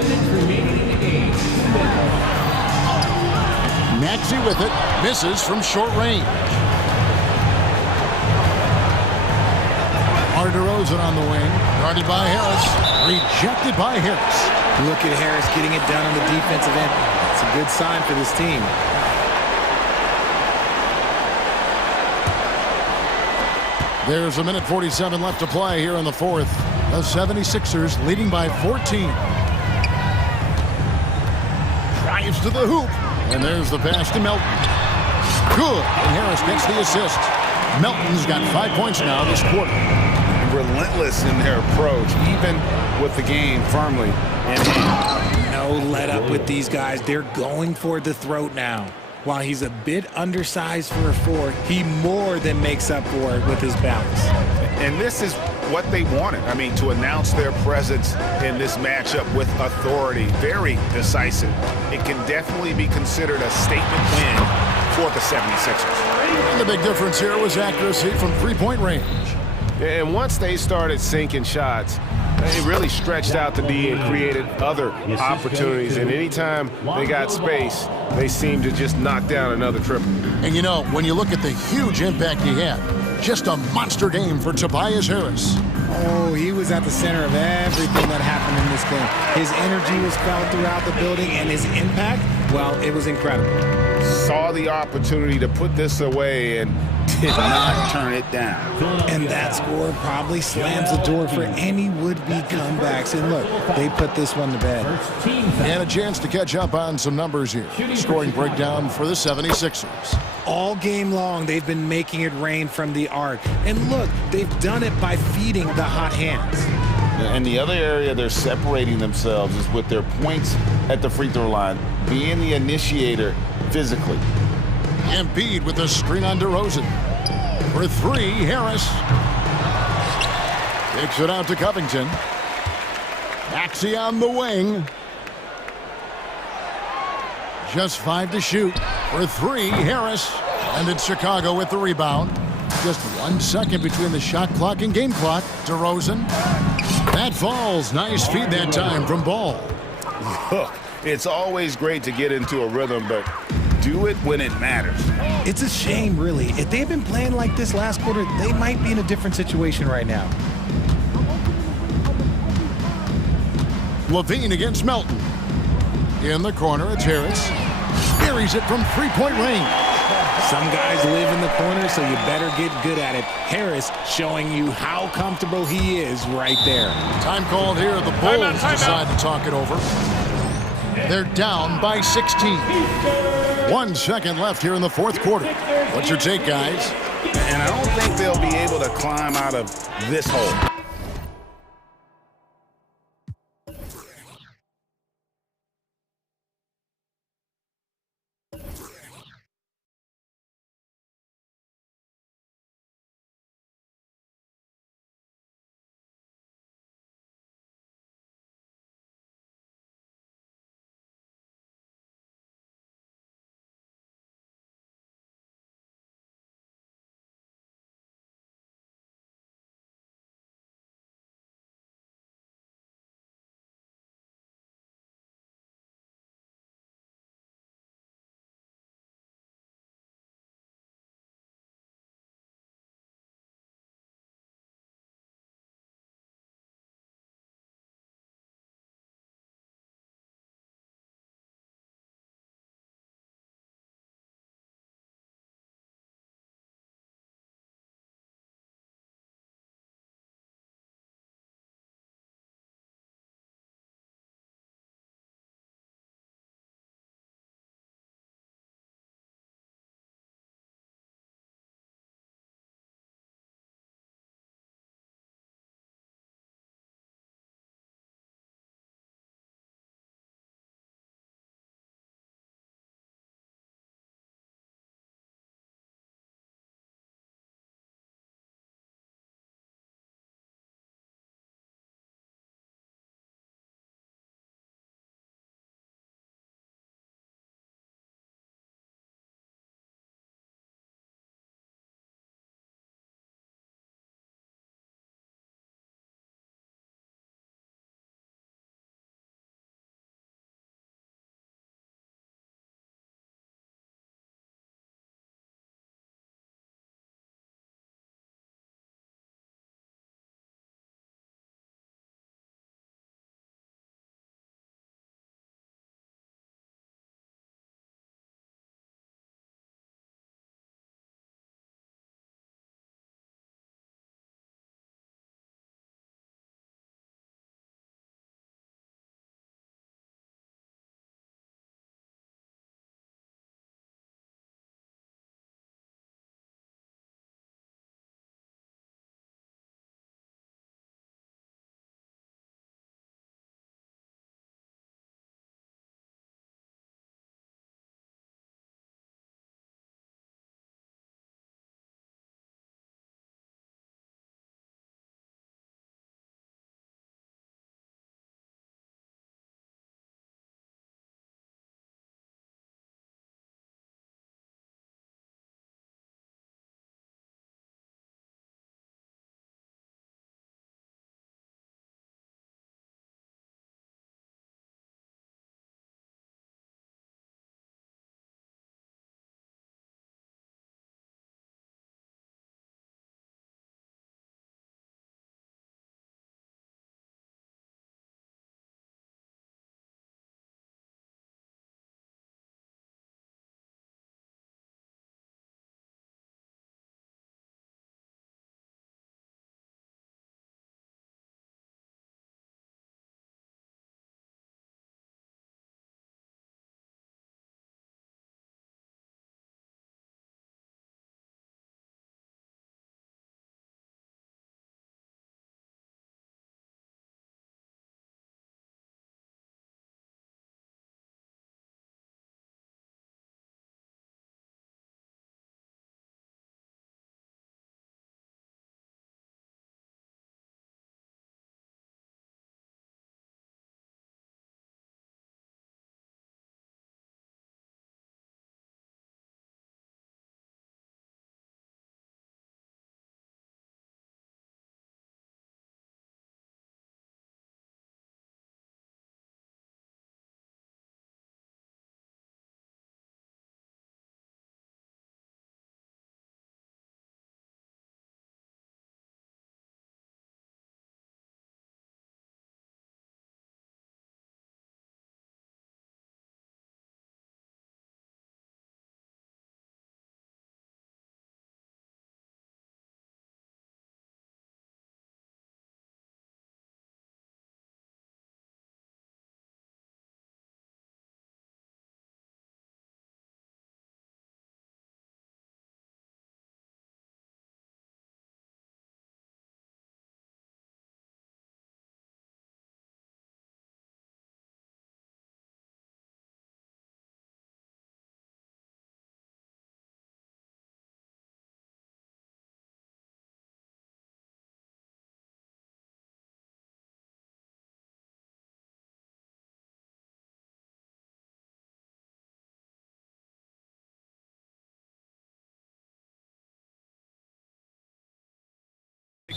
Maxey with it. Misses from short range. DeRozan on the wing. Guarded by Harris. Rejected by Harris. Look at Harris getting it done on the defensive end. It's a good sign for this team. There's a minute 47 left to play here in the fourth. The 76ers leading by 14. Drives to the hoop. And there's the pass to Melton. Good. And Harris gets the assist. Melton's got 5 points now this quarter. Relentless in their approach, even with the game firmly in hand. No let up with these guys. They're going for the throat now. While he's a bit undersized for a 4, he more than makes up for it with his bounce. And this is what they wanted. I mean, to announce their presence in this matchup with authority, very decisive. It can definitely be considered a statement win for the 76ers. And the big difference here was accuracy from three-point range. And once they started sinking shots, it really stretched out the D and created other opportunities. And anytime they got space, they seemed to just knock down another triple. And you know, when you look at the huge impact he had, just a monster game for Tobias Harris. Oh, he was at the center of everything that happened in this game. His energy was felt throughout the building, and his impact, well, it was incredible. Saw the opportunity to put this away and did not turn it down. And that score probably slams the door for any would-be comebacks. And look, they put this one to bed. And a chance to catch up on some numbers here. Scoring breakdown for the 76ers. All game long, they've been making it rain from the arc. And look, they've done it by feeding the hot hands. And the other area they're separating themselves is with their points at the free throw line, being the initiator physically. Embiid with a screen on DeRozan. For three, Harris. Kicks it out to Covington. Maxey on the wing. Just 5 to shoot. For three, Harris. And it's Chicago with the rebound. Just 1 second between the shot clock and game clock. DeRozan. That falls. Nice feed that time from Ball. Look, it's always great to get into a rhythm, but do it when it matters. It's a shame, really. If they've been playing like this last quarter, they might be in a different situation right now. Levine against Melton. In the corner, it's Harris. Buries it from three-point range. Some guys live in the corner, so you better get good at it. Harris showing you how comfortable he is right there. Time called here. The Bulls decide to talk it over. They're down by 16. 1 second left here in the fourth quarter. What's your take, guys? And I don't think they'll be able to climb out of this hole.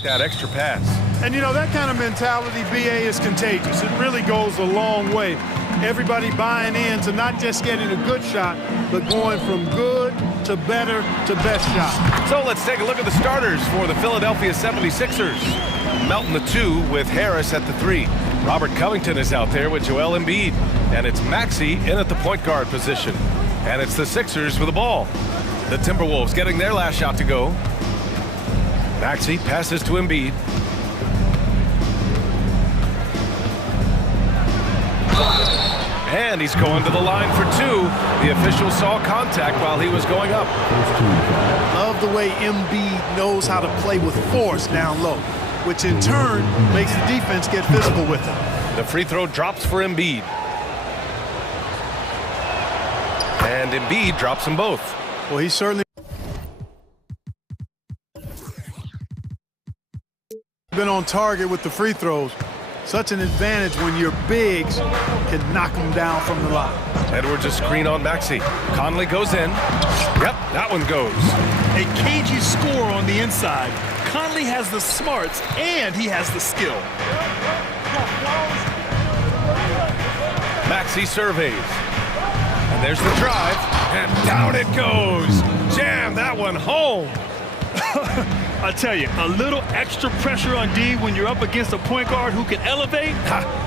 that extra pass. And, you know, that kind of mentality, BA, is contagious. It really goes a long way. Everybody buying in to not just getting a good shot, but going from good to better to best shot. So let's take a look at the starters for the Philadelphia 76ers. Melton the 2 with Harris at the 3. Robert Covington is out there with Joel Embiid. And it's Maxey in at the point guard position. And it's the Sixers with the ball. The Timberwolves getting their last shot to go. Maxey passes to Embiid. And he's going to the line for 2. The official saw contact while he was going up. Love the way Embiid knows how to play with force down low, which in turn makes the defense get physical with him. The free throw drops for Embiid. And Embiid drops them both. Well, he certainly been on target with the free throws. Such an advantage when your bigs can knock them down from the line. Edwards a screen on Maxey. Conley goes in. Yep, that one goes. A cagey score on the inside. Conley has the smarts and he has the skill. Maxey surveys. And there's the drive. And down it goes. Jam that one home. I tell you, a little extra pressure on D when you're up against a point guard who can elevate.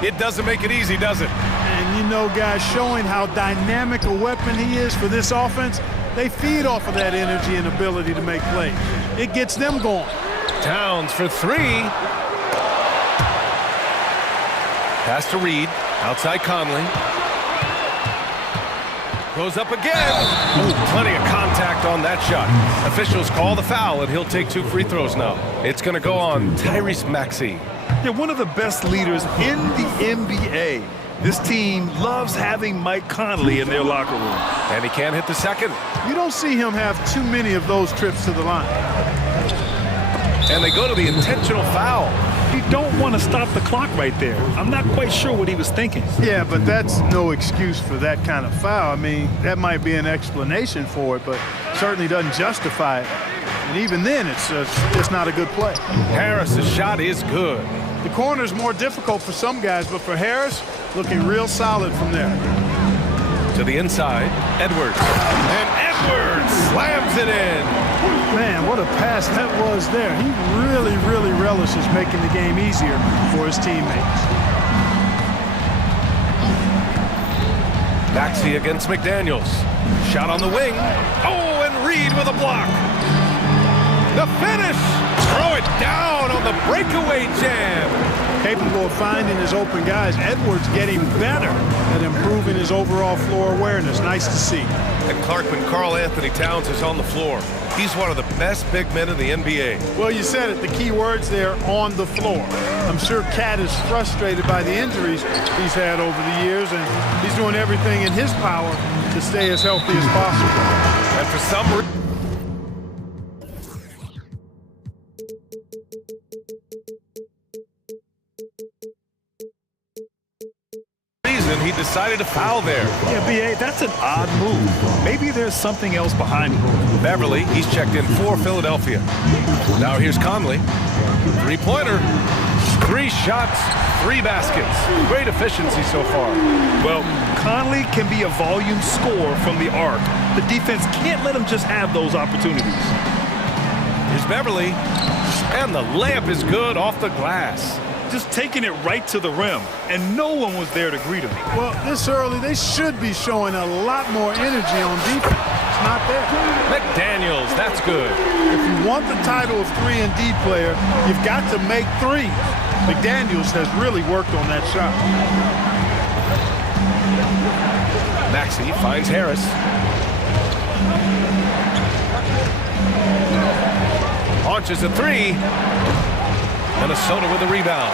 It doesn't make it easy, does it? And you know, guys, showing how dynamic a weapon he is for this offense, they feed off of that energy and ability to make plays. It gets them going. Towns for 3. Pass to Reed. Outside Conley. Goes up again. Ooh, plenty of contact on that shot. Officials call the foul, and he'll take 2 free throws now. It's going to go on Tyrese Maxey. Yeah, one of the best leaders in the NBA. This team loves having Mike Conley in their locker room. And he can't hit the second. You don't see him have too many of those trips to the line. And they go to the intentional foul. You don't want to stop the clock right there. I'm not quite sure what he was thinking. Yeah, but that's no excuse for that kind of foul. I mean, that might be an explanation for it, but certainly doesn't justify it. And even then, it's just not a good play. Harris's shot is good. The corner's more difficult for some guys, but for Harris, looking real solid from there. To the inside, Edwards. And Edwards slams it in. Man, what a pass that was there. He really, really relishes making the game easier for his teammates. Maxey against McDaniels. Shot on the wing. Oh, and Reed with a block. The finish. Throw it down on the breakaway jam. Capable of finding his open guys. Edwards getting better at improving his overall floor awareness. Nice to see. And Clark, when Karl Anthony Towns is on the floor, he's one of the best big men in the NBA. Well, you said it. The key words there, on the floor. I'm sure Cat is frustrated by the injuries he's had over the years, and he's doing everything in his power to stay as healthy as possible. And for some reason, he decided to foul there. Yeah, BA, that's an odd move. Maybe there's something else behind it. Beverly, he's checked in for Philadelphia. Now here's Conley. 3-pointer. 3 shots, 3 baskets. Great efficiency so far. Well, Conley can be a volume scorer from the arc. The defense can't let him just have those opportunities. Here's Beverly. And the layup is good off the glass. Just taking it right to the rim, and no one was there to greet him. Well, this early, they should be showing a lot more energy on defense. It's not there. McDaniels, that's good. If you want the title of 3-and-D player, you've got to make threes. McDaniels has really worked on that shot. Maxey finds Harris. Launches a 3. Minnesota with a rebound.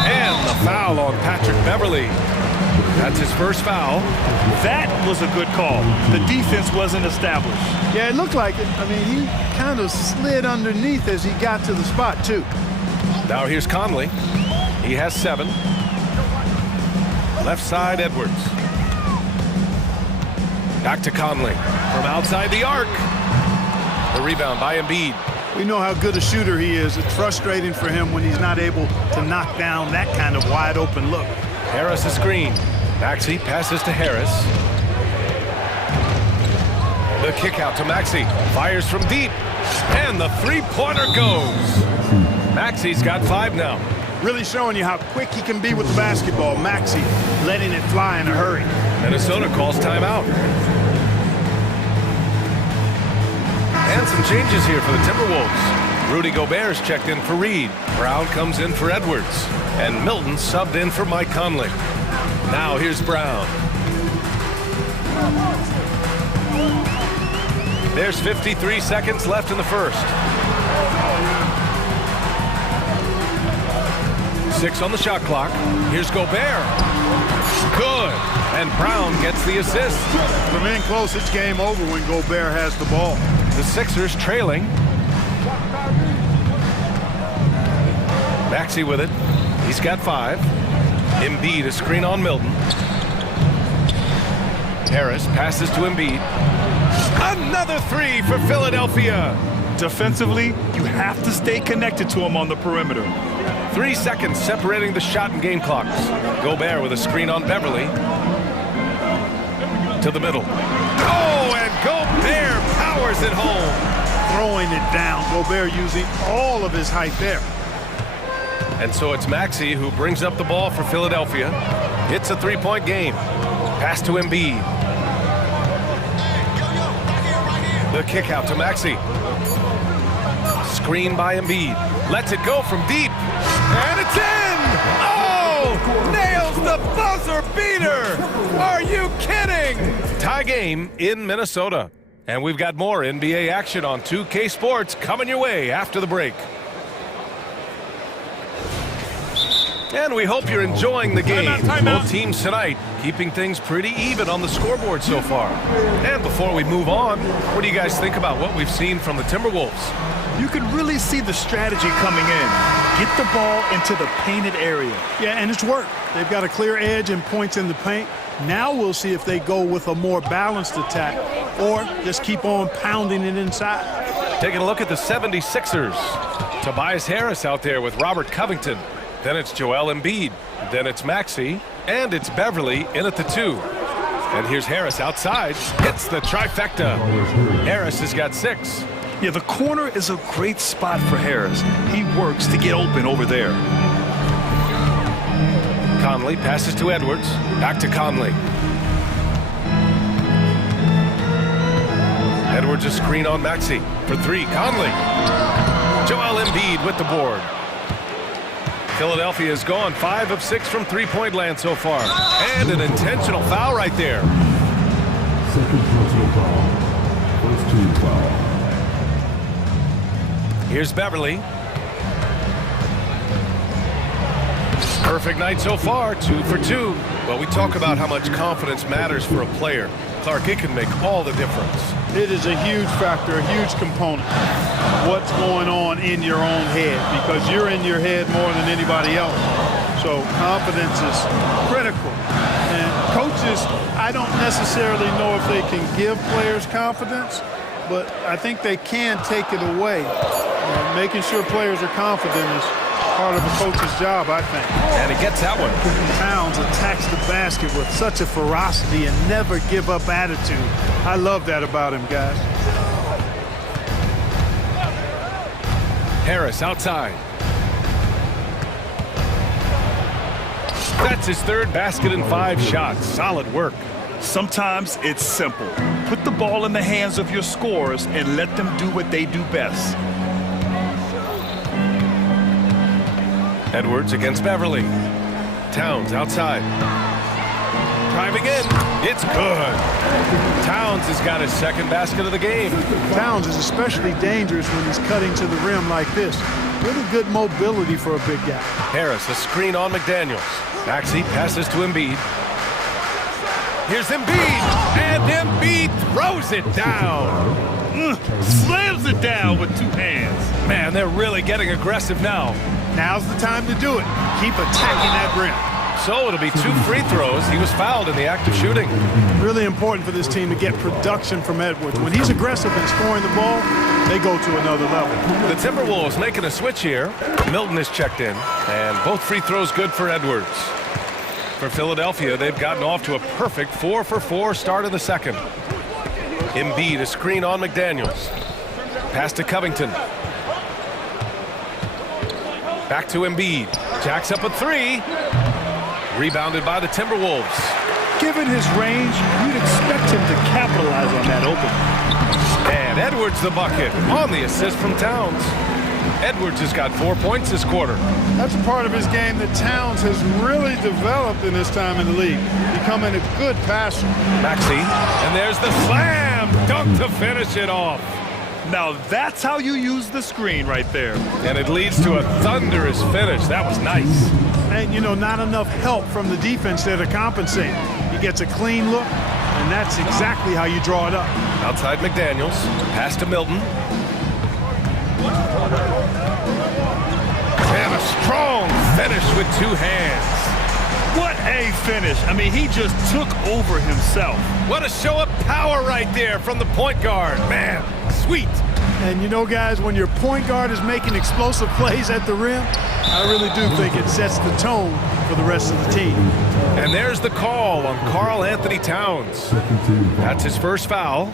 And the foul on Patrick Beverly. That's his first foul. That was a good call. The defense wasn't established. Yeah, it looked like it. I mean, he kind of slid underneath as he got to the spot, too. Now here's Conley. He has 7. Left side, Edwards. Back to Conley from outside the arc. The rebound by Embiid. We know how good a shooter he is. It's frustrating for him when he's not able to knock down that kind of wide open look. Harris a screen. Maxey passes to Harris. The kick out to Maxey. Fires from deep. And the three-pointer goes. Maxey's got 5 now. Really showing you how quick he can be with the basketball. Maxey letting it fly in a hurry. Minnesota calls timeout. And some changes here for the Timberwolves. Rudy Gobert's checked in for Reed. Brown comes in for Edwards. And Milton subbed in for Mike Conley. Now here's Brown. There's 53 seconds left in the first. 6 on the shot clock. Here's Gobert. Good. And Brown gets the assist. From in close, it's game over when Gobert has the ball. The Sixers trailing. Maxey with it. He's got 5. Embiid a screen on Milton. Harris passes to Embiid. Another 3 for Philadelphia. Defensively, you have to stay connected to him on the perimeter. 3 seconds separating the shot and game clocks. Gobert with a screen on Beverly. To the middle. Oh, and Gobert powers it home. Throwing it down. Gobert using all of his height there. And so it's Maxey who brings up the ball for Philadelphia. It's a 3-point game. Pass to Embiid. The kick out to Maxey. Screen by Embiid. Lets it go from deep. And it's in! Oh! Nails the buzzer beater! Are you kidding? Tie game in Minnesota. And we've got more NBA action on 2K Sports coming your way after the break. And we hope you're enjoying the game. Both teams tonight keeping things pretty even on the scoreboard so far. And before we move on, what do you guys think about what we've seen from the Timberwolves? You can really see the strategy coming in. Get the ball into the painted area. Yeah, and it's worked. They've got a clear edge and points in the paint. Now we'll see if they go with a more balanced attack or just keep on pounding it inside. Taking a look at the 76ers. Tobias Harris out there with Robert Covington. Then it's Joel Embiid. Then it's Maxey. And it's Beverly in at the 2. And here's Harris outside. Hits the trifecta. Harris has got 6. Yeah, the corner is a great spot for Harris. He works to get open over there. Conley passes to Edwards. Back to Conley. Edwards a screen on Maxey. For 3, Conley. Joel Embiid with the board. Philadelphia has gone 5 of 6 from three-point land so far. And an intentional foul right there. Second personal foul. First team foul. Here's Beverly. Perfect night so far, 2 for 2. Well, we talk about how much confidence matters for a player. Clark, it can make all the difference. It is a huge factor, a huge component. What's going on in your own head, because you're in your head more than anybody else. So confidence is critical. And coaches, I don't necessarily know if they can give players confidence, but I think they can take it away. Making sure players are confident is part of a coach's job, I think. And he gets that one. Towns attacks the basket with such a ferocity and never give up attitude. I love that about him, guys. Harris outside. That's his 3rd basket in 5 shots. Solid work. Sometimes it's simple. Put the ball in the hands of your scorers and let them do what they do best. Edwards against Beverly. Towns outside. Driving in. It's good. Towns has got his 2nd basket of the game. Towns is especially dangerous when he's cutting to the rim like this. Really good mobility for a big guy. Harris, a screen on McDaniels. Maxey passes to Embiid. Here's Embiid. And Embiid throws it down. Slams it down with 2 hands. Man, they're really getting aggressive now. Now's the time to do it. Keep attacking that rim. So it'll be 2 free throws. He was fouled in the act of shooting. Really important for this team to get production from Edwards. When he's aggressive in scoring the ball, they go to another level. The Timberwolves making a switch here. Milton is checked in, and both free throws good for Edwards. For Philadelphia, they've gotten off to a perfect 4-for-4 start in the second. Embiid, a screen on McDaniels. Pass to Covington. Back to Embiid. Jacks up a 3. Rebounded by the Timberwolves. Given his range, you'd expect him to capitalize on that open. And Edwards the bucket on the assist from Towns. Edwards has got 4 points this quarter. That's a part of his game that Towns has really developed in his time in the league, becoming a good passer. Maxey, and there's the slam dunk to finish it off. Now that's how you use the screen right there. And it leads to a thunderous finish. That was nice. And, you know, not enough help from the defense there to compensate. He gets a clean look, and that's exactly how you draw it up. Outside McDaniels, pass to Milton. And a strong finish with 2 hands. What a finish. I mean, he just took over himself. What a show of power right there from the point guard. Man, sweet. And you know, guys, when your point guard is making explosive plays at the rim, I really do think it sets the tone for the rest of the team. And there's the call on Karl Anthony Towns. That's his first foul.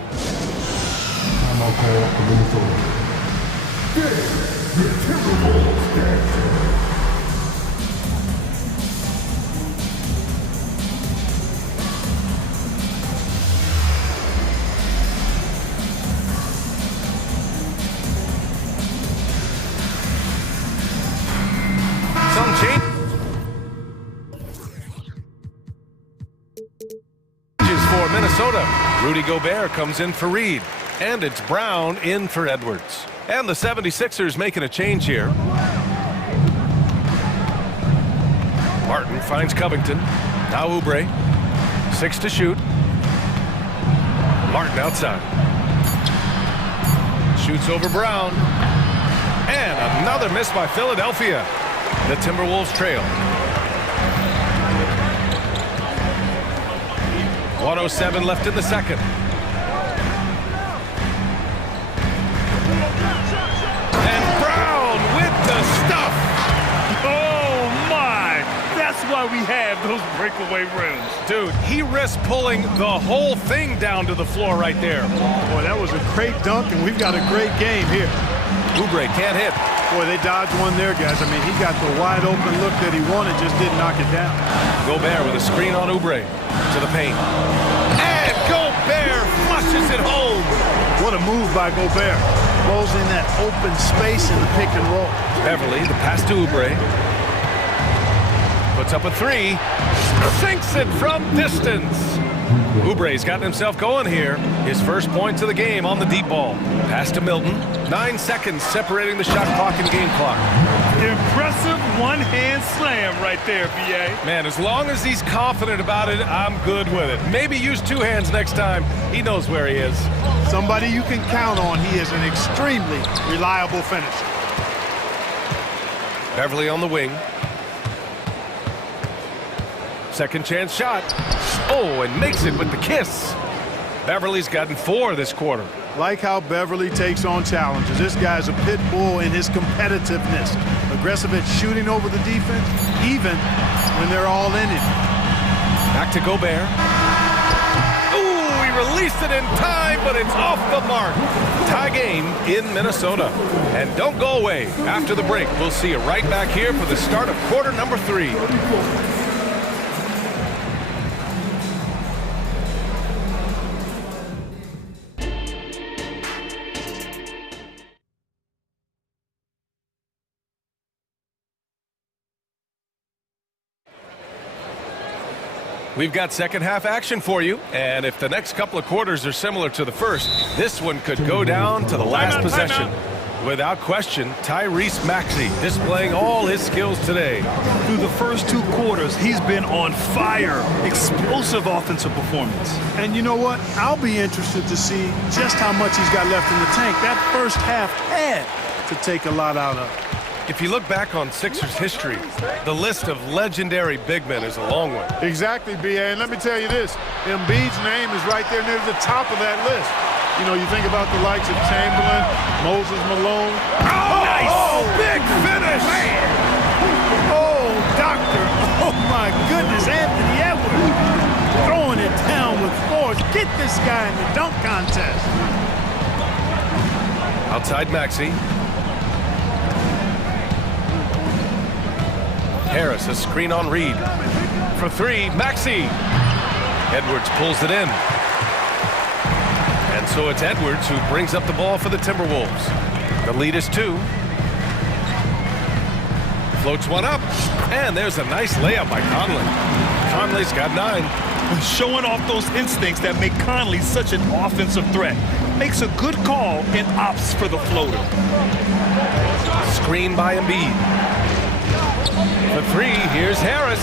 Some changes for Minnesota. Rudy Gobert comes in for Reed. And it's Brown in for Edwards. And the 76ers making a change here. Martin finds Covington. Now Oubre. 6 to shoot. Martin outside. Shoots over Brown. And another miss by Philadelphia. The Timberwolves trail. 1:07 left in the second. And Brown with the stuff. Oh, my. That's why we have those breakaway rims. Dude, he risked pulling the whole thing down to the floor right there. Boy, that was a great dunk, and we've got a great game here. Oubre can't hit. Boy, they dodged one there, guys. I mean, he got the wide open look that he wanted, just didn't knock it down. Gobert with a screen on Oubre to the paint. And Gobert flushes it home. What a move by Gobert. Closing that open space in the pick and roll. Beverly, the pass to Oubre. Puts up a 3. Sinks it from distance. Oubre's gotten himself going here. His first points of the game on the deep ball. Pass to Milton. 9 seconds separating the shot clock and game clock. Impressive one-hand slam right there, B.A. Man, as long as he's confident about it, I'm good with it. Maybe use 2 hands next time. He knows where he is. Somebody you can count on. He is an extremely reliable finisher. Beverly on the wing. Second chance shot. Oh, and makes it with the kiss. Beverly's gotten 4 this quarter. Like how Beverly takes on challenges. This guy's a pit bull in his competitiveness. Aggressive at shooting over the defense, even when they're all in it. Back to Gobert. Ooh, he released it in time, but it's off the mark. Tie game in Minnesota. And don't go away. After the break, we'll see you right back here for the start of quarter number 3. We've got second half action for you, and if the next couple of quarters are similar to the first, this one could go down to the last possession. Without question, Tyrese Maxey displaying all his skills today. Through the first 2 quarters, he's been on fire. Explosive offensive performance. And you know what? I'll be interested to see just how much he's got left in the tank. That first half had to take a lot out of. If you look back on Sixers history, the list of legendary big men is a long one. Exactly, B.A. And let me tell you this, Embiid's name is right there near the top of that list. You know, you think about the likes of Chamberlain, Moses Malone. Oh, nice! Oh, big finish! Man. Oh, doctor. Oh, my goodness, Anthony Edwards. Throwing it down with force. Get this guy in the dunk contest. Outside Maxey. Harris, a screen on Reed. For three, Maxey. Edwards pulls it in. And so it's Edwards who brings up the ball for the Timberwolves. The lead is 2. Floats one up. And there's a nice layup by Conley. Conley's got 9. Showing off those instincts that make Conley such an offensive threat. Makes a good call and opts for the floater. Screen by Embiid. For 3, here's Harris.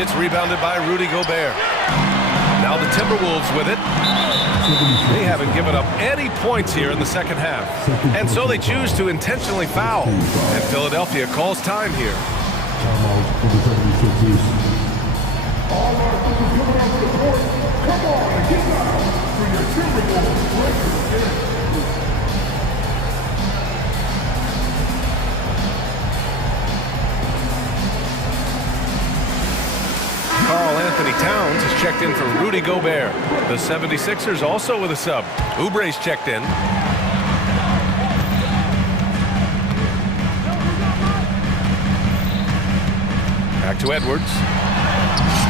It's rebounded by Rudy Gobert. Now the Timberwolves with it. They haven't given up any points here in the second half. And so they choose to intentionally foul. And Philadelphia calls time here. Karl Anthony Towns has checked in for Rudy Gobert. The 76ers also with a sub. Oubre's checked in. Back to Edwards.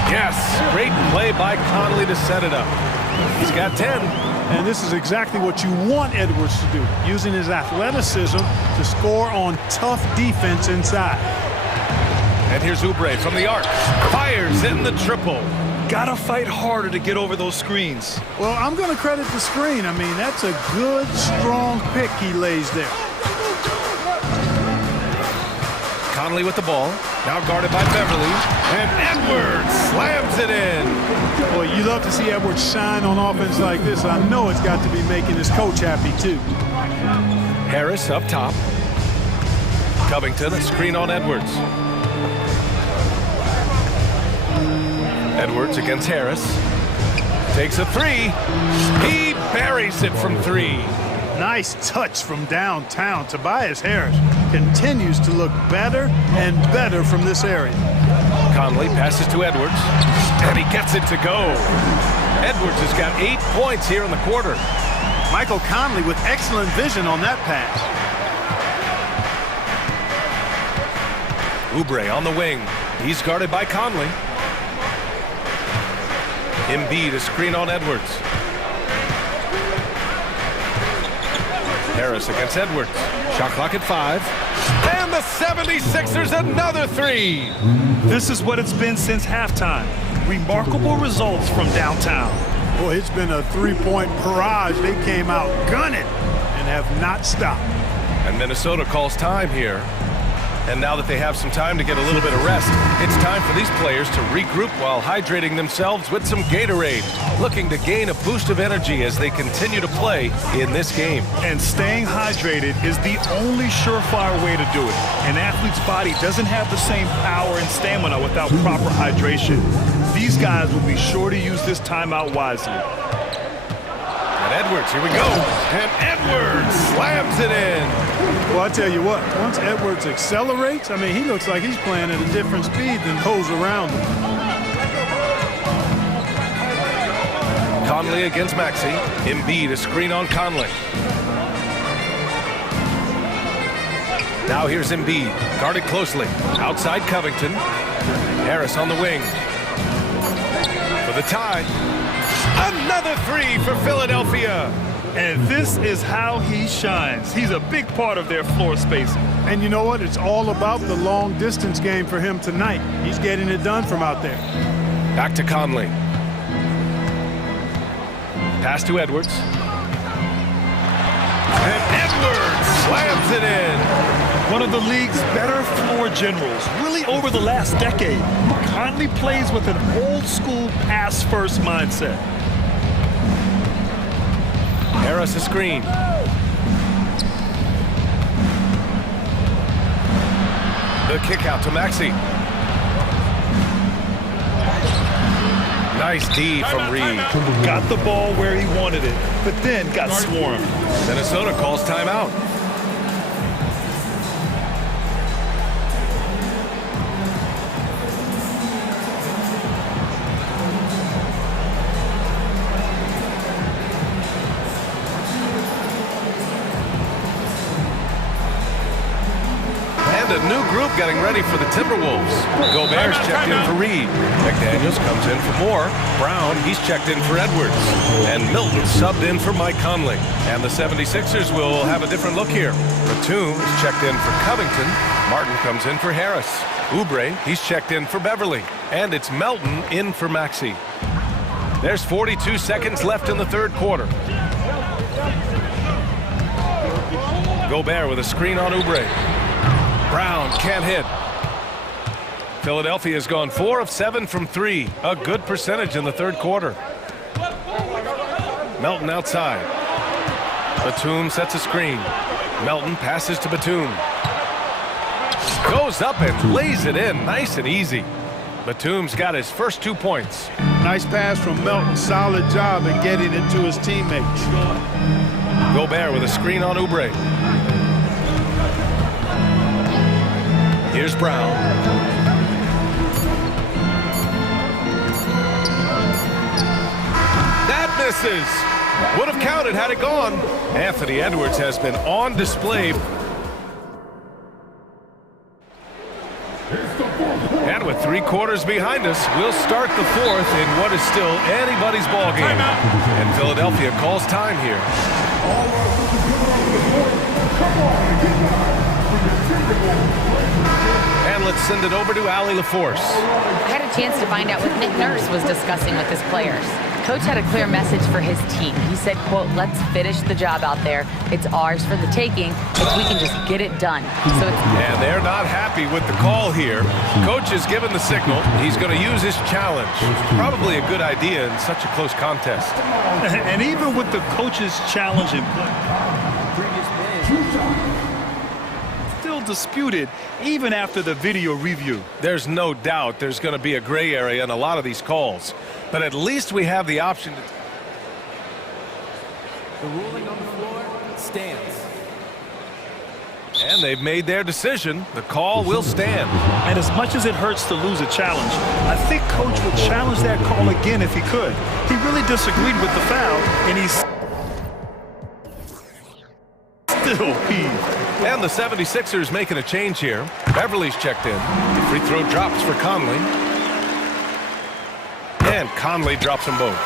Yes, great play by Conley to set it up. He's got 10. And this is exactly what you want Edwards to do, using his athleticism to score on tough defense inside. And here's Oubre from the arc. Fires in the triple. Gotta fight harder to get over those screens. Well, I'm going to credit the screen. I mean, that's a good, strong pick he lays there. Conley with the ball. Now guarded by Beverly. And Edwards slams it in. Boy, you love to see Edwards shine on offense like this. I know it's got to be making his coach happy, too. Harris up top. Covington, a screen on Edwards. Edwards against Harris. Takes a 3. He buries it from 3. Nice touch from downtown. Tobias Harris continues to look better and better from this area. Conley passes to Edwards, and he gets it to go. Edwards has got 8 points here in the quarter. Michael Conley with excellent vision on that pass. Oubre on the wing. He's guarded by Conley. Embiid, a screen on Edwards. Harris against Edwards. Shot clock at 5. And the 76ers another 3. This is what it's been since halftime. Remarkable results from downtown. Boy, it's been a three-point barrage. They came out gunning and have not stopped. And Minnesota calls time here. And now that they have some time to get a little bit of rest, it's time for these players to regroup while hydrating themselves with some Gatorade, looking to gain a boost of energy as they continue to play in this game. And staying hydrated is the only surefire way to do it. An athlete's body doesn't have the same power and stamina without proper hydration. These guys will be sure to use this timeout wisely. And Edwards, here we go. And Edwards slams it in. Well, I tell you what, once Edwards accelerates, I mean, he looks like he's playing at a different speed than those around him. Conley against Maxey. Embiid, a screen on Conley. Now here's Embiid, guarded closely. Outside Covington. Harris on the wing. For the tie. Another 3 for Philadelphia. And this is how he shines. He's a big part of their floor spacing. And you know what? It's all about the long distance game for him tonight. He's getting it done from out there. Back to Conley. Pass to Edwards. And Edwards slams it in. One of the league's better floor generals, really over the last decade. Conley plays with an old-school pass-first mindset. Harris a screen. The kick out to Maxey. Nice D from Reed. Got the ball where he wanted it, but then got swarmed. Minnesota calls timeout. A new group getting ready for the Timberwolves. Gobert's checked in for Reed. McDaniels comes in for Moore. Brown, he's checked in for Edwards. And Milton subbed in for Mike Conley. And the 76ers will have a different look here. Batum is checked in for Covington. Martin comes in for Harris. Oubre, he's checked in for Beverly. And it's Melton in for Maxey. There's 42 seconds left in the third quarter. Gobert with a screen on Oubre. Brown can't hit. Philadelphia's gone 4 of 7 from 3. A good percentage in the third quarter. Melton outside. Batum sets a screen. Melton passes to Batum. Goes up and lays it in nice and easy. Batum's got his first 2 points. Nice pass from Melton. Solid job in getting it to his teammates. Gobert with a screen on Oubre. Here's Brown. That misses. Would have counted had it gone. Anthony Edwards has been on display. And with 3 quarters behind us, we'll start the fourth in what is still anybody's ball game. And Philadelphia calls time here. And let's send it over to Allie LaForce. I had a chance to find out what Nick Nurse was discussing with his players. Coach had a clear message for his team. He said, quote, let's finish the job out there. It's ours for the taking if we can just get it done. And they're not happy with the call here. Coach has given the signal. He's going to use his challenge. Probably a good idea in such a close contest. And even with the coach's challenge in play, still disputed even after the video review. There's no doubt there's going to be a gray area in a lot of these calls. But at least we have the option to... The ruling on the floor stands. And they've made their decision. The call will stand. And as much as it hurts to lose a challenge, I think Coach would challenge that call again if he could. He really disagreed with the foul, and he's still peeved. And the 76ers making a change here. Beverly's checked in. The free throw drops for Conley. And Conley drops them both.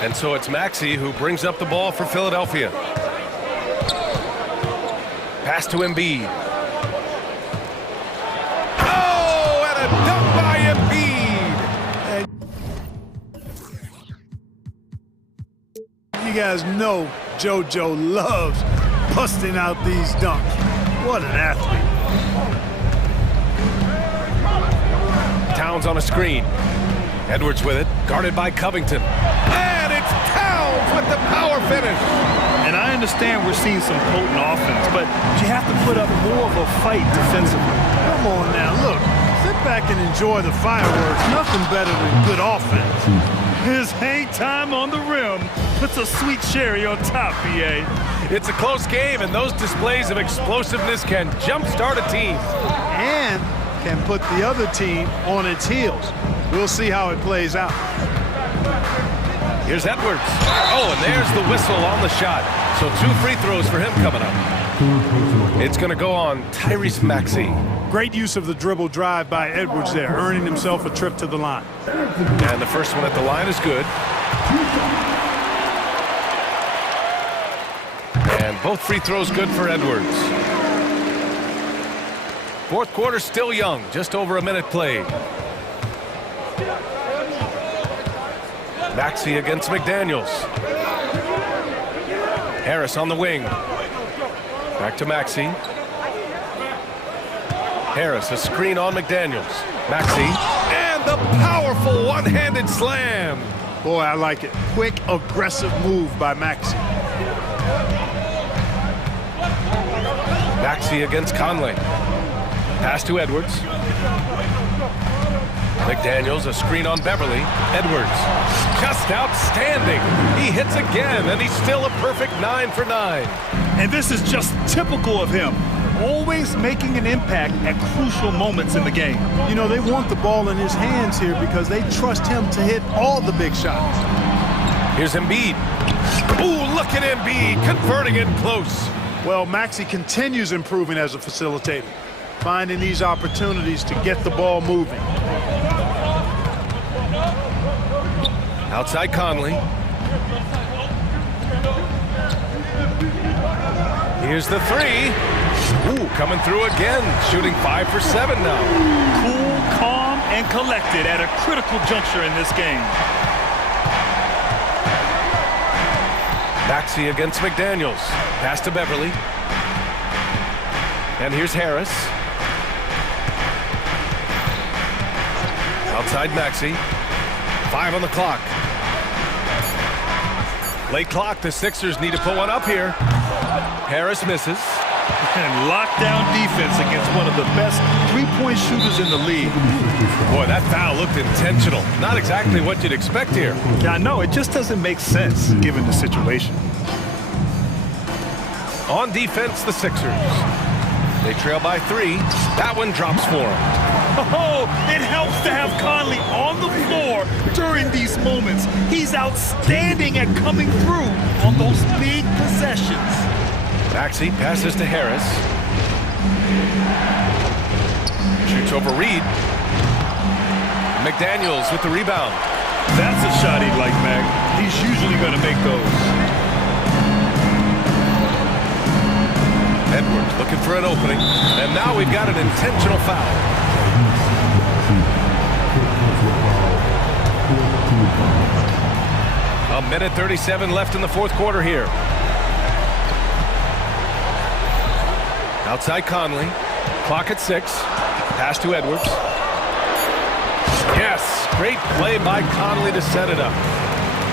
And so it's Maxey who brings up the ball for Philadelphia. Pass to Embiid. Oh, and a dunk by Embiid. You guys know JoJo loves busting out these dunks. What an athlete. Towns on a screen. Edwards with it, guarded by Covington. And it's Towns with the power finish. And I understand we're seeing some potent offense, but you have to put up more of a fight defensively. Come on now, look. Sit back and enjoy the fireworks. Nothing better than good offense. His hang time on the rim puts a sweet cherry on top, BA. It's a close game, and those displays of explosiveness can jumpstart a team. And can put the other team on its heels. We'll see how it plays out. Here's Edwards. Oh, and there's the whistle on the shot. So 2 free throws for him coming up. It's going to go on Tyrese Maxey. Great use of the dribble drive by Edwards there, earning himself a trip to the line. And the first one at the line is good. And both free throws good for Edwards. Fourth quarter still young, just over a minute played. Maxey against McDaniels. Harris on the wing. Back to Maxey. Harris, a screen on McDaniels. Maxey, and the powerful one-handed slam. Boy, I like it. Quick, aggressive move by Maxey. Maxey against Conley. Pass to Edwards. McDaniels, a screen on Beverly. Edwards, just outstanding. He hits again, and he's still a perfect 9 for 9. And this is just typical of him. Always making an impact at crucial moments in the game. You know, they want the ball in his hands here because they trust him to hit all the big shots. Here's Embiid. Ooh, look at Embiid, converting it close. Well, Maxey continues improving as a facilitator, finding these opportunities to get the ball moving. Outside Conley. Here's the three. Ooh, coming through again, shooting 5 for 7 now. Cool, calm, and collected at a critical juncture in this game. Maxey against McDaniels. Pass to Beverly. And here's Harris. Outside Maxey. 5 on the clock. Late clock, the Sixers need to put one up here. Harris misses. And lockdown defense against one of the best three-point shooters in the league. Boy, that foul looked intentional. Not exactly what you'd expect here. Yeah, I know. It just doesn't make sense given the situation. On defense, the Sixers. They trail by 3. That one drops for them. Oh, it helps to have Conley on the floor during these moments. He's outstanding at coming through on those big possessions. Maxey passes to Harris. Shoots over Reed. McDaniels with the rebound. That's a shot he'd like, Mag. He's usually going to make those. Edwards looking for an opening. And now we've got an intentional foul. A minute 37 left in the fourth quarter here. Outside Conley. Clock at 6. Pass to Edwards. Yes, great play by Conley to set it up.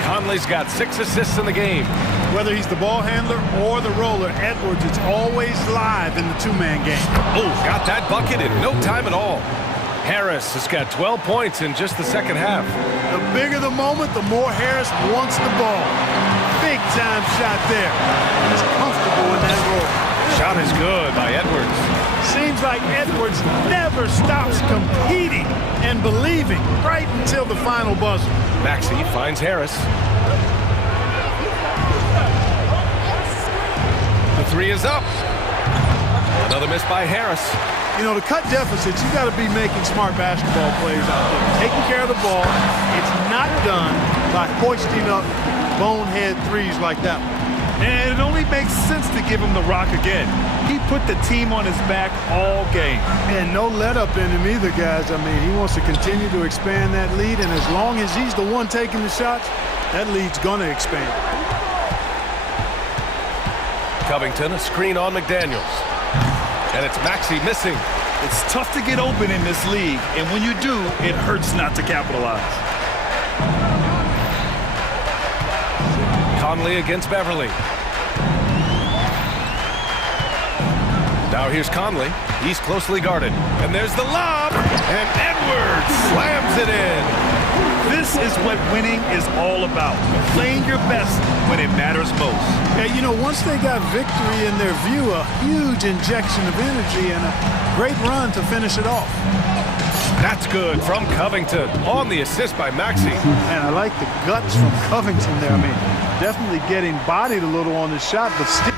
Conley's got 6 assists in the game. Whether he's the ball handler or the roller, Edwards is always live in the two-man game. Oh, got that bucket in no time at all. Harris has got 12 points in just the second half. The bigger the moment, the more Harris wants the ball. Big time shot there. He's comfortable in that role. Shot is good by Edwards. Seems like Edwards never stops competing and believing right until the final buzzer. Maxey finds Harris. The 3 is up. Another miss by Harris. You know, to cut deficits, you got to be making smart basketball players out there. Taking care of the ball. It's not done by hoisting up bonehead threes like that one. And it only makes sense to give him the rock again. He put the team on his back all game. And no let up in him either, guys. I mean, he wants to continue to expand that lead, and as long as he's the one taking the shots, that lead's going to expand. Covington, a screen on McDaniels. And it's Maxey missing. It's tough to get open in this league, and when you do, it hurts not to capitalize. Conley against Beverly. Now here's Conley. He's closely guarded. And there's the lob. And Edwards slams it in. This is what winning is all about. Playing your best when it matters most. Yeah, you know, once they got victory in their view, a huge injection of energy and a great run to finish it off. That's good from Covington on the assist by Maxey. Man, I like the guts from Covington there. I mean, definitely getting bodied a little on the shot, but still.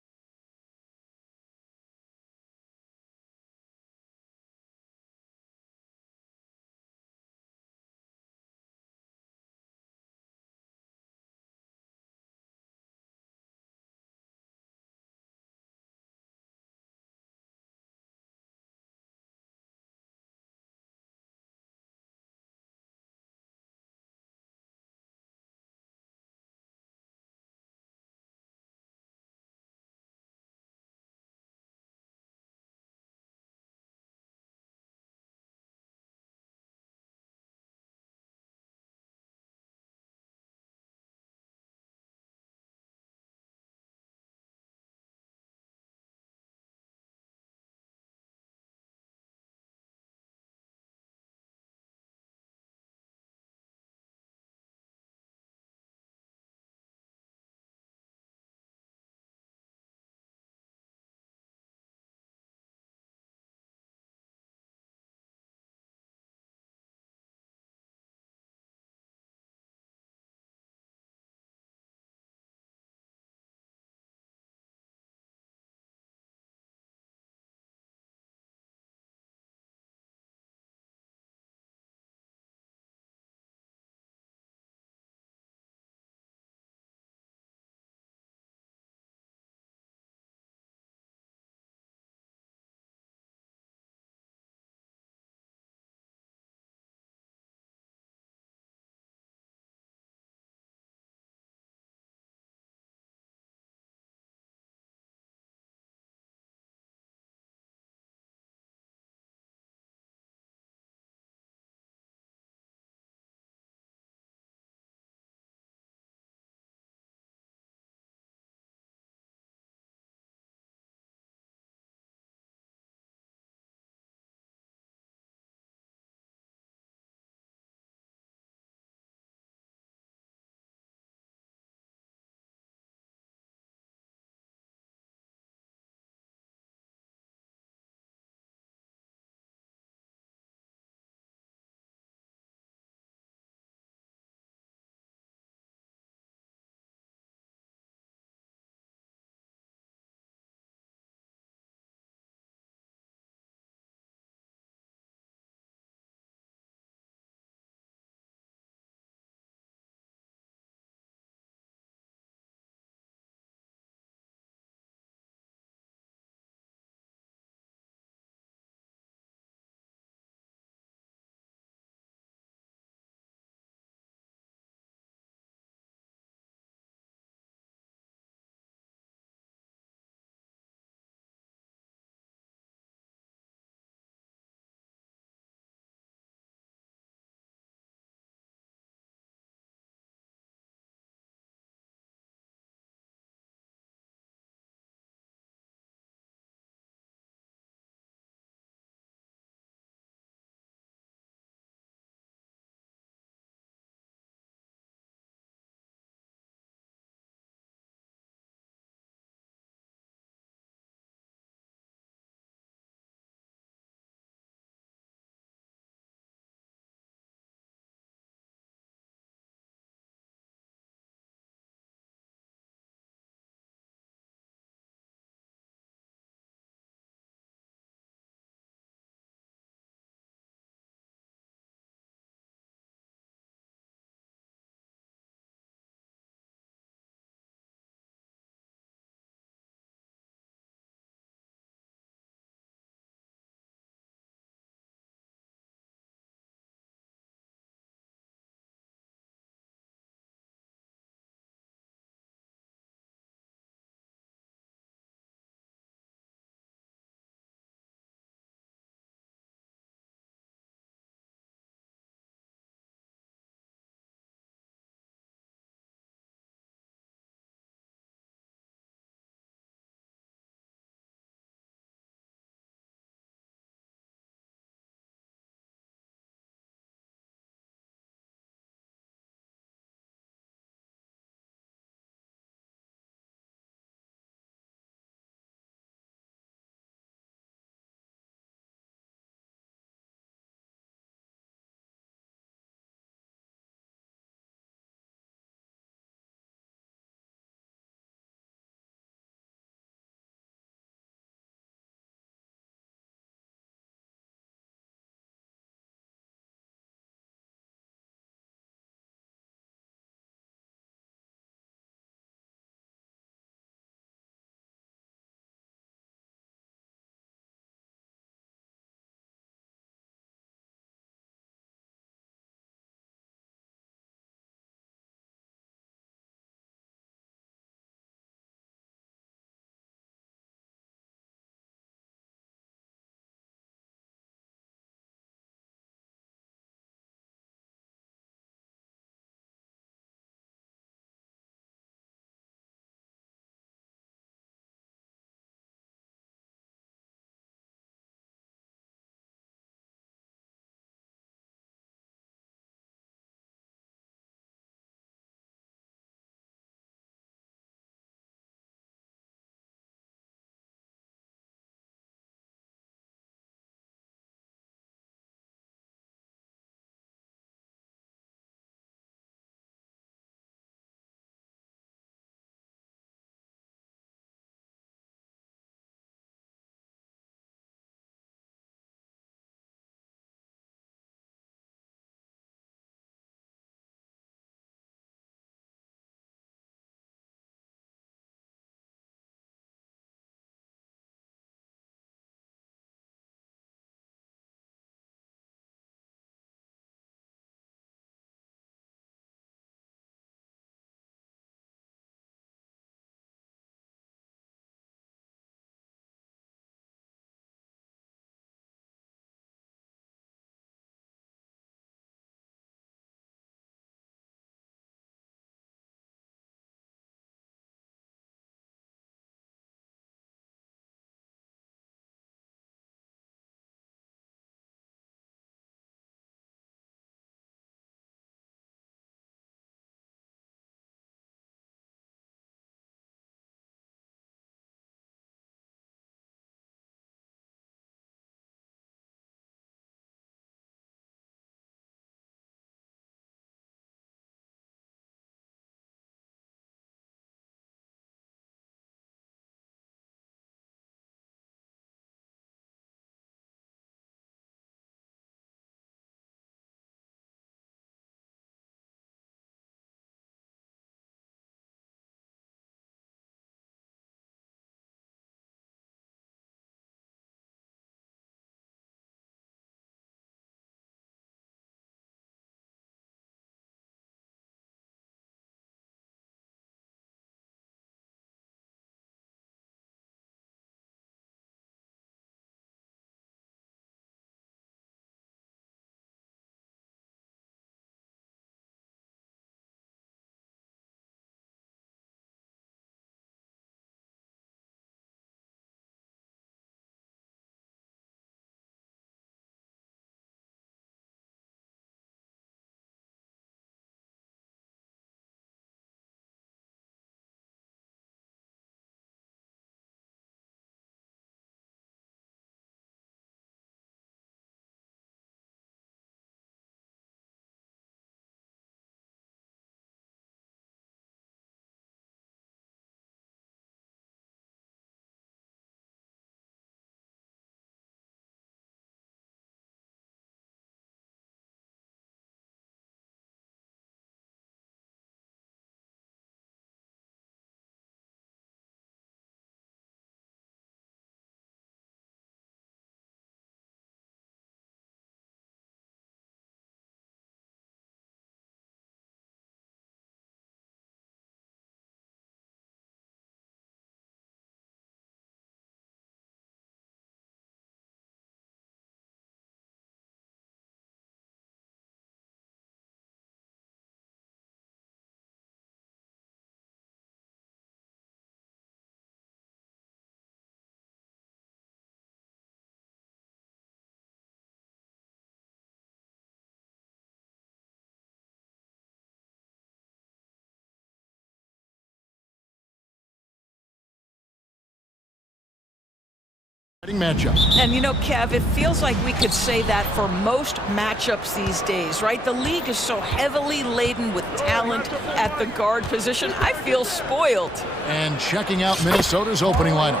Matchup. And you know, Kev, it feels like we could say that for most matchups these days, right? The league is so heavily laden with talent at the guard position. I feel spoiled. And checking out Minnesota's opening lineup.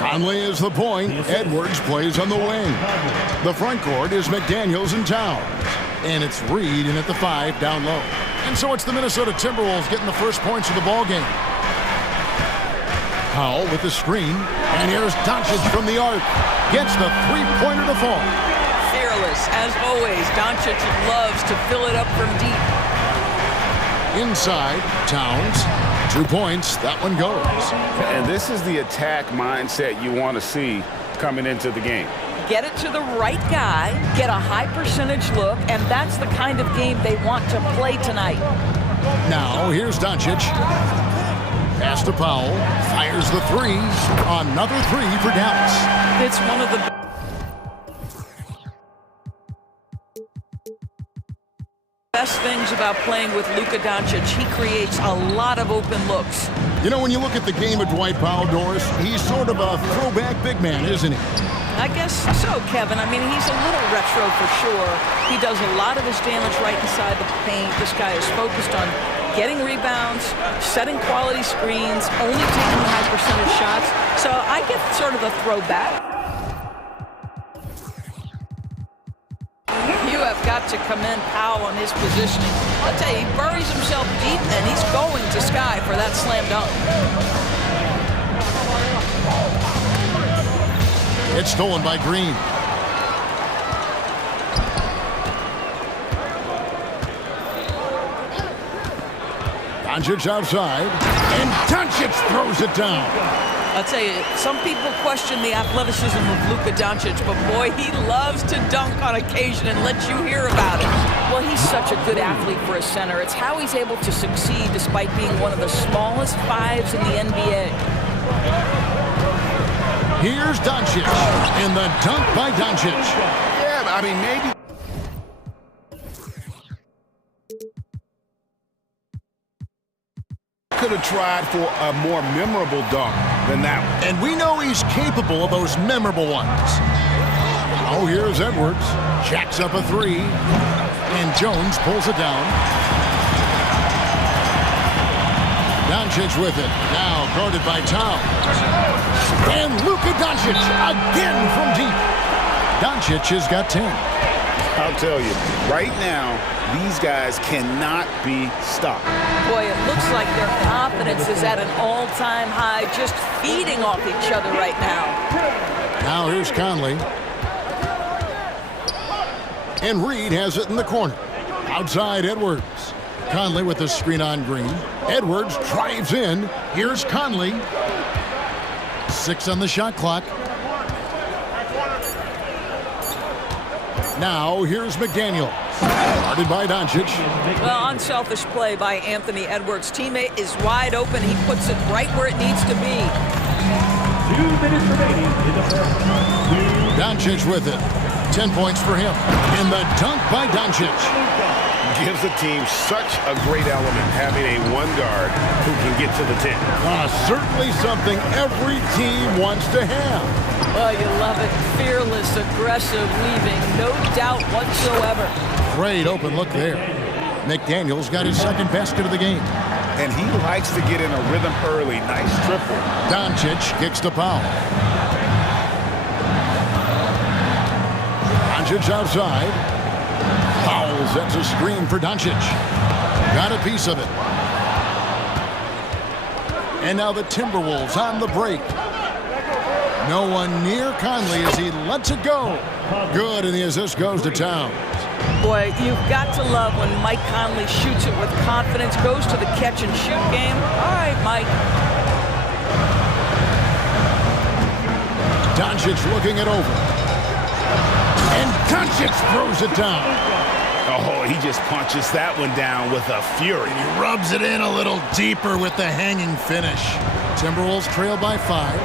Conley is the point. Edwards plays on the wing. The front court is McDaniels and Towns. And it's Reed in at the 5 down low. And so it's the Minnesota Timberwolves getting the first points of the ball game. Powell with the screen. And here's Doncic from the arc. Gets the three-pointer to fall. Fearless, as always. Doncic loves to fill it up from deep. Inside, Towns. 2 points. That one goes. And this is the attack mindset you want to see coming into the game. Get it to the right guy, get a high percentage look, and that's the kind of game they want to play tonight. Now, here's Doncic. Pass to Powell. Fires the 3. Another 3 for Dallas. It's one of the best things about playing with Luka Doncic. He creates a lot of open looks. You know, when you look at the game of Dwight Powell, Doris, he's sort of a throwback big man, isn't he? I guess so, Kevin. I mean, he's a little retro for sure. He does a lot of his damage right inside the paint. This guy is focused on getting rebounds, setting quality screens, only taking high percentage shots. So I get sort of a throwback. You have got to commend Powell on his positioning. I'll tell you, he buries himself deep, and he's going to Sky for that slam dunk. It's stolen by Green. Doncic outside, and Doncic throws it down. I'll tell you, some people question the athleticism of Luka Doncic, but boy, he loves to dunk on occasion and let you hear about it. Well, he's such a good athlete for a center. It's how he's able to succeed despite being one of the smallest 5s in the NBA. Here's Doncic, and the dunk by Doncic. Yeah, I mean, maybe. Could have tried for a more memorable dunk than that one. And we know he's capable of those memorable ones. Oh, here's Edwards. Jacks up a 3. And Jones pulls it down. Doncic with it. Now guarded by Towns. And Luka Doncic again from deep. Doncic has got 10. I'll tell you, right now, these guys cannot be stopped. Boy, it looks like their confidence is at an all-time high, just feeding off each other right now. Now here's Conley. And Reed has it in the corner. Outside Edwards. Conley with the screen on Green. Edwards drives in. Here's Conley. 6 on the shot clock. Now here's McDaniel. Guarded by Doncic. Well, unselfish play by Anthony Edwards. Teammate is wide open. He puts it right where it needs to be. 2 minutes remaining in the first. Doncic with it. 10 points for him. And the dunk by Doncic. Gives the team such a great element having a one guard who can get to the 10. Certainly something every team wants to have. Oh, you love it. Fearless, aggressive, leaving no doubt whatsoever. Great open look there. McDaniels got his second basket of the game. And he likes to get in a rhythm early. Nice triple. Doncic kicks to Powell. Doncic outside. Powell sets a screen for Doncic. Got a piece of it. And now the Timberwolves on the break. No one near Conley as he lets it go. Good, and the assist goes to Towns. Boy, you've got to love when Mike Conley shoots it with confidence, goes to the catch-and-shoot game. All right, Mike. Doncic looking it over. And Doncic throws it down. Oh, he just punches that one down with a fury. He rubs it in a little deeper with the hanging finish. Timberwolves trail by 5.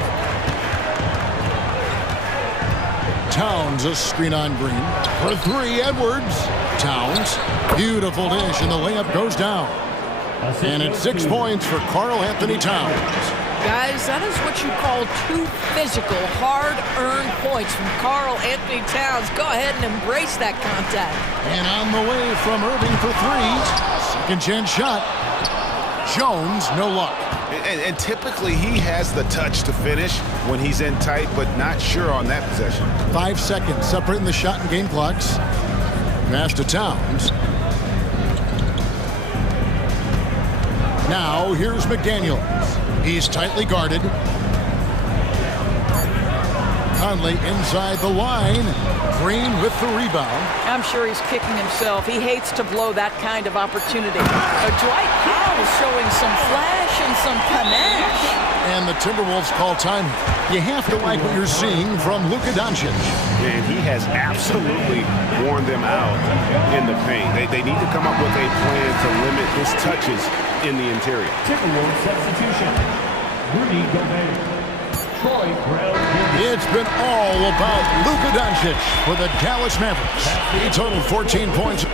Towns, a screen on Green. For 3, Edwards. Towns, beautiful dish, and the layup goes down. And it's 6 points for Karl Anthony Towns. Guys, that is what you call two physical, hard-earned points from Karl Anthony Towns. Go ahead and embrace that contact. And on the way from Irving for three. Second chance shot. Jones, no luck. And typically he has the touch to finish when he's in tight, but not sure on that possession. 5 seconds separating the shot and game clocks. Pass to Towns. Now here's McDaniels. He's tightly guarded. Conley inside the line. Green with the rebound. I'm sure he's kicking himself. He hates to blow that kind of opportunity. Dwight Powell is showing some flash and some panache. And the Timberwolves call time. You have to like what you're seeing from Luka Doncic. And he has absolutely worn them out in the paint. They need to come up with a plan to limit his touches in the interior. Timberwolves substitution. Rudy Gobert. It's been all about Luka Doncic for the Dallas Mavericks. He totaled 14 points.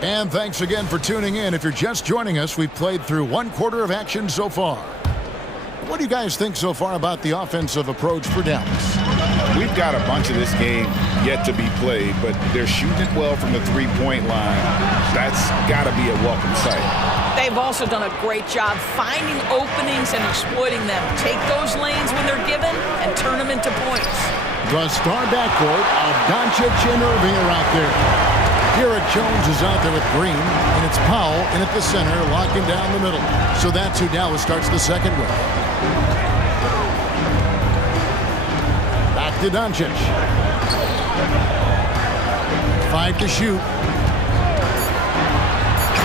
And thanks again for tuning in. If you're just joining us, we've played through 1/4 of action so far. What do you guys think so far about the offensive approach for Dallas? We've got a bunch of this game yet to be played, but they're shooting it well from the three-point line. That's got to be a welcome sight. They've also done a great job finding openings and exploiting them. Take those lanes when they're given and turn them into points. The star backcourt of Doncic and Irving are out there. Garrett Jones is out there with Green, and it's Powell in at the center, locking down the middle. So that's who Dallas starts the second with. Back to Doncic. 5 to shoot.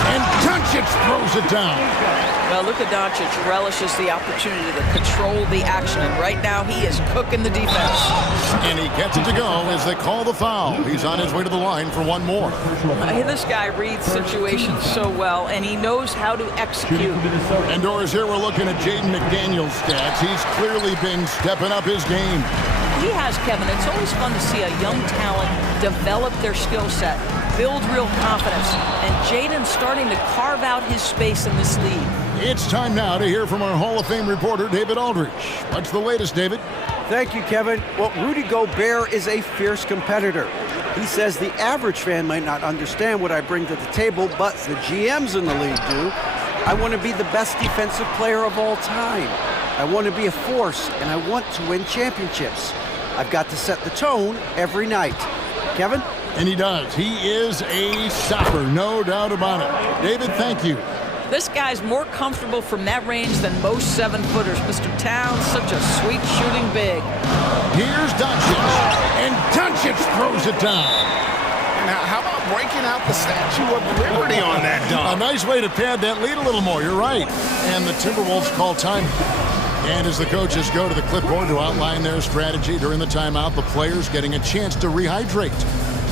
And Doncic throws it down. Well, Luka Doncic relishes the opportunity to control the action, and right now he is cooking the defense. And he gets it to go as they call the foul. He's on his way to the line for one more. This guy reads situations so well, and he knows how to execute. And Doris, here we're looking at Jaden McDaniels' stats. He's clearly been stepping up his game. He has, Kevin. It's always fun to see a young talent develop their skill set, build real confidence, and Jaden's starting to carve out his space in this league. It's time now to hear from our Hall of Fame reporter, David Aldridge. What's the latest, David? Thank you, Kevin. Well, Rudy Gobert is a fierce competitor. He says the average fan might not understand what I bring to the table, but the GMs in the league do. I want to be the best defensive player of all time. I want to be a force, and I want to win championships. I've got to set the tone every night. Kevin? And he does. He is a stopper, no doubt about it. David, thank you. This guy's more comfortable from that range than most 7-footers. Mr. Towns, such a sweet shooting big. Here's Doncic, and Doncic throws it down. Now, how about breaking out the Statue of Liberty on that dunk? A nice way to pad that lead a little more. You're right. And the Timberwolves call time. And as the coaches go to the clipboard to outline their strategy during the timeout, the players getting a chance to rehydrate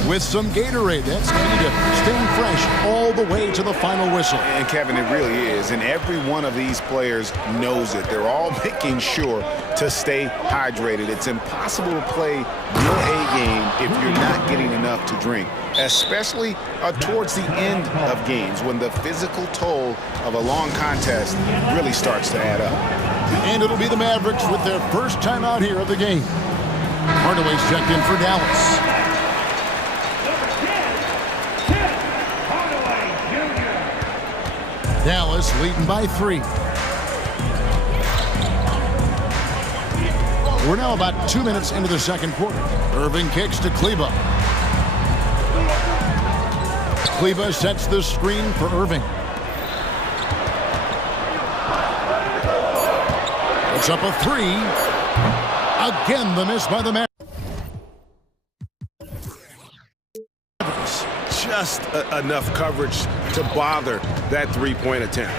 with some Gatorade. That's key to staying fresh all the way to the final whistle. And Kevin, it really is. And every one of these players knows it. They're all making sure to stay hydrated. It's impossible to play your A game if you're not getting enough to drink, especially towards the end of games when the physical toll of a long contest really starts to add up. And it'll be the Mavericks with their first time out here of the game. Hardaway's checked in for Dallas. Dallas leading by 3. We're now about 2 minutes into the second quarter. Irving kicks to Kleba. Kleba sets the screen for Irving. It's up a 3. Again, the miss by the Mavericks. Just enough coverage to bother that three-point attempt.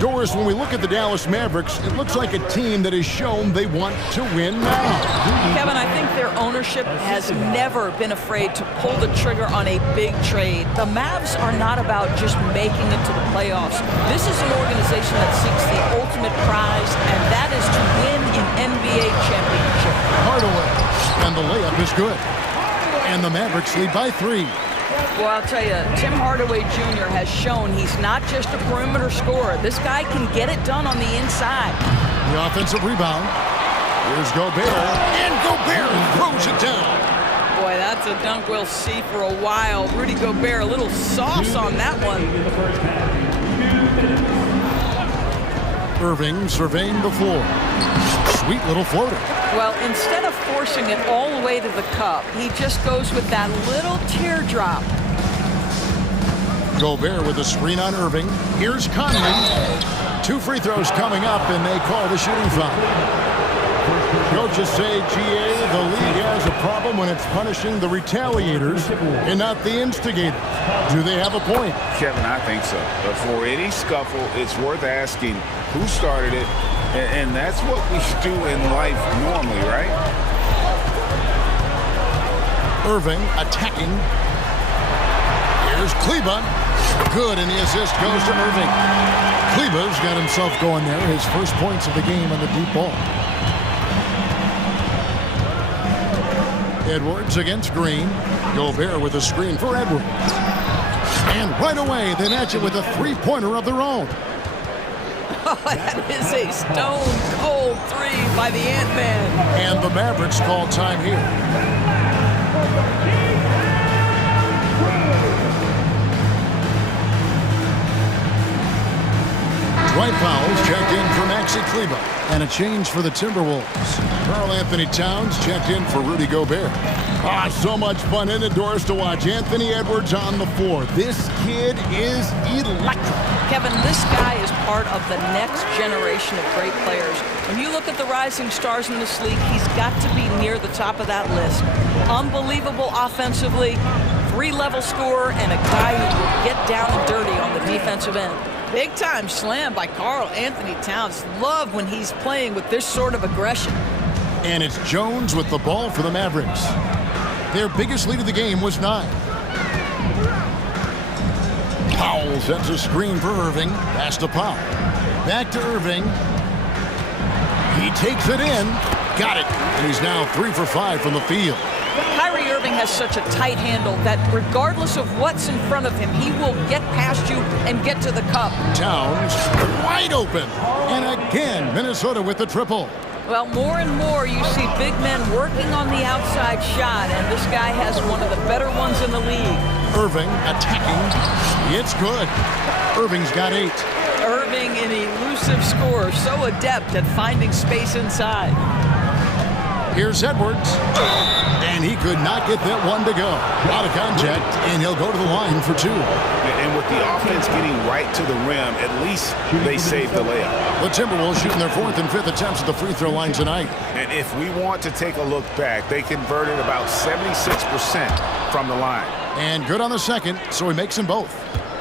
Doris, when we look at the Dallas Mavericks, it looks like a team that has shown they want to win now. Kevin, I think their ownership has never been afraid to pull the trigger on a big trade. The Mavs are not about just making it to the playoffs. This is an organization that seeks the ultimate prize, and that is to win an NBA championship. Hardaway, and the layup is good. And the Mavericks lead by 3. Well, I'll tell you, Tim Hardaway Jr. has shown he's not just a perimeter scorer. This guy can get it done on the inside. The offensive rebound. Here's Gobert, and Gobert throws it down. Boy, that's a dunk we'll see for a while. Rudy Gobert, a little sauce on that one. Irving surveying the floor. Sweet little floater. Well, instead of forcing it all the way to the cup, he just goes with that little teardrop. Gobert with a screen on Irving. Here's Conley. 2 free throws coming up, and they call the shooting foul. Coaches say, GA, the league has a problem when it's punishing the retaliators and not the instigators. Do they have a point? Kevin, I think so. But for any scuffle, it's worth asking who started it, and that's what we do in life normally, right? Irving attacking. Here's Kleba. Good, and the assist goes to Irving. Kleba's got himself going there. His first points of the game on the deep ball. Edwards against Green. Gobert with a screen for Edwards. And right away, they match it with a three-pointer of their own. Oh, that is a stone-cold three by the Ant-Man. And the Mavericks call time here. Dwight Powell's checked in for Maxi Kleber. And a change for the Timberwolves. Karl Anthony Towns checked in for Rudy Gobert. So much fun indoors to watch. Anthony Edwards on the floor. This kid is electric. Kevin, this guy is part of the next generation of great players. When you look at the rising stars in this league, he's got to be near the top of that list. Unbelievable offensively, 3-level scorer, and a guy who will get down and dirty on the defensive end. Big time slam by Karl Anthony Towns. Love when he's playing with this sort of aggression. And it's Jones with the ball for the Mavericks. Their biggest lead of the game was 9. Powell sets a screen for Irving. Pass to Powell. Back to Irving. He takes it in. Got it. And he's now 3 for 5 from the field. Kyrie Irving has such a tight handle that regardless of what's in front of him, he will get past you and get to the cup. Towns wide open. And again, Minnesota with the triple. Well, more and more you see big men working on the outside shot, and this guy has one of the better ones in the league. Irving attacking. It's good. Irving's got 8. Irving, an elusive scorer, so adept at finding space inside. Here's Edwards. And he could not get that one to go. Out of contact, and he'll go to the line for 2. And with the offense getting right to the rim, at least they saved the layup. The Timberwolves shooting their 4th and 5th attempts at the free throw line tonight. And if we want to take a look back, they converted about 76% from the line. And good on the second, so he makes them both.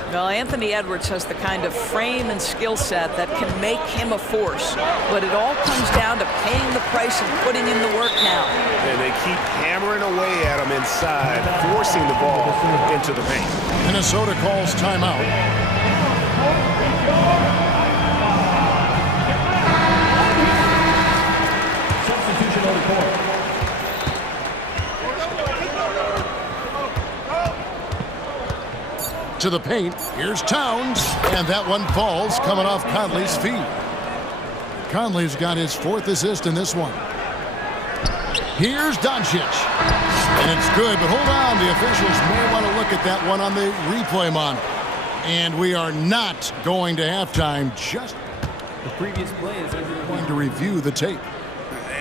Well, Anthony Edwards has the kind of frame and skill set that can make him a force. But it all comes down to paying the price and putting in the work now. And they keep hammering away at him inside, forcing the ball into the paint. Minnesota calls timeout. Substitution on the court. To the paint. Here's Towns. And that one falls coming off Conley's feet. Conley's got his 4th assist in this one. Here's Doncic. And it's good, but hold on. The officials may want to look at that one on the replay monitor. And we are not going to halftime. Just the previous play is going to review the tape.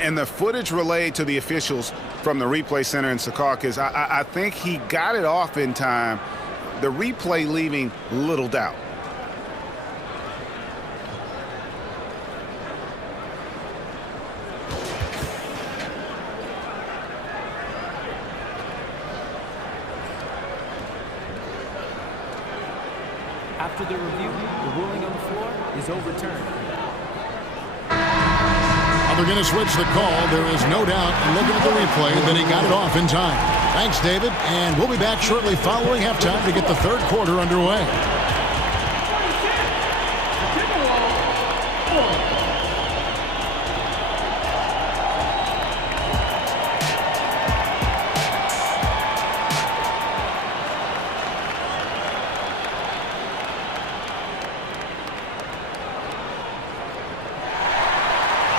And the footage relayed to the officials from the replay center in Secaucus, I think he got it off in time. The replay leaving little doubt. After the review, the ruling on the floor is overturned. They're going to switch the call. There is no doubt, looking at the replay, that he got it off in time. Thanks, David. And we'll be back shortly following halftime to get the 3rd quarter underway.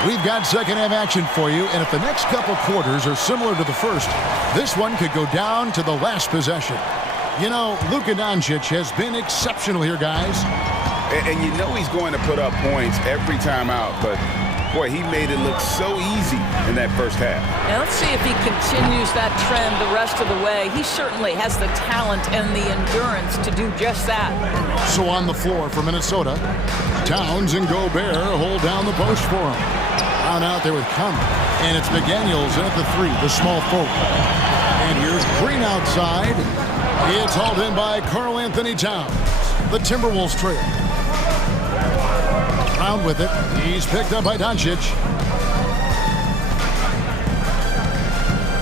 We've got second half action for you, and if the next couple quarters are similar to the first, this one could go down to the last possession. You know, Luka Doncic has been exceptional here, guys. And you know he's going to put up points every time out, but boy, he made it look so easy in that first half. Now let's see if he continues that trend the rest of the way. He certainly has the talent and the endurance to do just that. So on the floor for Minnesota, Towns and Gobert hold down the post for him. Out there with Conley, and it's McDaniels in at the 3, the small forward. And here's Green outside. It's hauled in by Karl Anthony Towns. The Timberwolves trail. Round with it. He's picked up by Doncic.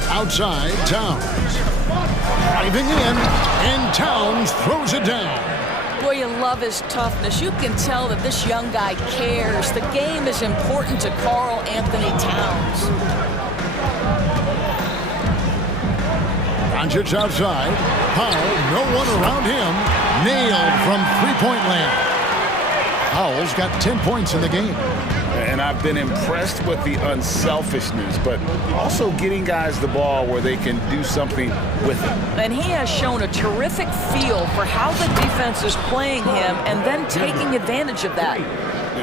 Outside, Towns. Driving in, and Towns throws it down. Boy, you love his toughness. You can tell that this young guy cares. The game is important to Karl Anthony Towns. Doncic outside. Powell, no one around him. Nailed from three-point land. Powell's got 10 points in the game. And I've been impressed with the unselfishness, but also getting guys the ball where they can do something with it. And he has shown a terrific feel for how the defense is playing him and then taking advantage of that.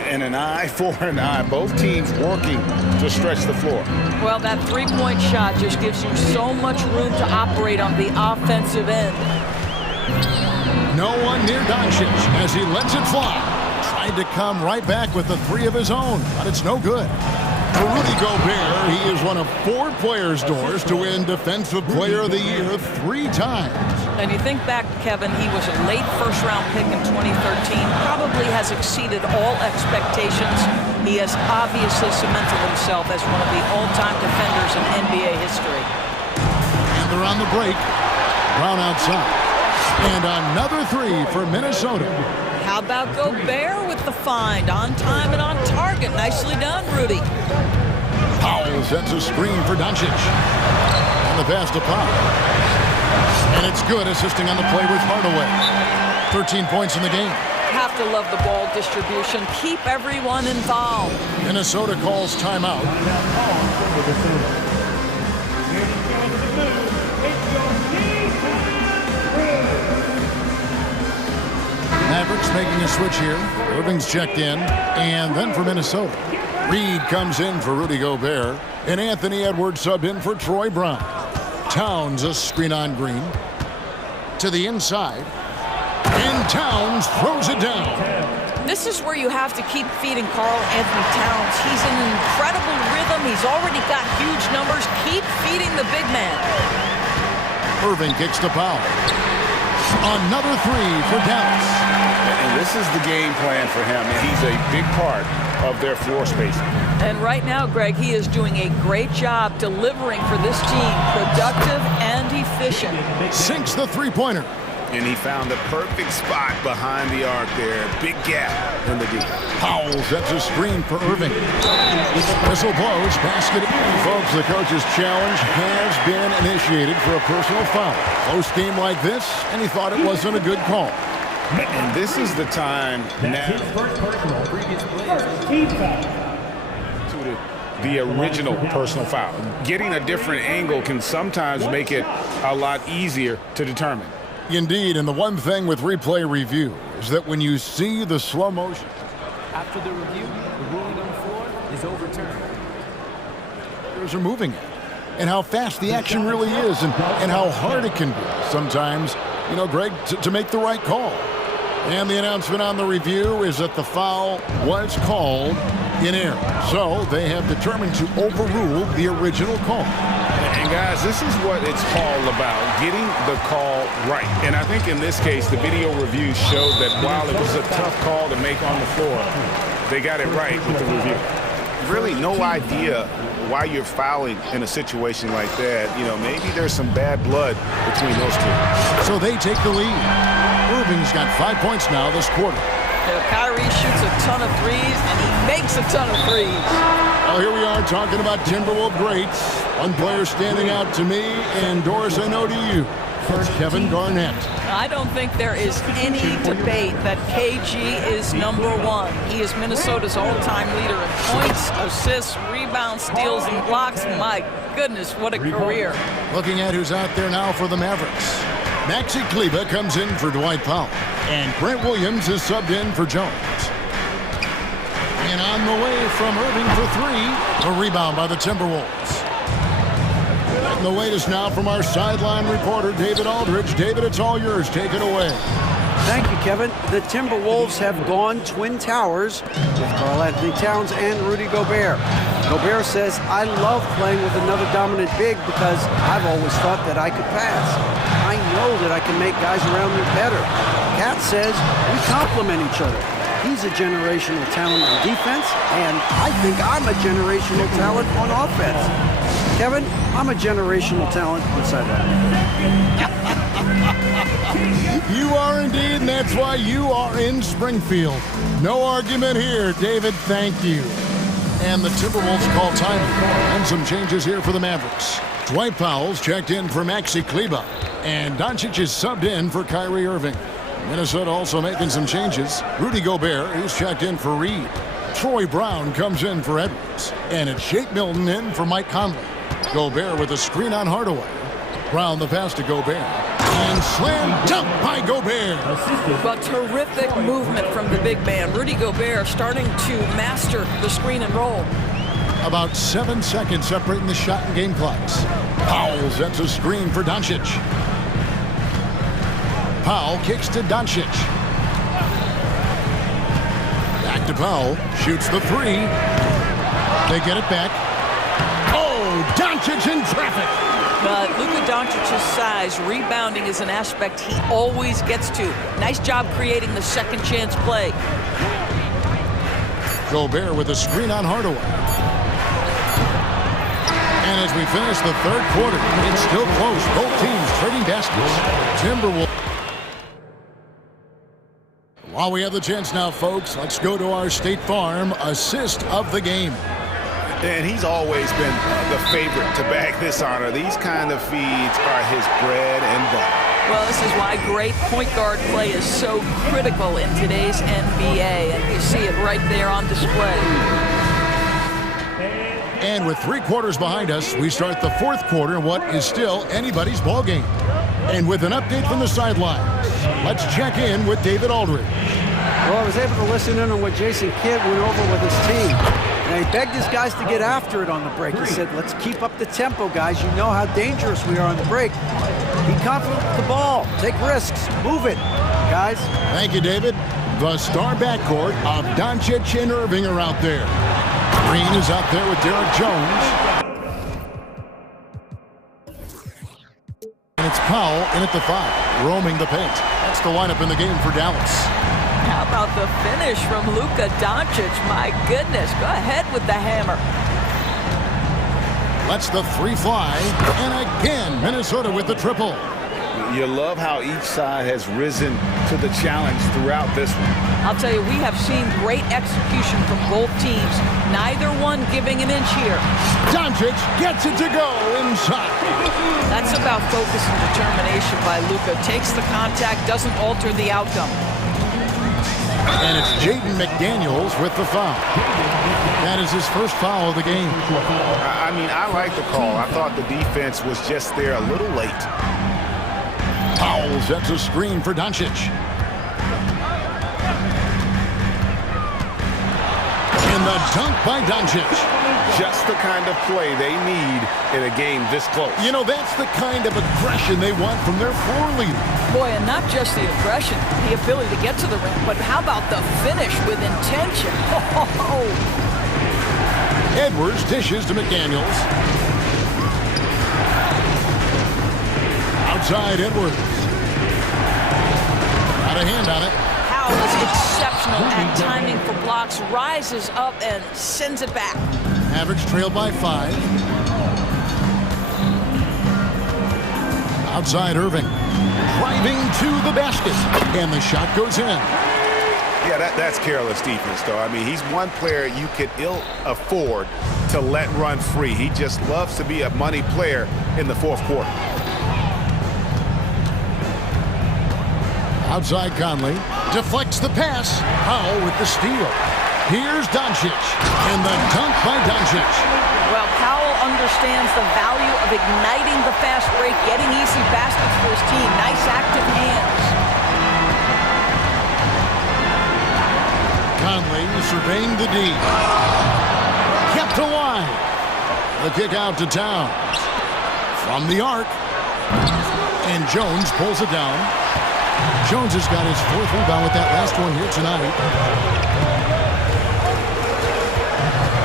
And an eye for an eye, both teams working to stretch the floor. Well, that three-point shot just gives you so much room to operate on the offensive end. No one near Doncic as he lets it fly. Tried to come right back with the 3 of his own, but it's no good. For Rudy Gobert, he is one of 4 players' doors to win Defensive Player of the Year 3 times. And you think back, Kevin, he was a late first-round pick in 2013, probably has exceeded all expectations. He has obviously cemented himself as one of the all-time defenders in NBA history. And they're on the break. Brown outside. And another 3 for Minnesota. How about Gobert with the find? On time and on target. Nicely done, Rudy. Powell sets a screen for Doncic. And the pass to Powell. And it's good, assisting on the play with Hardaway. 13 points in the game. Have to love the ball distribution. Keep everyone involved. Minnesota calls timeout. Mavericks making a switch here. Irving's checked in. And then for Minnesota, Reed comes in for Rudy Gobert. And Anthony Edwards subbed in for Troy Brown. Towns a screen on Green. To the inside. And Towns throws it down. This is where you have to keep feeding Karl Anthony Towns. He's in an incredible rhythm. He's already got huge numbers. Keep feeding the big man. Irving kicks to Powell. Another 3 for Dallas. And this is the game plan for him, and he's a big part of their floor spacing. And right now, Greg, he is doing a great job delivering for this team, productive and efficient. Sinks the three-pointer. And he found the perfect spot behind the arc there. Big gap in the deep. Powell sets a screen for Irving. Whistle blows, basket. Folks, the coach's challenge has been initiated for a personal foul. Close game like this, and he thought it wasn't a good call. And this is the time now to the original personal foul. Getting a different angle can sometimes make it a lot easier to determine. Indeed, and the one thing with replay review is that when you see the slow motion. After the review, the ruling on the floor is overturned. Players are moving it, and how fast the action really is, and how hard it can be sometimes, you know, Greg, to make the right call. And the announcement on the review is that the foul was called in error. So they have determined to overrule the original call. And guys, this is what it's all about, getting the call right. And I think in this case, the video review showed that while it was a tough call to make on the floor, they got it right with the review. Really no idea why you're fouling in a situation like that. You know, maybe there's some bad blood between those two. So they take the lead. Irving's got 5 points now this quarter. Kyrie shoots a ton of threes, and he makes a ton of threes. Well, here we are talking about Timberwolves greats. One player standing out to me, and Doris, I know to you. It's Kevin Garnett. I don't think there is any debate that KG is #1. He is Minnesota's all-time leader in points, assists, rebounds, steals, and blocks. My goodness, what a career. Looking at who's out there now for the Mavericks. Maxi Kleber comes in for Dwight Powell. And Grant Williams is subbed in for Jones. And on the way from Irving for three. A rebound by the Timberwolves. And the latest now from our sideline reporter, David Aldridge. David, it's all yours. Take it away. Thank you, Kevin. The Timberwolves have gone Twin Towers with Karl-Anthony Towns and Rudy Gobert. Gobert says, I love playing with another dominant big because I've always thought that I could pass. I know that I can make guys around me better. Cat says, we complement each other. He's a generational talent on defense, and I think I'm a generational talent on offense. Kevin, I'm a generational talent on sideline. You are indeed, and that's why you are in Springfield. No argument here, David. Thank you. And the Timberwolves call time and some changes here for the Mavericks. Dwight Powell's checked in for Maxi Kleber, and Doncic is subbed in for Kyrie Irving. Minnesota also making some changes. Rudy Gobert, he's checked in for Reed. Troy Brown comes in for Edwards, and it's Shake Milton in for Mike Conley. Gobert with a screen on Hardaway. Brown the pass to Gobert. And slam dunk by Gobert. But terrific movement from the big man. Rudy Gobert starting to master the screen and roll. About 7 seconds separating the shot and game clocks. Powell sets a screen for Doncic. Powell kicks to Doncic. Back to Powell. Shoots the three. They get it back. Oh, Doncic in traffic. But Luka Doncic's size, rebounding is an aspect he always gets to. Nice job creating the second chance play. Gobert with a screen on Hardaway. And as we finish the third quarter, it's still close. Both teams trading baskets. Timberwolves. While we have the chance now, folks, let's go to our State Farm assist of the game. And he's always been the favorite to bag this honor. These kind of feeds are his bread and butter. Well, this is why great point guard play is so critical in today's NBA, and you see it right there on display. And with 3 quarters behind us, we start the fourth quarter in what is still anybody's ball game. And with an update from the sidelines, let's check in with David Aldridge. Well, I was able to listen in on what Jason Kidd went over with his team. And he begged his guys to get after it on the break. He said, let's keep up the tempo, guys. You know how dangerous we are on the break. Be confident with the ball. Take risks. Move it, guys. Thank you, David. The star backcourt of Doncic and Irving are out there. Green is out there with Derek Jones. And it's Powell in at the 5, roaming the paint. That's the lineup in the game for Dallas. How about the finish from Luka Doncic? My goodness, go ahead with the hammer. Lets the 3 fly, and again, Minnesota with the triple. You love how each side has risen to the challenge throughout this one. I'll tell you, we have seen great execution from both teams. Neither one giving an inch here. Doncic gets it to go inside. That's about focus and determination by Luka. Takes the contact, doesn't alter the outcome. And it's Jaden McDaniels with the foul. That is his first foul of the game. I mean, I like the call. I thought the defense was just there a little late. Powell sets a screen for Doncic. And the dunk by Doncic. Just the kind of play they need in a game this close. You know, that's the kind of aggression they want from their floor leader. Boy, and not just the aggression, the ability to get to the rim, but how about the finish with intention? Oh. Edwards dishes to McDaniels. Outside Edwards. Got a hand on it. Powell is exceptional at timing for blocks, rises up and sends it back. Mavericks trailed by 5. Outside Irving. Driving to the basket. And the shot goes in. Yeah, that's careless defense, though. I mean, he's one player you could ill afford to let run free. He just loves to be a money player in the fourth quarter. Outside Conley. Deflects the pass. Powell with the steal. Here's Doncic. And the dunk by Doncic. Well, Powell understands the value of igniting the fast break, getting easy baskets for his team. Nice active hands. Conley surveying the D. Kept alive. The kick out to Towns. From the arc. And Jones pulls it down. Jones has got his 4th rebound with that last one here tonight.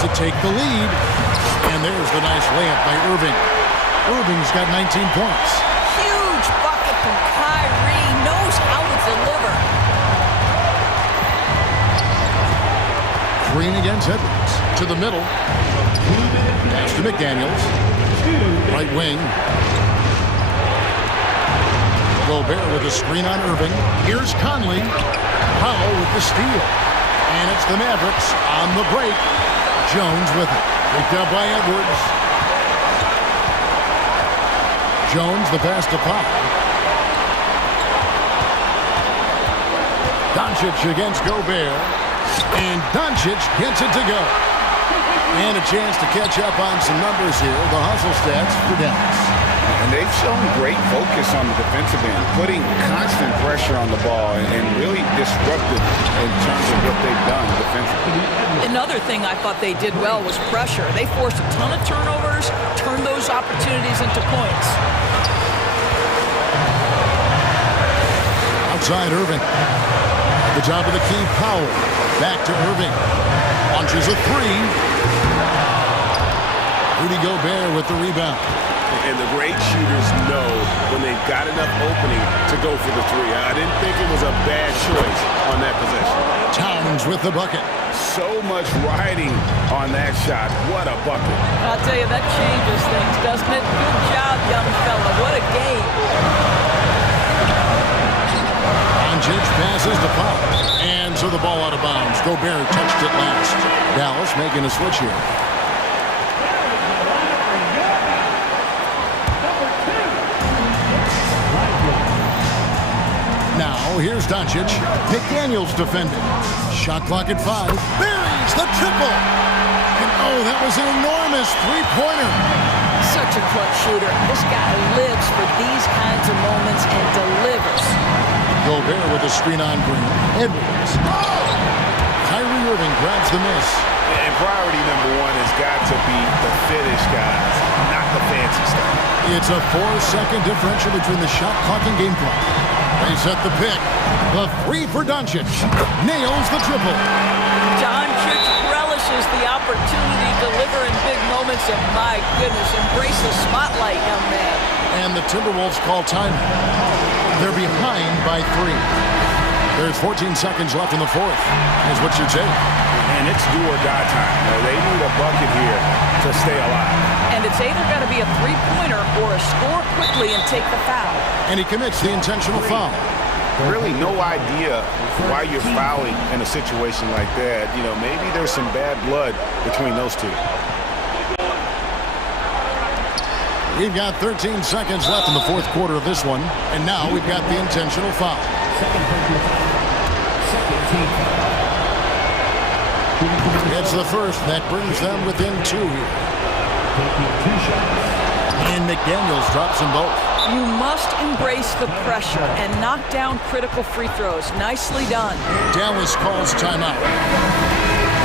To take the lead. And there's the nice layup by Irving. Irving's got 19 points. Huge bucket from Kyrie. Knows how to deliver. Green against Edwards. To the middle. Pass to McDaniels. Right wing. Gobert with a screen on Irving. Here's Conley. Powell with the steal. And it's the Mavericks on the break. Jones with it. Picked up by Edwards. Jones the pass to Powell. Doncic against Gobert. And Doncic gets it to go. And a chance to catch up on some numbers here. The hustle stats for Dallas. And they've shown great focus on the defensive end, putting constant pressure on the ball and really disruptive in terms of what they've done defensively. Another thing I thought they did well was pressure. They forced a ton of turnovers, turned those opportunities into points. Outside Irving. At the top of the key, Powell. Back to Irving. Launches a 3. Rudy Gobert with the rebound. And the great shooters know when they've got enough opening to go for the 3. I didn't think it was a bad choice on that possession. Towns with the bucket. So much riding on that shot. What a bucket. I'll tell you, that changes things, doesn't it? Good job, young fella. What a game. Doncic passes to Powell. And so the ball out of bounds. Gobert touched it last. Dallas making a switch here. Now, here's Doncic. McDaniels defending. Shot clock at 5. Buries the triple. And oh, that was an enormous three-pointer. Such a clutch shooter. This guy lives for these kinds of moments and delivers. Gobert with a screen on Green. Edwards. Kyrie Irving grabs the miss. And priority number 1 has got to be the finish, guys, not the fancy stuff. It's a 4-second differential between the shot clock and game clock. They set the pick. The 3 for Doncic. Nails the triple. Doncic relishes the opportunity to deliver in big moments, and my goodness, embrace the spotlight, young man. And the Timberwolves call timeout. They're behind by 3. There's 14 seconds left in the 4th, is what you'd say. And it's do or die time. They need a bucket here to stay alive. And it's either got to be a three-pointer or a score quickly and take the foul. And he commits the intentional foul. Really no idea why you're fouling in a situation like that. You know, maybe there's some bad blood between those two. We've got 13 seconds left in the 4th quarter of this one. And now we've got the intentional foul. It's the first. That brings them within 2 here. And McDaniels drops them both. You must embrace the pressure and knock down critical free throws. Nicely done. Dallas calls timeout.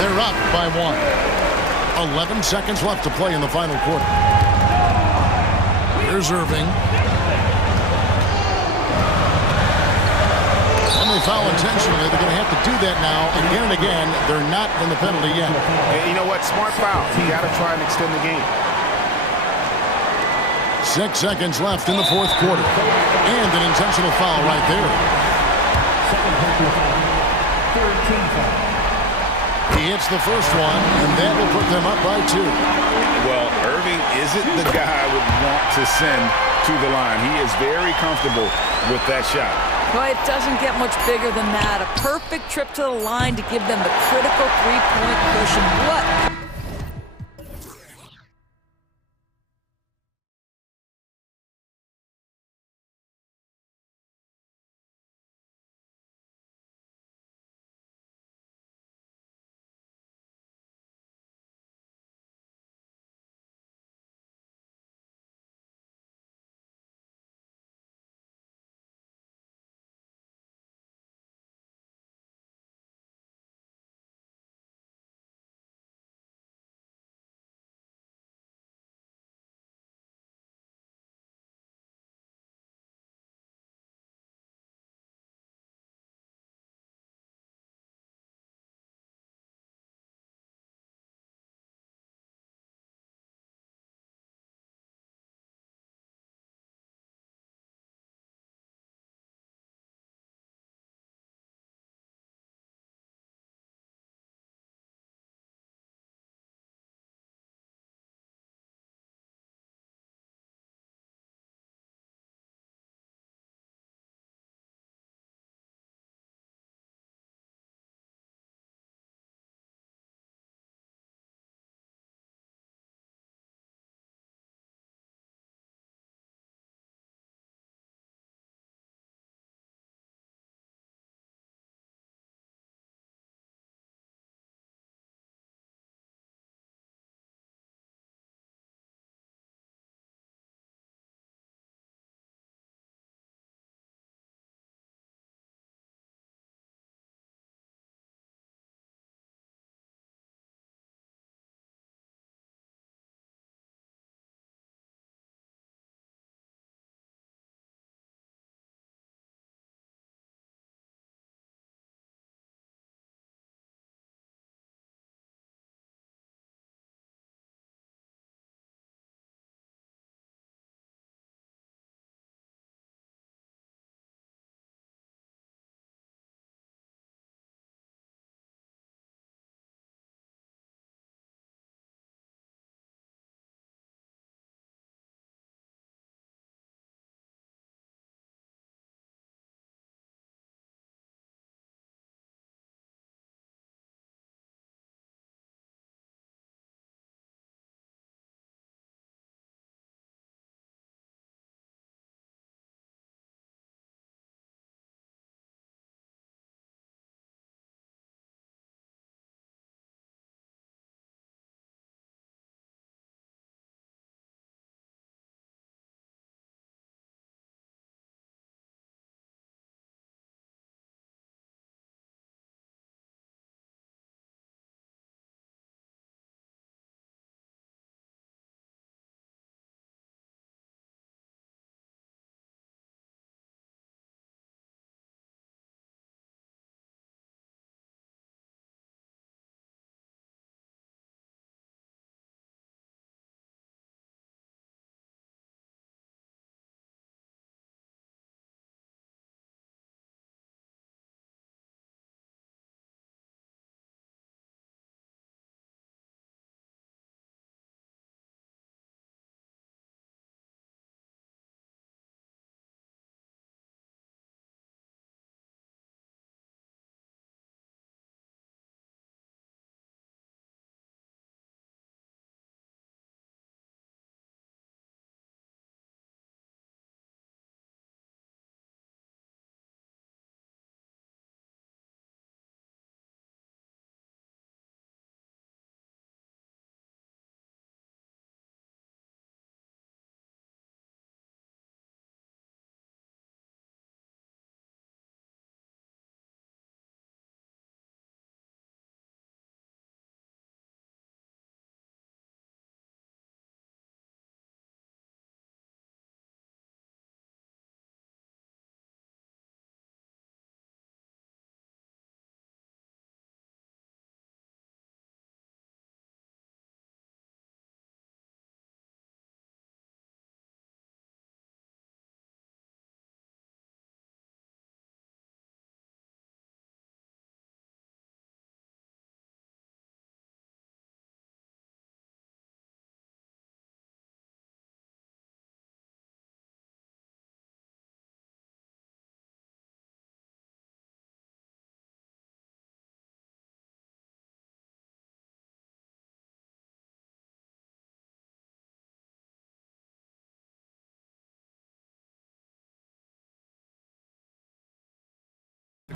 They're up by 1. 11 seconds left to play in the final quarter. Here's Irving. And they foul intentionally. They're going to have to do that now again and again. They're not in the penalty yet. And you know what? Smart foul. You got to try and extend the game. 6 seconds left in the 4th quarter. And an intentional foul right there. He hits the first one, and that will put them up by 2. Well, Irving isn't the guy I would want to send to the line. He is very comfortable with that shot. Well, it doesn't get much bigger than that. A perfect trip to the line to give them the critical three-point cushion. What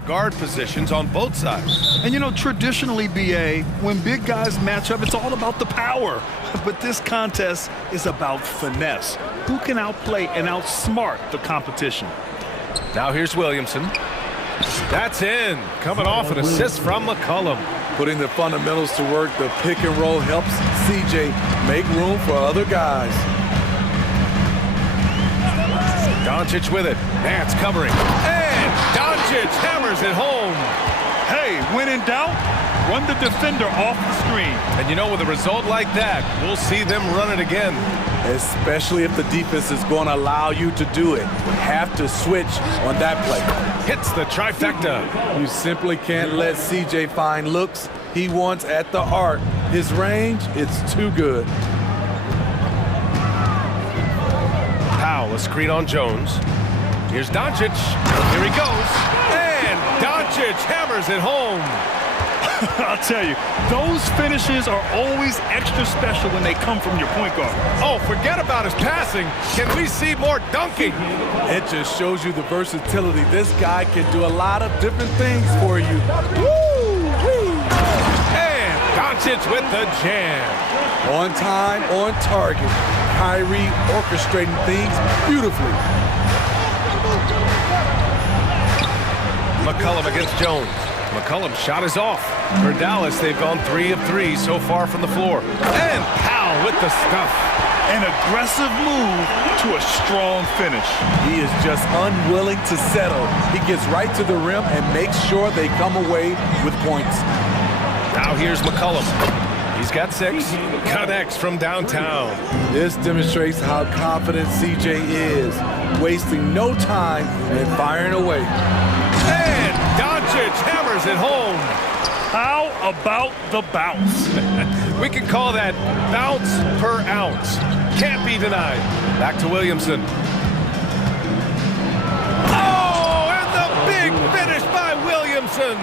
guard positions on both sides. And you know, traditionally, BA, when big guys match up, it's all about the power. But this contest is about finesse. Who can outplay and outsmart the competition? Now here's Williamson. That's in. Coming off an assist from McCollum. Putting the fundamentals to work, the pick and roll helps CJ make room for other guys. Doncic with it. Nance covering. And Doncic hammers it home. Hey, when in doubt, run the defender off the screen. And you know, with a result like that, we'll see them run it again. Especially if the defense is going to allow you to do it. Have to switch on that play. Hits the trifecta. You simply can't let CJ find looks he wants at the arc. His range, it's too good. Powell, a screen on Jones. Here's Doncic. Here he goes. And Doncic hammers it home. I'll tell you, those finishes are always extra special when they come from your point guard. Oh, forget about his passing. Can we see more dunking? It just shows you the versatility. This guy can do a lot of different things for you. Woo-wee. And Doncic with the jam. On time, on target. Kyrie orchestrating things beautifully. McCollum against Jones. McCollum's shot is off. For Dallas, they've gone 3 of 3 so far from the floor. And Powell with the stuff. An aggressive move to a strong finish. He is just unwilling to settle. He gets right to the rim and makes sure they come away with points. Now here's McCollum. He's got 6. Connects from downtown. This demonstrates how confident CJ is, wasting no time and firing away. And Doncic hammers it home. How about the bounce? We can call that bounce per ounce. Can't be denied. Back to Williamson. Oh, and the big finish by Williamson.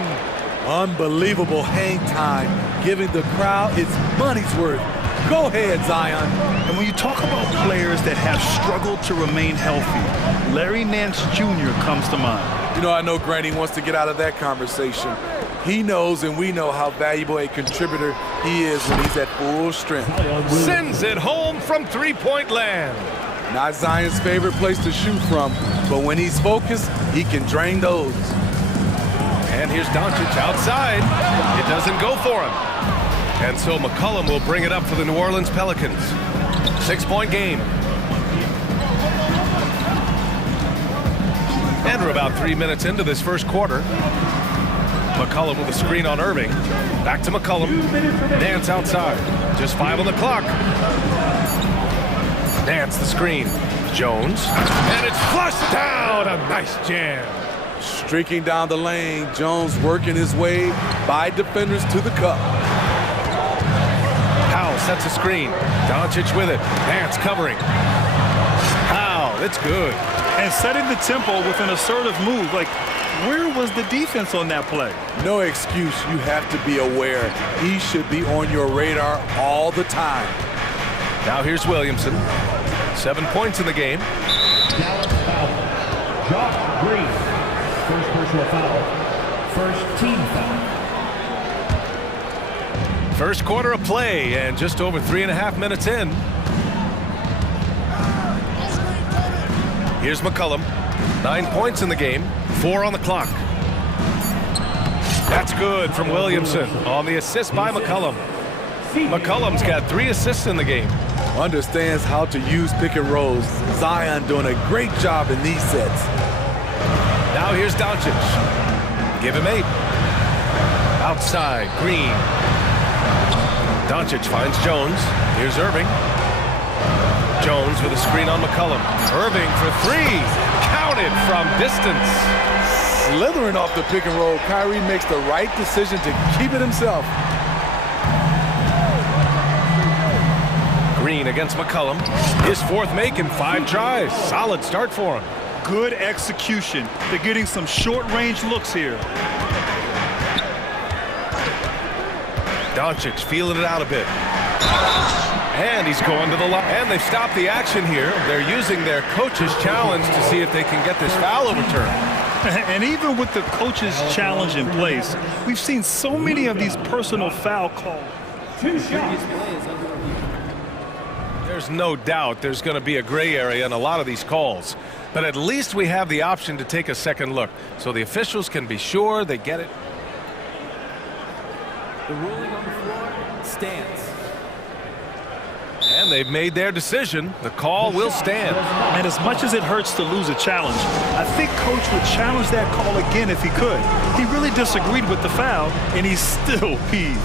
Unbelievable hang time, giving the crowd its money's worth. Go ahead, Zion. And when you talk about players that have struggled to remain healthy, Larry Nance Jr. comes to mind. You know, I know Granny wants to get out of that conversation. He knows and we know how valuable a contributor he is when he's at full strength. Sends it home from three-point land. Not Zion's favorite place to shoot from, but when he's focused, he can drain those. And here's Doncic outside. It doesn't go for him. And so McCollum will bring it up for the New Orleans Pelicans. 6-point game. And we're about 3 minutes into this first quarter. McCollum with a screen on Irving. Back to McCollum. Nance outside. Just 5 on the clock. Nance the screen. Jones. And it's flushed down. A nice jam. Streaking down the lane, Jones working his way by defenders to the cup. Powell sets a screen. Doncic with it. Nance covering. Powell, it's good. And setting the tempo with an assertive move. Like, where was the defense on that play? No excuse. You have to be aware. He should be on your radar all the time. Now here's Williamson. 7 points in the game. Dallas foul. Josh Green. First personal foul. First team foul. First quarter of play and just over 3.5 minutes in. Here's McCollum. 9 points in the game. 4 on the clock. That's good from Williamson on the assist by McCollum. McCollum's got 3 assists in the game. Understands how to use pick and rolls. Zion doing a great job in these sets. Now here's Doncic. Give him 8. Outside, Green. Doncic finds Jones. Here's Irving. Jones with a screen on McCollum. Irving for 3. Counted from distance. Slithering off the pick and roll, Kyrie makes the right decision to keep it himself. Green against McCollum. His 4th make in 5 tries. Solid start for him. Good execution. They're getting some short-range looks here. Doncic feeling it out a bit. And he's going to the line. And they've stopped the action here. They're using their coach's challenge to see if they can get this foul overturned. And even with the coach's challenge in place, we've seen so many of these personal foul calls. There's no doubt there's going to be a gray area in a lot of these calls. But at least we have the option to take a second look, so the officials can be sure they get it. The ruling on the floor stands. And they've made their decision. The call will stand. And as much as it hurts to lose a challenge, I think Coach would challenge that call again if he could. He really disagreed with the foul, and he's still peeved.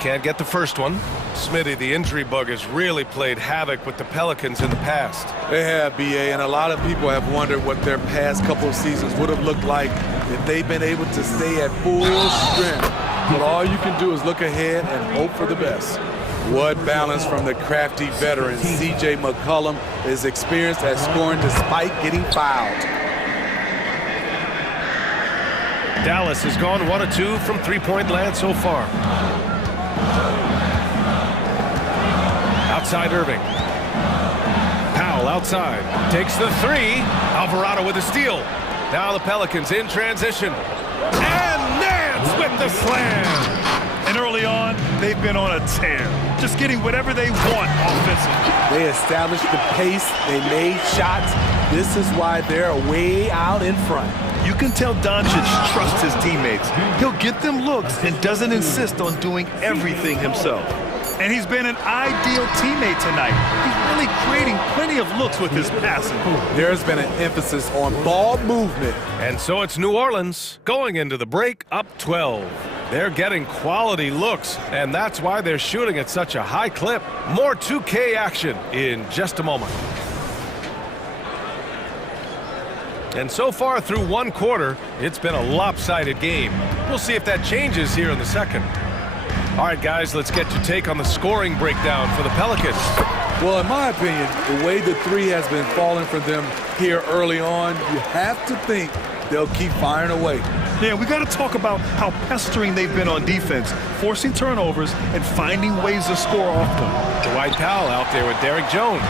Can't get the first one. Smitty, the injury bug has really played havoc with the Pelicans in the past. They have, BA, and a lot of people have wondered what their past couple of seasons would have looked like if they've been able to stay at full strength. But all you can do is look ahead and hope for the best. What balance from the crafty veteran. C.J. McCollum is experienced at scoring despite getting fouled. Dallas has gone 1 of 2 from three-point land so far. Outside Irving. Powell outside. Takes the three. Alvarado with a steal. Now the Pelicans in transition. And Nance with the slam. And early on, they've been on a tear. Just getting whatever they want offensively. They established the pace. They made shots. This is why they're way out in front. You can tell Doncic trusts his teammates. He'll get them looks and doesn't insist on doing everything himself. And he's been an ideal teammate tonight. He's really creating plenty of looks with his passing. There's been an emphasis on ball movement. And so it's New Orleans going into the break up 12. They're getting quality looks, and that's why they're shooting at such a high clip. More 2K action in just a moment. And so far through one quarter, it's been a lopsided game. We'll see if that changes here in the second. All right, guys, let's get your take on the scoring breakdown for the Pelicans. Well, in my opinion, the way the three has been falling for them here early on, you have to think they'll keep firing away. Yeah, we got to talk about how pestering they've been on defense, forcing turnovers and finding ways to score off them. Dwight Powell out there with Derek Jones.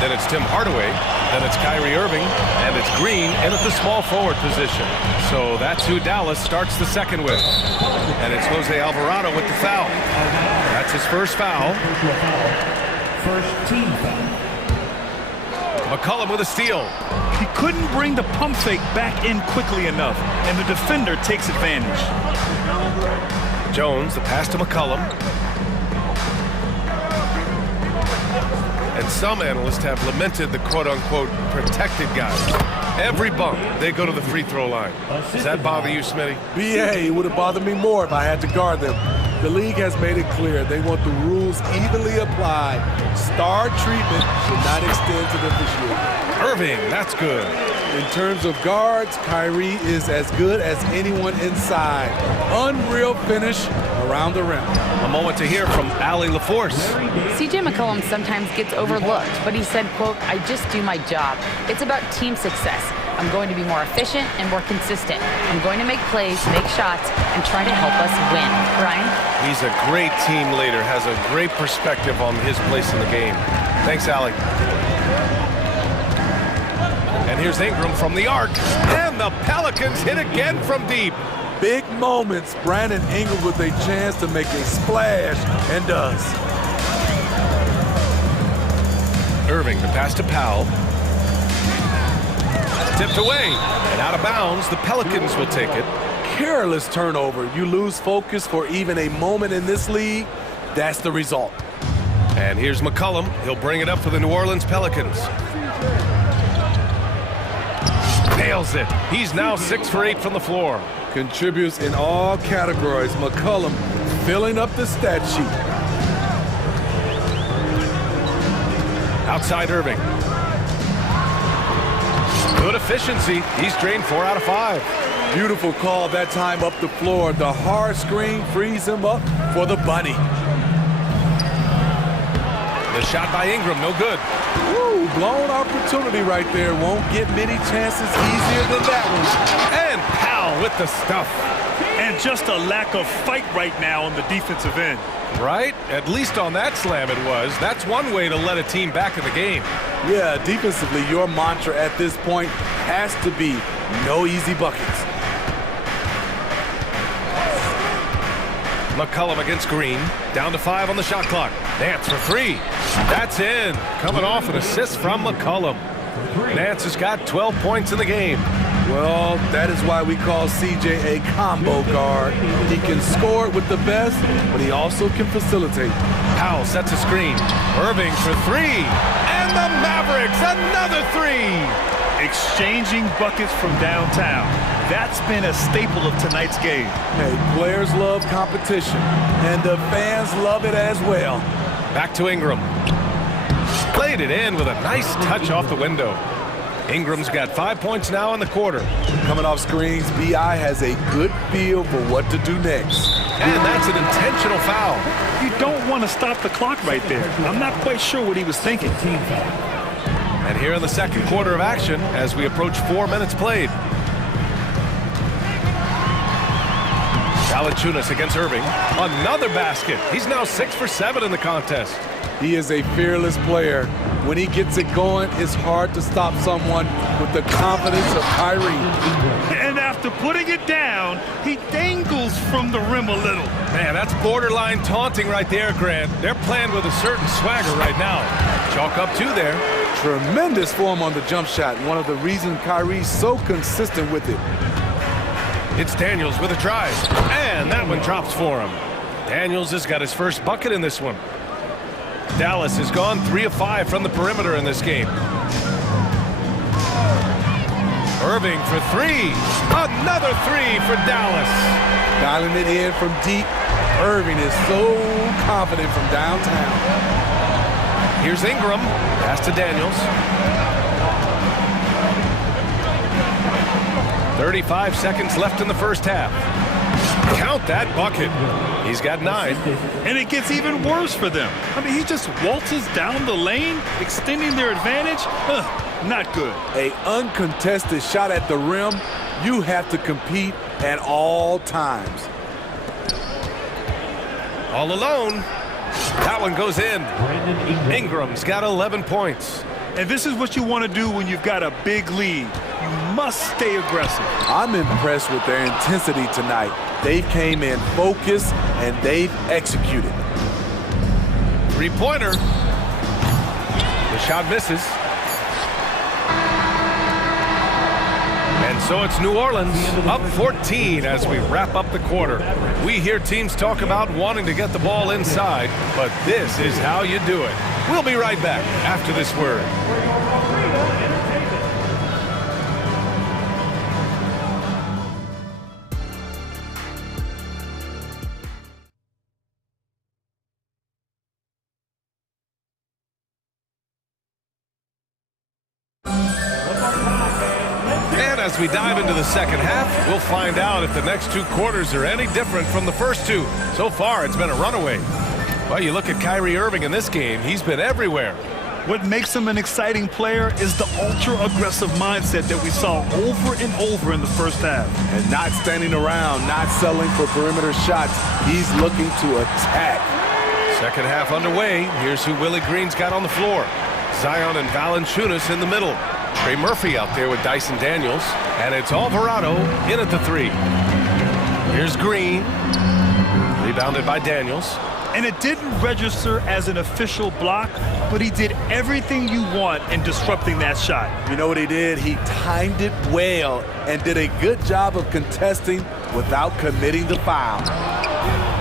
Then it's Tim Hardaway. Then it's Kyrie Irving. And it's Green in at the small forward position. So that's who Dallas starts the second with. And it's Jose Alvarado with the foul. That's his first foul. First team foul. McCollum with a steal. He couldn't bring the pump fake back in quickly enough, and the defender takes advantage. Jones, the pass to McCollum. And some analysts have lamented the quote-unquote protected guys. Every bump, they go to the free throw line. Does that bother you, Smitty? BA, it would have bothered me more if I had to guard them. The league has made it clear they want the rules evenly applied. Star treatment should not extend to the officiating. Irving, that's good. In terms of guards, Kyrie is as good as anyone inside. Unreal finish around the rim. A moment to hear from Allie LaForce. C.J. McCollum sometimes gets overlooked, but he said, quote, "I just do my job. It's about team success. I'm going to be more efficient and more consistent. I'm going to make plays, make shots, and try to help us win." Brian? He's a great team leader, has a great perspective on his place in the game. Thanks, Allie. And here's Ingram from the arc. And the Pelicans hit again from deep. Big moments. Brandon Ingram with a chance to make a splash, and does. Irving, the pass to Powell. Tipped away and out of bounds. The Pelicans will take it. Careless turnover. You lose focus for even a moment in this league. That's the result. And here's McCollum. He'll bring it up for the New Orleans Pelicans. Nails it. He's now 6 for 8 from the floor. Contributes in all categories. McCollum filling up the stat sheet. Outside Irving. Good efficiency. He's drained 4 out of 5. Beautiful call that time up the floor. The hard screen frees him up for the bunny. The shot by Ingram, no good. Woo, blown opportunity right there. Won't get many chances easier than that one. And Powell with the stuff. And just a lack of fight right now on the defensive end. Right? At least on that slam it was. That's one way to let a team back in the game. Yeah, defensively, your mantra at this point has to be no easy buckets. McCollum against Green. Down to 5 on the shot clock. Nance for 3. That's in. Coming off an assist from McCollum. Nance has got 12 points in the game. Well, that is why we call CJ a combo guard. He can score it with the best, but he also can facilitate. Powell sets a screen. Irving for 3. And the Mavericks, another 3. Exchanging buckets from downtown. That's been a staple of tonight's game. Hey, players love competition, and the fans love it as well. Back to Ingram. Played it in with a nice touch off the window. Ingram's got 5 points now in the quarter. Coming off screens, B.I. has a good feel for what to do next. And that's an intentional foul. You don't want to stop the clock right there. I'm not quite sure what he was thinking. And here in the second quarter of action as we approach 4 minutes played. Valanciunas against Irving. Another basket. He's now 6 for 7 in the contest. He is a fearless player. When he gets it going, it's hard to stop someone with the confidence of Kyrie. And after putting it down, he dangles from the rim a little. Man, that's borderline taunting right there, Grant. They're playing with a certain swagger right now. Chalk up 2 there. Tremendous form on the jump shot. One of the reasons Kyrie's so consistent with it. It's Daniels with a drive. And that one drops for him. Daniels has got his first bucket in this one. Dallas has gone 3 of 5 from the perimeter in this game. Irving for 3. Another 3 for Dallas. Dialing it in from deep. Irving is so confident from downtown. Here's Ingram. Pass to Daniels. 35 seconds left in the first half. Count that bucket. He's got 9. And it gets even worse for them. I mean, he just waltzes down the lane, extending their advantage. Not good. A uncontested shot at the rim. You have to compete at all times. All alone. That one goes in. Ingram's got 11 points. And this is what you want to do when you've got a big lead. You must stay aggressive. I'm impressed with their intensity tonight. They came in focused and they've executed. 3-pointer. The shot misses. And so it's New Orleans up 14 as we wrap up the quarter. We hear teams talk about wanting to get the ball inside, but this is how you do it. We'll be right back after this word. As we dive into the second half, we'll find out if the next 2 quarters are any different from the first 2. So far, it's been a runaway. Well, you look at Kyrie Irving in this game, he's been everywhere. What makes him an exciting player is the ultra-aggressive mindset that we saw over and over in the first half. And not standing around, not settling for perimeter shots. He's looking to attack. Second half underway. Here's who Willie Green's got on the floor. Zion and Valanciunas in the middle. Trey Murphy out there with Dyson Daniels. And it's Alvarado in at the 3. Here's Green. Rebounded by Daniels. And it didn't register as an official block, but he did everything you want in disrupting that shot. You know what he did? He timed it well and did a good job of contesting without committing the foul.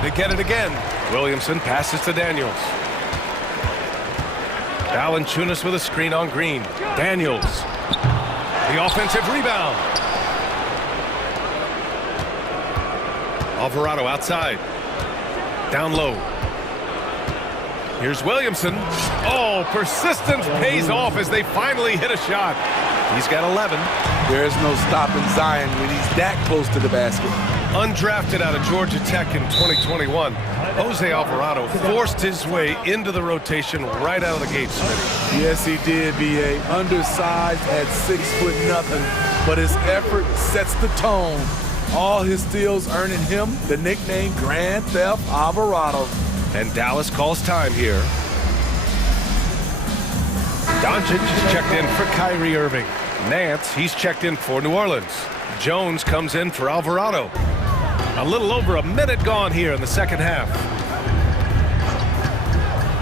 They get it again. Williamson passes to Daniels. Valanciunas with a screen on Green. Daniels. The offensive rebound. Alvarado outside. Down low. Here's Williamson. Oh, persistence pays off as they finally hit a shot. He's got 11. There's no stopping Zion when he's that close to the basket. Undrafted out of Georgia Tech in 2021, Jose Alvarado forced his way into the rotation right out of the gate, Smitty. Yes, he did, B.A. Undersized at 6'0", but his effort sets the tone. All his steals earning him the nickname Grand Theft Alvarado. And Dallas calls time here. Doncic is checked in for Kyrie Irving. Nance, he's checked in for New Orleans. Jones comes in for Alvarado. A little over a minute gone here in the second half.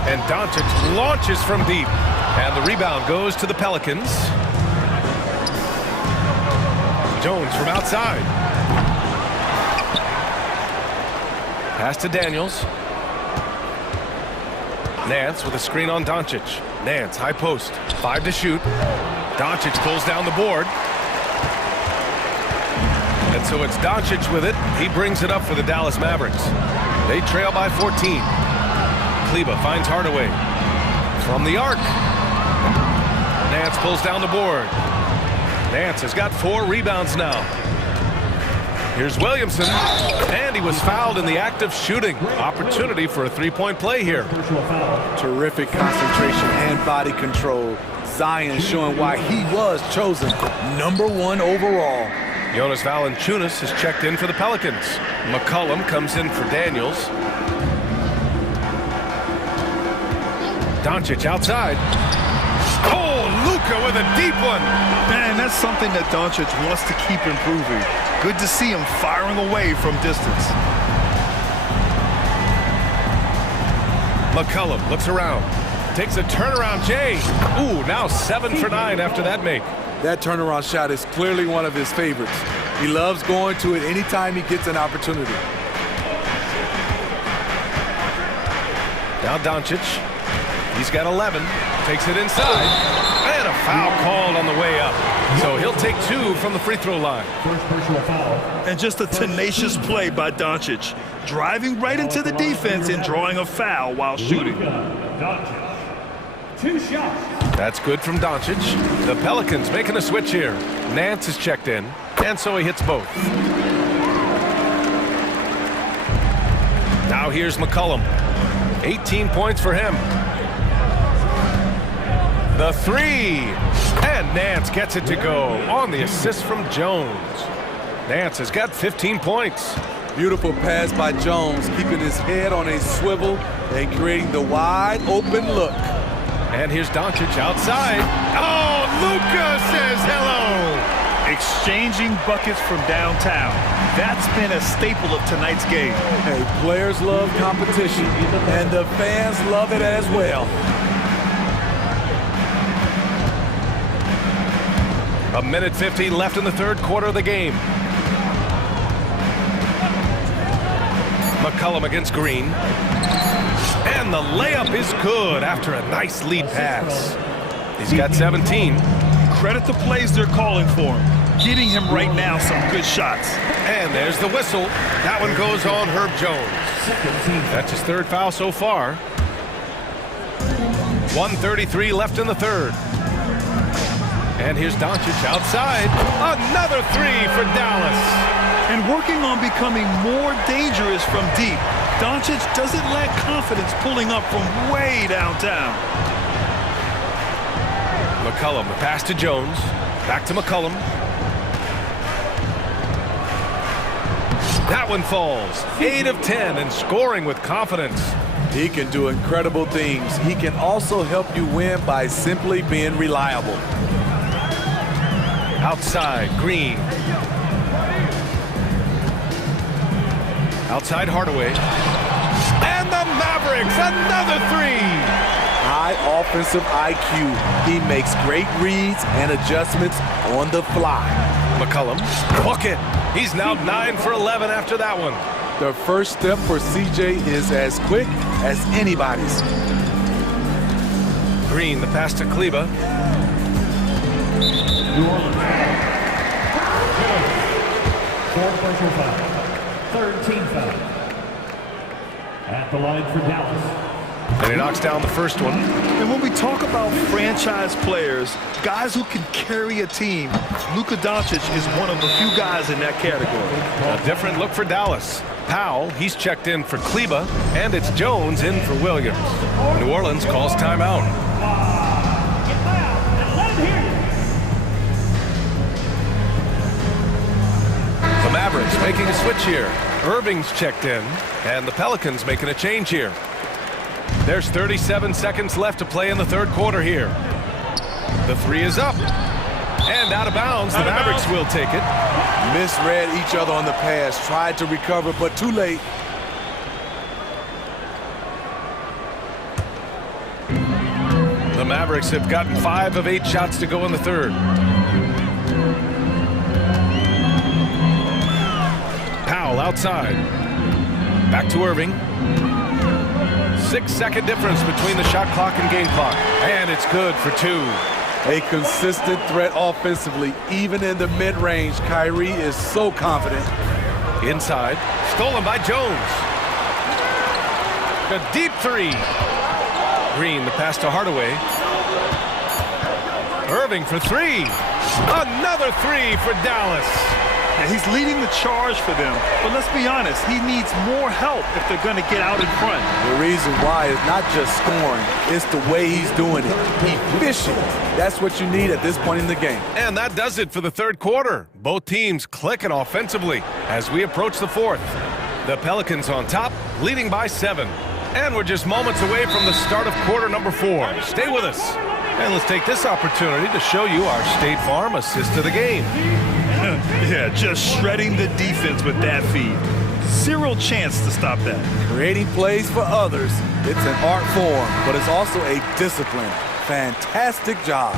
And Doncic launches from deep. And the rebound goes to the Pelicans. Jones from outside. Pass to Daniels. Nance with a screen on Doncic. Nance, high post. 5 to shoot. Doncic pulls down the board. And so it's Doncic with it. He brings it up for the Dallas Mavericks. They trail by 14. Kleber finds Hardaway. From the arc. Nance pulls down the board. Nance has got 4 rebounds now. Here's Williamson. And he was fouled in the act of shooting. Opportunity for a three-point play here. Terrific concentration and body control. Zion showing why he was chosen #1 overall. Jonas Valanciunas is checked in for the Pelicans. McCollum comes in for Daniels. Doncic outside. Oh, Luka with a deep one. Man, that's something that Doncic wants to keep improving. Good to see him firing away from distance. McCollum looks around. Takes a turnaround Jay. Ooh, now 7 for 9 after that make. That turnaround shot is clearly one of his favorites. He loves going to it anytime he gets an opportunity. Now Doncic. He's got 11. Takes it inside. And a foul called on the way up. So he'll take 2 from the free throw line. First personal foul. And just a tenacious play by Doncic. Driving right into the defense and drawing a foul while shooting. 2 shots. That's good from Doncic. The Pelicans making a switch here. Nance is checked in, and so he hits both. Now here's McCollum. 18 points for him. The 3. And Nance gets it to go on the assist from Jones. Nance has got 15 points. Beautiful pass by Jones, keeping his head on a swivel and creating the wide open look. And here's Doncic outside. Oh, Luka says hello. Exchanging buckets from downtown. That's been a staple of tonight's game. Hey, players love competition, and the fans love it as well. A minute 50 left in the third quarter of the game. McCollum against Green. And the layup is good after a nice lead pass. He's got 17. Credit the plays they're calling for him. Getting him right now some good shots. And there's the whistle. That one goes on Herb Jones. That's his 3rd foul so far. 1:33 left in the third. And here's Doncic outside. Another 3 for Dallas. And working on becoming more dangerous from deep. Doncic doesn't lack confidence pulling up from way downtown. McCollum, the pass to Jones. Back to McCollum. That one falls. 8 of 10 and scoring with confidence. He can do incredible things. He can also help you win by simply being reliable. Outside, Green. Outside, Hardaway. And the Mavericks, another 3. High offensive IQ. He makes great reads and adjustments on the fly. McCollum, bucket. He's now 9 for 11 after that one. The first step for CJ is as quick as anybody's. Green, the pass to Kleber. New Orleans. 4 personal foul. 13 foul. At the line for Dallas. And he knocks down the first one. And when we talk about franchise players, guys who can carry a team, Luka Doncic is one of the few guys in that category. A different look for Dallas. Powell, he's checked in for Kleba, and it's Jones in for Williams. New Orleans calls timeout. The Mavericks making a switch here. Irving's checked in, and the Pelicans making a change here. There's 37 seconds left to play in the third quarter here. The three is up. And out of bounds, the Mavericks will take it. Misread each other on the pass, tried to recover, but too late. The Mavericks have gotten 5 of 8 shots to go in the third. Powell outside. Back to Irving. 6-second difference between the shot clock and game clock. And it's good for 2. A consistent threat offensively, even in the mid-range. Kyrie is so confident. Inside, stolen by Jones. A deep three. Green, the pass to Hardaway. Irving for 3. Another 3 for Dallas. Yeah, he's leading the charge for them, but let's be honest, he needs more help if they're going to get out in front. The reason why is not just scoring, it's the way he's doing it. Efficient. That's what you need at this point in the game. And that does it for the third quarter. Both teams clicking offensively as we approach the fourth. The Pelicans on top, leading by 7. And we're just moments away from the start of quarter number 4. Stay with us. And let's take this opportunity to show you our State Farm assist to the game. Yeah, just shredding the defense with that feed. Zero chance to stop that. Creating plays for others, it's an art form, but it's also a discipline. Fantastic job.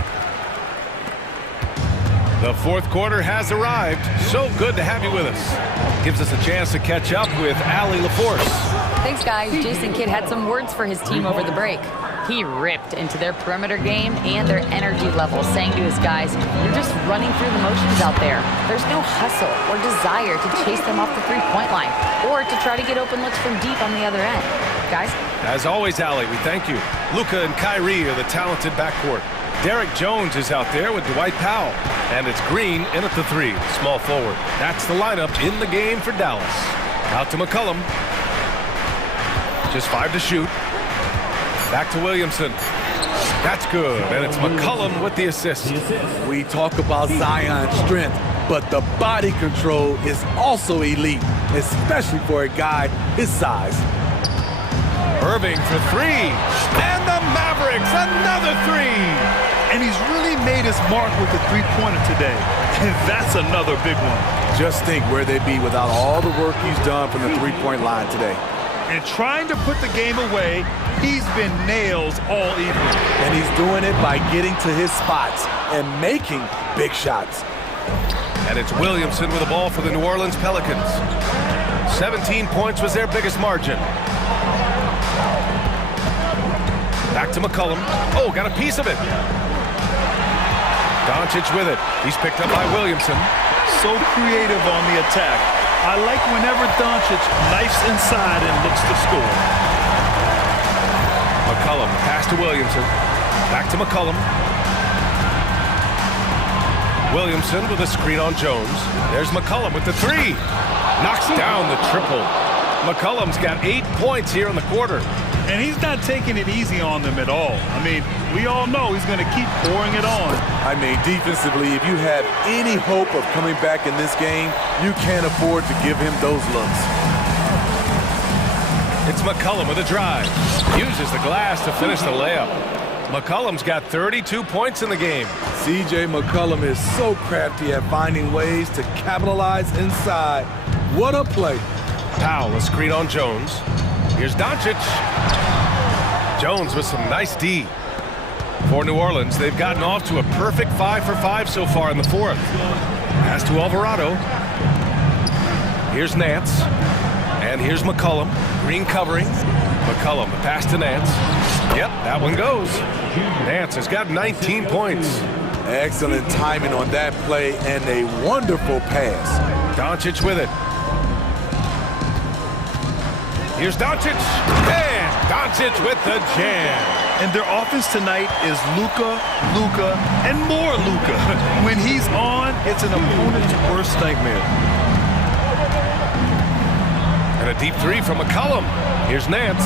The fourth quarter has arrived. So good to have you with us. Gives us a chance to catch up with Allie LaForce. Thanks, guys. Jason Kidd had some words for his team over the break. He ripped into their perimeter game and their energy level, saying to his guys, you're just running through the motions out there. There's no hustle or desire to chase them off the three-point line or to try to get open looks from deep on the other end. Guys? As always, Allie, we thank you. Luka and Kyrie are the talented backcourt. Derek Jones is out there with Dwight Powell. And it's Green in at the 3, small forward. That's the lineup in the game for Dallas. Out to McCollum. Just 5 to shoot. Back to Williamson. That's good, and it's McCollum with the assist. We talk about Zion's strength, but the body control is also elite, especially for a guy his size. Irving for 3, and the Mavericks, another 3. And he's really made his mark with the three-pointer today, and that's another big one. Just think where they'd be without all the work he's done from the three-point line today. And trying to put the game away, he's been nails all evening. And he's doing it by getting to his spots and making big shots. And it's Williamson with the ball for the New Orleans Pelicans. 17 points was their biggest margin. Back to McCollum. Oh, got a piece of it. Doncic with it. He's picked up by Williamson. So creative on the attack. I like whenever Doncic knifes inside and looks to score. McCollum, pass to Williamson. Back to McCollum. Williamson with a screen on Jones. There's McCollum with the 3. Knocks down the triple. McCollum's got 8 points here in the quarter. And he's not taking it easy on them at all. I mean, we all know he's going to keep pouring it on. I mean, defensively, if you have any hope of coming back in this game, you can't afford to give him those looks. It's McCollum with a drive. Uses the glass to finish the layup. McCollum's got 32 points in the game. C.J. McCollum is so crafty at finding ways to capitalize inside. What a play. Powell, a screen on Jones. Here's Doncic. Jones with some nice D. For New Orleans, they've gotten off to a perfect 5 for 5 so far in the fourth. Pass to Alvarado. Here's Nance. And here's McCollum. Green covering. McCollum, the pass to Nance. Yep, that one goes. Nance has got 19 points. Excellent timing on that play and a wonderful pass. Doncic with it. Here's Doncic. And Doncic with the jam. And their offense tonight is Luka, and more Luka. When he's on, it's an opponent's worst nightmare. And a deep three from McCollum. Here's Nance.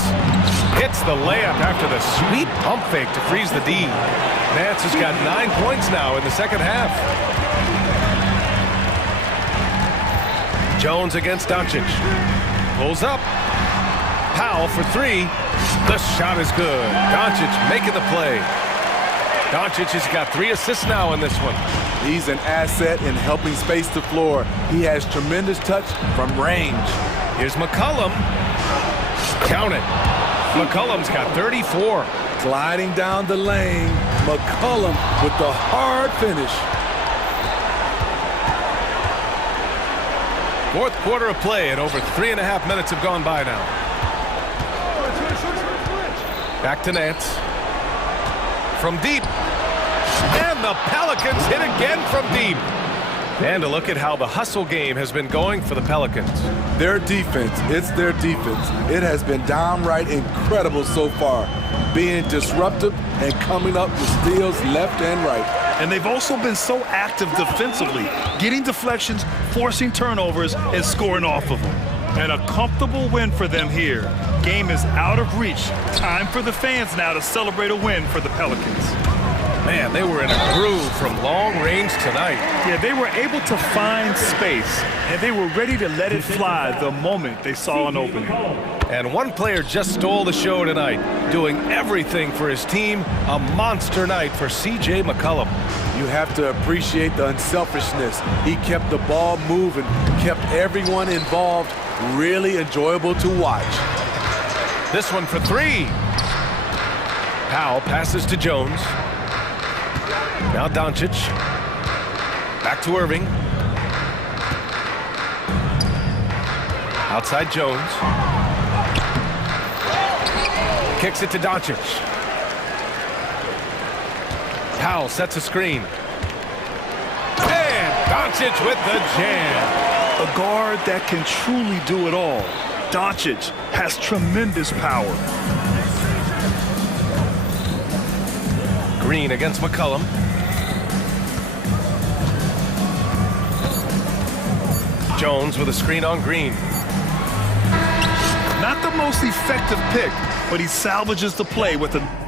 Hits the layup after the sweet pump fake to freeze the D. Nance has got 9 points now in the second half. Jones against Doncic. Pulls up. Powell for three. The shot is good. Doncic making the play. Doncic has got 3 assists now in this one. He's an asset in helping space the floor. He has tremendous touch from range. Here's McCollum. Count it. McCollum's got 34. Gliding down the lane. McCollum with the hard finish. Fourth quarter of play, and over 3.5 minutes have gone by now. Back to Nance. From deep. And the Pelicans hit again from deep. And a look at how the hustle game has been going for the Pelicans. Their defense, it's their defense. It has been downright incredible so far, being disruptive and coming up with steals left and right. And they've also been so active defensively, getting deflections, forcing turnovers, and scoring off of them. And a comfortable win for them here. Game is out of reach. Time for the fans now to celebrate a win for the Pelicans. Man, they were in a groove from long range tonight. Yeah, they were able to find space, and they were ready to let it fly the moment they saw an opening. And one player just stole the show tonight, doing everything for his team. A monster night for C.J. McCollum. You have to appreciate the unselfishness. He kept the ball moving, kept everyone involved, really enjoyable to watch. This one for three. Powell passes to Jones. Now Doncic. Back to Irving. Outside Jones. Kicks it to Doncic. Powell sets a screen. And Doncic with the jam. A guard that can truly do it all. Doncic has tremendous power. Green against McCollum. Jones with a screen on Green. Not the most effective pick, but he salvages the play with a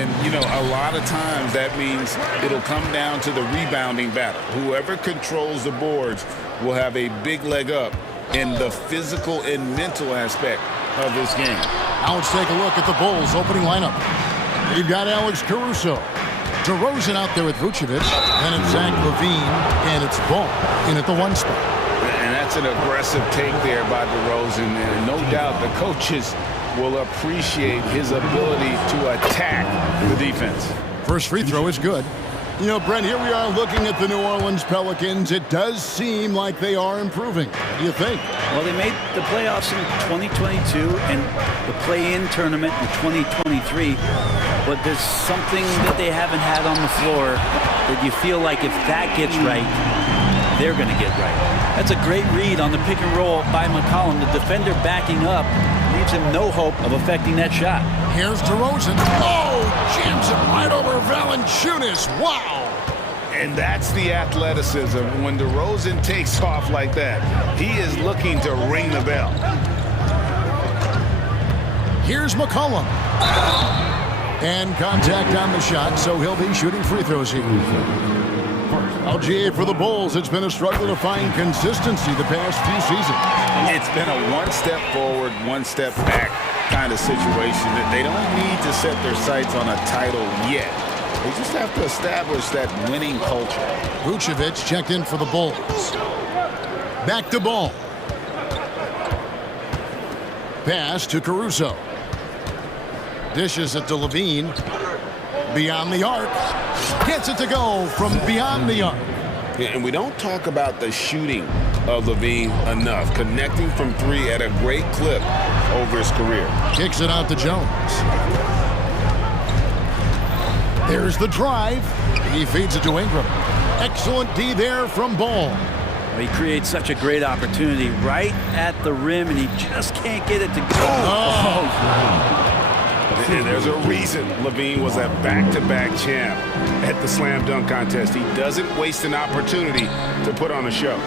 And, you know, a lot of times that means it'll come down to the rebounding battle. Whoever controls the boards will have a big leg up in the physical and mental aspect of this game. Now let's take a look at the Bulls' opening lineup. You've got Alex Caruso. DeRozan out there with Vucevic. Then it's Zach LaVine, and it's Ball in at the 1 spot. And that's an aggressive take there by DeRozan. And no doubt the coaches will appreciate his ability to attack the defense. First free throw is good. You know, Brent, here we are looking at the New Orleans Pelicans. It does seem like they are improving. What do you think? Well, they made the playoffs in 2022 and the play-in tournament in 2023. But there's something that they haven't had on the floor that you feel like if that gets right, they're going to get right. That's a great read on the pick and roll by McCollum. The defender backing up leaves him no hope of affecting that shot. Here's DeRozan. Oh, jams it right over Valanciunas. Wow. And that's the athleticism. When DeRozan takes off like that, he is looking to ring the bell. Here's McCollum. And contact on the shot, so he'll be shooting free throws here. LGA for the Bulls. It's been a struggle to find consistency the past few seasons. It's been a one step forward, one step back kind of situation. They don't need to set their sights on a title yet. They just have to establish that winning culture. Vucevic checked in for the Bulls. Back to Ball. Pass to Caruso. Dishes it to LaVine. Beyond the arc. Gets it to go from beyond the arc. And we don't talk about the shooting of LaVine enough. Connecting from 3 at a great clip over his career. Kicks it out to Jones. There's the drive. He feeds it to Ingram. Excellent D there from Ball. He creates such a great opportunity right at the rim, and he just can't get it to go. And there's a reason LaVine was a back-to-back champ at the slam dunk contest. He doesn't waste an opportunity to put on a show.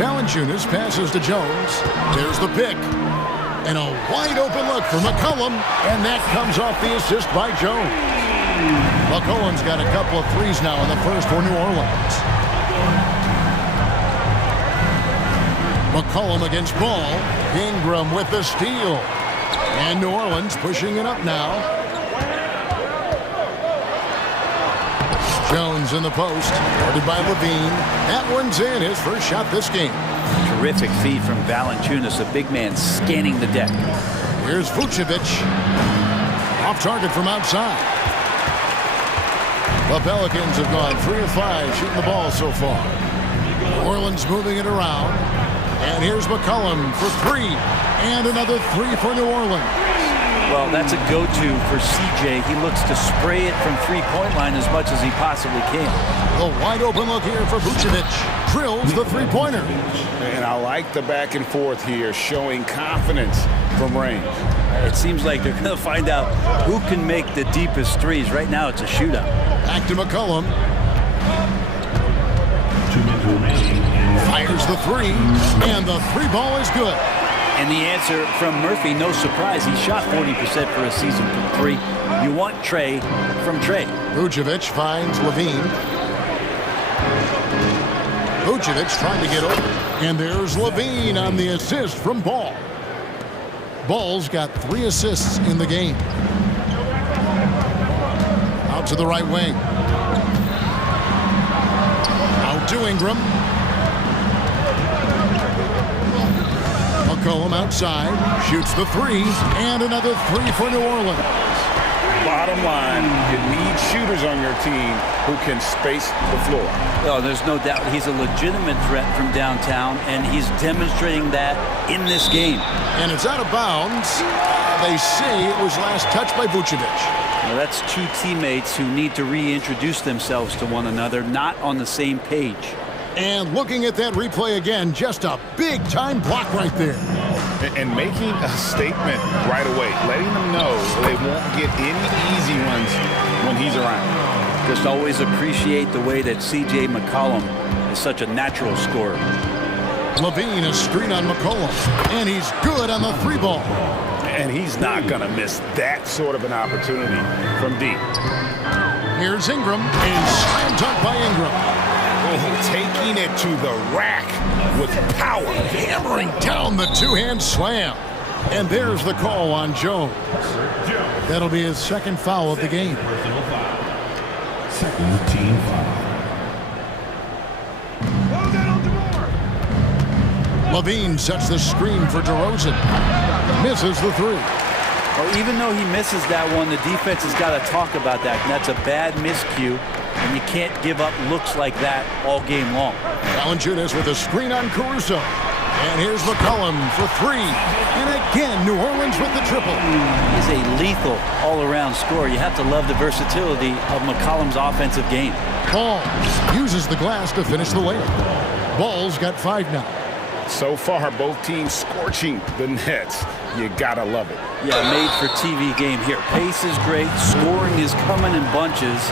Valanciunas passes to Jones. There's the pick. And a wide open look for McCollum. And that comes off the assist by Jones. McCollum's got a couple of threes now in the first for New Orleans. McCollum against Ball. Ingram with the steal. And New Orleans pushing it up now. Jones in the post. Guarded by LaVine. That one's in. His first shot this game. Terrific feed from Valanciunas, a big man scanning the deck. Here's Vucevic. Off target from outside. The Pelicans have gone 3 of 5 shooting the ball so far. New Orleans moving it around. And here's McCollum for 3. And another 3 for New Orleans. Well, that's a go-to for CJ. He looks to spray it from three-point line as much as he possibly can. A wide open look here for Vucevic. Drills the three-pointer. And I like the back and forth here, showing confidence from range. It seems like they're going to find out who can make the deepest threes. Right now, it's a shootout. Back to McCollum. 2 minutes remaining. Fires the 3. And the 3 ball is good. And the answer from Murphy, no surprise. He shot 40% for a season from 3. You want Trey from Trey. Vucevic finds LaVine. Vucevic trying to get over. And there's LaVine on the assist from Ball. Ball's got 3 assists in the game. Out to the right wing. Out to Ingram. McCollum outside, shoots the 3, and another 3 for New Orleans. Bottom line, you need shooters on your team who can space the floor. Oh, there's no doubt he's a legitimate threat from downtown, and he's demonstrating that in this game. And it's out of bounds. They say it was last touched by Vucevic. Well, that's 2 teammates who need to reintroduce themselves to one another, not on the same page. And looking at that replay again, just a big-time block right there. And making a statement right away, letting them know they won't get any easy ones when he's around. Just always appreciate the way that CJ McCollum is such a natural scorer. LaVine, a screen on McCollum, and he's good on the 3 ball. And he's not going to miss that sort of an opportunity from deep. Here's Ingram, a slam dunk by Ingram. Oh, taking it to the rack with power. Hammering down the two-hand slam. And there's the call on Jones. That'll be his second foul of the game. Second team foul. Levine sets the screen for DeRozan. Misses the three. Well, even though he misses that one, the defense has got to talk about that. And that's a bad miscue. And you can't give up looks like that all game long. Valanciunas with a screen on Caruso. And here's McCollum for three. And again, New Orleans with the triple. He's a lethal all-around scorer. You have to love the versatility of McCollum's offensive game. Ball uses the glass to finish the layup. Ball's got 5 now. So far, both teams scorching the Nets. You gotta love it. Yeah, made for TV game here. Pace is great. Scoring is coming in bunches.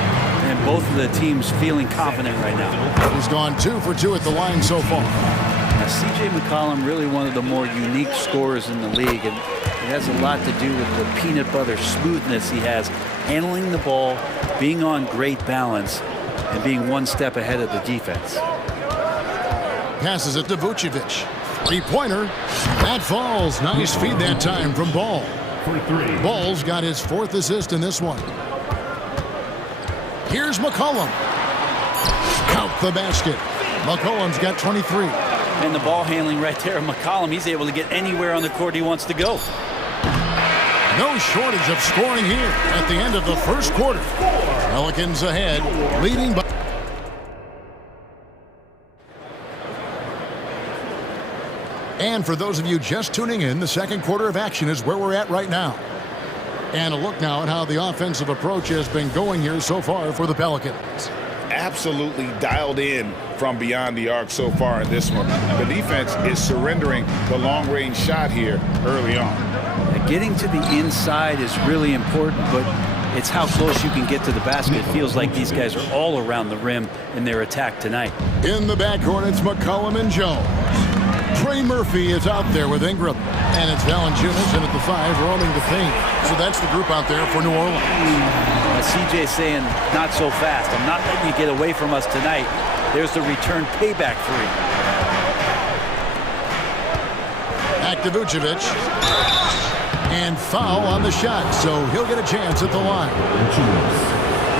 And both of the teams feeling confident right now. He's gone 2 for 2 at the line so far. Now, C.J. McCollum, really one of the more unique scorers in the league. And it has a lot to do with the peanut butter smoothness he has. Handling the ball, being on great balance, and being one step ahead of the defense. Passes it to Vucevic. Three-pointer. That falls. Nice feed that time from Ball. Ball's got his 4th assist in this one. Here's McCollum. Count the basket. McCollum's got 23. And the ball handling right there of McCollum. He's able to get anywhere on the court he wants to go. No shortage of scoring here at the end of the first quarter. Pelicans ahead, leading by... And for those of you just tuning in, the second quarter of action is where we're at right now. And a look now at how the offensive approach has been going here so far for the Pelicans. Absolutely dialed in from beyond the arc so far in this one. The defense is surrendering the long-range shot here early on. Getting to the inside is really important, but it's how close you can get to the basket. It feels like these guys are all around the rim in their attack tonight. In the backcourt, it's McCollum and Jones. Trey Murphy is out there with Ingram. And it's Valanciunas in at the 5, roaming the paint. So that's the group out there for New Orleans. CJ saying, not so fast. I'm not letting you get away from us tonight. There's the return payback three. Back to Vucevic. And foul on the shot, so he'll get a chance at the line.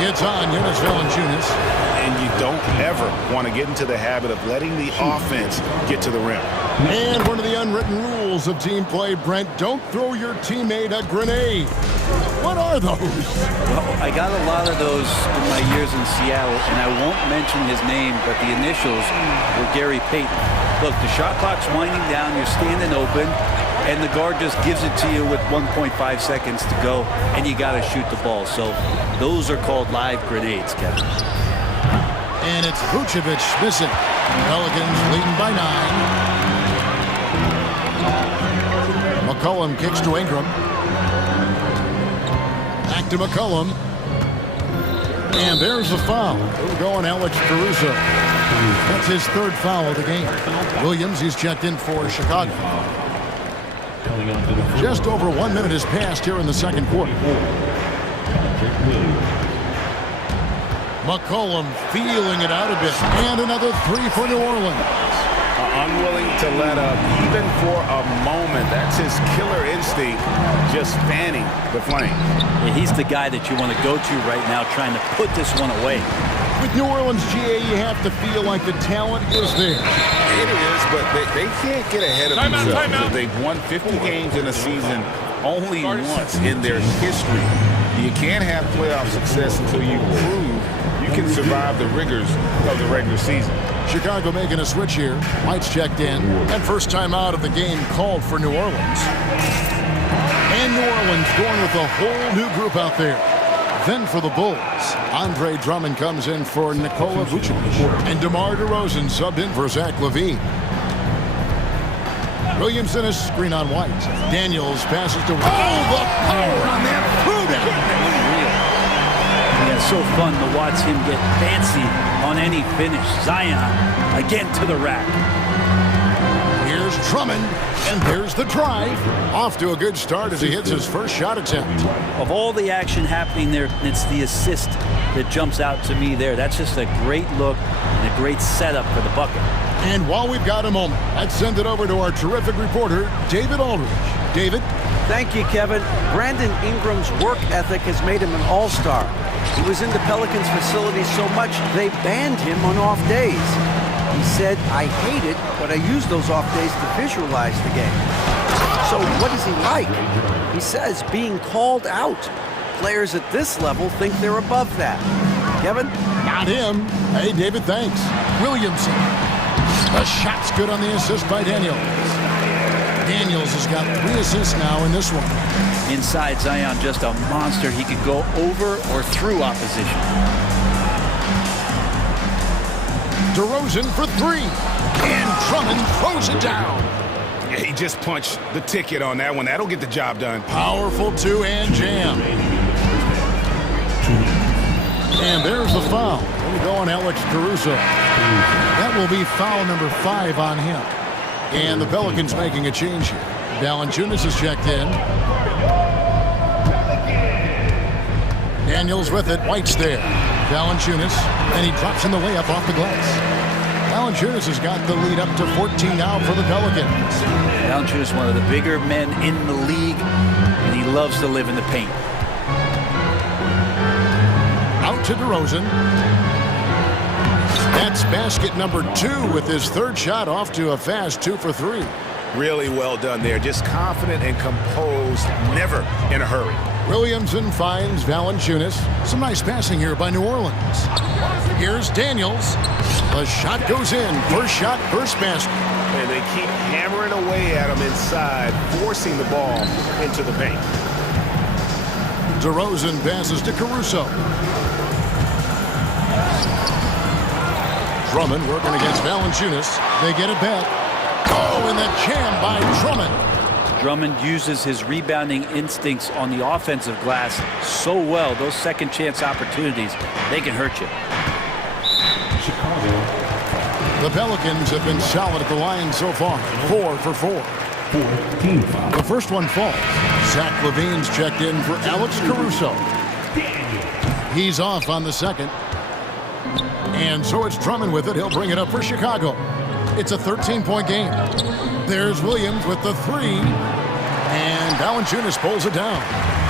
It's on Jonas Valanciunas. And you don't ever want to get into the habit of letting the offense get to the rim. And one of the unwritten rules of team play, Brent, don't throw your teammate a grenade. What are those? Well, I got a lot of those in my years in Seattle, and I won't mention his name, but the initials were Gary Payton. Look, the shot clock's winding down, you're standing open, and the guard just gives it to you with 1.5 seconds to go, and you got to shoot the ball. So those are called live grenades, Kevin. And it's Vucevic missing. Pelicans leading by 9. McCollum kicks to Ingram. Back to McCollum. And there's the foul. It'll go on Alex Caruso. That's his 3rd foul of the game. Williams, he's checked in for Chicago. Just over 1 minute has passed here in the second quarter. McCollum feeling it out a bit. And another 3 for New Orleans. Unwilling to let up even for a moment. That's his killer instinct, just fanning the flame. Yeah, he's the guy that you want to go to right now, trying to put this one away. With New Orleans, GA, you have to feel like the talent is there. It is, but they can't get ahead of themselves. They've won 50 games in a season only once in their history. You can't have playoff success until you prove you can survive the rigors of the regular season. Chicago making a switch here. White's checked in. And first time out of the game called for New Orleans. And New Orleans going with a whole new group out there. Then for the Bulls, Andre Drummond comes in for Nikola Vucevic. And DeMar DeRozan subbed in for Zach LaVine. Williamson is screen on White. Daniels passes to... Oh, the power on that throwdown! Yeah, so fun to watch him get fancy on any finish. Zion again to the rack. Here's Drummond, and there's the drive. Off to a good start as he hits his first shot attempt. Of all the action happening there, it's the assist that jumps out to me there. That's just a great look and a great setup for the bucket. And while we've got a moment, let's send it over to our terrific reporter, David Aldridge. David? Thank you, Kevin. Brandon Ingram's work ethic has made him an all-star. He was in the Pelicans facility so much, they banned him on off days. He said, I hate it, but I use those off days to visualize the game. So what is he like? He says being called out. Players at this level think they're above that. Kevin? Not him. Hey, David, thanks. Williamson. The shot's good on the assist by Daniels. Daniels has got 3 assists now in this one. Inside, Zion just a monster. He could go over or through opposition. DeRozan for 3. And Drummond throws it down. Yeah, he just punched the ticket on that one. That'll get the job done. Powerful two-hand jam. And there's the foul. We'll go on Alex Caruso. That will be foul number 5 on him. And the Pelicans making a change here. Valanciunas is checked in. Daniels with it. White's there. Valanciunas. And he drops in the layup off the glass. Valanciunas has got the lead up to 14 now for the Pelicans. Valanciunas is one of the bigger men in the league, and he loves to live in the paint. Out to DeRozan. That's basket number 2 with his 3rd shot off to a fast 2 for 3. Really well done there. Just confident and composed, never in a hurry. Williamson finds Valanciunas. Some nice passing here by New Orleans. Here's Daniels. The shot goes in. First shot, first basket. And they keep hammering away at him inside, forcing the ball into the paint. DeRozan passes to Caruso. Drummond working against Valanciunas. They get it back. Oh, and the jam by Drummond. Drummond uses his rebounding instincts on the offensive glass so well. Those second chance opportunities, they can hurt you. The Pelicans have been solid at the line so far. 4 for 4. The first one falls. Zach LaVine's checked in for Alex Caruso. He's off on the second. And so it's Drummond with it. He'll bring it up for Chicago. It's a 13-point game. There's Williams with the 3. And Valanciunas pulls it down.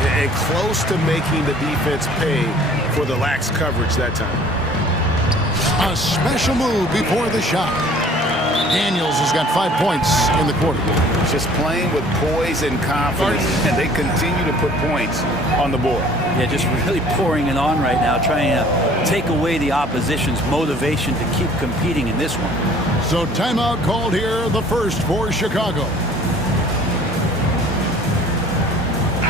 And close to making the defense pay for the lax coverage that time. A special move before the shot. Daniels has got 5 points in the quarter. Just playing with poise and confidence, and they continue to put points on the board. Yeah, just really pouring it on right now, trying to take away the opposition's motivation to keep competing in this one. So timeout called here, the first for Chicago.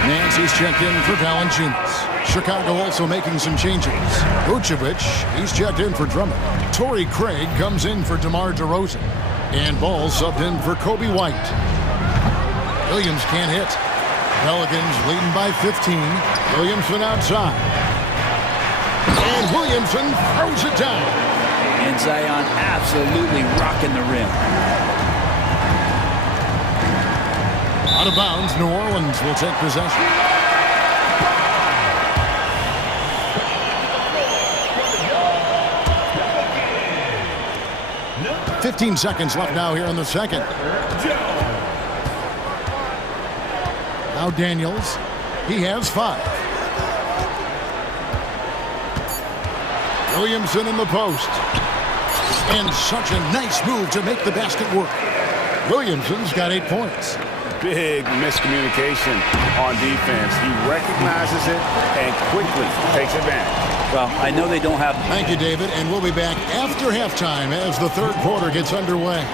Nancy's checked in for Valanciunas. Chicago also making some changes. Vucevic, he's checked in for Drummond. Torrey Craig comes in for DeMar DeRozan. And Ball subbed in for Kobe White. Williams can't hit. Pelicans leading by 15. Williamson outside. And Williamson throws it down. And Zion absolutely rocking the rim. Out of bounds, New Orleans will take possession. 15 seconds left now here in the second. Now Daniels. He has 5. Williamson in the post. And such a nice move to make the basket work. Williamson's got 8 points. Big miscommunication on defense. He recognizes it and quickly takes advantage. Well, I know they don't have... Thank you, David, and we'll be back after halftime as the third quarter gets underway.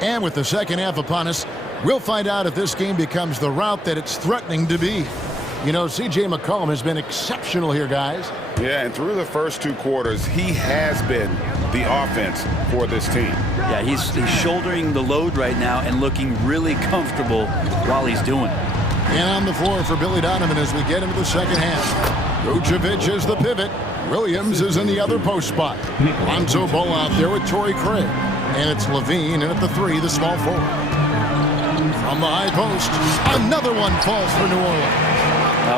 And with the second half upon us, we'll find out if this game becomes the route that it's threatening to be. You know, C.J. McCollum has been exceptional here, guys. Yeah, and through the first 2 quarters, he has been the offense for this team. Yeah, he's shouldering the load right now and looking really comfortable while he's doing it. And on the floor for Billy Donovan as we get into the second half. Vucevic is the pivot. Williams is in the other post spot. Lonzo Ball out there with Torrey Craig. And it's Levine, and at the 3, the small forward. From the high post, another one falls for New Orleans.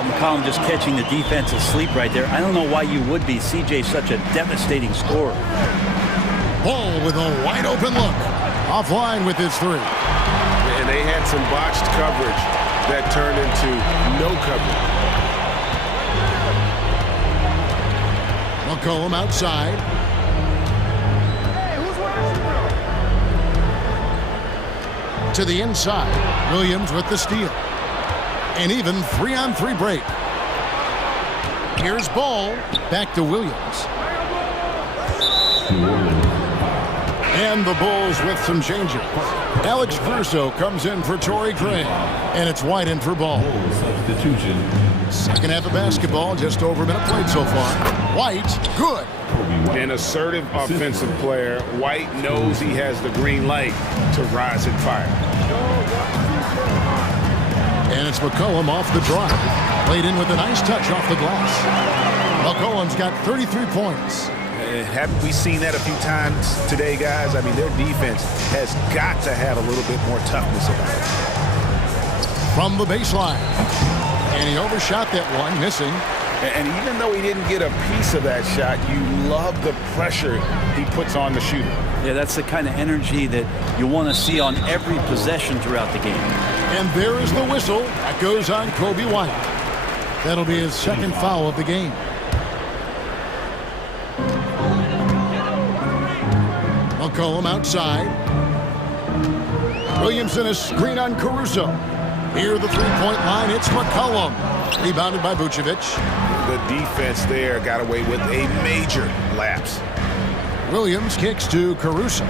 McCollum just catching the defense asleep right there. I don't know why you would be. CJ's such a devastating scorer. Ball with a wide open look. Offline with his 3. And they had some botched coverage that turned into no coverage. McCollum outside. To the inside. Williams with the steal. An even 3-on-3 break. Here's Ball. Back to Williams. And the Bulls with some changes. Alex Caruso comes in for Torrey Craig. And it's White in for Ball. Substitution. Second half of basketball, just over a minute played so far. White, good. An assertive offensive player. White knows he has the green light to rise and fire. And it's McCollum off the drive. Played in with a nice touch off the glass. McCollum's got 33 points. Haven't we seen that a few times today, guys? I mean, their defense has got to have a little bit more toughness about it. From the baseline. And he overshot that one, missing. And even though he didn't get a piece of that shot, you love the pressure he puts on the shooter. Yeah, that's the kind of energy that you want to see on every possession throughout the game. And there is the whistle. That goes on Kobe White. That'll be his second foul of the game. McCollum outside. Williamson a screen on Caruso. Near the three-point line, it's McCollum. Rebounded by Vucevic. The defense there got away with a major lapse. Williams kicks to Caruso.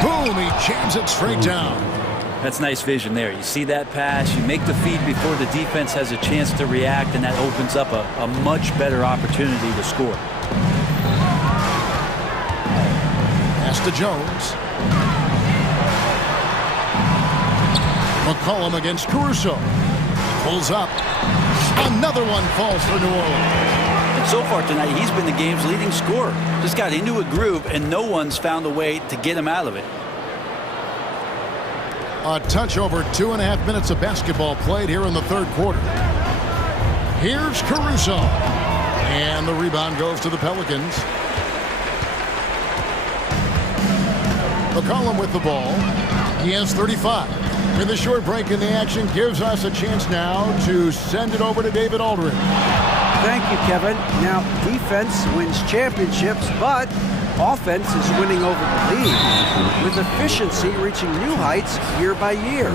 Boom, he jams it straight down. That's nice vision there. You see that pass, you make the feed before the defense has a chance to react, and that opens up a much better opportunity to score. Pass to Jones. McCollum against Caruso. Pulls up. Another one falls for New Orleans. And so far tonight, he's been the game's leading scorer. Just got into a groove, and no one's found a way to get him out of it. A touch over 2.5 minutes of basketball played here in the third quarter. Here's Caruso. And the rebound goes to the Pelicans. McCollum with the ball. He has 35. With a short break in the action, gives us a chance now to send it over to David Aldridge. Thank you, Kevin. Now, defense wins championships, but offense is winning over the league, with efficiency reaching new heights year by year.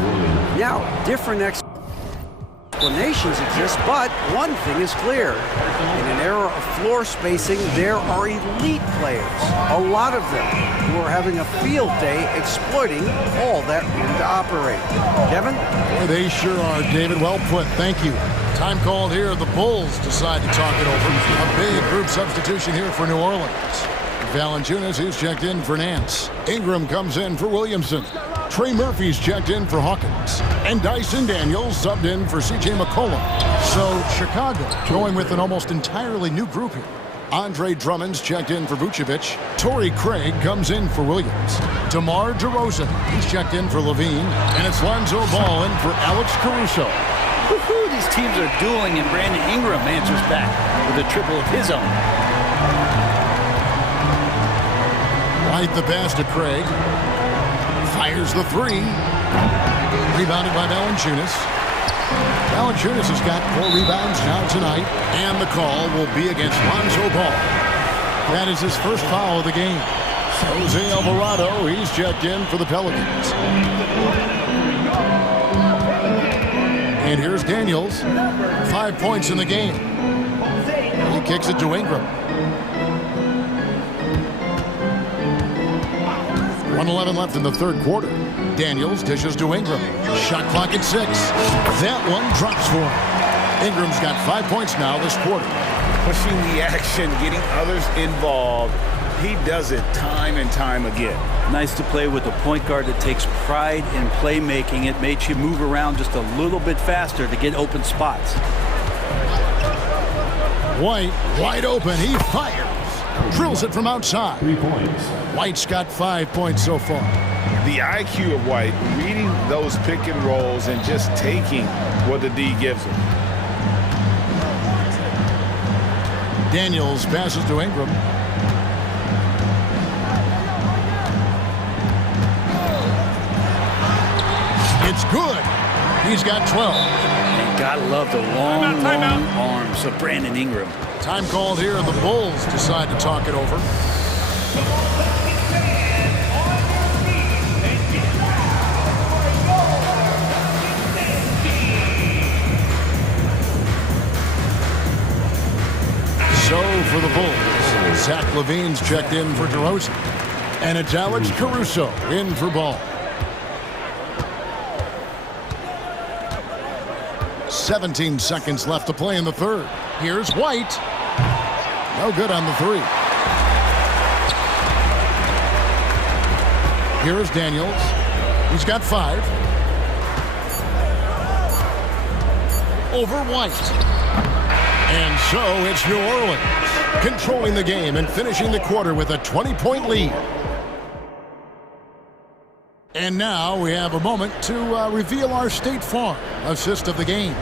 Now, different explanations exist, but one thing is clear. In an era of floor spacing, there are elite players, a lot of them, who are having a field day exploiting all that room to operate. Kevin? Boy, they sure are, David. Well put. Thank you. Time called here. The Bulls decide to talk it over. A big group substitution here for New Orleans. Valanciunas, who's checked in for Nance. Ingram comes in for Williamson. Trey Murphy's checked in for Hawkins. And Dyson Daniels subbed in for C.J. McCollum. So Chicago going with an almost entirely new group here. Andre Drummond's checked in for Vucevic. Torrey Craig comes in for Williams. DeMar DeRozan, he's checked in for Levine. And it's Lonzo Ball in for Alex Caruso. Woohoo, these teams are dueling, and Brandon Ingram answers back with a triple of his own. Right the pass to Craig. Fires the three. Rebounded by Valanciunas. Valanciunas has got 4 rebounds now tonight, and the call will be against Lonzo Ball. That is his first foul of the game. Jose Alvarado, he's checked in for the Pelicans. And here's Daniels. 5 points in the game. He kicks it to Ingram. 1:11 left in the third quarter. Daniels dishes to Ingram. Shot clock at 6. That one drops for him. Ingram's got 5 points now this quarter. Pushing the action, getting others involved. He does it time and time again. Nice to play with a point guard that takes pride in playmaking. It makes you move around just a little bit faster to get open spots. White, wide open, he fires. Drills it from outside. 3 points. White's got 5 points so far. The IQ of White, reading those pick and rolls and just taking what the D gives him. Daniels passes to Ingram. It's good. He's got 12. And gotta love the long arms of Brandon Ingram. Time called here, and the Bulls decide to talk it over. So for the Bulls, Zach LaVine's checked in for DeRozan, and it's Alex Caruso in for Ball. 17 seconds left to play in the third. Here's White. No good on the three. Here's Daniels. He's got 5. Over White. And so it's New Orleans controlling the game and finishing the quarter with a 20-point lead. And now we have a moment to reveal our State Farm assist of the game.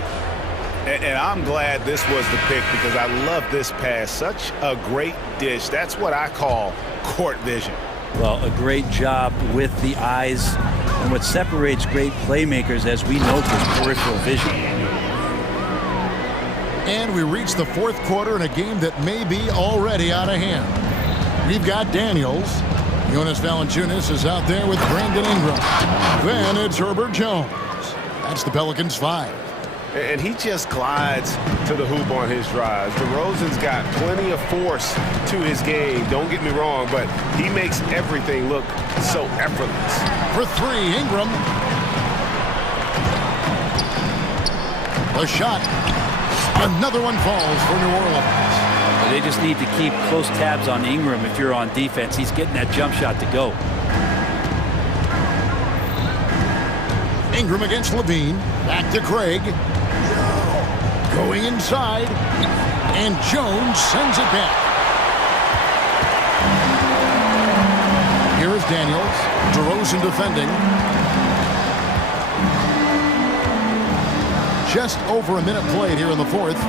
And I'm glad this was the pick because I love this pass. Such a great dish. That's what I call court vision. Well, a great job with the eyes. And what separates great playmakers, as we know, is peripheral vision. And we reach the fourth quarter in a game that may be already out of hand. We've got Daniels. Jonas Valanciunas is out there with Brandon Ingram. Then it's Herbert Jones. That's the Pelicans' 5. And he just glides to the hoop on his drives. DeRozan's got plenty of force to his game. Don't get me wrong, but he makes everything look so effortless. For 3, Ingram. A shot. Another one falls for New Orleans. They just need to keep close tabs on Ingram if you're on defense. He's getting that jump shot to go. Ingram against Levine. Back to Craig. Going inside. And Jones sends it back. Here is Daniels. DeRozan defending. Just over a minute played here in the fourth.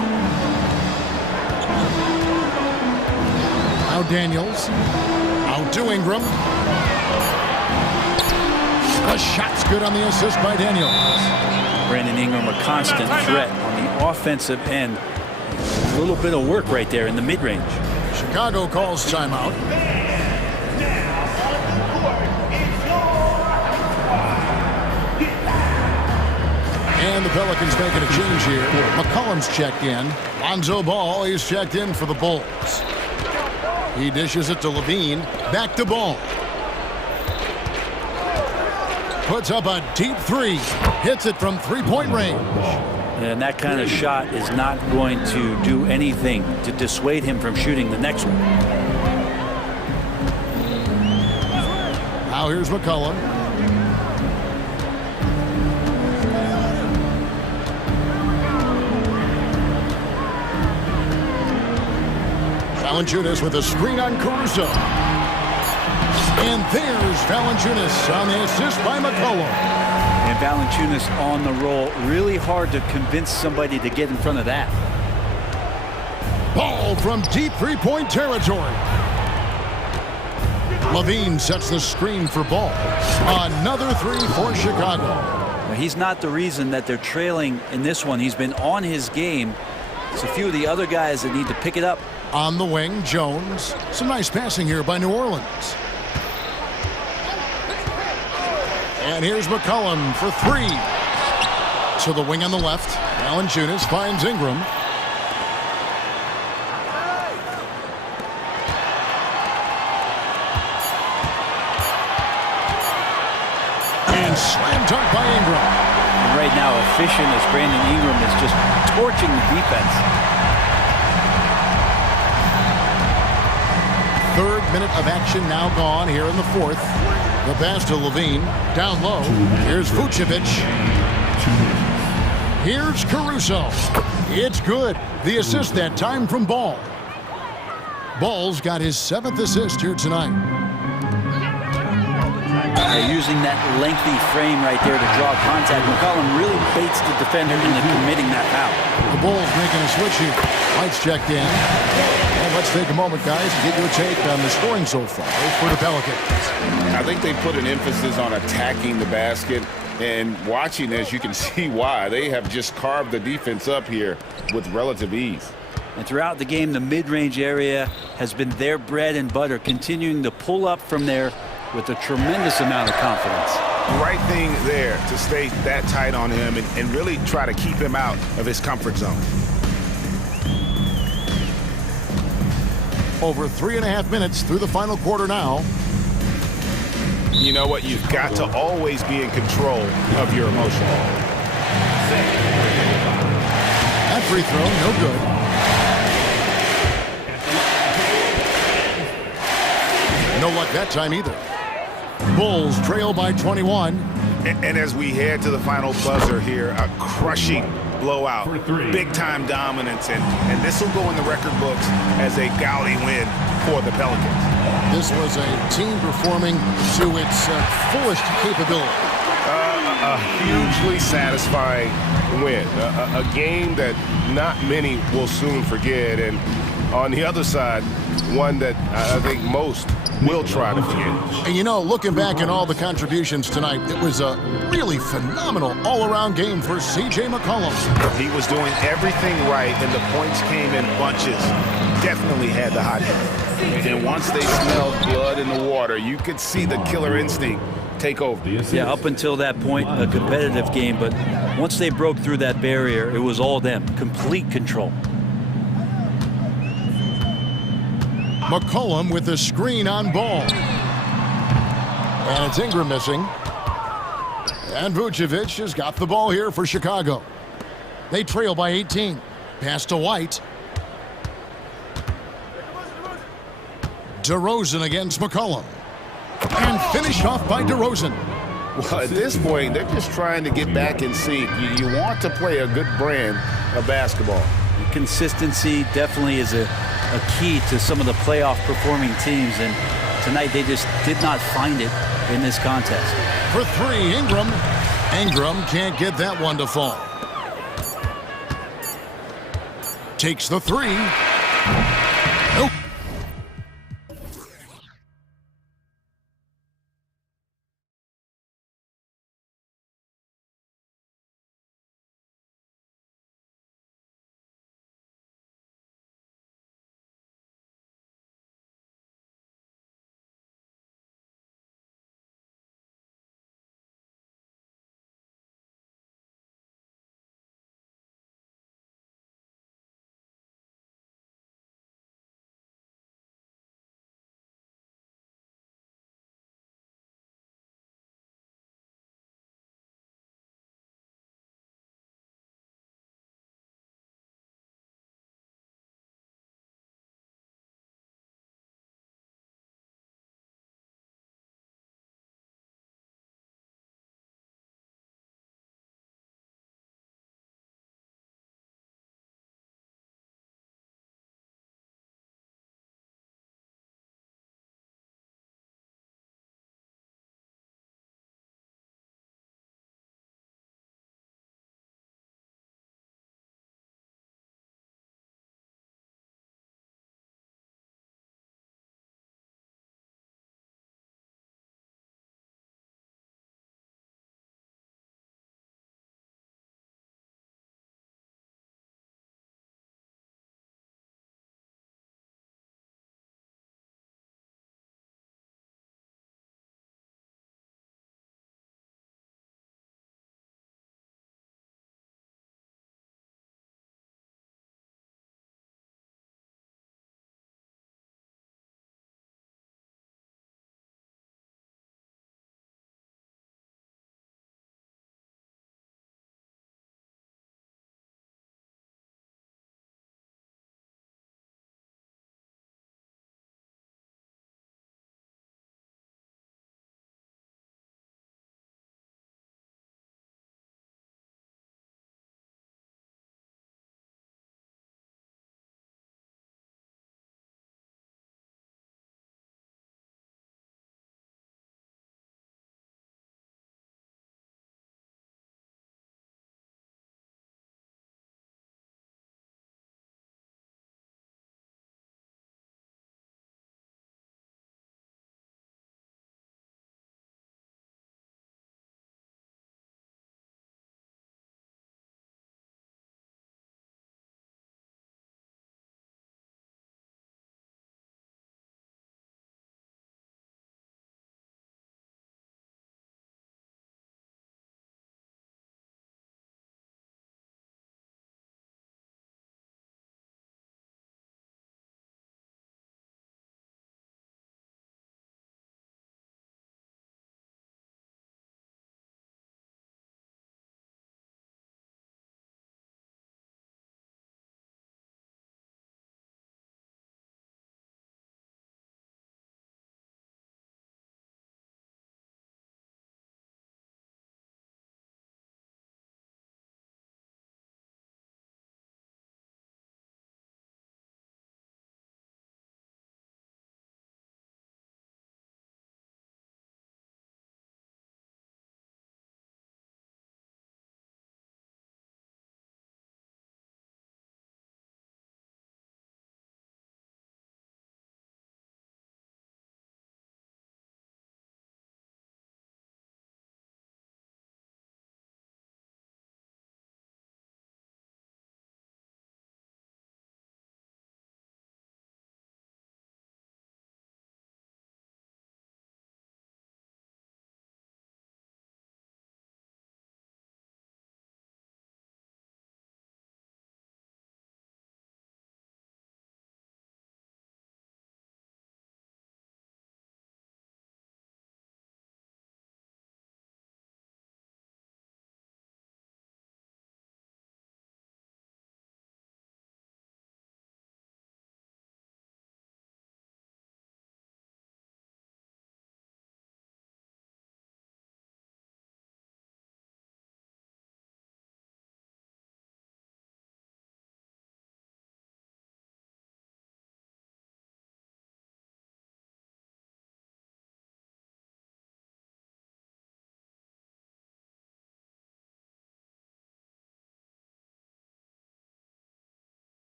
Now Daniels. Out to Ingram. The shot's good on the assist by Daniels. Brandon Ingram, a constant threat on the offensive end. A little bit of work right there in the mid-range. Chicago calls timeout. And the Pelicans making a change here. McCollum's checked in. Lonzo Ball, he's checked in for the Bulls. He dishes it to Levine. Back to Ball. Puts up a deep 3. Hits it from 3-point range. And that kind of shot is not going to do anything to dissuade him from shooting the next one. Now here's McCollum. Valanciunas with a screen on Caruso. And there's Valanciunas on the assist by McCollum. And Valanciunas on the roll. Really hard to convince somebody to get in front of that. Ball from deep 3-point territory. Levine sets the screen for Ball. Another 3 for Chicago. Well, he's not the reason that they're trailing in this one. He's been on his game. It's a few of the other guys that need to pick it up. On the wing, Jones. Some nice passing here by New Orleans. And here's McCollum for 3. To the wing on the left. Valanciunas finds Ingram. And slam dunk by Ingram. And right now, efficient as Brandon Ingram is just torching the defense. Third minute of action now gone here in the fourth. The pass to Levine. Down low. Here's Vucevic. Here's Caruso. It's good. The assist that time from Ball. Ball's got his 7th assist here tonight. Using that lengthy frame right there to draw contact. McCollum really baits the defender into committing that foul. The Bulls making a switch here. Lights checked in. And let's take a moment, guys, to get your take on the scoring so far for the Pelicans. I think they put an emphasis on attacking the basket. And watching this, you can see why. They have just carved the defense up here with relative ease. And throughout the game, the mid-range area has been their bread and butter, continuing to pull up from there with a tremendous amount of confidence. Right thing there to stay that tight on him and really try to keep him out of his comfort zone. Over 3.5 minutes through the final quarter now. You know what? You've got to always be in control of your emotions. That free throw, no good. No luck that time either. Bulls trail by 21. And as we head to the final buzzer here, a crushing blowout, big-time dominance, and this will go in the record books as a gaudy win for the Pelicans. This was a team performing to its fullest capability. A hugely satisfying win, a game that not many will soon forget, and on the other side, one that I think most will try to forget. And you know, looking back at all the contributions tonight, it was a really phenomenal all-around game for C.J. McCollum. He was doing everything right, and the points came in bunches. Definitely had the hot hand. And once they smelled blood in the water, you could see the killer instinct take over. Yeah, up until that point, a competitive game, but once they broke through that barrier, it was all them, complete control. McCollum with the screen on Ball. And it's Ingram missing. And Vucevic has got the ball here for Chicago. They trail by 18. Pass to White. DeRozan against McCollum. And finished off by DeRozan. Well, at this point, they're just trying to get back in sync. You want to play a good brand of basketball. Consistency definitely is a key to some of the playoff performing teams, and tonight they just did not find it in this contest. For three, Ingram. Ingram can't get that one to fall. Takes the three. Nope.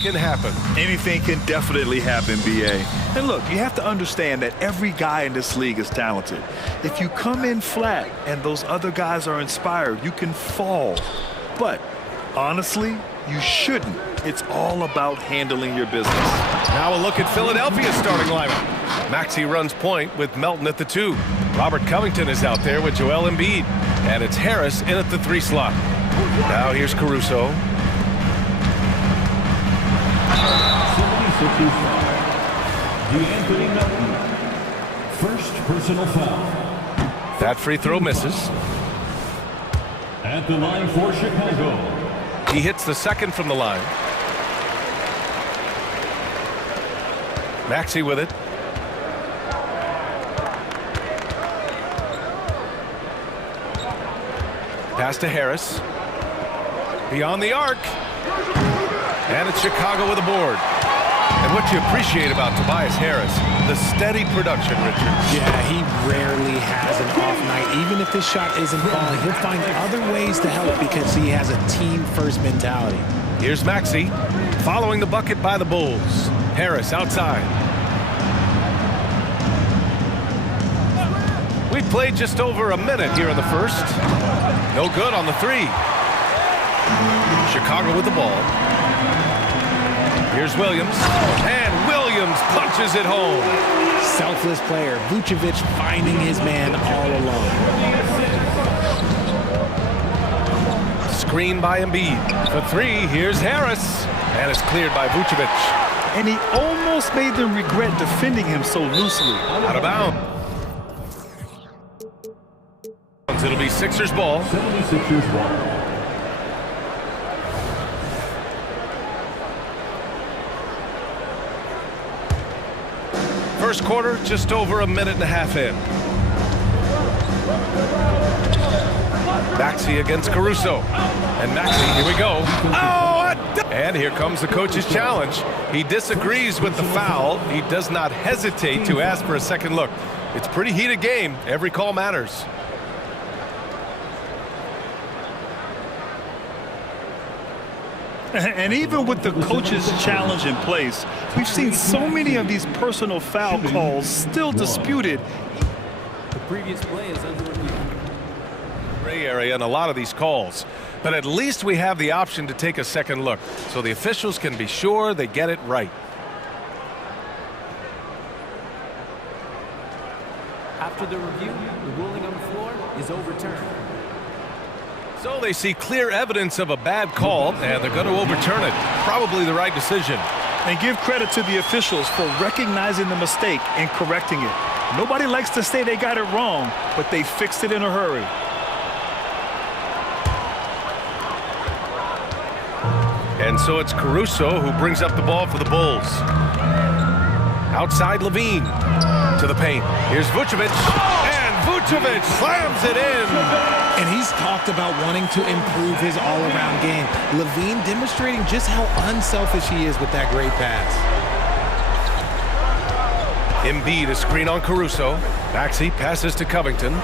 can happen. Anything can definitely happen, BA. And look, you have to understand that every guy in this league is talented. If you come in flat and those other guys are inspired, you can fall. But honestly, you shouldn't. It's all about handling your business. Now a look at Philadelphia's starting lineup. Maxey runs point with Melton at the 2. Robert Covington is out there with Joel Embiid. And it's Harris in at the 3 slot. Now here's Caruso. 76 D'Anthony Melton. First personal foul. That free throw misses. At the line for Chicago. He hits the second from the line. Maxey with it. Pass to Harris. Beyond the arc. And it's Chicago with a board. And what you appreciate about Tobias Harris, the steady production, Richard. Yeah, he rarely has an off night. Even if this shot isn't falling, he'll find other ways to help because he has a team-first mentality. Here's Maxey, following the bucket by the Bulls. Harris outside. We played just over a minute here in the first. No good on the 3. Chicago with the ball. Here's Williams, and Williams punches it home. Selfless player, Vucevic finding his man all alone. Screen by Embiid. For 3, here's Harris, and it's cleared by Vucevic. And he almost made them regret defending him so loosely. Out of bounds. It'll be Sixers ball. 76ers ball. First quarter, just over a minute and a half in. Maxey against Caruso. And Maxey, here we go. Oh! And here comes the coach's challenge. He disagrees with the foul. He does not hesitate to ask for a second look. It's a pretty heated game. Every call matters. And even with the coach's challenge in place, we've seen so many of these personal foul calls still disputed. The previous play is under review. Gray area in a lot of these calls. But at least we have the option to take a second look, so the officials can be sure they get it right. After the review, the ruling on the floor is overturned. So they see clear evidence of a bad call, and they're going to overturn it. Probably the right decision. And give credit to the officials for recognizing the mistake and correcting it. Nobody likes to say they got it wrong, but they fixed it in a hurry. And so it's Caruso who brings up the ball for the Bulls. Outside Levine to the paint. Here's Vucevic, and Vucevic slams it in. And he's talked about wanting to improve his all-around game. Levine demonstrating just how unselfish he is with that great pass. Embiid a screen on Caruso. Maxey passes to Covington.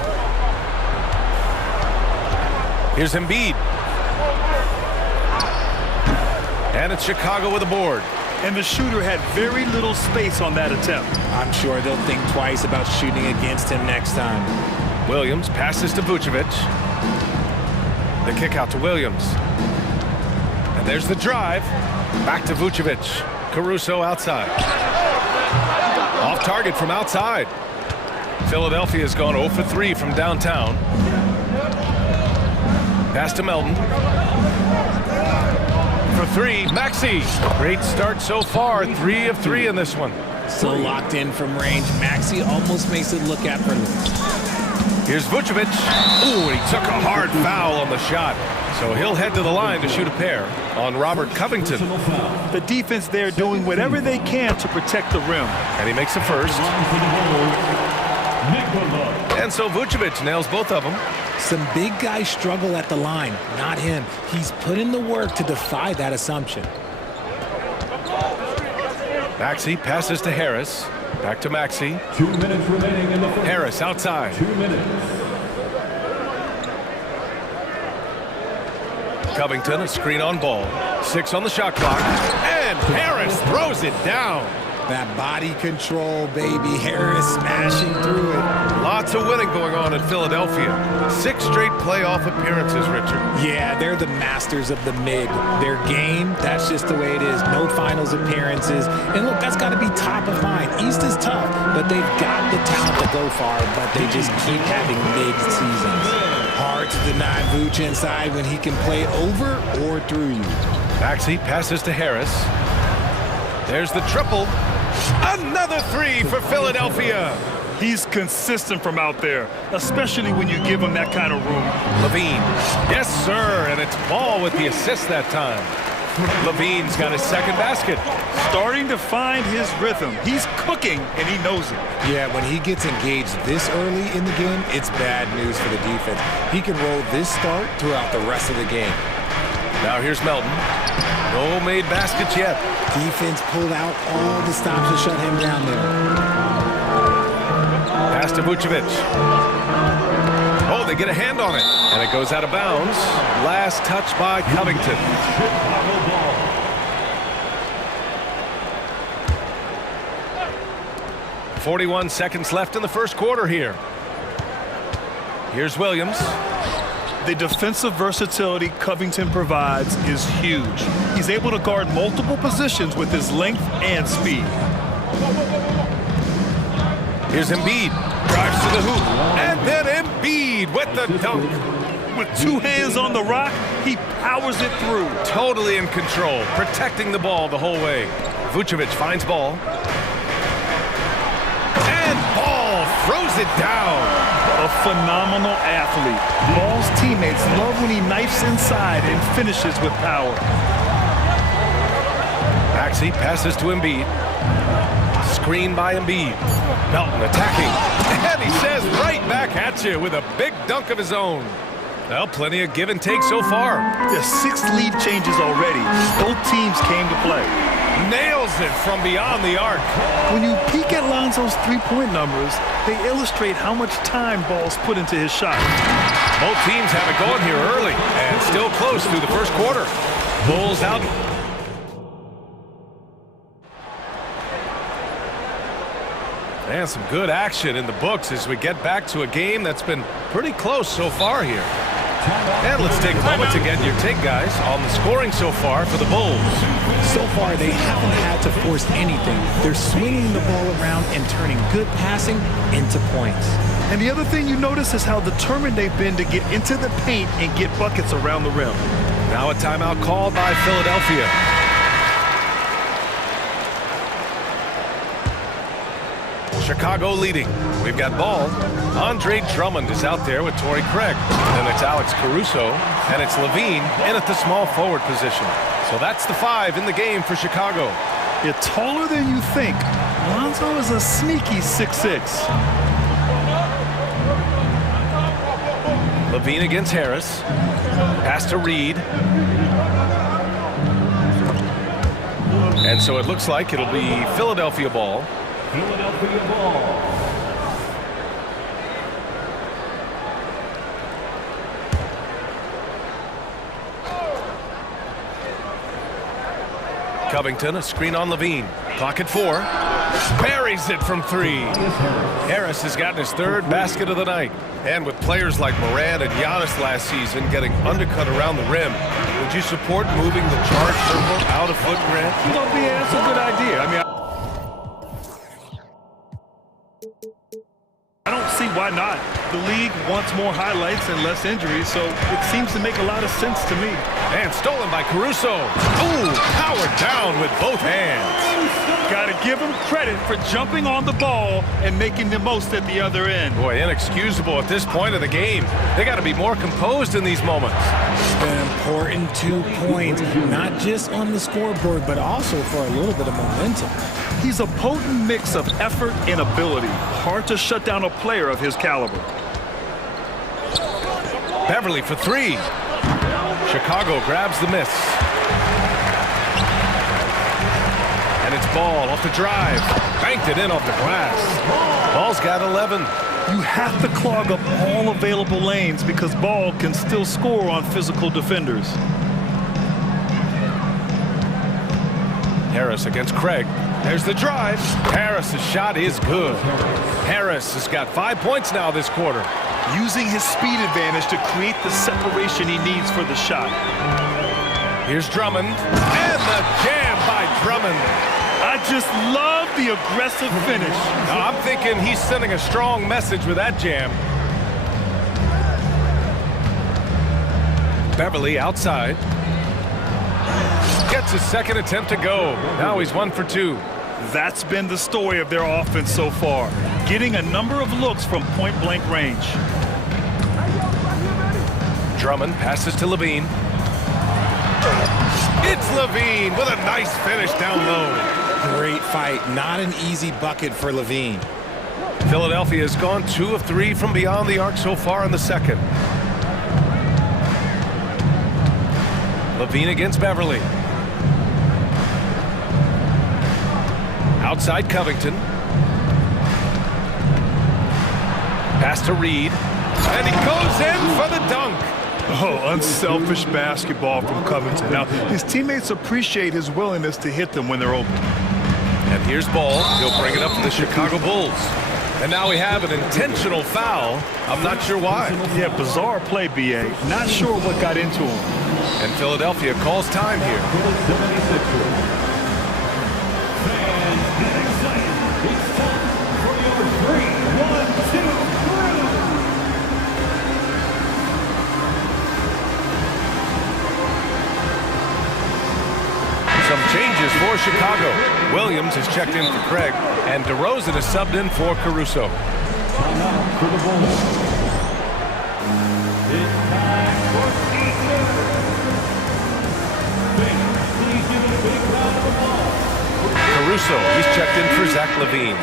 Here's Embiid. And it's Chicago with a board. And the shooter had very little space on that attempt. I'm sure they'll think twice about shooting against him next time. Williams passes to Vucevic. The kick out to Williams. And there's the drive. Back to Vucevic. Caruso outside. Off target from outside. Philadelphia's gone 0 for 3 from downtown. Pass to Melton. For 3, Maxey. Great start so far. 3 of 3 in this one. So locked in from range. Maxey almost makes it look effortless. Here's Vucevic. Ooh, and he took a hard foul on the shot. So he'll head to the line to shoot a pair on Robert Covington. The defense there doing whatever they can to protect the rim. And he makes a first. And so Vucevic nails both of them. Some big guys struggle at the line, not him. He's put in the work to defy that assumption. Maxey passes to Harris. Back to Maxey. 2 minutes remaining in the first. Harris outside. 2 minutes. Covington, a screen on ball. 6 on the shot clock. And And Harris throws it down. That body control, baby. Harris smashing through it. Lots of winning going on in Philadelphia. 6 straight playoff appearances, Richard. Yeah, they're the masters of the mid. Their game, that's just the way it is. No finals appearances. And look, that's got to be top of mind. East is tough, but they've got the talent to go far, but they just keep having mid-seasons. Hard to deny Vooch inside when he can play over or through you. Maxey passes to Harris. There's the triple. Another 3 for Philadelphia. He's consistent from out there, especially when you give him that kind of room. Levine. Yes, sir. And it's Ball with the assist that time. Levine's got his second basket. Starting to find his rhythm. He's cooking, and he knows it. Yeah, when he gets engaged this early in the game, it's bad news for the defense. He can roll this start throughout the rest of the game. Now here's Melton. No made baskets yet. Defense pulled out all the stops to shut him down there. Pass to Vucevic. Oh, they get a hand on it. And it goes out of bounds. Last touch by Covington. 41 seconds left in the first quarter here. Here's Williams. The defensive versatility Covington provides is huge. He's able to guard multiple positions with his length and speed. Here's Embiid. Drives to the hoop. And then Embiid with the dunk. With 2 hands on the rock, he powers it through. Totally in control, protecting the ball the whole way. Vucevic finds Ball. And Ball throws it down. A phenomenal athlete. Ball's teammates love when he knifes inside and finishes with power. Maxey passes to Embiid. Screen by Embiid. Melton attacking. And he says right back at you with a big dunk of his own. Well, plenty of give and take so far. There's 6 lead changes already. Both teams came to play. Nails it from beyond the arc. When you peek at Lonzo's three-point numbers, they illustrate how much time Ball's put into his shot. Both teams have it going here early and still close through the first quarter. Bulls out. And some good action in the books as we get back to a game that's been pretty close so far here. And let's take a moment to get your take, guys, on the scoring so far for the Bulls. So far, they haven't had to force anything. They're swinging the ball around and turning good passing into points. And the other thing you notice is how determined they've been to get into the paint and get buckets around the rim. Now a timeout called by Philadelphia. Chicago leading. We've got Ball. Andre Drummond is out there with Torrey Craig. Then it's Alex Caruso, and it's Levine in at the small forward position. So that's the 5 in the game for Chicago. You're taller than you think. Lonzo is a sneaky 6'6". Levine against Harris. Pass to Reed. And so it looks like it'll be Philadelphia ball. Philadelphia ball. Covington, a screen on Levine. Clock at 4. Buries it from 3. Harris has gotten his 3rd basket of the night. And with players like Morant and Giannis last season getting undercut around the rim, would you support moving the charge circle out of foot, Grant? Yeah, that's a good idea. I mean, I don't see why not. The league wants more highlights and less injuries, so it seems to make a lot of sense to me. And stolen by Caruso. Ooh, powered down with both hands. Got to give him credit for jumping on the ball and making the most at the other end. Boy, inexcusable at this point of the game. They got to be more composed in these moments. An important 2 points, not just on the scoreboard, but also for a little bit of momentum. He's a potent mix of effort and ability. Hard to shut down a player of his caliber. Beverly for 3. Chicago grabs the miss. And it's Ball off the drive. Banked it in off the glass. Ball's got 11. You have to clog up all available lanes because Ball can still score on physical defenders. Harris against Craig. There's the drive. Harris's shot is good. Harris has got 5 points now this quarter. Using his speed advantage to create the separation he needs for the shot. Here's Drummond. And the jam by Drummond. I just love the aggressive finish. Now, I'm thinking he's sending a strong message with that jam. Beverly outside. Gets his second attempt to go. Now he's 1 for 2. That's been the story of their offense so far. Getting a number of looks from point-blank range. Drummond passes to Levine. It's Levine with a nice finish down low. Great fight. Not an easy bucket for Levine. Philadelphia has gone 2 of 3 from beyond the arc so far in the second. Levine against Beverly. Outside Covington. Pass to Reed. And he goes in for the dunk. Oh, unselfish basketball from Covington. Now, his teammates appreciate his willingness to hit them when they're open. And here's Ball. He'll bring it up for the Chicago Bulls. And now we have an intentional foul. I'm not sure why. Yeah, bizarre play, BA. Not sure what got into him. And Philadelphia calls time here. Some changes for Chicago. Williams has checked in for Craig, and DeRozan is subbed in for Caruso. Timeout for the Bulls. It's time for Easter. Please give it a big round of applause. Caruso, he's checked in for Zach Levine.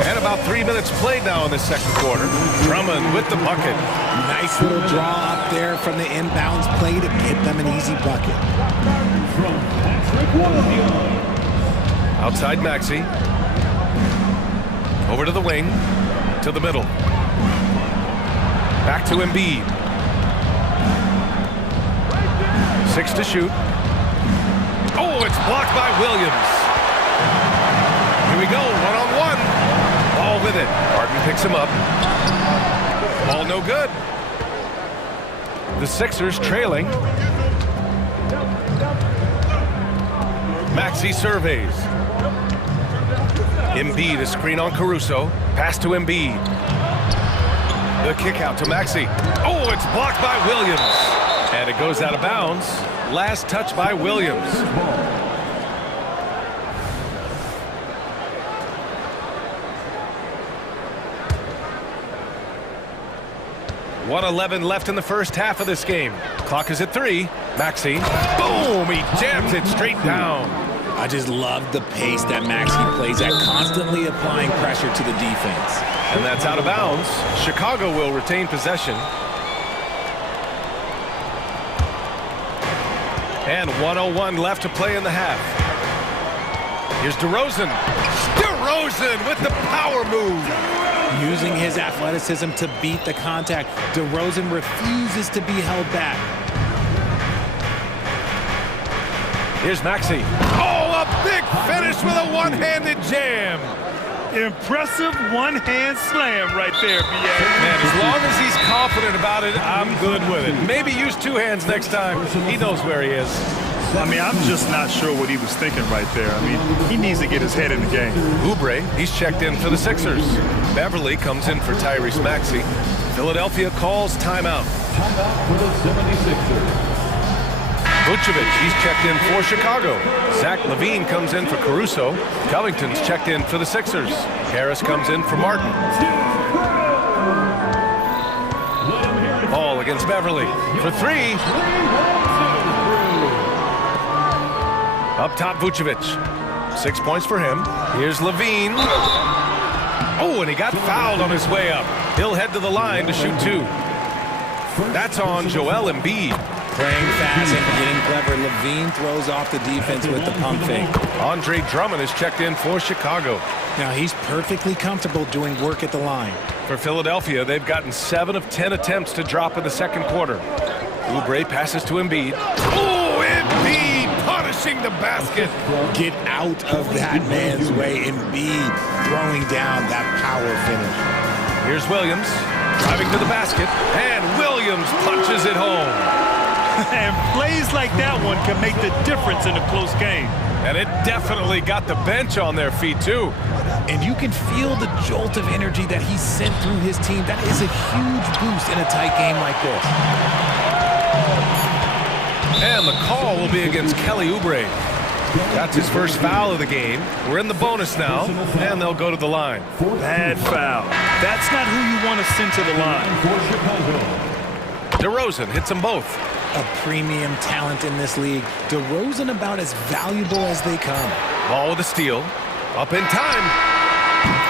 And about 3 minutes played now in the second quarter. Drummond with the bucket. Nice little draw up there from the inbounds play to get them an easy bucket. Outside Maxey. Over to the wing. To the middle. Back to Embiid. 6 to shoot. Oh, it's blocked by Williams. Here we go, one-on-one. Ball with it. Harden picks him up. Ball no good. The Sixers trailing. Maxey surveys. Embiid, a screen on Caruso. Pass to Embiid. The kick out to Maxey. Oh, it's blocked by Williams. And it goes out of bounds. Last touch by Williams. 1:11 left in the first half of this game. Clock is at 3. Maxey. Boom! He jams it straight down. I just love the pace that Maxey plays at, constantly applying pressure to the defense. And that's out of bounds. Chicago will retain possession. And 1:01 left to play in the half. Here's DeRozan. DeRozan with the power move. Using his athleticism to beat the contact. DeRozan refuses to be held back. Here's Maxey. Oh, a big finish with a one-handed jam. Impressive one-hand slam right there, B.A. Man, as long as he's confident about it, I'm good with it. Maybe use 2 hands next time. He knows where he is. I mean, I'm just not sure what he was thinking right there. I mean, he needs to get his head in the game. Oubre, he's checked in for the Sixers. Beverly comes in for Tyrese Maxey. Philadelphia calls timeout. Timeout for the 76ers. Vucevic, he's checked in for Chicago. Zach Levine comes in for Caruso. Covington's checked in for the Sixers. Harris comes in for Martin. Ball against Beverly for 3. Up top, Vucevic. 6 points for him. Here's Levine. Oh, and he got fouled on his way up. He'll head to the line to shoot 2. That's on Joel Embiid. Playing fast and getting clever. Levine throws off the defense with the pump fake. Andre Drummond is checked in for Chicago. Now he's perfectly comfortable doing work at the line. For Philadelphia, they've gotten 7 of 10 attempts to drop in the second quarter. Oubre passes to Embiid. Oh, Embiid punishing the basket. Get out of that man's way. Embiid throwing down that power finish. Here's Williams driving to the basket, and Williams punches it home. And plays like that one can make the difference in a close game. And it definitely got the bench on their feet, too. And you can feel the jolt of energy that he sent through his team. That is a huge boost in a tight game like this. And the call will be against Kelly Oubre. That's his first foul of the game. We're in the bonus now, and they'll go to the line. Bad foul. That's not who you want to send to the line. DeRozan hits them both. A premium talent in this league. DeRozan about as valuable as they come. Ball with a steal. Up in time.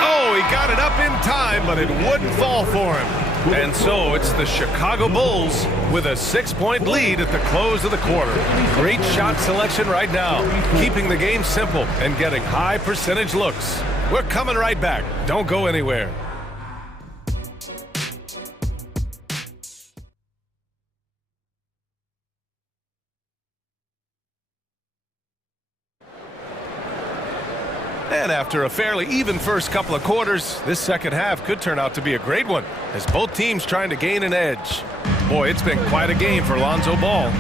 Oh, he got it up in time, but it wouldn't fall for him. And so it's the Chicago Bulls with a 6-point lead at the close of the quarter. Great shot selection right now, keeping the game simple and getting high percentage looks. We're coming right back. Don't go anywhere. And after a fairly even first couple of quarters, this second half could turn out to be a great one, as both teams trying to gain an edge. Boy, it's been quite a game for Lonzo Ball.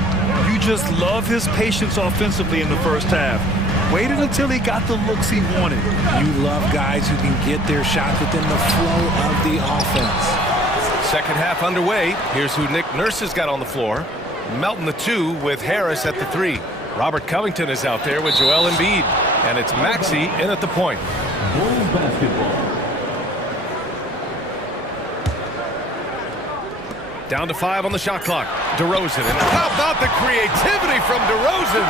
You just love his patience offensively in the first half. Waited until he got the looks he wanted. You love guys who can get their shot within the flow of the offense. Second half underway. Here's who Nick Nurse has got on the floor. Melton the 2 with Harris at the 3. Robert Covington is out there with Joel Embiid. And it's Maxey in at the point. Bulls basketball. Down to 5 on the shot clock. DeRozan. And how about the creativity from DeRozan?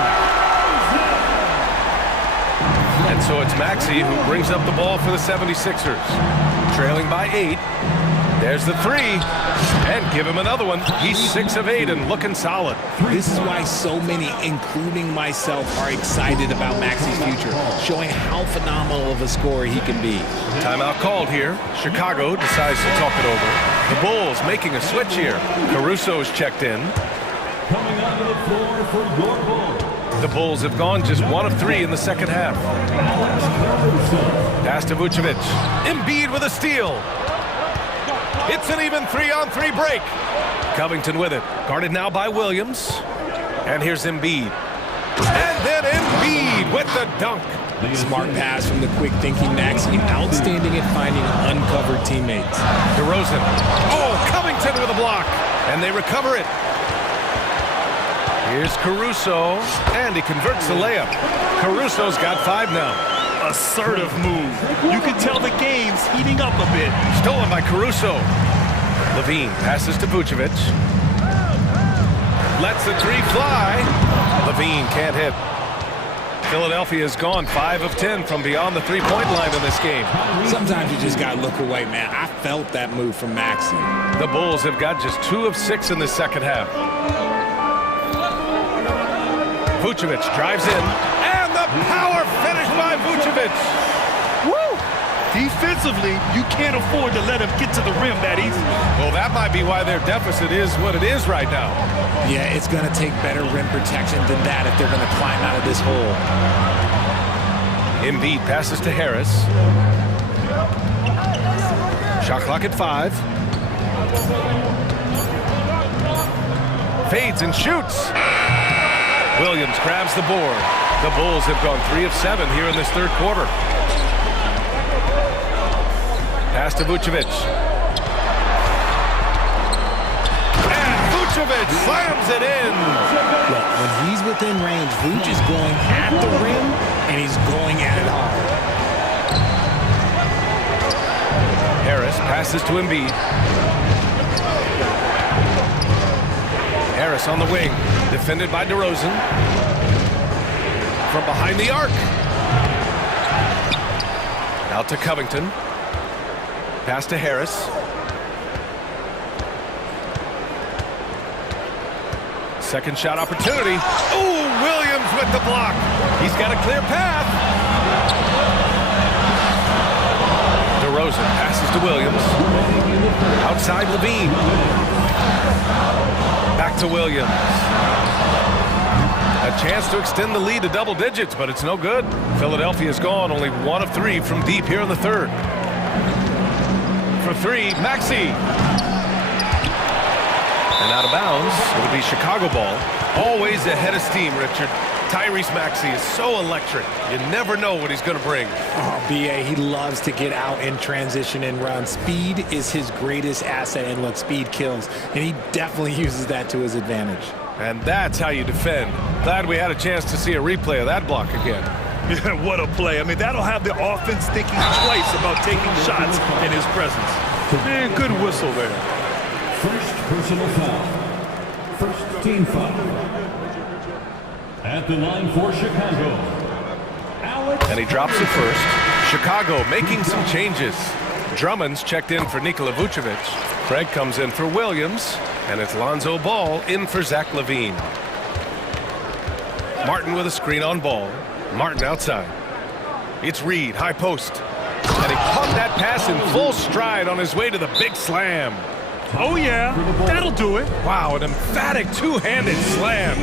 And so it's Maxey who brings up the ball for the 76ers. Trailing by 8. There's the 3. And give him another one. He's 6 of 8 and looking solid. This is why so many, including myself, are excited about Maxey's future, showing how phenomenal of a scorer he can be. Timeout called here. Chicago decides to talk it over. The Bulls making a switch here. Caruso's checked in. Coming onto the floor for your Bulls. The Bulls have gone just 1 of 3 in the second half. Pass to Vucevic. Embiid with a steal. It's an even 3-on-3 break. Covington with it. Guarded now by Williams. And here's Embiid. And then Embiid with the dunk. Smart pass from the quick-thinking Maxey. Outstanding at finding uncovered teammates. DeRozan. Oh, Covington with a block. And they recover it. Here's Caruso. And he converts the layup. Caruso's got 5 now. Assertive move. You can tell the game's heating up a bit. Stolen by Caruso. Levine passes to Vucevic. Lets the 3 fly. Levine can't hit. Philadelphia's gone 5 of 10 from beyond the 3-point line in this game. Sometimes you just got to look away, man. I felt that move from Maxey. The Bulls have got just 2 of 6 in the second half. Vucevic drives in. And the power finish by Vucevic. Woo! Defensively, you can't afford to let him get to the rim that easy. Well, that might be why their deficit is what it is right now. Yeah, it's going to take better rim protection than that if they're going to climb out of this hole. Embiid passes to Harris. Shot clock at 5. Fades and shoots. Williams grabs the board. The Bulls have gone 3 of 7 here in this third quarter. Pass to Vucevic. And Vucevic slams it in. Look, when he's within range, Vuce is going at the rim, and he's going at it hard. Harris passes to Embiid. Harris on the wing, defended by DeRozan. From behind the arc. Out to Covington. Pass to Harris. Second shot opportunity. Oh, Williams with the block. He's got a clear path. DeRozan passes to Williams. Outside Levine. Back Back to Williams. A chance to extend the lead to double digits, but it's no good. Philadelphia's gone only 1 of 3 from deep here in the third. For 3, Maxey. And out of bounds, it'll be Chicago ball. Always ahead of steam, Richard. Tyrese Maxey is so electric. You never know what he's going to bring. Oh, B.A., he loves to get out in transition and run. Speed is his greatest asset, and look, speed kills. And he definitely uses that to his advantage. And that's how you defend. Glad we had a chance to see a replay of that block again. Yeah, what a play. I mean, that'll have the offense thinking twice about taking shots in his presence. Man, good whistle there. First personal foul. First team foul. At the line for Chicago, Alex. And he drops it first. Chicago making some changes. Drummond's checked in for Nikola Vucevic. Craig comes in for Williams. And it's Lonzo Ball in for Zach LaVine. Martin with a screen on ball. Martin outside. It's Reed, high post. And he caught that pass in full stride on his way to the big slam. Oh, yeah, that'll do it. Wow, an emphatic two-handed slam.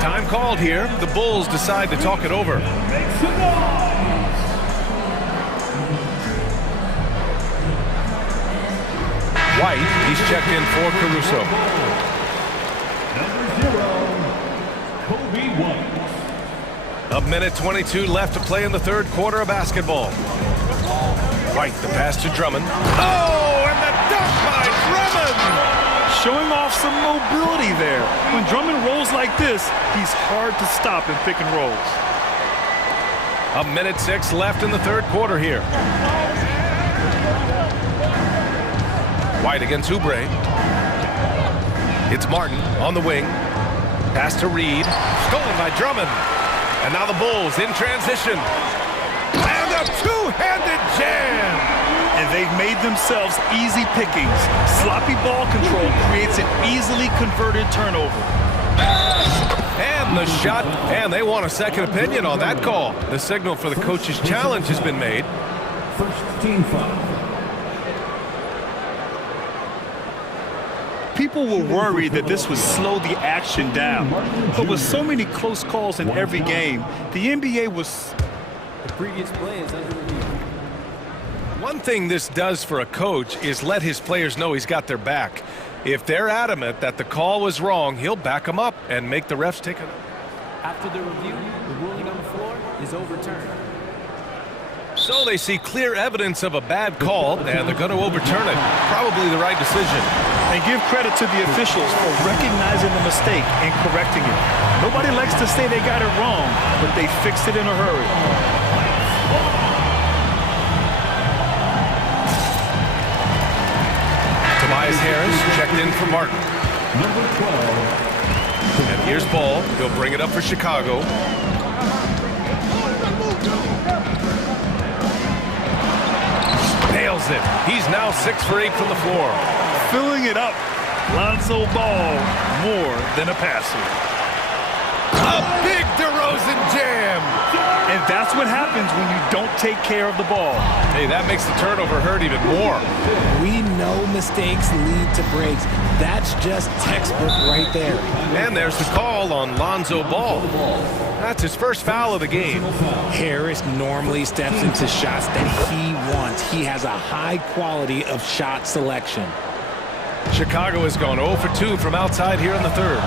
Time called here. The Bulls decide to talk it over. White, he's checked in for Caruso. A minute 22 left to play in the third quarter of basketball. White, the pass to Drummond. Oh, and the dunk by Drummond! Showing off some mobility there. When Drummond rolls like this, he's hard to stop in pick and rolls. A minute 6 left in the third quarter here. White against Oubre. It's Martin on the wing. Pass to Reed. Stolen by Drummond. And now the Bulls in transition. And a two-handed jam. And they've made themselves easy pickings. Sloppy ball control creates an easily converted turnover. And the shot. And they want a second opinion on that call. The signal for the coach's challenge has been made. First team foul. People were worried that this would slow the action down. But with so many close calls in every game, the NBA was... The previous play is under review. One thing this does for a coach is let his players know he's got their back. If they're adamant that the call was wrong, he'll back them up and make the refs take it. After the review, the ruling on the floor is overturned. So they see clear evidence of a bad call, and they're going to overturn it. Probably the right decision. And give credit to the officials for recognizing the mistake and correcting it. Nobody likes to say they got it wrong, but they fixed it in a hurry. Tobias Harris checked in for Martin. Number 12. And here's Ball. He'll bring it up for Chicago. Nails it. He's now 6 for 8 from the floor. Filling it up. Lonzo Ball, more than a passer. A big DeRozan jam. And that's what happens when you don't take care of the ball. Hey, that makes the turnover hurt even more. We know mistakes lead to breaks. That's just textbook right there. And there's the call on Lonzo Ball. That's his first foul of the game. Harris normally steps into shots that he wants. He has a high quality of shot selection. Chicago has gone 0 for 2 from outside here in the third.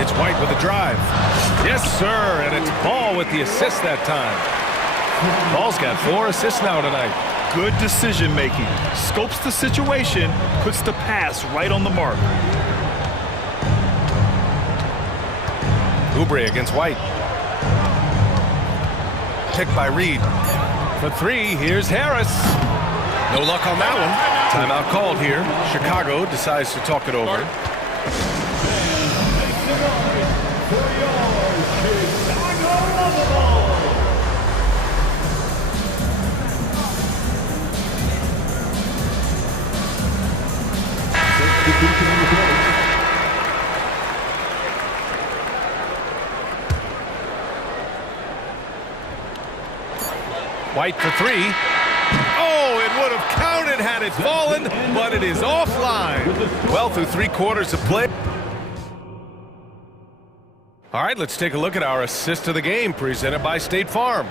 It's White with a drive. Yes, sir, and it's Ball with the assist that time. Ball's got 4 assists now tonight. Good decision making. Scopes the situation, puts the pass right on the mark. Oubre against White. Picked by Reed. For 3, here's Harris. No luck on that one. Timeout called here. Chicago decides to talk it over. White for 3. Oh, it would have have counted had it fallen, but it is offline. Well, through 3 quarters of play. All right, let's take a look at our assist of the game presented by State Farm.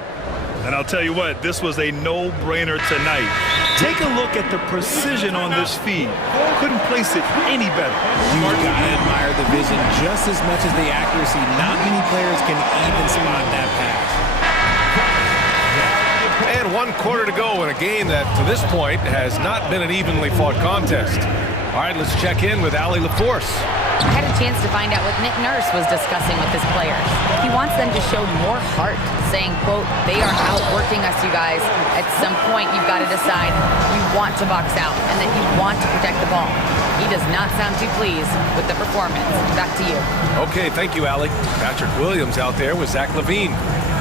And I'll tell you what, this was a no-brainer tonight. Take a look at the precision on this feed. Couldn't place it any better. You gotta admire the vision just as much as the accuracy. Not many players can even spot that pass. And 1 quarter to go in a game that, to this point, has not been an evenly fought contest. All right, let's check in with Allie LaForce. I had a chance to find out what Nick Nurse was discussing with his players. He wants them to show more heart, saying, quote, they are outworking us, you guys. At some point, you've got to decide you want to box out and that you want to protect the ball. He does not sound too pleased with the performance. Back to you. Okay, thank you, Allie. Patrick Williams out there with Zach Levine.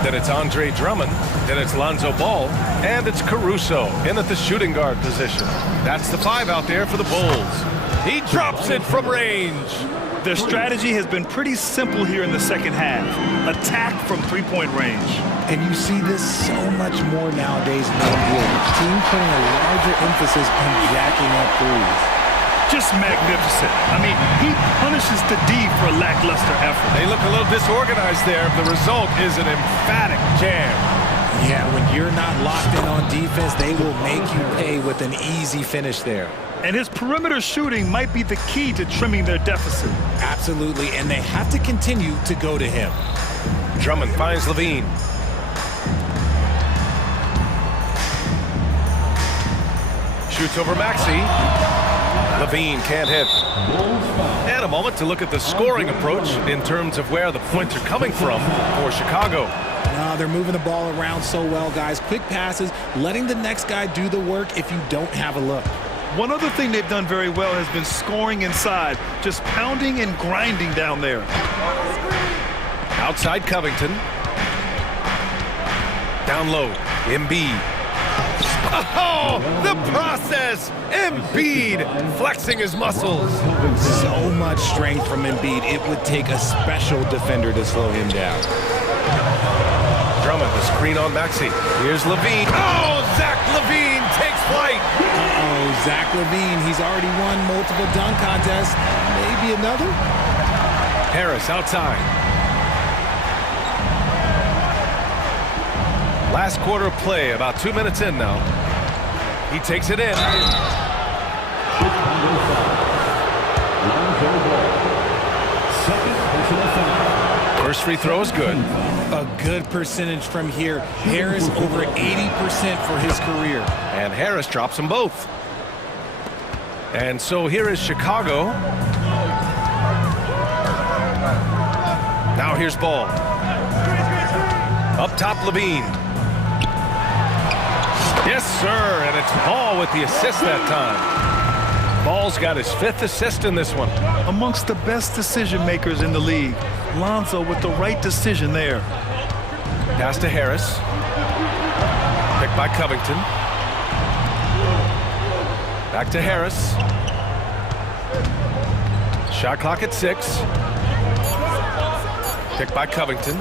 Then it's Andre Drummond. Then it's Lonzo Ball. And it's Caruso in at the shooting guard position. That's the 5 out there for the Bulls. He drops it from range. Their strategy has been pretty simple here in the second half. Attack from 3-point range. And you see this so much more nowadays in the NBA. Team putting a larger emphasis on jacking up threes. Just magnificent. I mean, he punishes the D for lackluster effort. They look a little disorganized there. The result is an emphatic jam. Yeah, when you're not locked in on defense, they will make you pay with an easy finish there. And his perimeter shooting might be the key to trimming their deficit. Absolutely, and they have to continue to go to him. Drummond finds Levine. Shoots over Maxey. Levine can't hit. And a moment to look at the scoring approach in terms of where the points are coming from for Chicago. They're moving the ball around so well, guys. Quick passes, letting the next guy do the work if you don't have a look. One other thing they've done very well has been scoring inside, just pounding and grinding down there. Outside Covington. Down low, Embiid. Oh, the process! Embiid flexing his muscles. So much strength from Embiid. It would take a special defender to slow him down. Drummond, the screen on Maxey. Here's Levine. Oh, Zach Levine takes flight. Uh-oh, Zach Levine. He's already won multiple dunk contests. Maybe another? Harris outside. Last quarter of play, about 2 minutes in now. He takes it in. First free throw is good. A good percentage from here. Harris over 80% for his career. And Harris drops them both. And so here is Chicago. Now here's Ball. Up top, Levine. Yes, sir, and it's Ball with the assist that time. Ball's got his 5th assist in this one. Amongst the best decision makers in the league, Lonzo with the right decision there. Pass to Harris. Picked by Covington. Back to Harris. Shot clock at 6. Picked by Covington.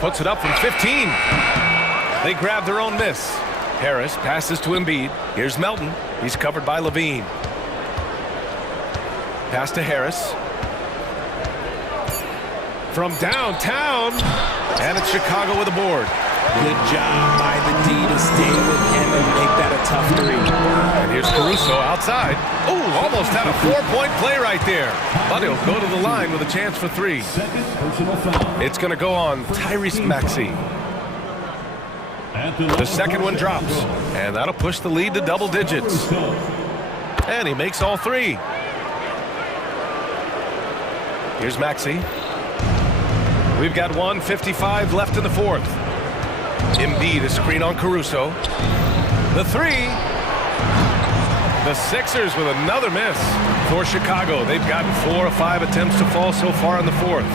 Puts it up from 15. They grab their own miss. Harris passes to Embiid. Here's Melton. He's covered by Levine. Pass to Harris. From downtown. And it's Chicago with a board. Good job by the D to stay with him and make that a tough 3. And here's Caruso outside. Oh, almost had a 4-point play right there. But he'll go to the line with a chance for 3. It's going to go on Tyrese Maxey. The second one drops, and that'll push the lead to double digits. And he makes all 3. Here's Maxey. We've got 1:55 left in the 4th. Embiid, a screen on Caruso. The 3. The Sixers with another miss for Chicago. They've gotten 4 of 5 attempts to fall so far in the 4th.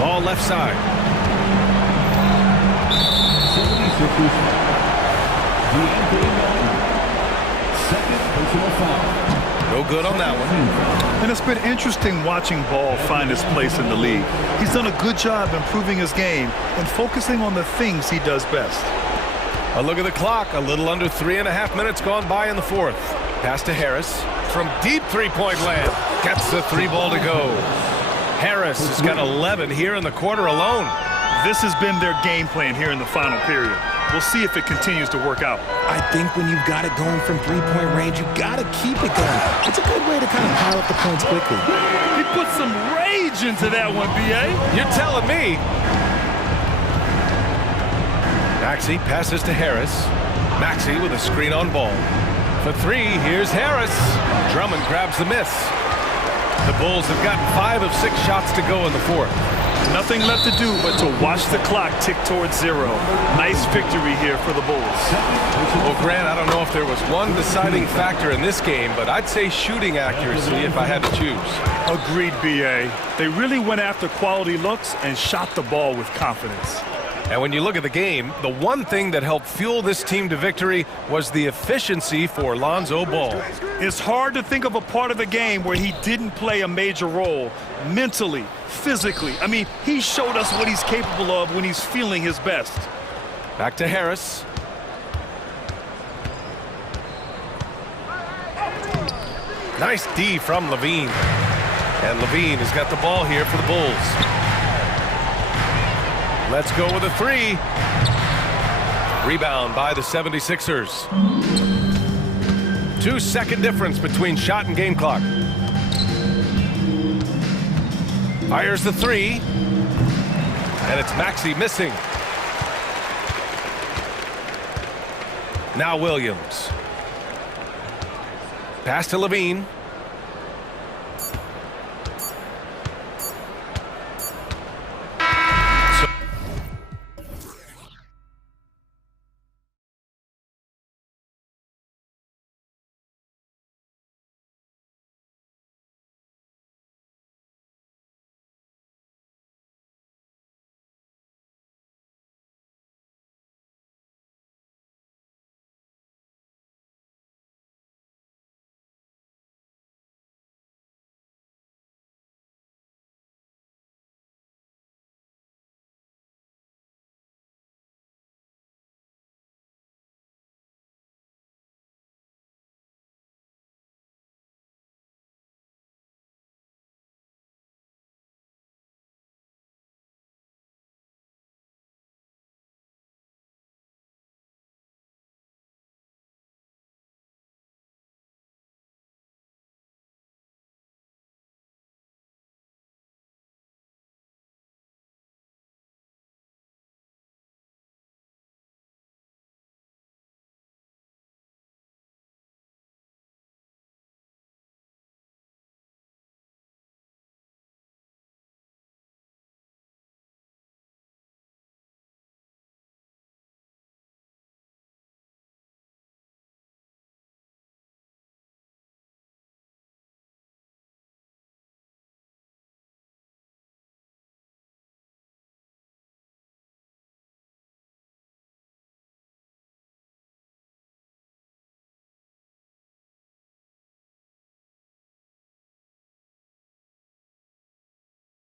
Ball left side. No good on that one. And it's been interesting watching Ball find his place in the league. He's done a good job improving his game and focusing on the things he does best. A look at the clock. A little under 3.5 minutes gone by in the fourth. Pass to Harris from deep three-point land. Gets the three ball to go. Harris has got 11 here in the quarter alone. This has been their game plan here in the final period. We'll see if it continues to work out. I think when you've got it going from three-point range, you got to keep it going. It's a good way to kind of pile up the points quickly. He put some rage into that one, B.A. You're telling me. Maxey passes to Harris. Maxey with a screen on Ball. For three, here's Harris. Drummond grabs the miss. The Bulls have gotten 5 of 6 shots to go in the fourth. Nothing left to do but to watch the clock tick towards 0. Nice victory here for the Bulls. Well, Grant, I don't know if there was one deciding factor in this game, but I'd say shooting accuracy if I had to choose. Agreed, B.A. They really went after quality looks and shot the ball with confidence. And when you look at the game, the one thing that helped fuel this team to victory was the efficiency for Lonzo Ball. It's hard to think of a part of the game where he didn't play a major role mentally, physically. I mean, he showed us what he's capable of when he's feeling his best. Back to Harris. Nice D from Levine. And Levine has got the ball here for the Bulls. Let's go with a three. Rebound by the 76ers. 2-second difference between shot and game clock. Fires the three. And it's Maxey missing. Now Williams. Pass to Levine.